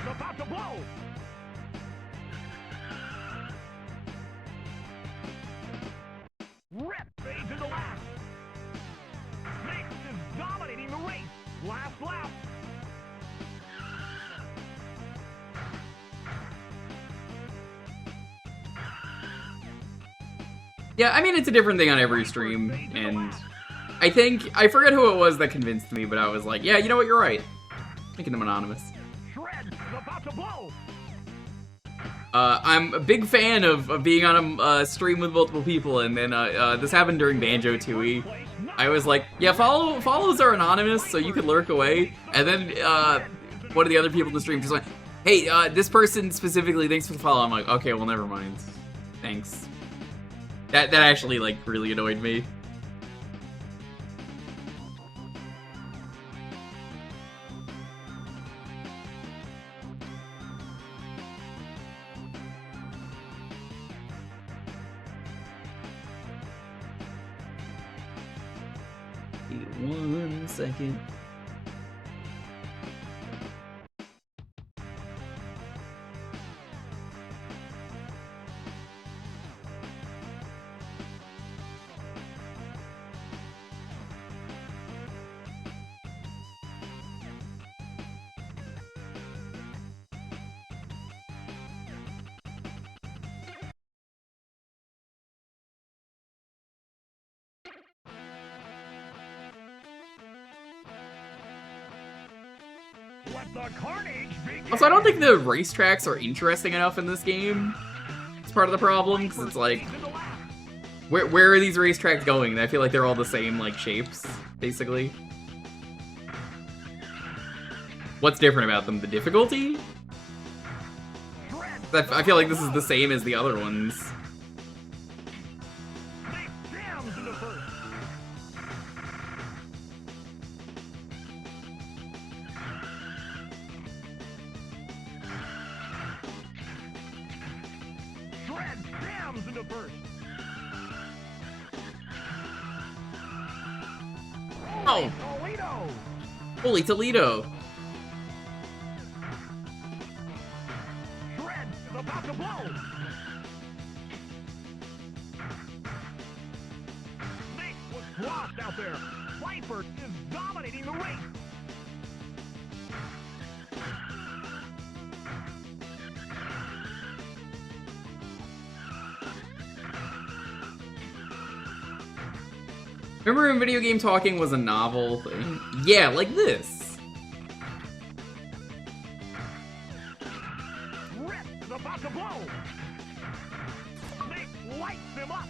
About to blow. Rip fades into last. Mix is dominating the race. Last lap. Yeah, I mean, it's a different thing on every stream, and I think, I forget who it was that convinced me, but I was like, yeah, you know what, you're right. Making them anonymous. I'm a big fan of being on a stream with multiple people, and then this happened during Banjo-Tooie. I was like, yeah, follows are anonymous, so you can lurk away. And then one of the other people in the stream just went, hey, this person specifically, thanks for the follow. I'm like, okay, well, never mind. Thanks. That actually, like, really annoyed me. One second. Let the carnage begin. Also, I don't think the racetracks are interesting enough in this game. It's part of the problem, because it's like, where are these racetracks going? I feel like they're all the same, like, shapes, basically. What's different about them? The difficulty? I feel like this is the same as the other ones. Oh! Holy Toledo! Shred is about to blow. Snake was lost out there. Viper is dominating the race. Remember when video game talking was a novel thing? Yeah, like this. Rip is about to blow. Snake lights him up.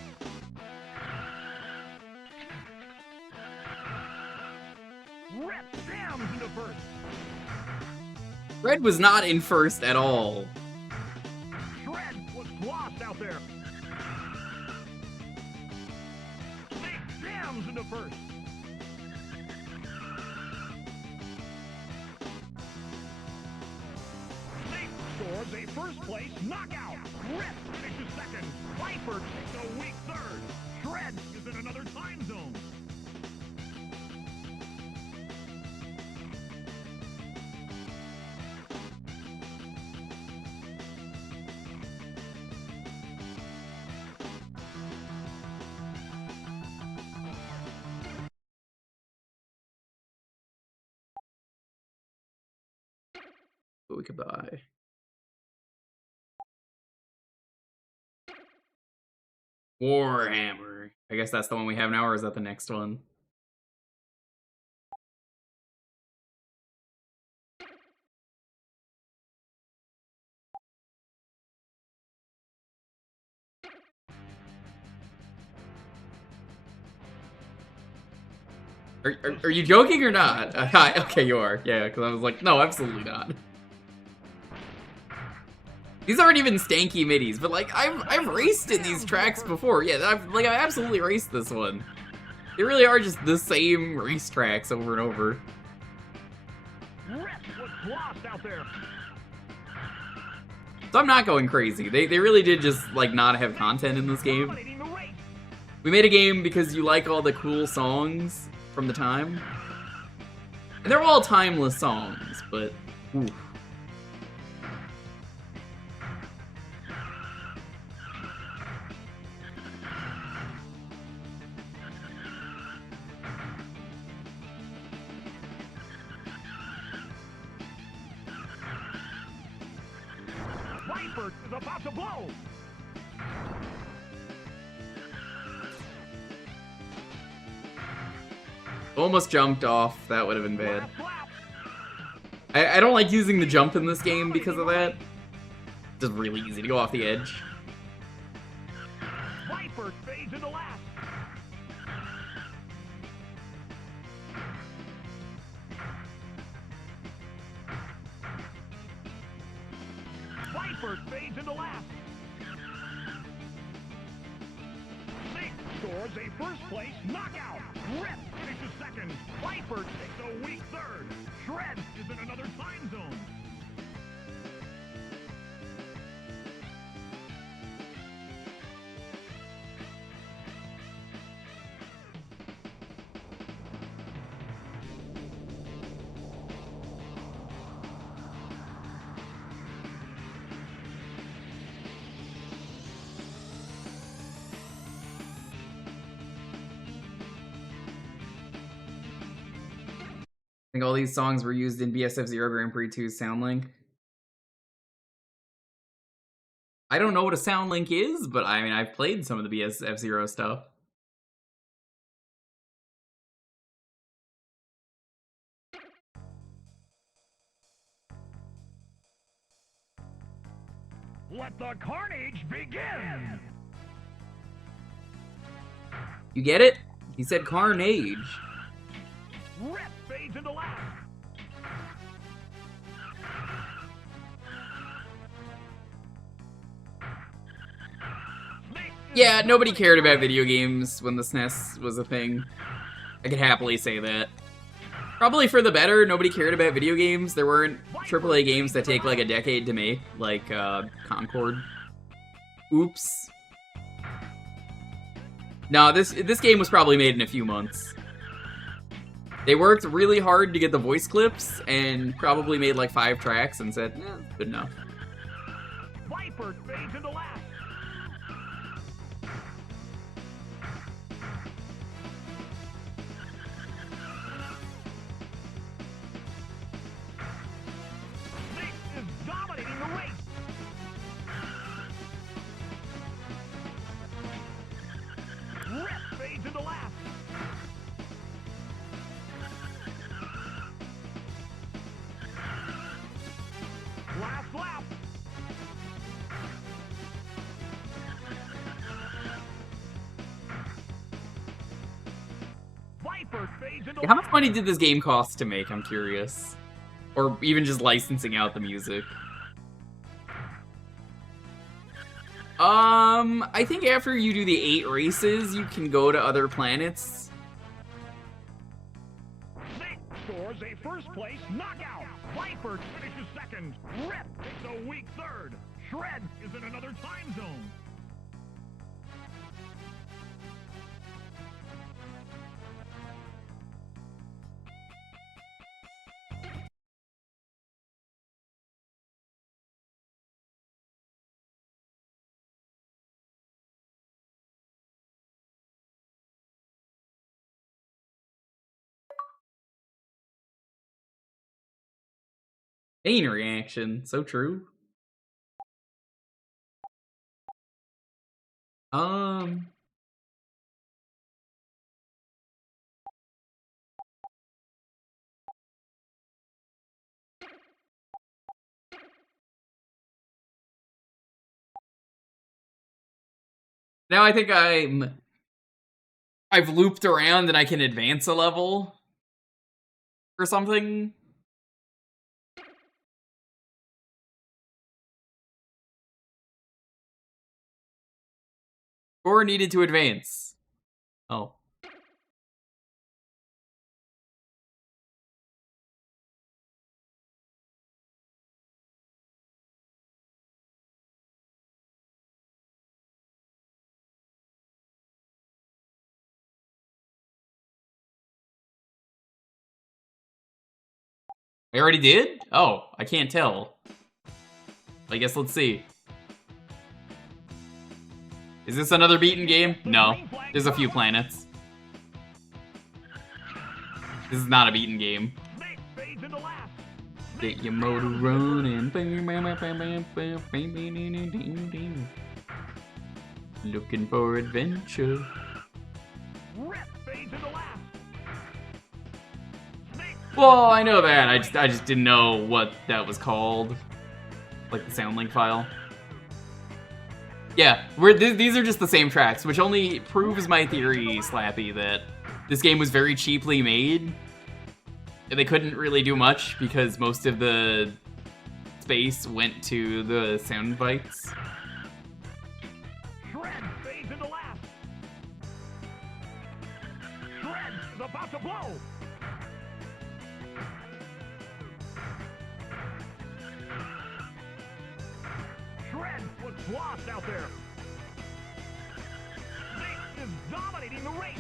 Rip jams into first. Red was not in first at all. Shred was lost out there. Into first. Snake scores a first place knockout. Rip finishes second. Viper takes a weak third. Shred is in another time zone. What we could buy. Warhammer. I guess that's the one we have now, or is that the next one? Are you joking or not? Okay, you are. Yeah, because I was like, no, absolutely not. These aren't even stanky middies, but like I've raced in these tracks before. Yeah, I absolutely raced this one. They really are just the same race tracks over and over. Rip was lost out there. So I'm not going crazy. They really did just like not have content in this game. We made a game because you like all the cool songs from the time. And they're all timeless songs, but ooh. Viper is about to blow. Almost jumped off. That would have been bad. I don't like using the jump in this game because of that. Just really easy to go off the edge. Viper fades into last. Viper fades into last. Snake scores a first place knockout. Rip finishes second. Viper takes a weak third. Shred is in another time zone. I think all these songs were used in BSF Zero Grand Prix 2's Soundlink. I don't know what a Soundlink is, but I mean, I've played some of the BSF Zero stuff. Let the carnage begin! You get it? He said carnage. Rip fades into last. Yeah, nobody cared about video games when the SNES was a thing. I could happily say that. Probably for the better, nobody cared about video games. There weren't AAA games that take like a decade to make, like Concord. Oops. No, this game was probably made in a few months. They worked really hard to get the voice clips and probably made like 5 tracks and said, good enough. Viper fades into last. Snake is dominating the race. Rip fades into last. Last lap. Viper fades into How much money did this game cost to make? I'm curious. Or even just licensing out the music. I think after you do the 8 races, you can go to other planets. Snake scores a first place knockout. Viper finishes second. Rip takes a weak third. Shred is in another time zone. Chain reaction, so true. Now I think I've looped around and I can advance a level or something. Or needed to advance. Oh. I already did? Oh, I can't tell. I guess let's see. Is this another beaten game? No. There's a few planets. This is not a beaten game. Get your motor running. Looking for adventure. Well, I know that. I just didn't know what that was called. Like the Soundlink file. Yeah, these are just the same tracks, which only proves my theory, Slappy, that this game was very cheaply made. They couldn't really do much because most of the space went to the sound bites. Shred fades into last. Shred is about to blow. Shred was lost out there. Nick is dominating the race.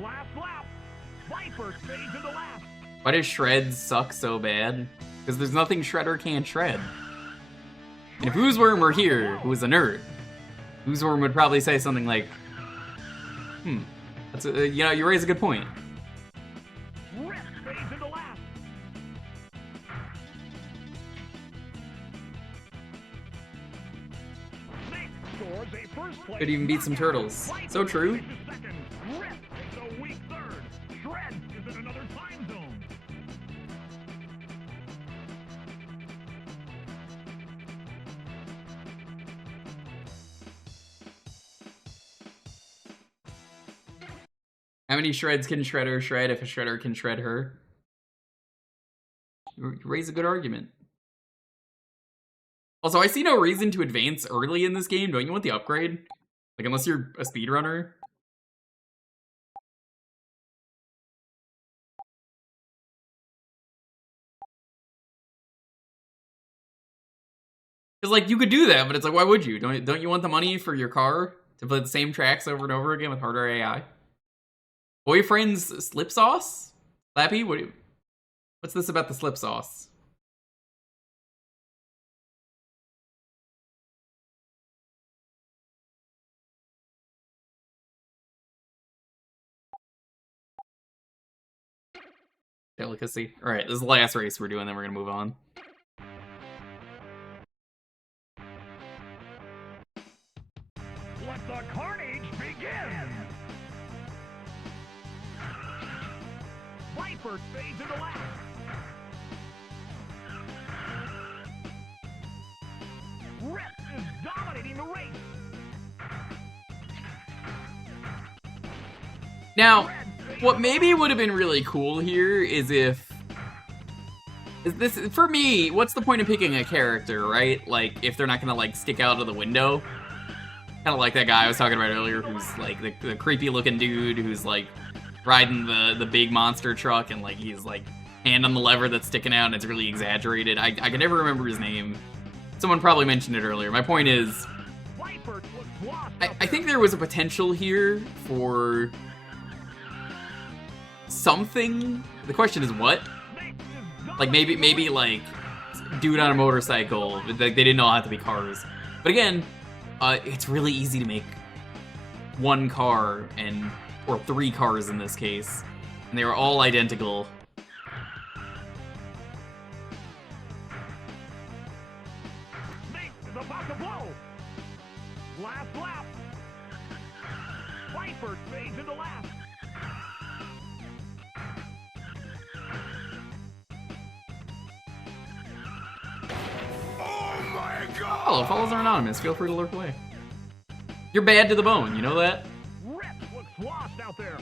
Last lap. Viper fades into last. Why does Shred suck so bad? Because there's nothing Shredder can't shred. And if Oozworm were here, who was a nerd, Oozworm would probably say something like, that's you know, you raise a good point. Rip fades into last. Nick scores a first place. Could even beat some turtles. So true. Second. Rip is a weak third. Shred is in another time zone. How many shreds can Shredder shred if a Shredder can shred her? You raise a good argument. Also, I see no reason to advance early in this game. Don't you want the upgrade? Like, unless you're a speedrunner? Because, like, you could do that, but it's like, why would you? Don't you want the money for your car to play the same tracks over and over again with harder AI? Boyfriend's slip sauce? Slappy, what's this about the slip sauce? Delicacy. Alright, this is the last race we're doing, then we're gonna move on. Let the carnage begin! Viper fades into last. Rip is dominating the race. Now, what maybe would have been really cool here is if... for me, what's the point of picking a character, right? Like, if they're not gonna, like, stick out of the window. Kind of like that guy I was talking about earlier who's, like, the creepy-looking dude who's, like, riding the big monster truck and, like, he's, like, hand on the lever that's sticking out and it's really exaggerated. I can never remember his name. Someone probably mentioned it earlier. My point is... I think there was a potential here for... something. The question is what? Like maybe like dude on a motorcycle. They didn't all have to be cars. But again, it's really easy to make one car or 3 cars in this case, and they were all identical. Nick is about to blow. Last lap. Viper fades into last. Oh, follows are anonymous. Feel free to lurk away. You're bad to the bone, you know that? Rip looks lost out there.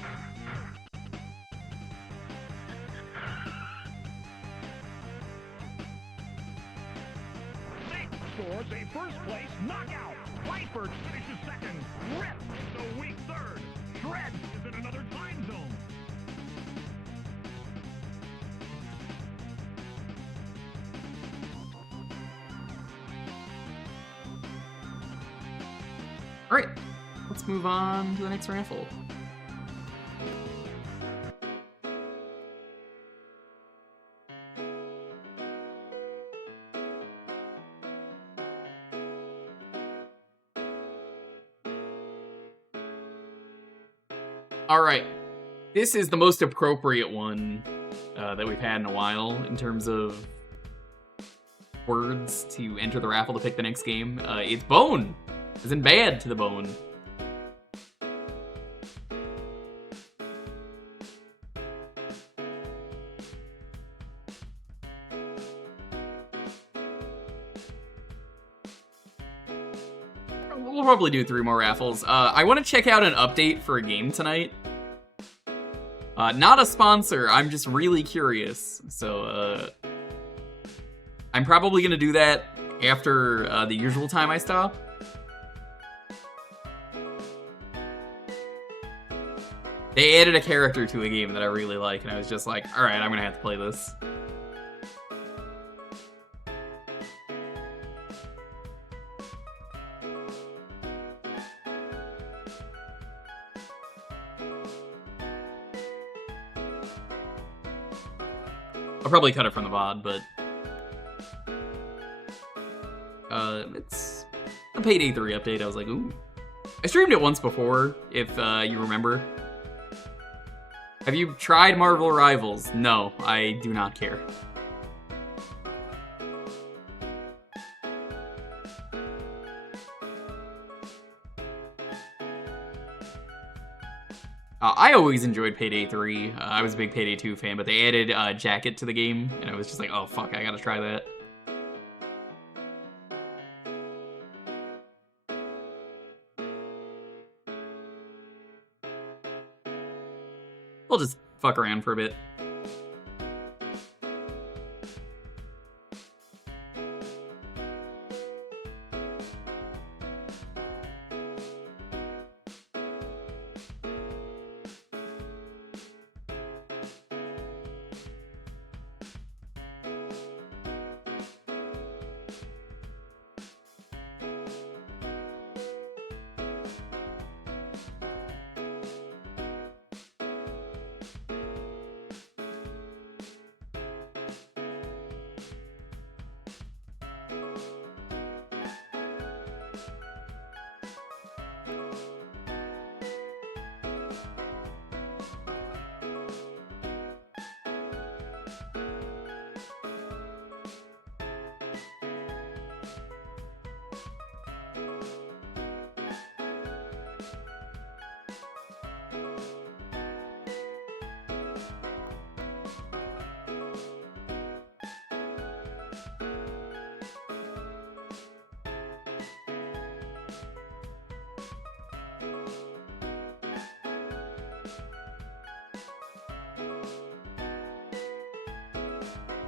Nick scores a first place knockout. Viper finishes second. Rip is a weak third. Shred is in another time zone. Alright, let's move on to the next raffle. Alright, this is the most appropriate one that we've had in a while in terms of words to enter the raffle to pick the next game. It's Bone! As in bad to the bone. we'll probably do 3 more raffles. I want to check out an update for a game tonight. Not a sponsor, I'm just really curious. So, I'm probably going to do that after the usual time I stop. They added a character to a game that I really like, and I was just like, alright, I'm going to have to play this. I'll probably cut it from the VOD, but it's a Payday 3 update. I was like, ooh. I streamed it once before, if you remember. Have you tried Marvel Rivals? No, I do not care. I always enjoyed Payday 3. I was a big Payday 2 fan, but they added Jacket to the game, and I was just like, oh fuck, I gotta try that. We'll just fuck around for a bit.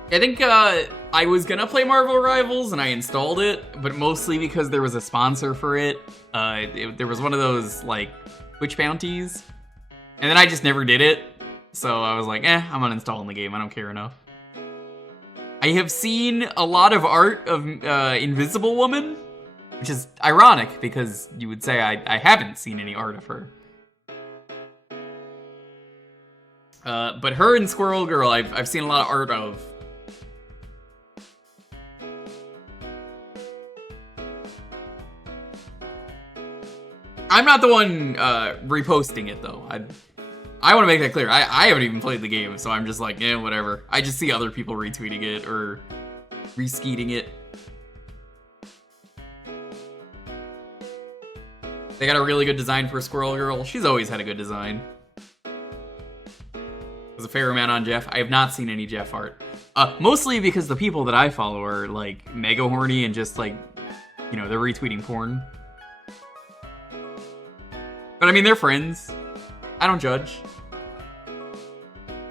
I think I was gonna play Marvel Rivals and I installed it, but mostly because there was a sponsor for it. There was one of those, like, Twitch bounties, and then I just never did it. So I was like, I'm uninstalling the game, I don't care enough. I have seen a lot of art of Invisible Woman, which is ironic because you would say I haven't seen any art of her. But her and Squirrel Girl, I've seen a lot of art of. I'm not the one reposting it, though. I want to make that clear. I haven't even played the game, so I'm just like, whatever. I just see other people retweeting it or reskeeting it. They got a really good design for Squirrel Girl. She's always had a good design. There's a fair amount on Jeff. I have not seen any Jeff art. Mostly because the people that I follow are, like, mega horny and just, like, you know, they're retweeting porn. But I mean, they're friends. I don't judge.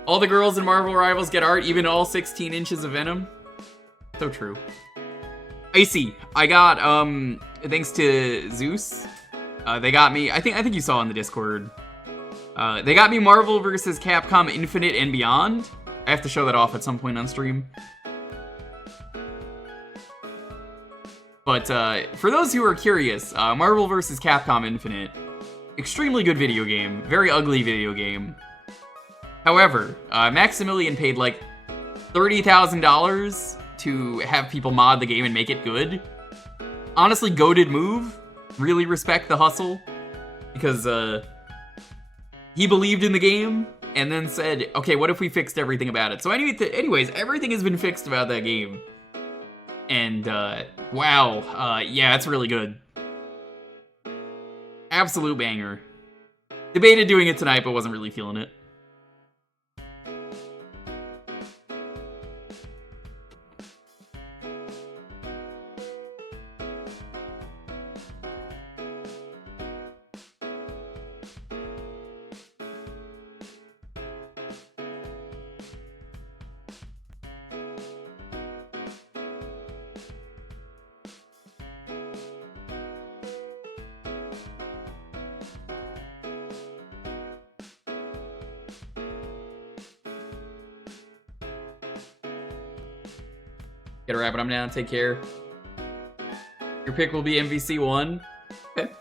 All the girls in Marvel Rivals get art, even all 16 inches of Venom. So true. Icy. I got, thanks to Zeus, they got me, I think you saw in the Discord, they got me Marvel vs. Capcom Infinite and Beyond. I have to show that off at some point on stream. But, for those who are curious, Marvel vs. Capcom Infinite, extremely good video game, very ugly video game. However, Maximilian paid like $30,000 to have people mod the game and make it good. Honestly, goated move. Really respect the hustle. Because he believed in the game and then said, okay, what if we fixed everything about it? So anyways, everything has been fixed about that game. And wow, yeah, it's really good. Absolute banger. Debated doing it tonight, but wasn't really feeling it. Gotta wrap it up now. Take care. Your pick will be MVC1. Okay.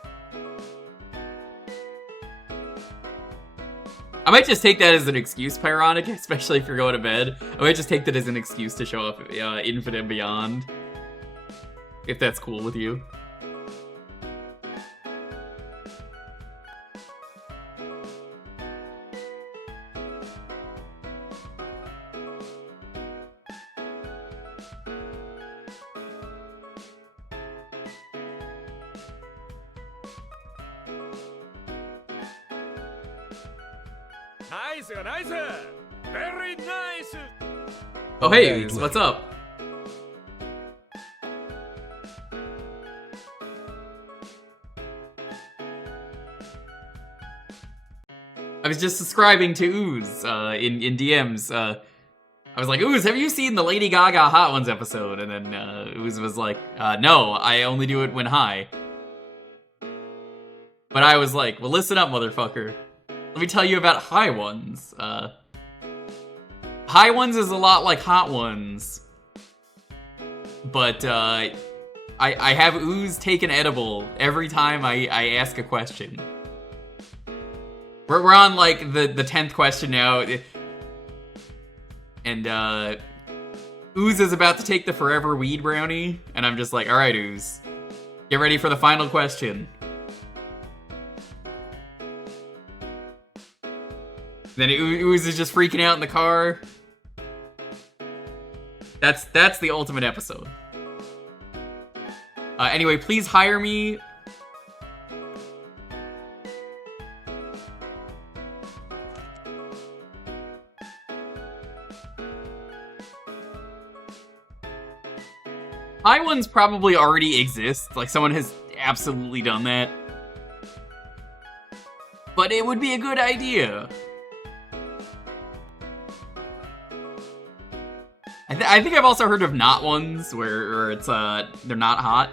I might just take that as an excuse, Pyronic, especially if you're going to bed. I might just take that as an excuse to show up Infinite Beyond. If that's cool with you. Nice, nice, very nice. Oh hey, what's up? I was just subscribing to Ooze in DMs. I was like, Ooze, have you seen the Lady Gaga Hot Ones episode? And then Ooze was like, no, I only do it when high. But I was like, well, listen up, motherfucker. Let me tell you about High Ones. High Ones is a lot like Hot Ones. But I have Ooze take an edible every time I ask a question. We're on like the 10th question now. And Ooze is about to take the Forever Weed Brownie. And I'm just like, alright, Ooze. Get ready for the final question. Then Ooze is just freaking out in the car. That's the ultimate episode. Anyway, please hire me. High Ones probably already exist. Like, someone has absolutely done that. But it would be a good idea. I think I've also heard of not ones where it's they're not hot.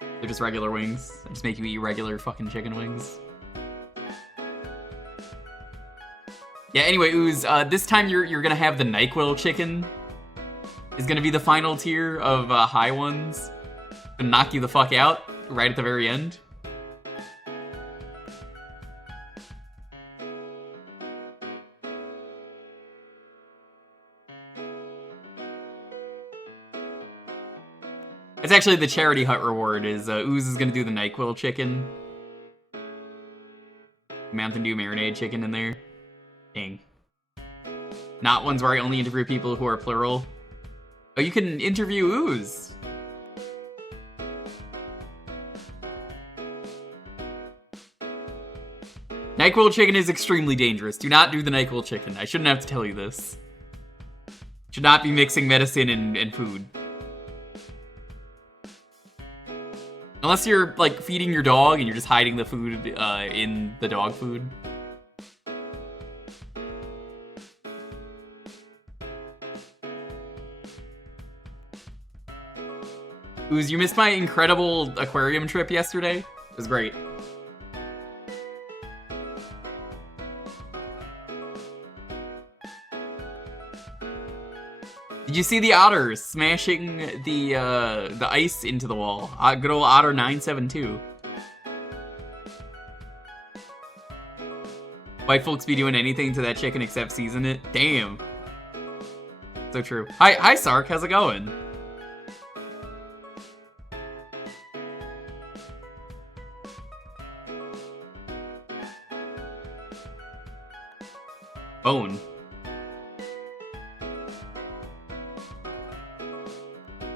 They're just regular wings. They just make you eat regular fucking chicken wings. Yeah, anyway, Ooze, this time you're gonna have the NyQuil chicken. Is gonna be the final tier of High Ones. Gonna knock you the fuck out right at the very end. It's actually the Charity Hut reward is Ooze is gonna do the NyQuil chicken. Mountain Dew marinade chicken in there. Dang. Not ones where I only interview people who are plural. Oh, you can interview Ooze. NyQuil chicken is extremely dangerous. Do not do the NyQuil chicken. I shouldn't have to tell you this. Should not be mixing medicine and food. Unless you're, like, feeding your dog and you're just hiding the food in the dog food. Ooze, you missed my incredible aquarium trip yesterday? It was great. Did you see the otters smashing the ice into the wall? Good old Otter 972. White folks be doing anything to that chicken except season it? Damn. So true. Hi Sark, how's it going? Bone.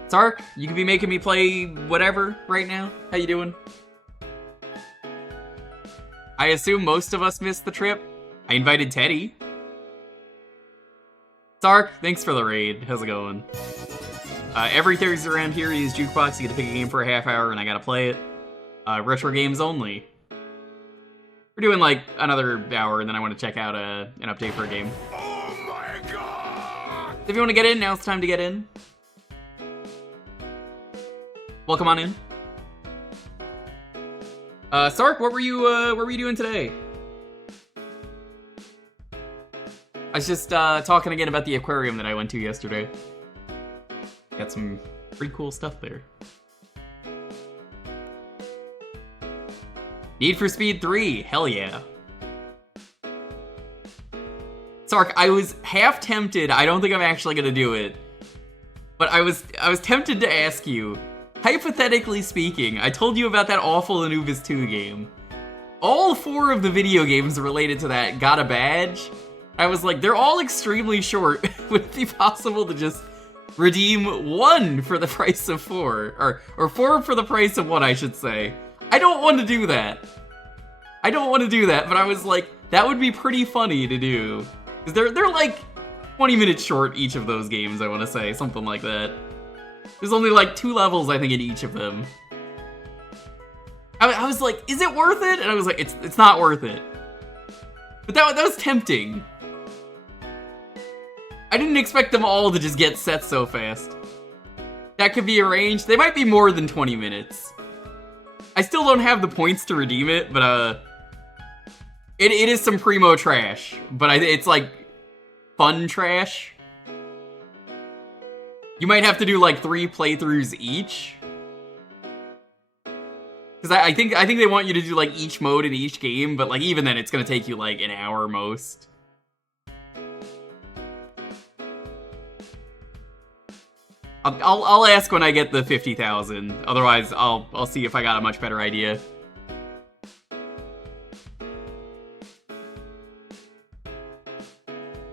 Sark, you could be making me play whatever right now. How you doing? I assume most of us missed the trip. I invited Teddy. Sark, thanks for the raid. How's it going? Every Thursday around here, you use Jewkbox. You get to pick a game for a half hour, and I gotta play it. Retro games only. We're doing like another hour, and then I want to check out an update for a game. Oh my god! If you want to get in, now it's time to get in. Welcome on in. Sark, what were you doing today? I was just talking again about the aquarium that I went to yesterday. Got some pretty cool stuff there. Need for Speed 3, hell yeah. Sark, I was half tempted, I don't think I'm actually gonna do it, but I was tempted to ask you, hypothetically speaking, I told you about that awful Anubis 2 game. All 4 of the video games related to that got a badge. I was like, they're all extremely short. Would it be possible to just redeem 1 for the price of 4? Or 4 for the price of 1, I should say. I don't want to do that. I don't want to do that, but I was like, that would be pretty funny to do. Because they're like 20 minutes short each of those games, I want to say. Something like that. There's only like 2 levels, I think, in each of them. I was like, is it worth it? And I was like, it's not worth it. But that was tempting. I didn't expect them all to just get set so fast. That could be arranged. They might be more than 20 minutes. I still don't have the points to redeem it, but it is some primo trash. But it's like fun trash. You might have to do like 3 playthroughs each. Because I think they want you to do like each mode in each game, but like even then it's gonna take you like an hour most. I'll ask when I get the 50,000. Otherwise, I'll see if I got a much better idea.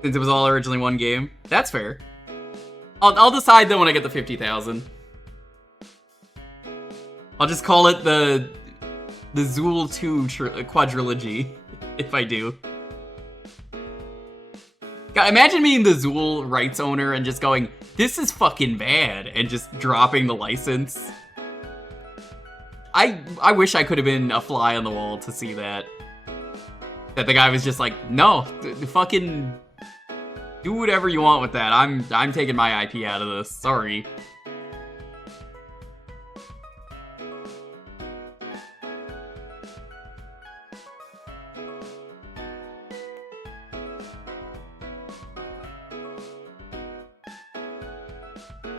Since it was all originally 1 game, that's fair. I'll decide then when I get the 50,000. I'll just call it the Zool 2 quadrilogy if I do. God, imagine being the Zool rights owner and just going, this is fucking bad, and just dropping the license. I wish I could have been a fly on the wall to see that. That the guy was just like, no, fucking do whatever you want with that. I'm taking my IP out of this. Sorry.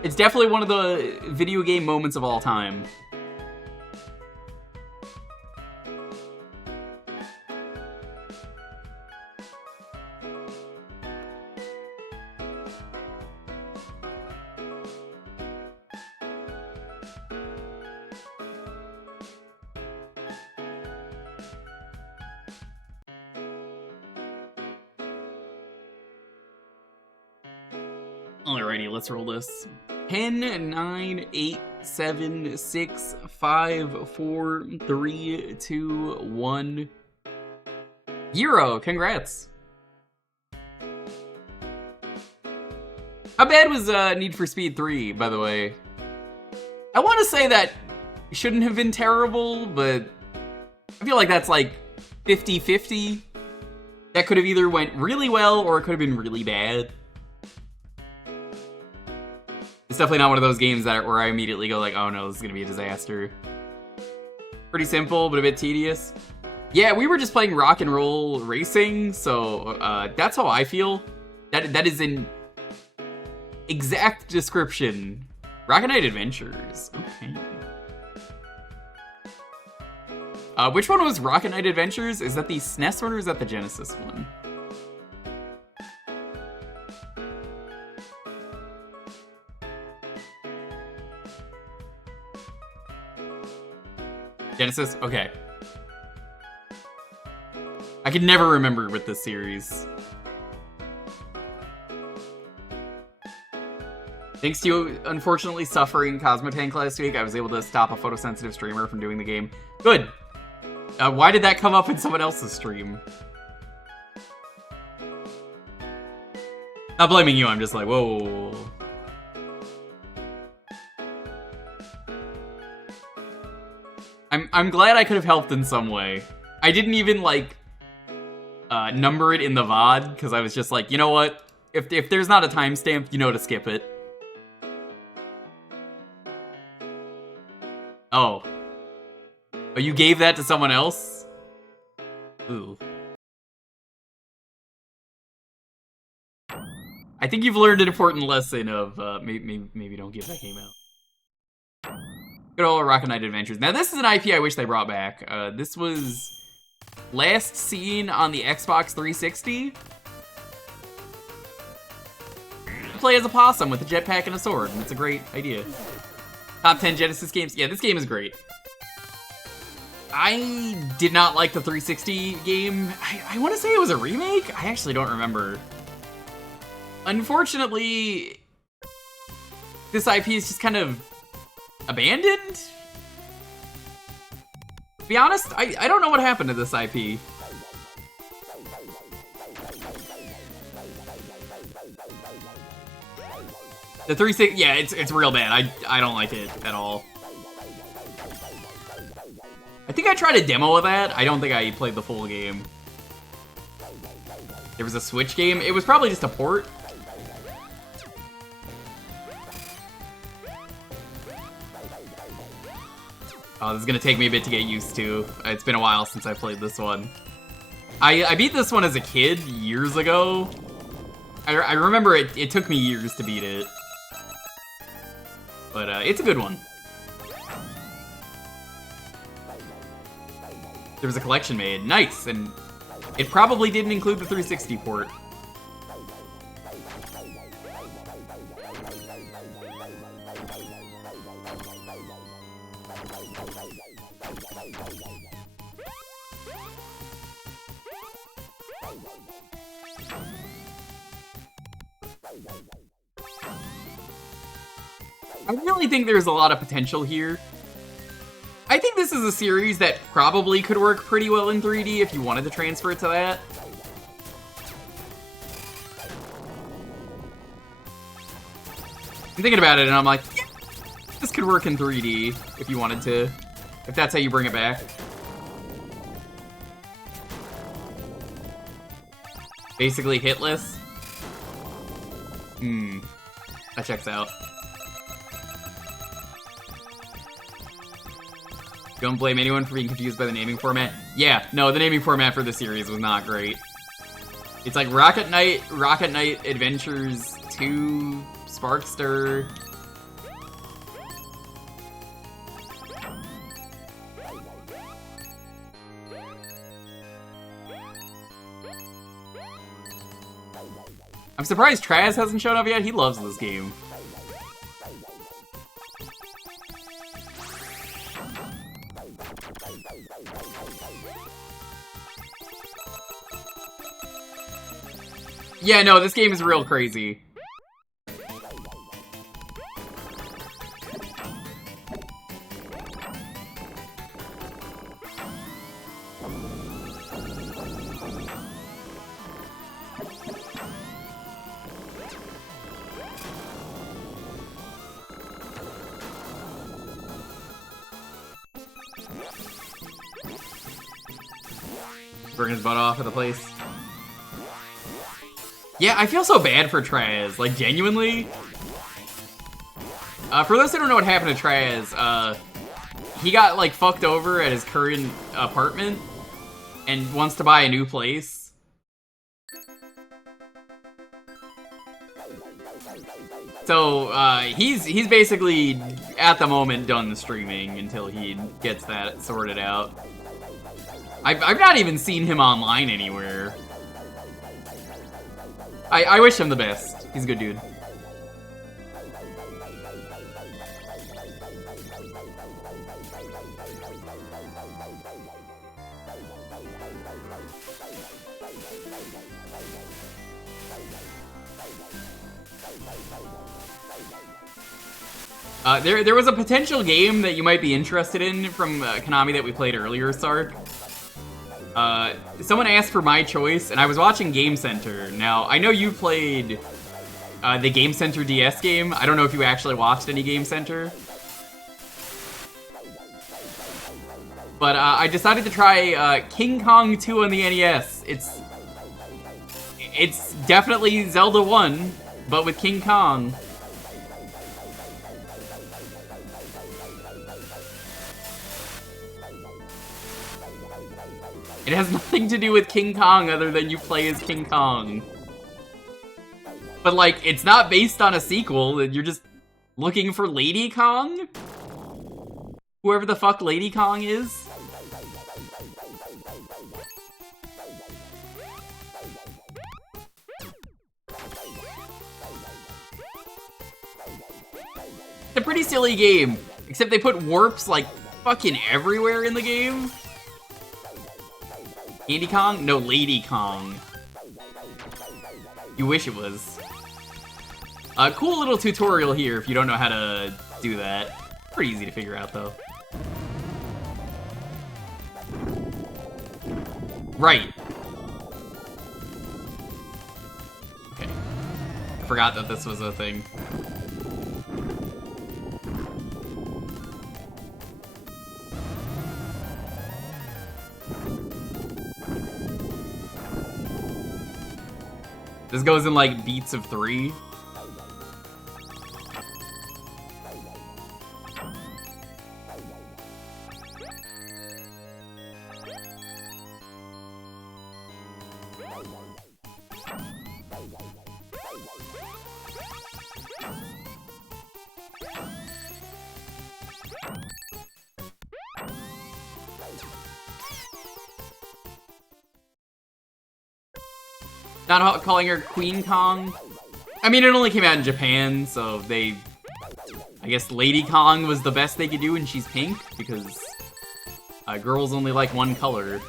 It's definitely one of the video game moments of all time. Alrighty, let's roll this. 10, 9, 8, 7, 6, 5, 4, 3, 2, 1. Hero, congrats. How bad was Need for Speed 3, by the way? I want to say that shouldn't have been terrible, but I feel like that's like 50-50. That could have either went really well or it could have been really bad. It's definitely not one of those games where I immediately go like, oh no, this is gonna be a disaster. Pretty simple, but a bit tedious. Yeah, we were just playing rock and roll racing, so that's how I feel. That is an exact description. Rocket Knight Adventures, okay. Which one was Rocket Knight Adventures? Is that the SNES one or is that the Genesis one? Genesis? Okay. I can never remember with this series. Thanks to you, unfortunately, suffering Cosmotank last week, I was able to stop a photosensitive streamer from doing the game. Good! Why did that come up in someone else's stream? Not blaming you, I'm just like, whoa, whoa, whoa. I'm glad I could have helped in some way. I didn't even, like, number it in the VOD, because I was just like, you know what? If there's not a timestamp, you know to skip it. Oh. Oh, you gave that to someone else? Ooh. I think you've learned an important lesson of maybe don't give that game out. Good old Rocket Knight Adventures. Now this is an IP I wish they brought back. This was last seen on the Xbox 360. You play as a possum with a jetpack and a sword, and it's a great idea. Top 10 Genesis games. Yeah, this game is great. I did not like the 360 game. I want to say it was a remake? I actually don't remember. Unfortunately, this IP is just kind of abandoned? To be honest, I don't know what happened to this IP. The 360, yeah, it's real bad. I don't like it at all. I think I tried a demo of that. I don't think I played the full game. There was a Switch game. It was probably just a port. Oh, this is gonna take me a bit to get used to. It's been a while since I played this one. I beat this one as a kid years ago. I remember it took me years to beat it. But it's a good one. There was a collection made. Nice, and it probably didn't include the 360 port. I really think there's a lot of potential here. I think this is a series that probably could work pretty well in 3D if you wanted to transfer it to that. I'm thinking about it and I'm like, yeah, this could work in 3D if you wanted to, if that's how you bring it back. Basically hitless. That checks out. Don't blame anyone for being confused by the naming format. Yeah, no, the naming format for the series was not great. It's like Rocket Knight Adventures 2, Sparkster. I'm surprised Traz hasn't shown up yet. He loves this game. Yeah, no, this game is real crazy. Bring his butt off of the place. Yeah, I feel so bad for Traz, like, genuinely. For those who don't know what happened to Traz, he got, like, fucked over at his current apartment and wants to buy a new place. So, he's basically, at the moment, done streaming until he gets that sorted out. I've not even seen him online anywhere. I wish him the best. He's a good dude. There was a potential game that you might be interested in from Konami that we played earlier, Sark. Someone asked for my choice, and I was watching Game Center. Now, I know you played the Game Center DS game. I don't know if you actually watched any Game Center. But I decided to try King Kong 2 on the NES. It's definitely Zelda 1, but with King Kong. It has nothing to do with King Kong other than you play as King Kong. But, like, it's not based on a sequel. You're just looking for Lady Kong? Whoever the fuck Lady Kong is? It's a pretty silly game. Except they put warps, like, fucking everywhere in the game. Candy Kong? No, Lady Kong. You wish it was. A cool little tutorial here if you don't know how to do that. Pretty easy to figure out, though. Right. Okay. I forgot that this was a thing. This goes in, like, beats of 3. Not calling her Queen Kong. I mean, it only came out in Japan, so I guess Lady Kong was the best they could do, and she's pink, because girls only like one color.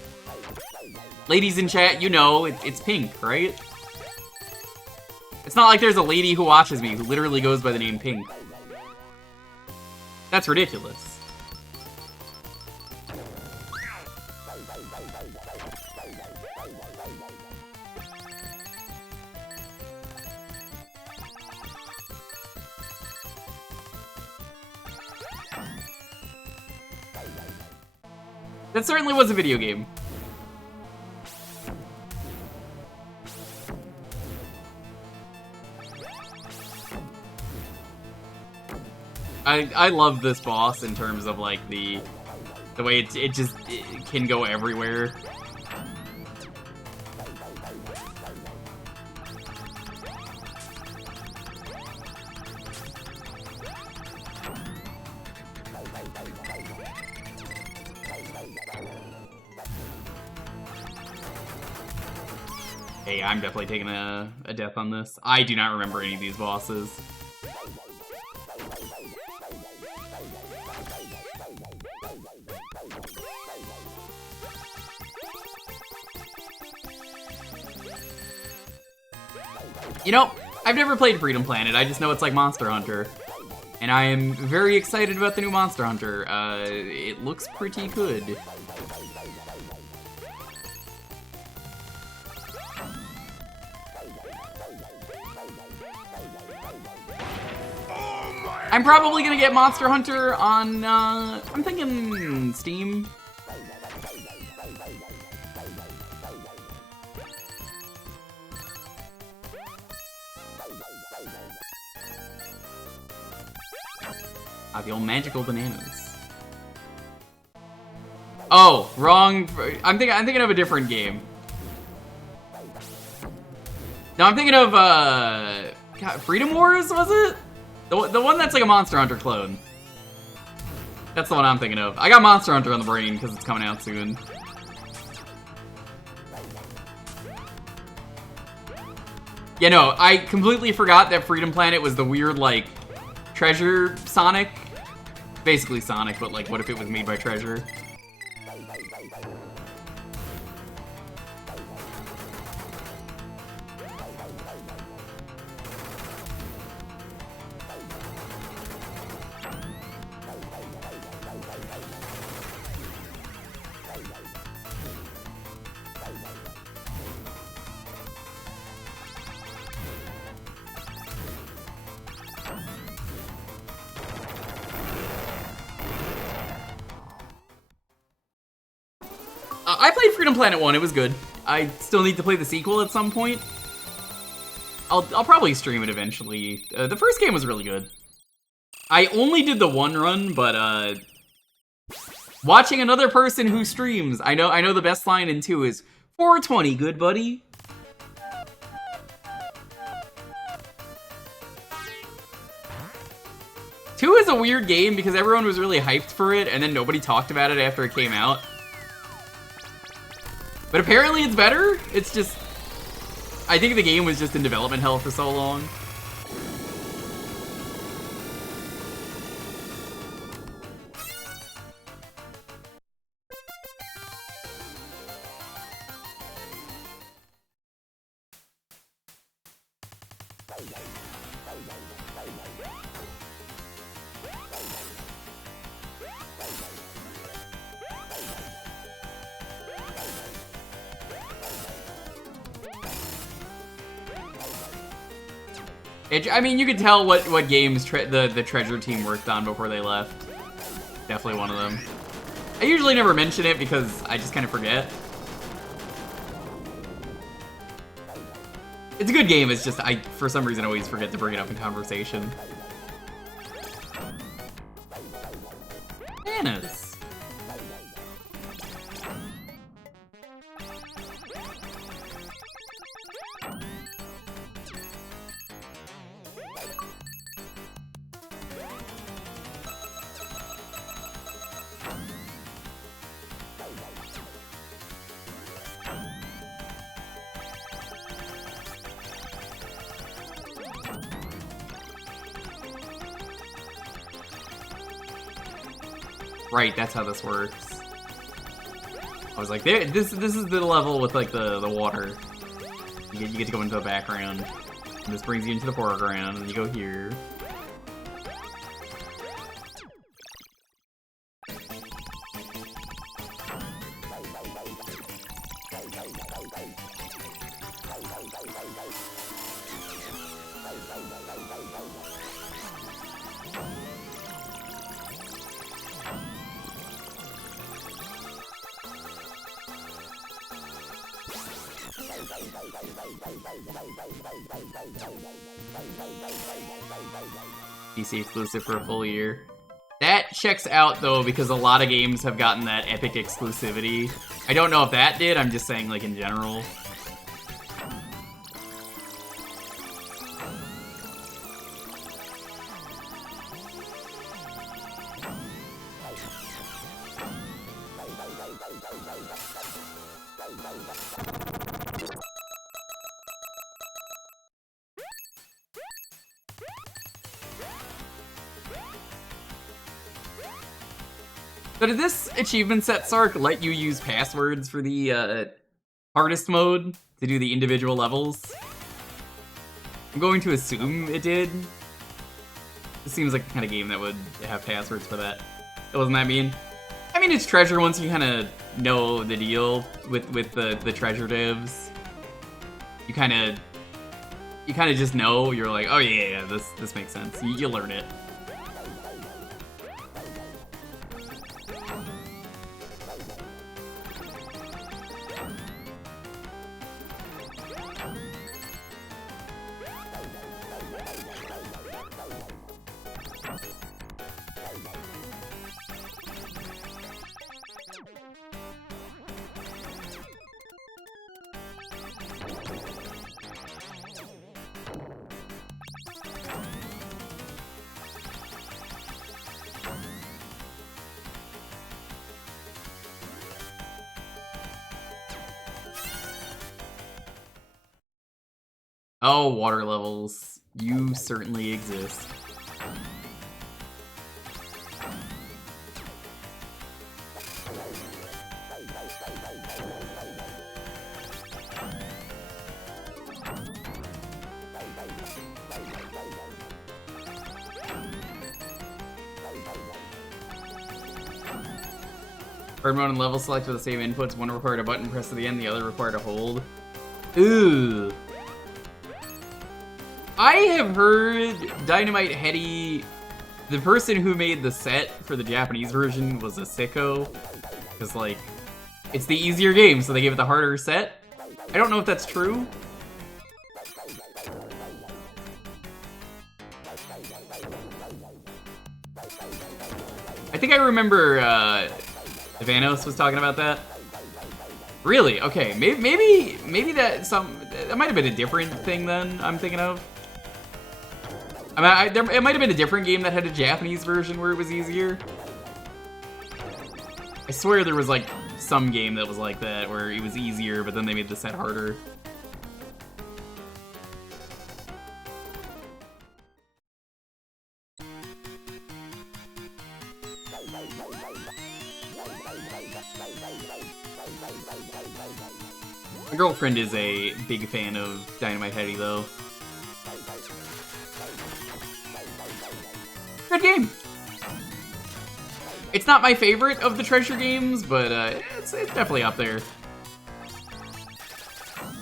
Ladies in chat, you know, it's pink, right? It's not like there's a lady who watches me who literally goes by the name Pink. That's ridiculous. That certainly was a video game. I love this boss in terms of like the way it can go everywhere. Hey, I'm definitely taking a death on this. I do not remember any of these bosses. You know, I've never played Freedom Planet, I just know it's like Monster Hunter. And I am very excited about the new Monster Hunter. It looks pretty good. I'm probably gonna get Monster Hunter on, I'm thinking Steam. The old magical bananas. Oh, wrong. I'm thinking of a different game. No, I'm thinking of God, Freedom Wars, was it? The one that's like a Monster Hunter clone. That's the one I'm thinking of. I got Monster Hunter on the brain because it's coming out soon. Yeah, no, I completely forgot that Freedom Planet was the weird, like, Treasure Sonic. Basically Sonic, but like, what if it was made by Treasure? I played Freedom Planet 1, it was good. I still need to play the sequel at some point. I'll probably stream it eventually. The first game was really good. I only did the one run, but watching another person who streams, I know the best line in 2 is 420, good buddy. is a weird game because everyone was really hyped for it and then nobody talked about it after it came out. But apparently it's better. It's just... I think the game was just in development hell for so long. I mean, you could tell what games the Treasure team worked on before they left. Definitely one of them. I usually never mention it because I just kind of forget. It's a good game, it's just I, for some reason, always forget to bring it up in conversation. Bananas. Right, that's how this works. I was like, this is the level with like the water. You get to go into the background. And this brings you into the foreground, and you go here. PC exclusive for a full year. That checks out though because a lot of games have gotten that epic exclusivity. I don't know if that did, I'm just saying like in general. So did this achievement set, Sark, let you use passwords for the hardest mode to do the individual levels? I'm going to assume it did. This seems like the kind of game that would have passwords for that. Wasn't that mean? I mean, it's Treasure once you kind of know the deal with the Treasure divs. You kind of just know. You're like, oh yeah, this makes sense. You learn it. Oh, water levels. You certainly exist. Hard mode and level select with the same inputs. One required a button press to the end, the other required a hold. Ooh. I have heard Dynamite Heady, the person who made the set for the Japanese version was a sicko. Because, like, it's the easier game, so they gave it the harder set. I don't know if that's true. I think I remember Vanos was talking about that. Really? Okay, maybe that might have been a different thing then I'm thinking of. I mean, it might have been a different game that had a Japanese version where it was easier. I swear there was like some game that was like that where it was easier, but then they made the set harder. My girlfriend is a big fan of Dynamite Heady, though. Good game. It's not my favorite of the Treasure games, but it's definitely up there.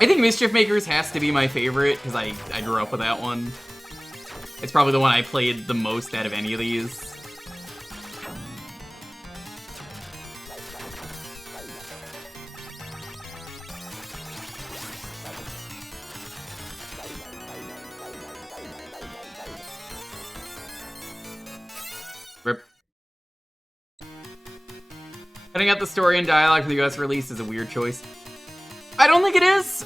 I think Mischief Makers has to be my favorite, because I grew up with that one. It's probably the one I played the most out of any of these. Rip. Cutting out the story and dialogue from the US release is a weird choice. I don't think it is.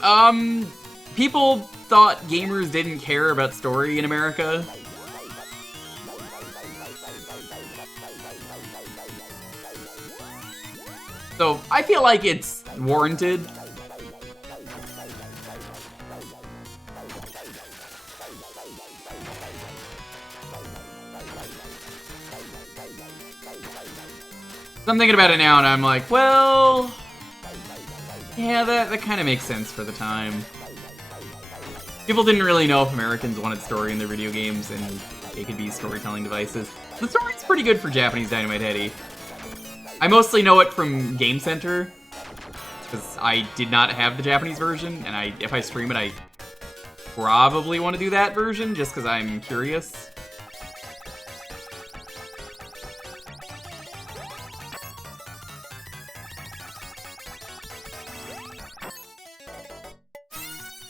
People thought gamers didn't care about story in America. So I feel like it's warranted. I'm thinking about it now, and I'm like, well, yeah, that kind of makes sense for the time. People didn't really know if Americans wanted story in their video games, and they could be storytelling devices. The story's pretty good for Japanese Dynamite Heady. I mostly know it from Game Center, because I did not have the Japanese version, and if I stream it, I probably want to do that version, just because I'm curious.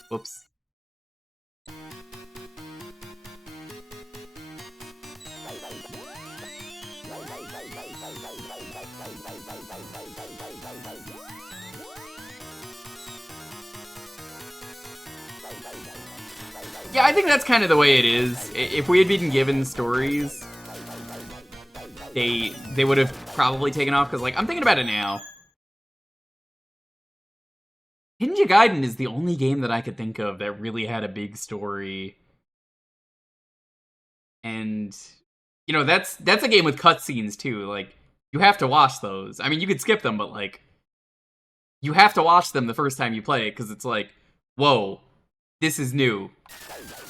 Whoops. Yeah, I think that's kind of the way it is. If we had been given stories, they would have probably taken off, because, like, I'm thinking about it now. Ninja Gaiden is the only game that I could think of that really had a big story. And, you know, that's a game with cutscenes, too. Like, you have to watch those. I mean, you could skip them, but, like, you have to watch them the first time you play it, because it's like, whoa, this is new.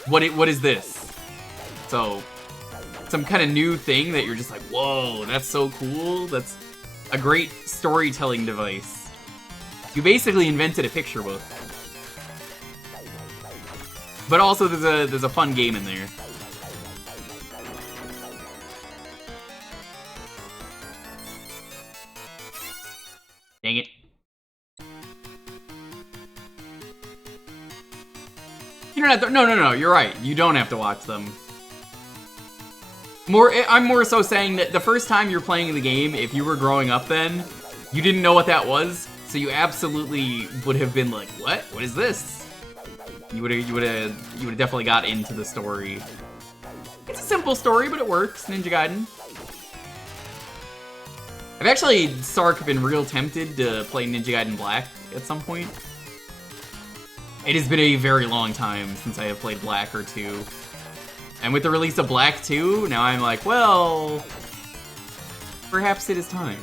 What is this? So, some kind of new thing that you're just like, whoa, that's so cool. That's a great storytelling device. You basically invented a picture book. But also there's a fun game in there. Dang it. You don't have to, no, you're right. You don't have to watch them. I'm more so saying that the first time you're playing the game, if you were growing up then, you didn't know what that was. So you absolutely would have been like, what? What is this? You would have definitely got into the story. It's a simple story, but it works, Ninja Gaiden. I've actually, Sark, been real tempted to play Ninja Gaiden Black at some point. It has been a very long time since I have played Black or 2. And with the release of Black 2, now I'm like, well, perhaps it is time.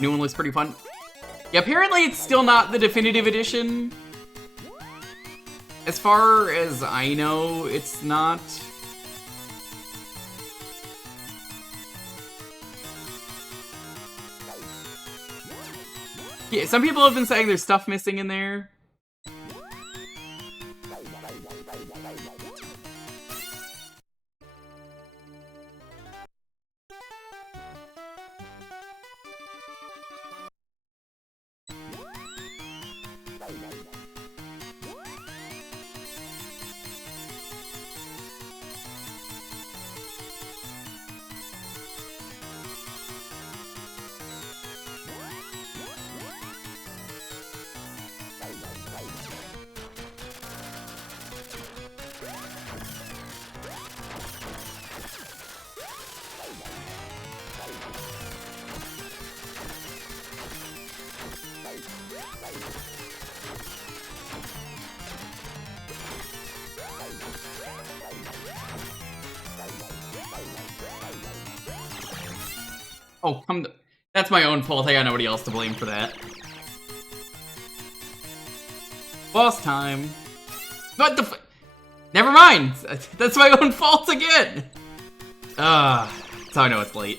New one looks pretty fun. Yeah, apparently it's still not the definitive edition. As far as I know, it's not. Yeah, some people have been saying there's stuff missing in there. Oh, that's my own fault. I got nobody else to blame for that. Boss time. What the Never mind! That's my own fault again! That's how I know it's late.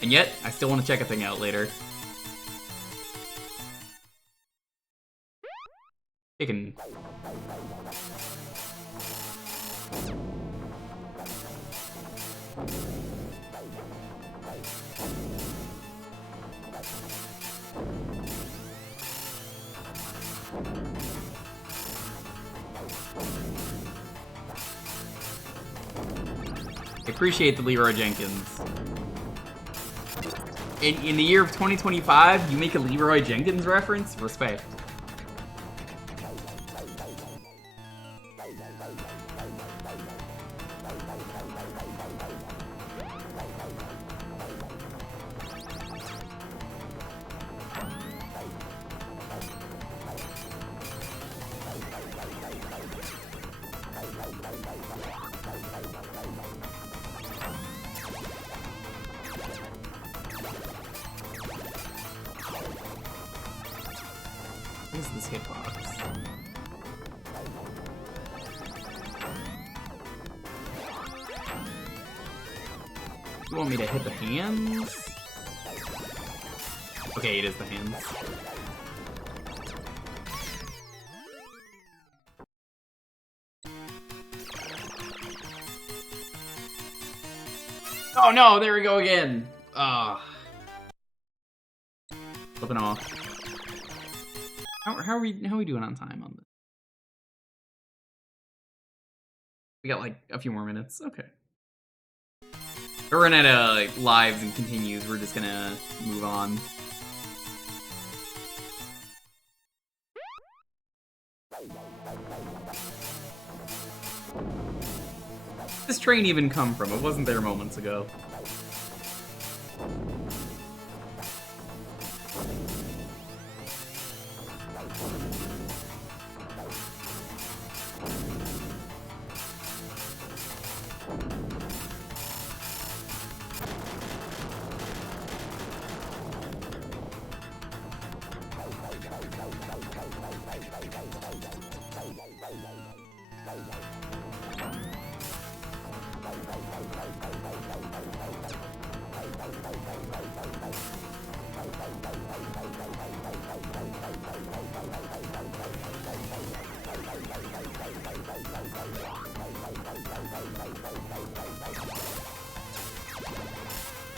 And yet, I still want to check a thing out later. Chicken. I appreciate the Leroy Jenkins. In the year of 2025, you make a Leroy Jenkins reference? Respect. What is this hitbox? You want me to hit the hands? Okay, it is the hands. Oh no, there we go again. Flipping off. How are we doing on time on this? We got like a few more minutes. Okay. We're running out of lives and continues. We're just gonna move on. This train even come from? It wasn't there moments ago.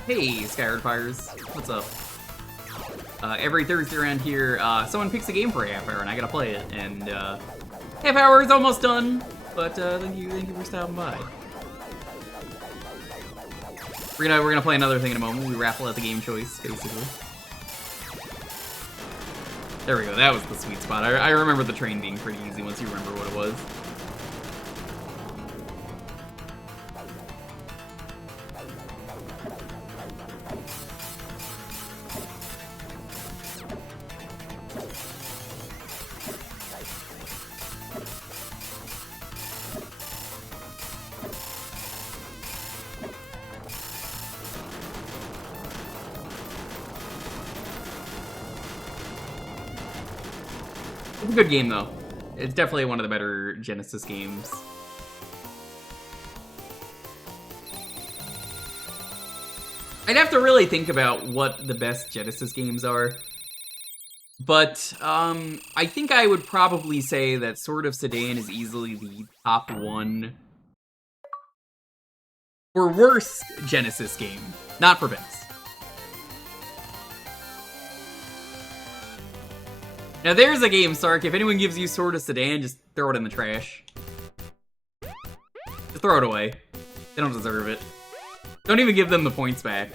Hey, Skyward Fires. What's up? Every Thursday around here, someone picks a game for a half hour and I gotta play it. And half hour is almost done, but thank you for stopping by. We're gonna play another thing in a moment. We raffle out the game choice, basically. There we go. That was the sweet spot. I remember the train being pretty easy once you remember what it was. It's a good game, though. It's definitely one of the better Genesis games. I'd have to really think about what the best Genesis games are. But, I think I would probably say that Sword of Sedan is easily the top one for worst Genesis game, not for best. Now there's a game, Sark. If anyone gives you Sword of Sedan, just throw it in the trash. Just throw it away. They don't deserve it. Don't even give them the points back.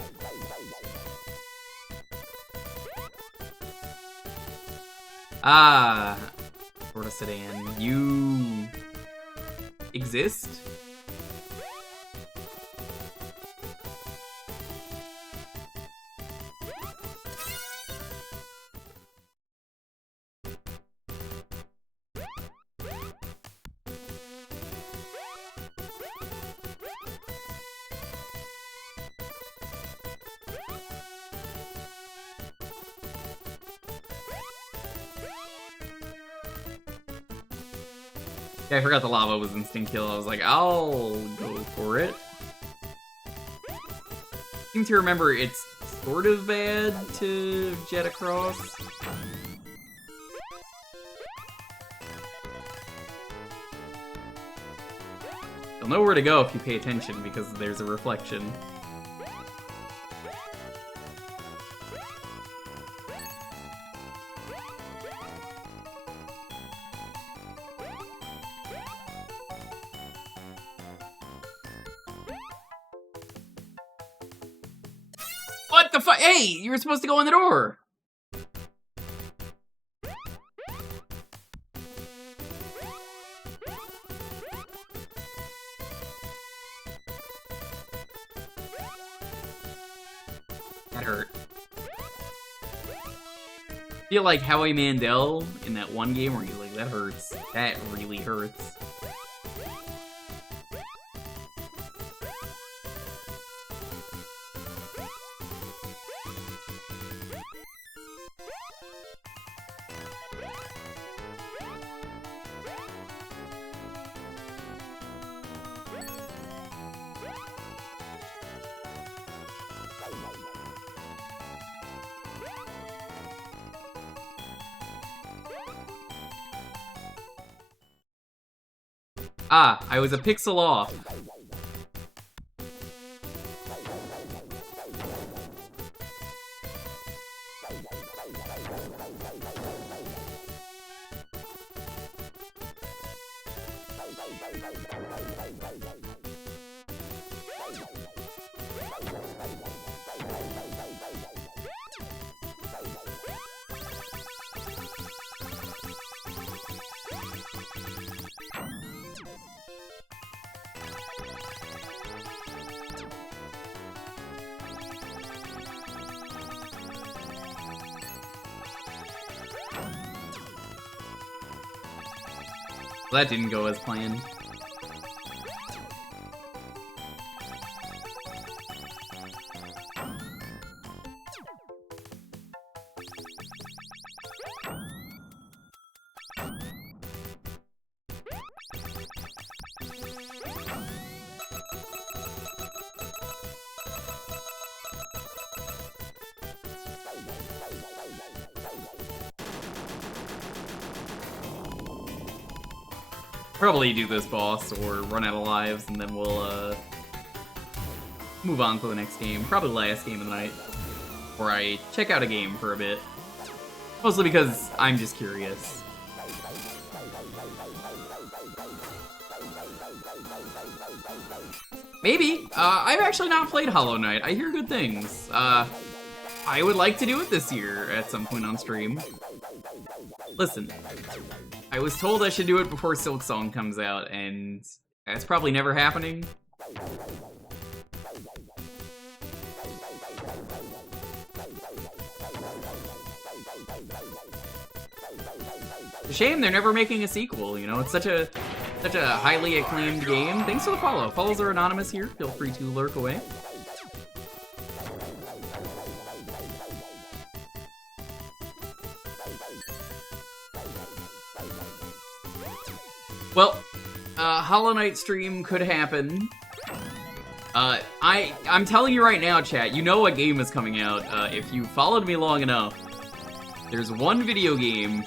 Ah, Sword of Sedan. You exist? Yeah, I forgot the lava was instant kill. I was like, I'll go for it. Seem to remember it's sort of bad to jet across. You'll know where to go if you pay attention because there's a reflection. What the fuck? Hey, you were supposed to go in the door. That hurt. I feel like Howie Mandel in that one game where you're like, that hurts. That really hurts. Ah, I was a pixel off. That didn't go as planned. Probably do this boss or run out of lives, and then we'll move on to the next game. Probably last game of the night, or I check out a game for a bit. Mostly because I'm just curious. Maybe. I've actually not played Hollow Knight. I hear good things. I would like to do it this year at some point on stream. Listen, I was told I should do it before Silk Song comes out, and that's probably never happening. It's a shame they're never making a sequel, you know? It's such a highly acclaimed game. Thanks for the follow. Follows are anonymous here. Feel free to lurk away. Well, Hollow Knight stream could happen. I'm telling you right now, chat, you know what game is coming out. If you followed me long enough, there's one video game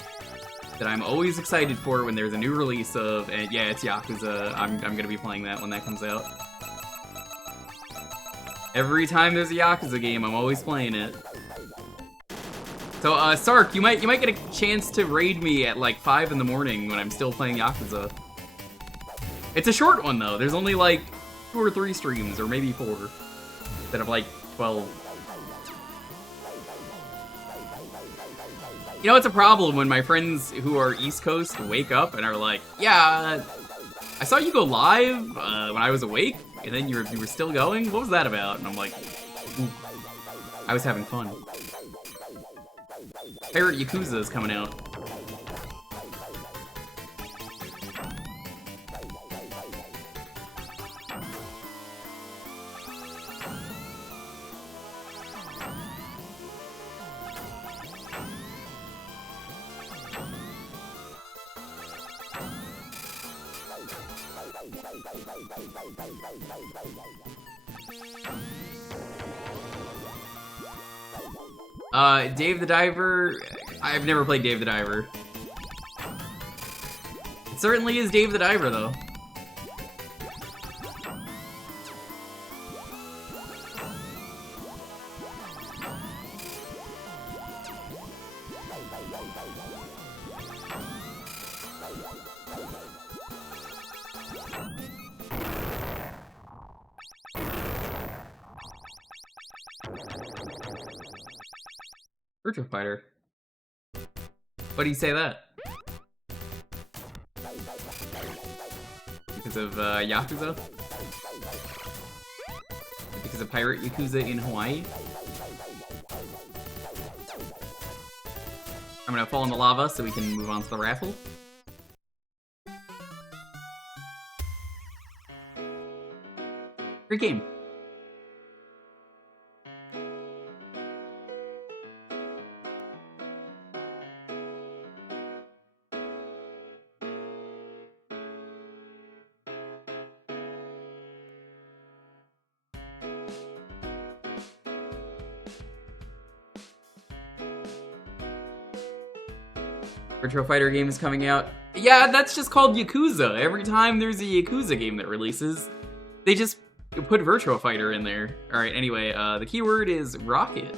that I'm always excited for when there's a new release of, and yeah, it's Yakuza. I'm gonna be playing that when that comes out. Every time there's a Yakuza game, I'm always playing it. So, Sark, you might get a chance to raid me at like 5 in the morning when I'm still playing Yakuza. It's a short one though. There's only like 2 or 3 streams, or maybe 4, instead of like 12. You know, it's a problem when my friends who are East Coast wake up and are like, yeah, I saw you go live when I was awake, and then you were still going? What was that about? And I'm like, ooh, I was having fun. Pirate Yakuza is coming out. Dave the Diver. I've never played Dave the Diver. It certainly is Dave the Diver, though. Virtua Fighter. Why do you say that? Because of Yakuza? Because of Pirate Yakuza in Hawaii? I'm gonna fall in the lava so we can move on to the raffle. Great game. Virtua Fighter game is coming out. Yeah, that's just called Yakuza. Every time there's a Yakuza game that releases, they just put Virtua Fighter in there. Alright, anyway, the keyword is rocket.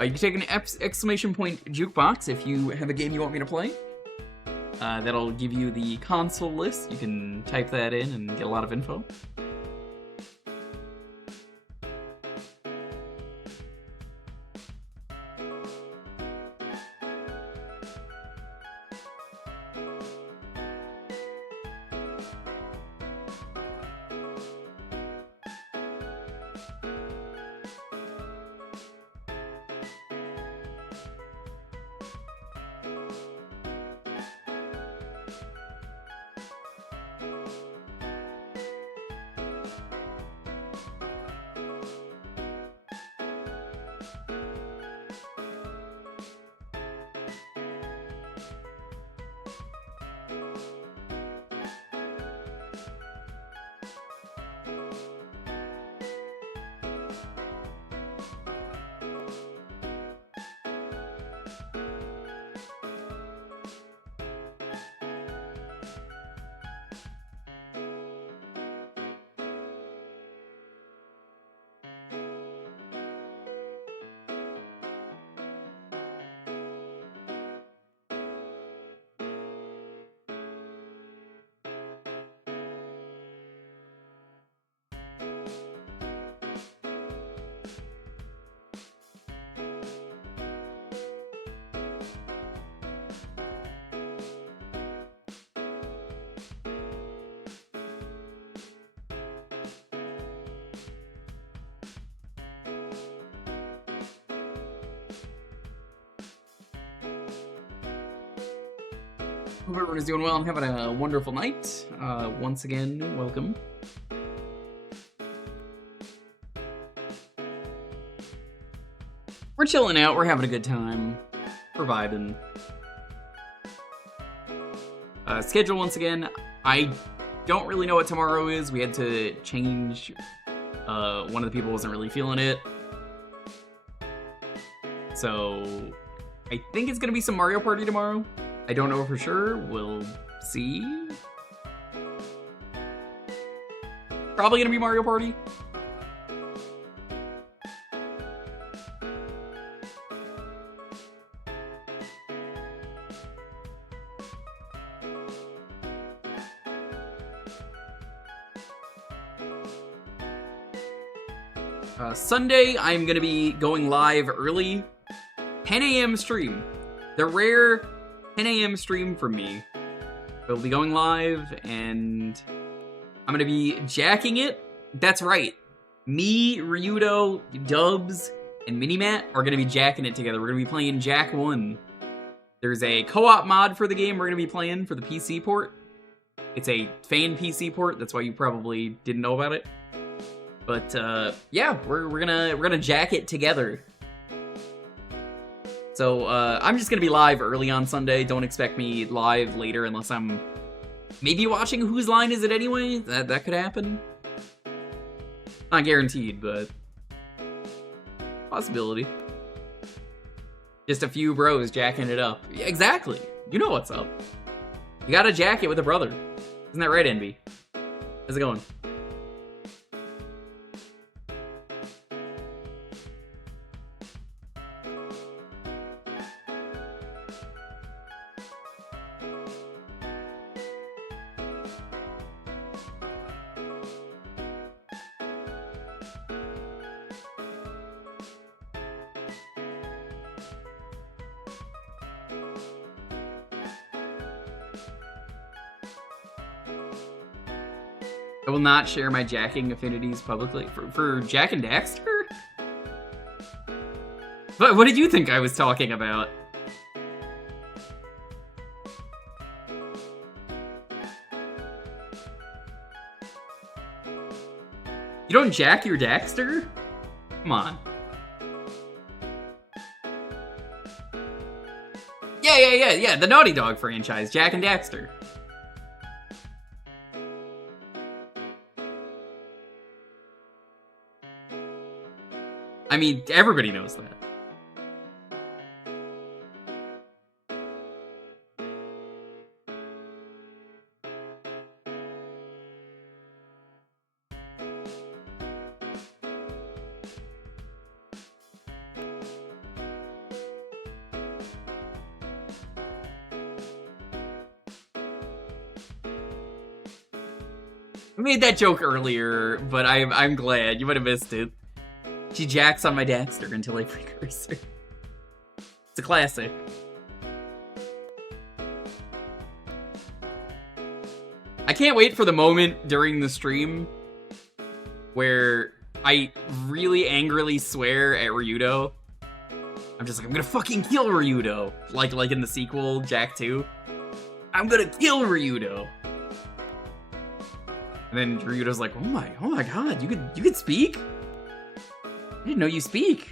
You can take an exclamation point jukebox if you have a game you want me to play. That'll give you the console list. You can type that in and get a lot of info. Hope everyone is doing well and having a wonderful night. Once again, welcome. We're chilling out, we're having a good time. We're vibing. Schedule once again. I don't really know what tomorrow is. We had to change. One of the people wasn't really feeling it. So I think it's gonna be some Mario Party tomorrow. I don't know for sure. We'll see. Probably gonna be Mario Party. Sunday, I'm gonna be going live early. 10 a.m. stream. The rare 10 a.m. stream from me. It'll be going live, and I'm gonna be jacking it. That's right. Me, Ryudo, Dubs, and Minimat are gonna be jacking it together. We're gonna be playing Jack 1. There's a co-op mod for the game we're gonna be playing for the PC port. It's a fan PC port, that's why you probably didn't know about it. But yeah, we're gonna jack it together. So I'm just gonna be live early on Sunday. Don't expect me live later unless I'm Maybe watching Whose Line Is It Anyway? That could happen. Not guaranteed, but possibility. Just a few bros jacking it up. Yeah, exactly. You know what's up. You got a jacket with a brother. Isn't that right, Envy? How's it going? I will not share my jacking affinities publicly. For Jack and Daxter? But what did you think I was talking about? You don't jack your Daxter? Come on. Yeah, the Naughty Dog franchise, Jack and Daxter. I mean, everybody knows that. I made that joke earlier, but I'm glad. You would have missed it. She jacks on my Daxter until I pre-curse her. It's a classic. I can't wait for the moment during the stream where I really angrily swear at Ryudo. I'm just like, I'm gonna fucking kill Ryudo. Like in the sequel, Jack 2. I'm gonna kill Ryudo. And then Ryudo's like, oh my god, you could speak? I didn't know you speak.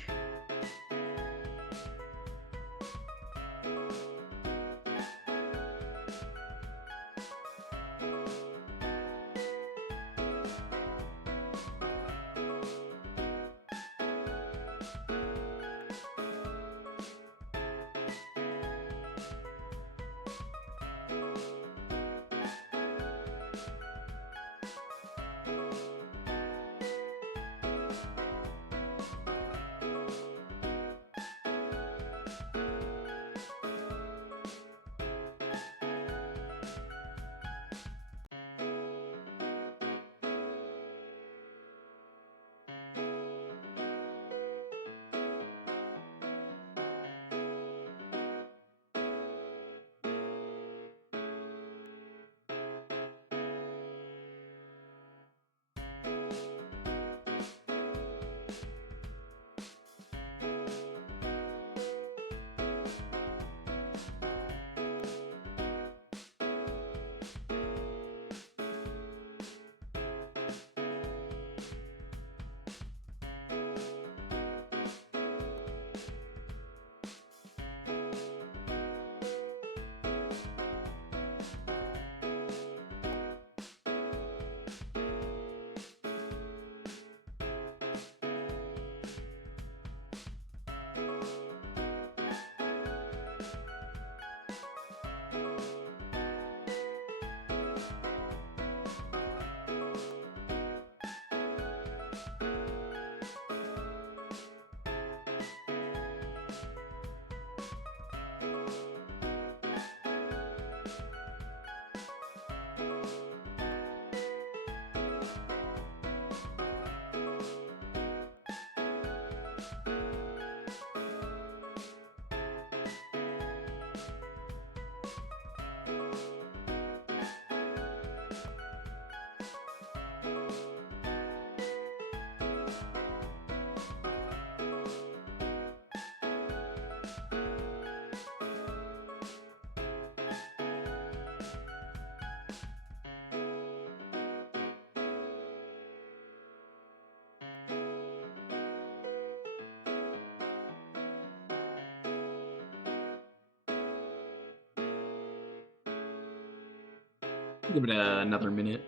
Give it another minute.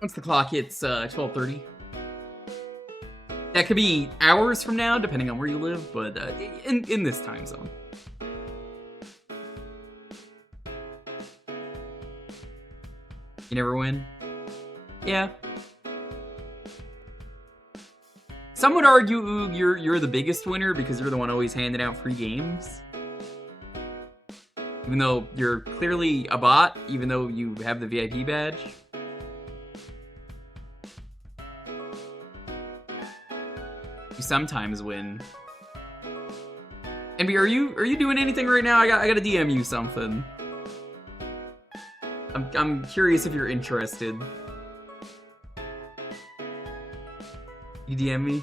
Once the clock hits 12:30. That could be hours from now, depending on where you live, but in this time zone. You never win? Yeah. Some would argue you're the biggest winner because you're the one always handing out free games. Even though you're clearly a bot, even though you have the VIP badge. You sometimes win. Envy, are you doing anything right now? I gotta DM you something. I'm curious if you're interested. You DM me?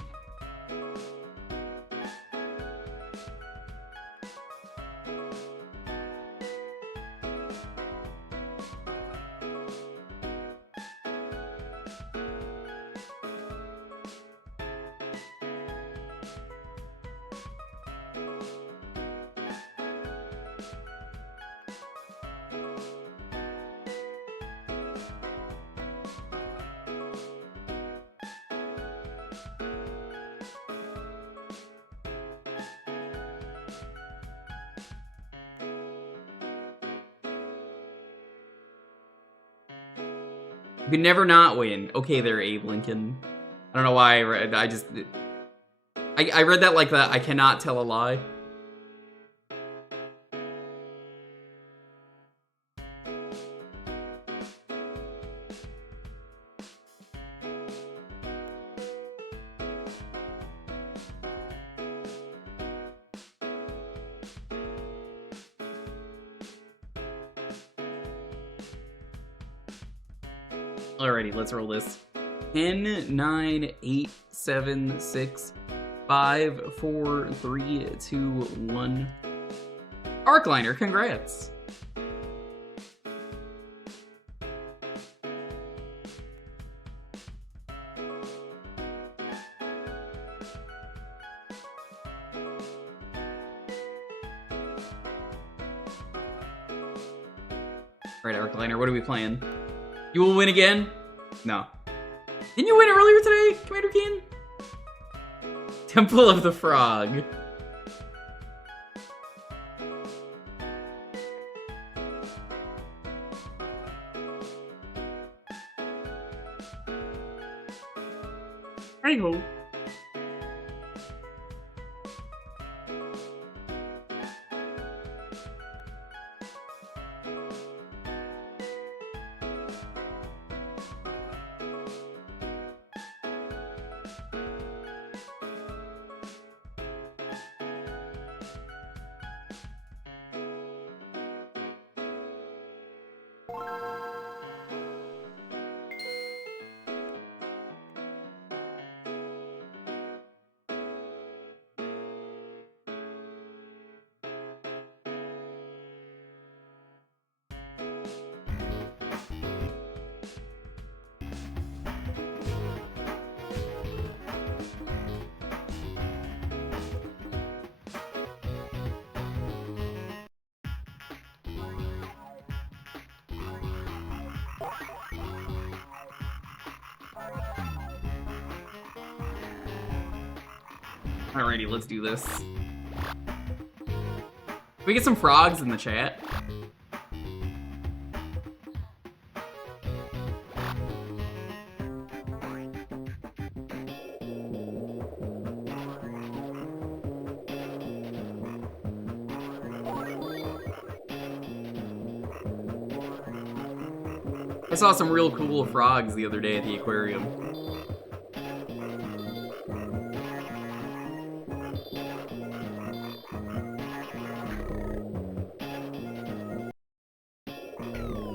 You can never not win. Okay there, Abe Lincoln. I don't know why I read I read that like that. I cannot tell a lie. Alrighty, let's roll this. 10, 9, 8, 7, 6, 5, 4, 3, 2, 1. Arcliner, congrats. Alright, Arcliner, what are we playing? You will win again? No. Didn't you win earlier today, Commander Keen? Temple of the Frog. Anywho. Alrighty, let's do this. Can we get some frogs in the chat? I saw some real cool frogs the other day at the aquarium.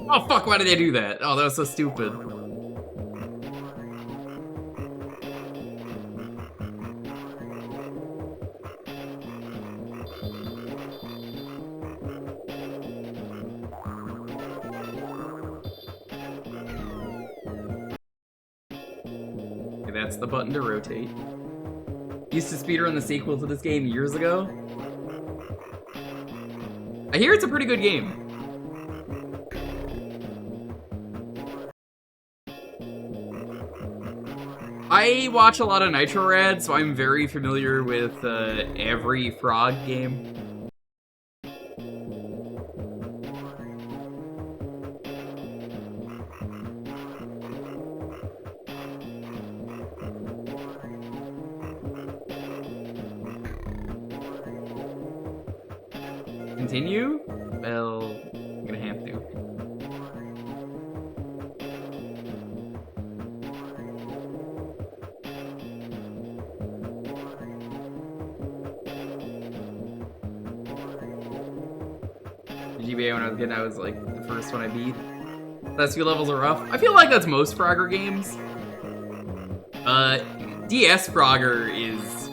Oh fuck, why did they do that? Oh, that was so stupid. Okay, that's the button to rotate. Used to speedrun the sequel to this game years ago. I hear it's a pretty good game. I watch a lot of Nitro Rad, so I'm very familiar with every Frog game. Continue? Well, I'm gonna have to. GBA when I was good, I was like the first one I beat. Last few levels are rough. I feel like that's most Frogger games. DS Frogger is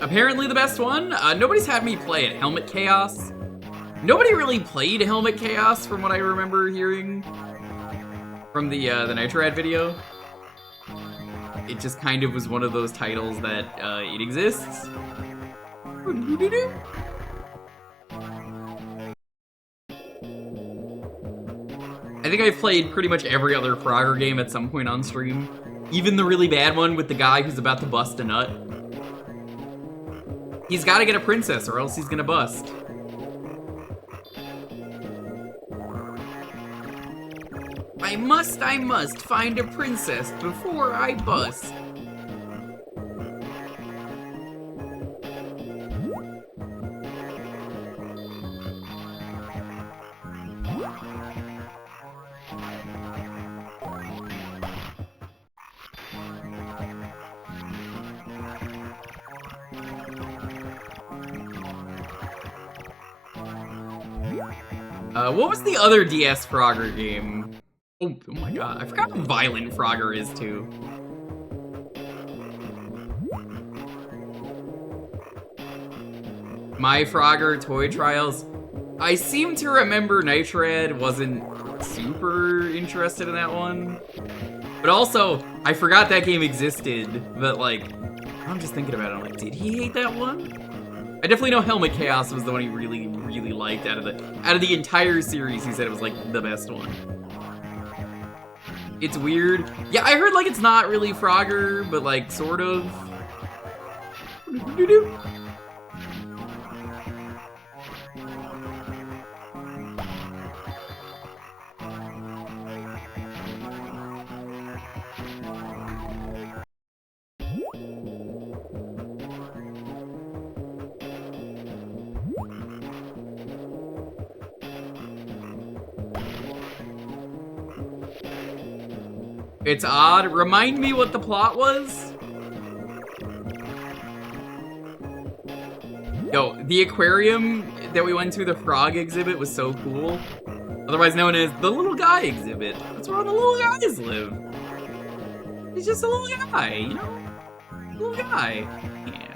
apparently the best one. Nobody's had me play it. Helmet Chaos. Nobody really played Helmet Chaos from what I remember hearing from the Nitrad video. It just kind of was one of those titles that it exists. I think I've played pretty much every other Frogger game at some point on stream. Even the really bad one with the guy who's about to bust a nut. He's gotta get a princess or else he's gonna bust. I must find a princess before I bust. What was the other DS Frogger game? Oh my god, I forgot how violent Frogger is too. My Frogger Toy Trials. I seem to remember Nitrad wasn't super interested in that one. But also, I forgot that game existed, but like, I'm just thinking about it, I'm like, did he hate that one? I definitely know Helmet Chaos was the one he really, really liked out of the entire series. He said it was like the best one. It's weird. Yeah, I heard like it's not really Frogger, but like sort of. It's odd. Remind me what the plot was? Yo, the aquarium that we went to, the frog exhibit, was so cool. Otherwise known as the little guy exhibit. That's where all the little guys live. He's just a little guy, you know? Little guy. Yeah.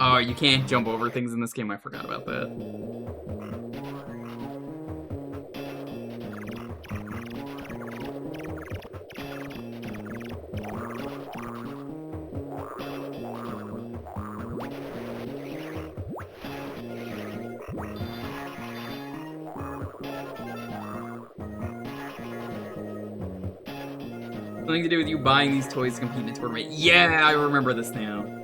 Oh, you can't jump over things in this game. I forgot about that. Something to do with you buying these toys to compete in a tournament. Yeah, I remember this now.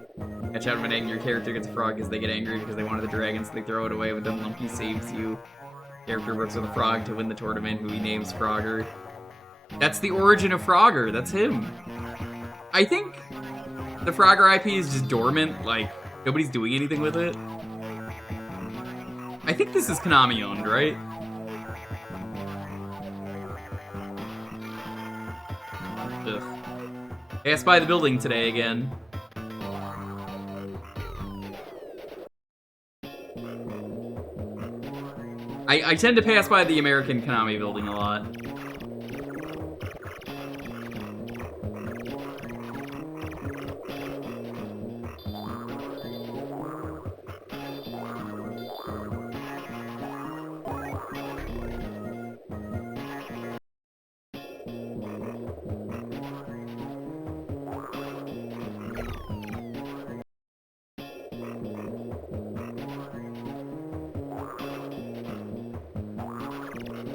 Catch out of an angry character gets a frog because they get angry because they wanted the dragon, so they throw it away, but then Lumpy saves you. Character works with a frog to win the tournament, who he names Frogger. That's the origin of Frogger, that's him. I think the Frogger IP is just dormant, like, nobody's doing anything with it. I think this is Konami owned, right? Ugh. I passed by the building today again. I tend to pass by the American Konami building a lot.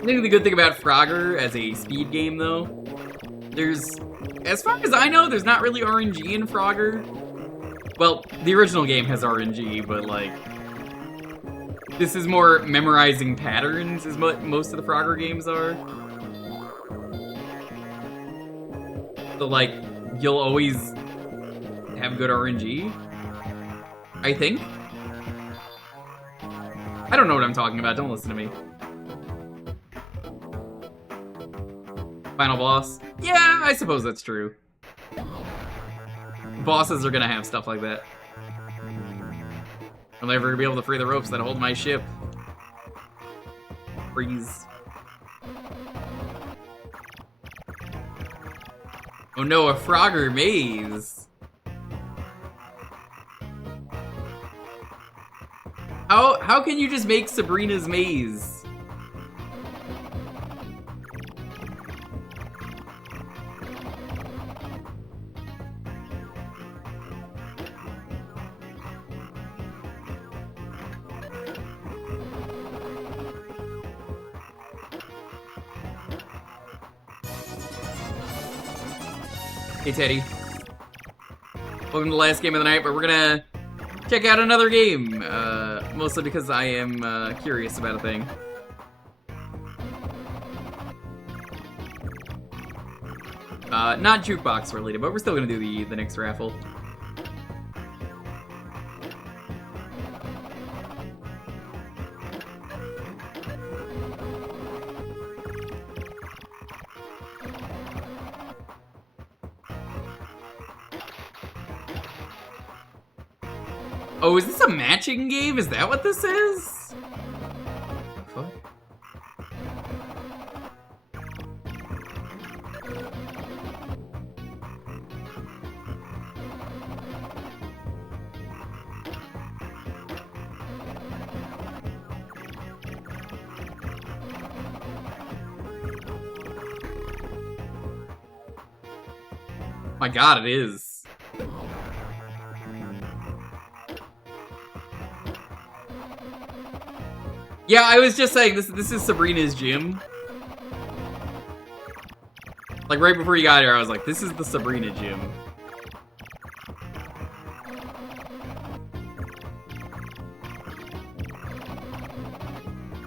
I think the good thing about Frogger as a speed game, though, there's, as far as I know, there's not really RNG in Frogger. Well, the original game has RNG, but like, this is more memorizing patterns is what most of the Frogger games are. So like, you'll always have good RNG, I think. I don't know what I'm talking about, don't listen to me. Final boss? Yeah, I suppose that's true. Bosses are gonna have stuff like that. I'll never be able to free the ropes that hold my ship. Freeze. Oh no, a Frogger maze. How can you just make Sabrina's maze? Hey Teddy. Welcome to the last game of the night, but we're gonna check out another game. Mostly because I am curious about a thing. Not Jewkbox related, but we're still gonna do the next raffle. Oh, is this a matching game? Is that what this is? Fuck. My God, it is. Yeah, I was just saying, this is Sabrina's gym. Like, right before you got here, I was like, this is the Sabrina gym.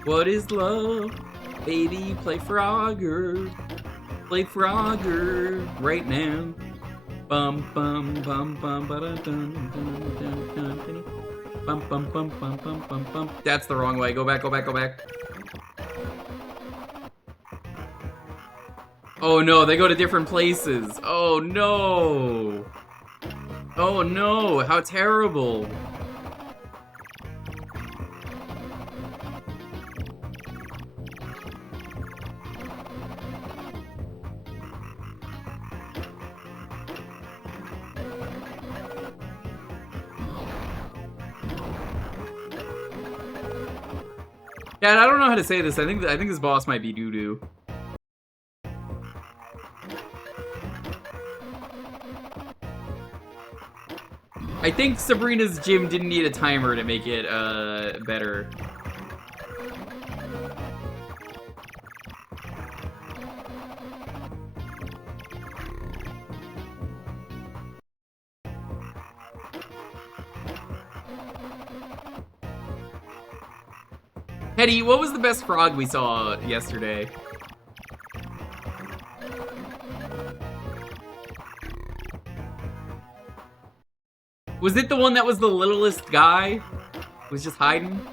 What is love? Baby, play Frogger. Play Frogger right now. Bum bum bum bum ba da dun dun dun dun. Bum bum bum bum bum bum bum. That's the wrong way. Go back, go back, go back. Oh no, they go to different places. Oh no. Oh no, how terrible. Yeah, I don't know how to say this. I think this boss might be doo-doo. I think Sabrina's gym didn't need a timer to make it better. Hetty, what was the best frog we saw yesterday? Was it the one that was the littlest guy? Was just hiding?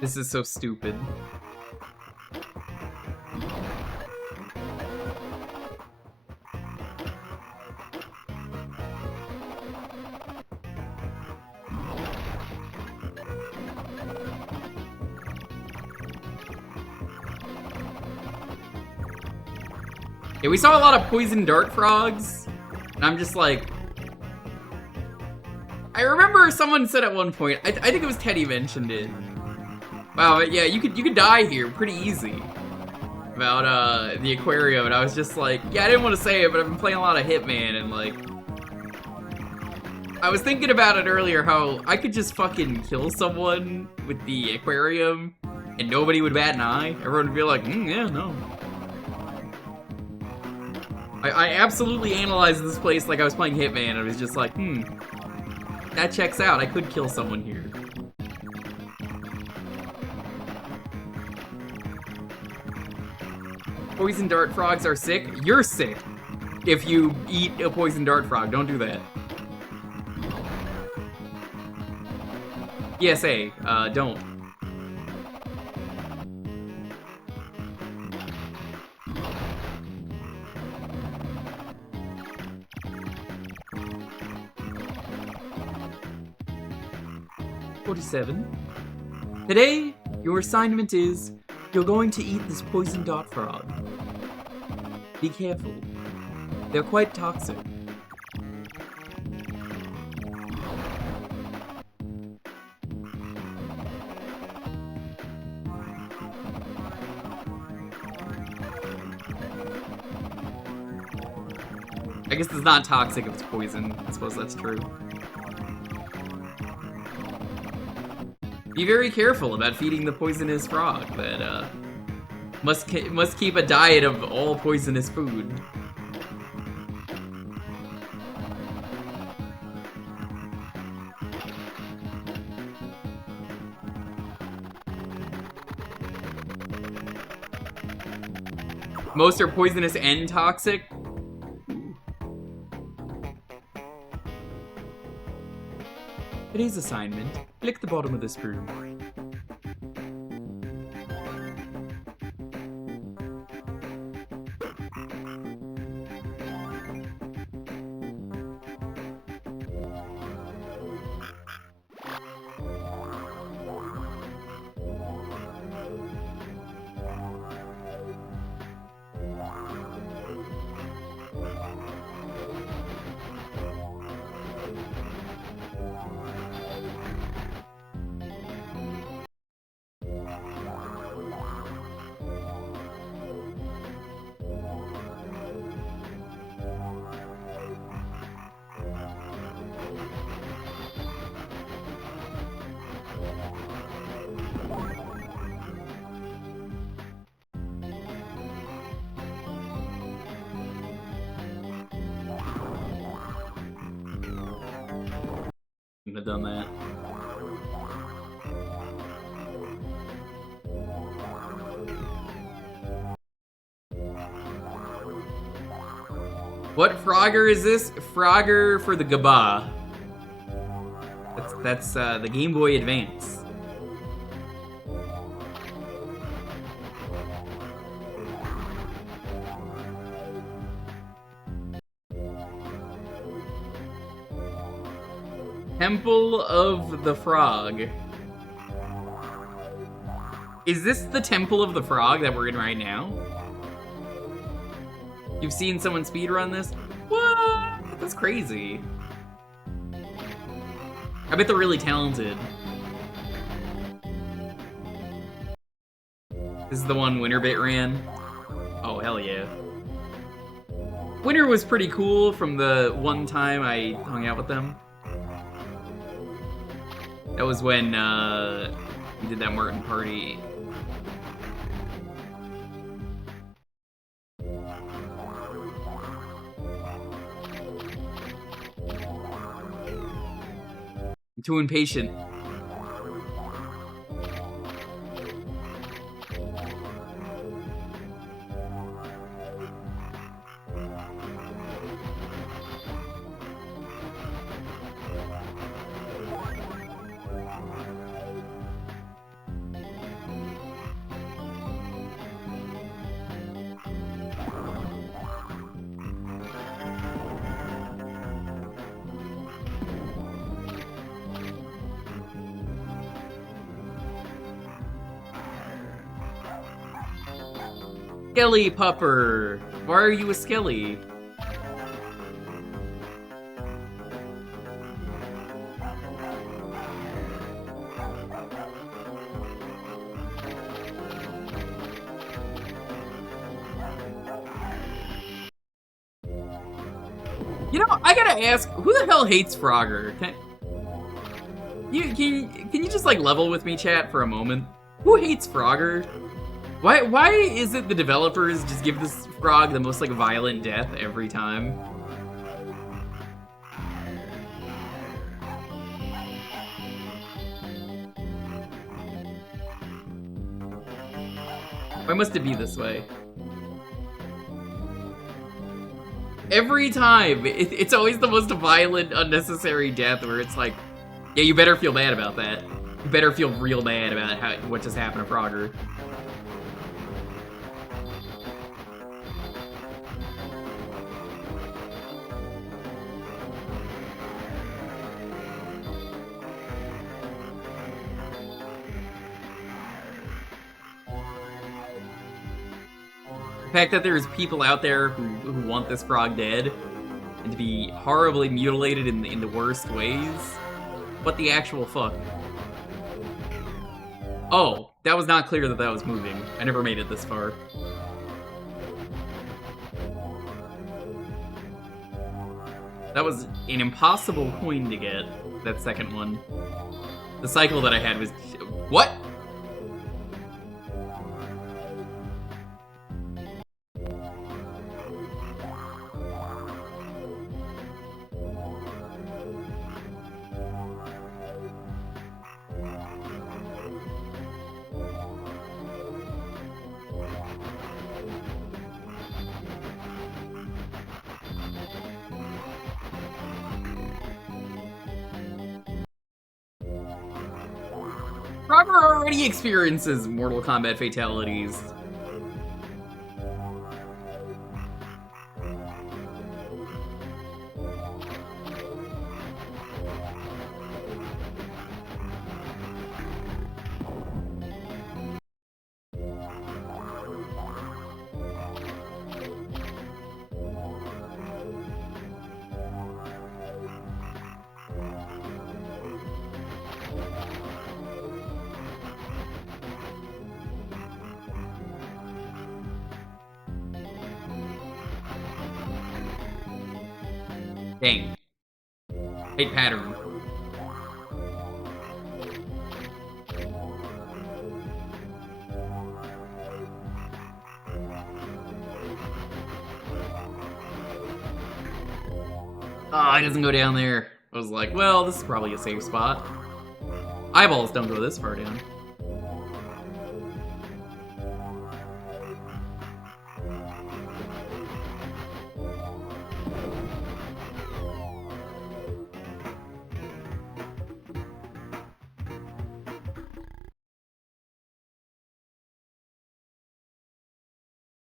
This is so stupid. Yeah, we saw a lot of poison dart frogs, and I'm just like... I remember someone said at one point, I think it was Teddy mentioned it. Wow, but yeah, you could die here pretty easy. About the aquarium, and I was just like, yeah, I didn't want to say it, but I've been playing a lot of Hitman, and like... I was thinking about it earlier, how I could just fucking kill someone with the aquarium, and nobody would bat an eye. Everyone would be like, yeah, no. I absolutely analyzed this place like I was playing Hitman, and I was just like, that checks out. I could kill someone here. Poison dart frogs are sick. You're sick if you eat a poison dart frog. Don't do that. PSA, don't. Today, your assignment is you're going to eat this poison dart frog. Be careful. They're quite toxic. I guess it's not toxic if it's poison. I suppose that's true. Be very careful about feeding the poisonous frog that must keep a diet of all poisonous food. Most are poisonous and toxic. Today's assignment, lick the bottom of the spoon. Have done that. What Frogger is this? Frogger for the Gaba. That's the Game Boy Advance. Temple of the Frog. Is this the Temple of the Frog that we're in right now? You've seen someone speedrun this? What? That's crazy. I bet they're really talented. This is the one Winterbit ran. Oh, hell yeah. Winter was pretty cool from the one time I hung out with them. That was when we did that Martin party. I'm too impatient. Skelly Pupper! Why are you a Skelly? You know, I gotta ask, who the hell hates Frogger? Can you just like level with me, chat, for a moment? Who hates Frogger? Why is it the developers just give this frog the most like violent death every time? Why must it be this way? Every time, it's always the most violent, unnecessary death where it's like, yeah, you better feel bad about that. You better feel real bad about what just happened to Frogger. The fact that there's people out there who want this frog dead and to be horribly mutilated in the worst ways. What the actual fuck? Oh, that was not clear that that was moving. I never made it this far. That was an impossible coin to get, that second one. The cycle that I had was... What? Frogger already experiences Mortal Kombat fatalities. Dang. Hate pattern. Ah, it doesn't go down there. I was like, well, this is probably a safe spot. Eyeballs don't go this far down.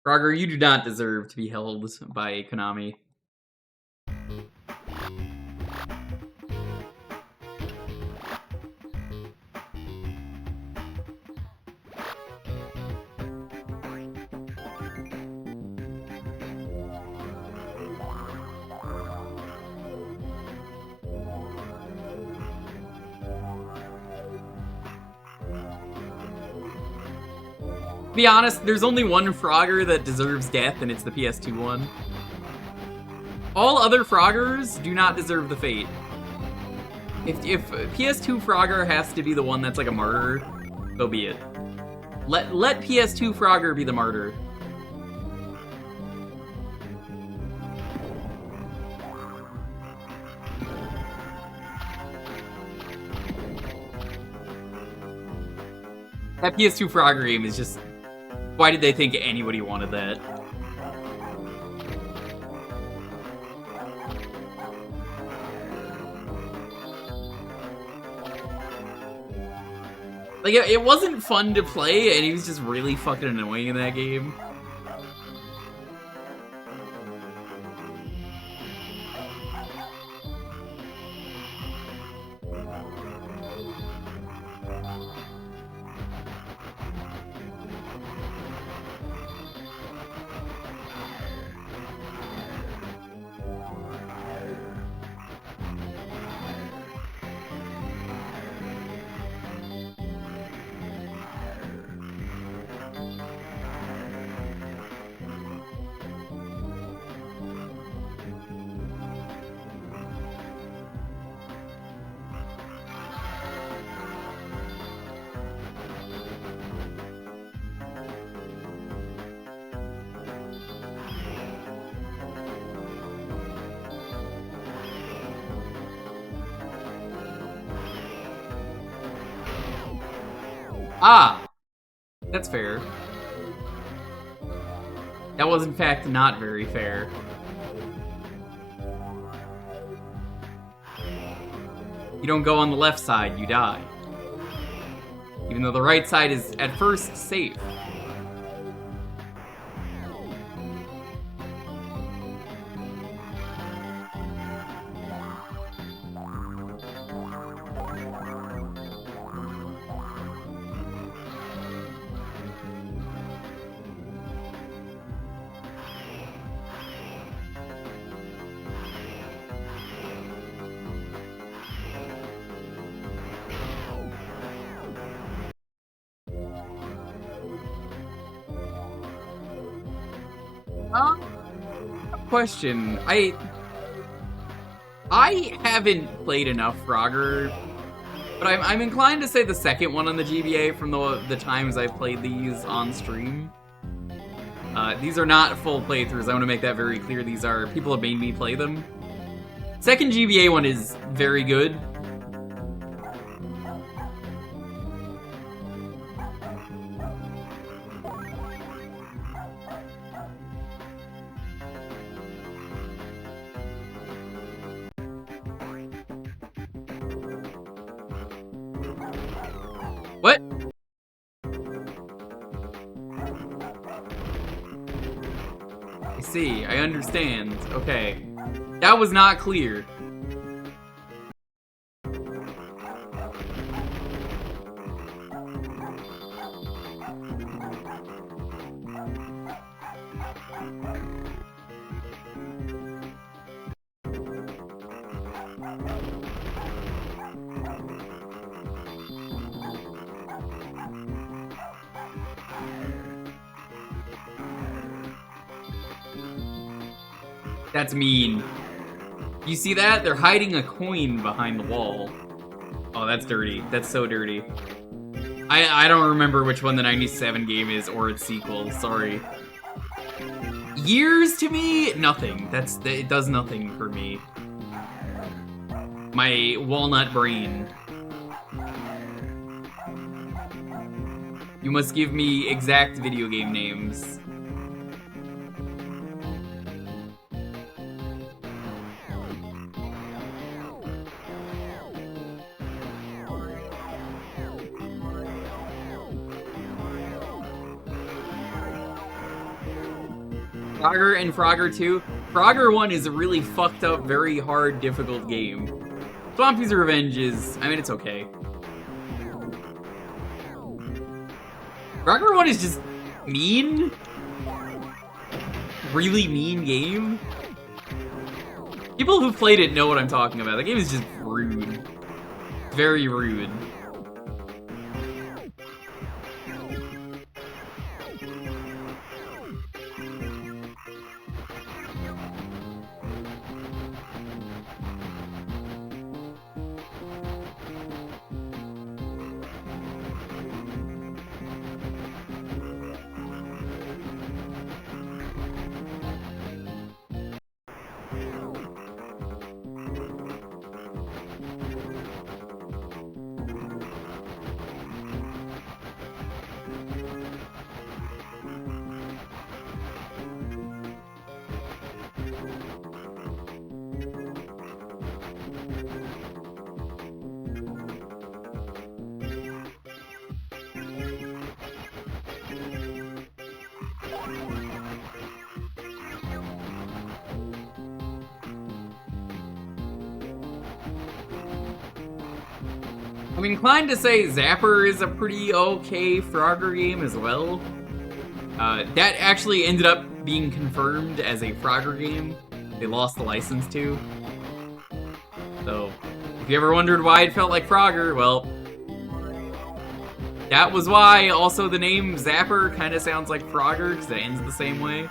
Frogger, you do not deserve to be held by Konami. To be honest, there's only one Frogger that deserves death, and it's the PS2 one. All other Froggers do not deserve the fate. If PS2 Frogger has to be the one that's like a martyr, so be it. Let PS2 Frogger be the martyr. That PS2 Frogger game is just... Why did they think anybody wanted that? Like, it wasn't fun to play, and he was just really fucking annoying in that game. Ah! That's fair. That was in fact not very fair. You don't go on the left side, you die. Even though the right side is, at first, safe. Question. I haven't played enough Frogger, but I'm inclined to say the second one on the GBA from the times I've played these on stream. These are not full playthroughs, I want to make that very clear. These are, people have made me play them. Second GBA one is very good. What? I see, I understand. Okay. That was not clear. That's mean. You see that? They're hiding a coin behind the wall. Oh, that's dirty. That's so dirty. I don't remember which one the 97 game is or its sequel. Sorry. Years to me? Nothing. It does nothing for me. My walnut brain. You must give me exact video game names. Frogger and Frogger 2. Frogger 1 is a really fucked up, very hard, difficult game. Swampy's Revenge is, I mean, it's okay. Frogger 1 is just mean. Really mean game. People who've played it know what I'm talking about. The game is just rude. Very rude. I'm inclined to say Zapper is a pretty okay Frogger game as well. That actually ended up being confirmed as a Frogger game. They lost the license to. So, if you ever wondered why it felt like Frogger, well, that was why. Also, the name Zapper kind of sounds like Frogger because it ends the same way.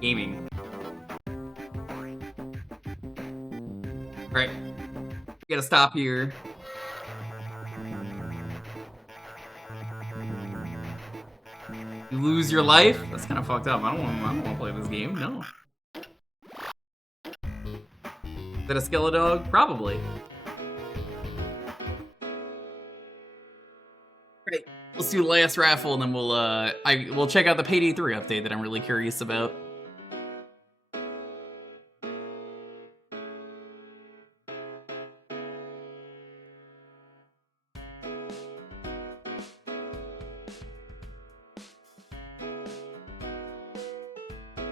gaming. Alright. We gotta stop here. You lose your life? That's kind of fucked up. I don't want to play this game. No. Is that a Skeledog? Probably. Great. Let's do the last raffle, and then we'll check out the Payday 3 update that I'm really curious about.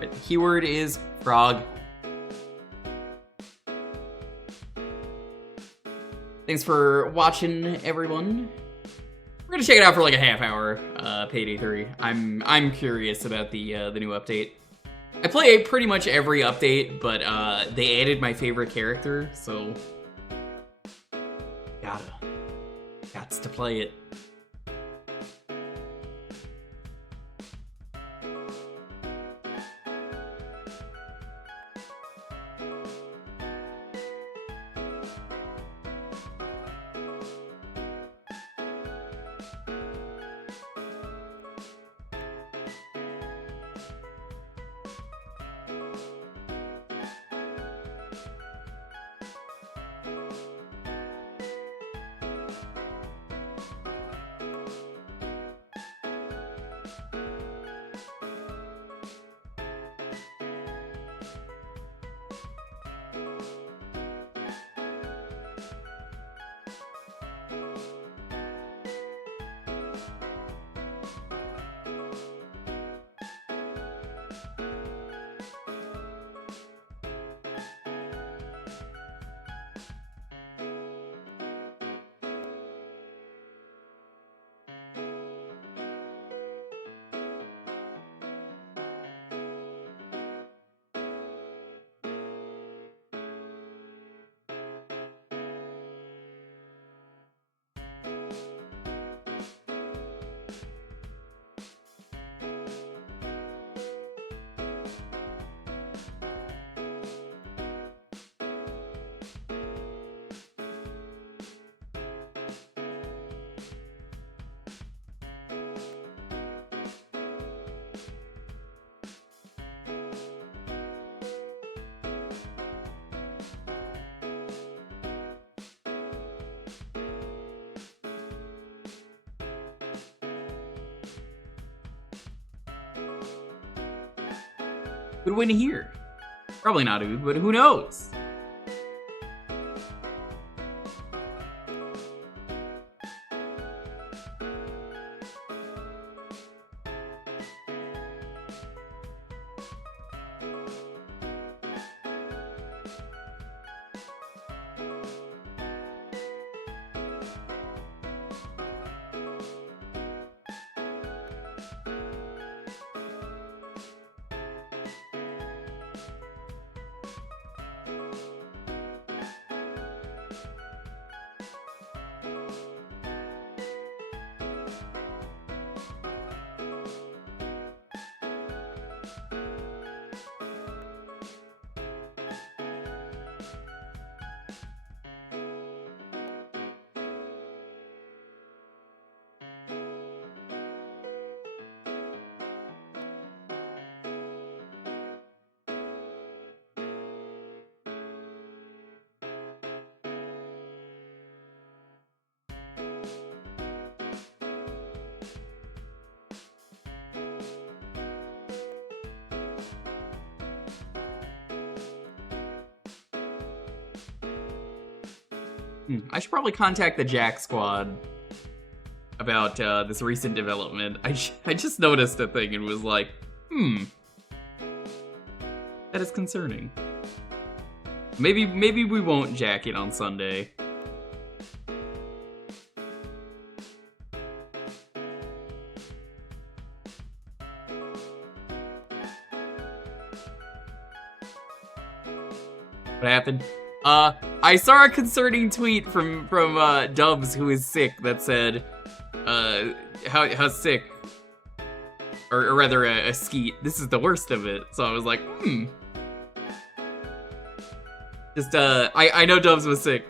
The keyword is frog. Thanks for watching, everyone. We're gonna check it out for like a half hour. Payday 3. I'm curious about the new update. I play pretty much every update, but they added my favorite character, so gots to play it. Who'd win here? Probably not Ood, but who knows? I should probably contact the Jack Squad about this recent development. I just noticed a thing and was like, that is concerning. Maybe we won't jack it on Sunday. What happened? I saw a concerning tweet from Dubs, who is sick, that said, how sick? Or rather, a skeet. This is the worst of it. So I was like, Just, I know Dubs was sick.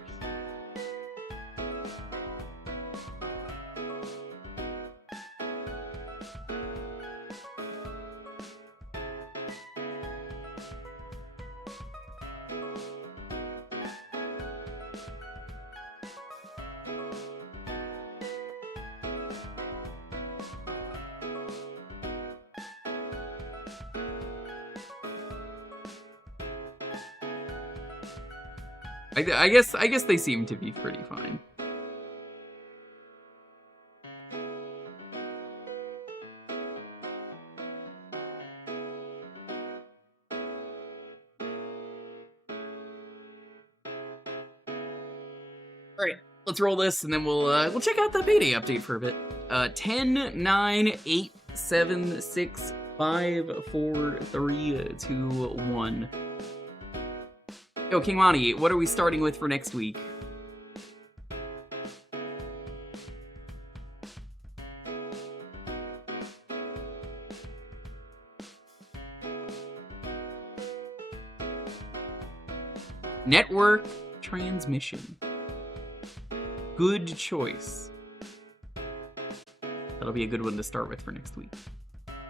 I guess they seem to be pretty fine. All right, let's roll this, and then we'll check out the payday update for a bit. 10, 9, 8, 7, 6, 5, 4, 3, 2, 1. Yo, King Monty, what are we starting with for next week? Network transmission. Good choice. That'll be a good one to start with for next week.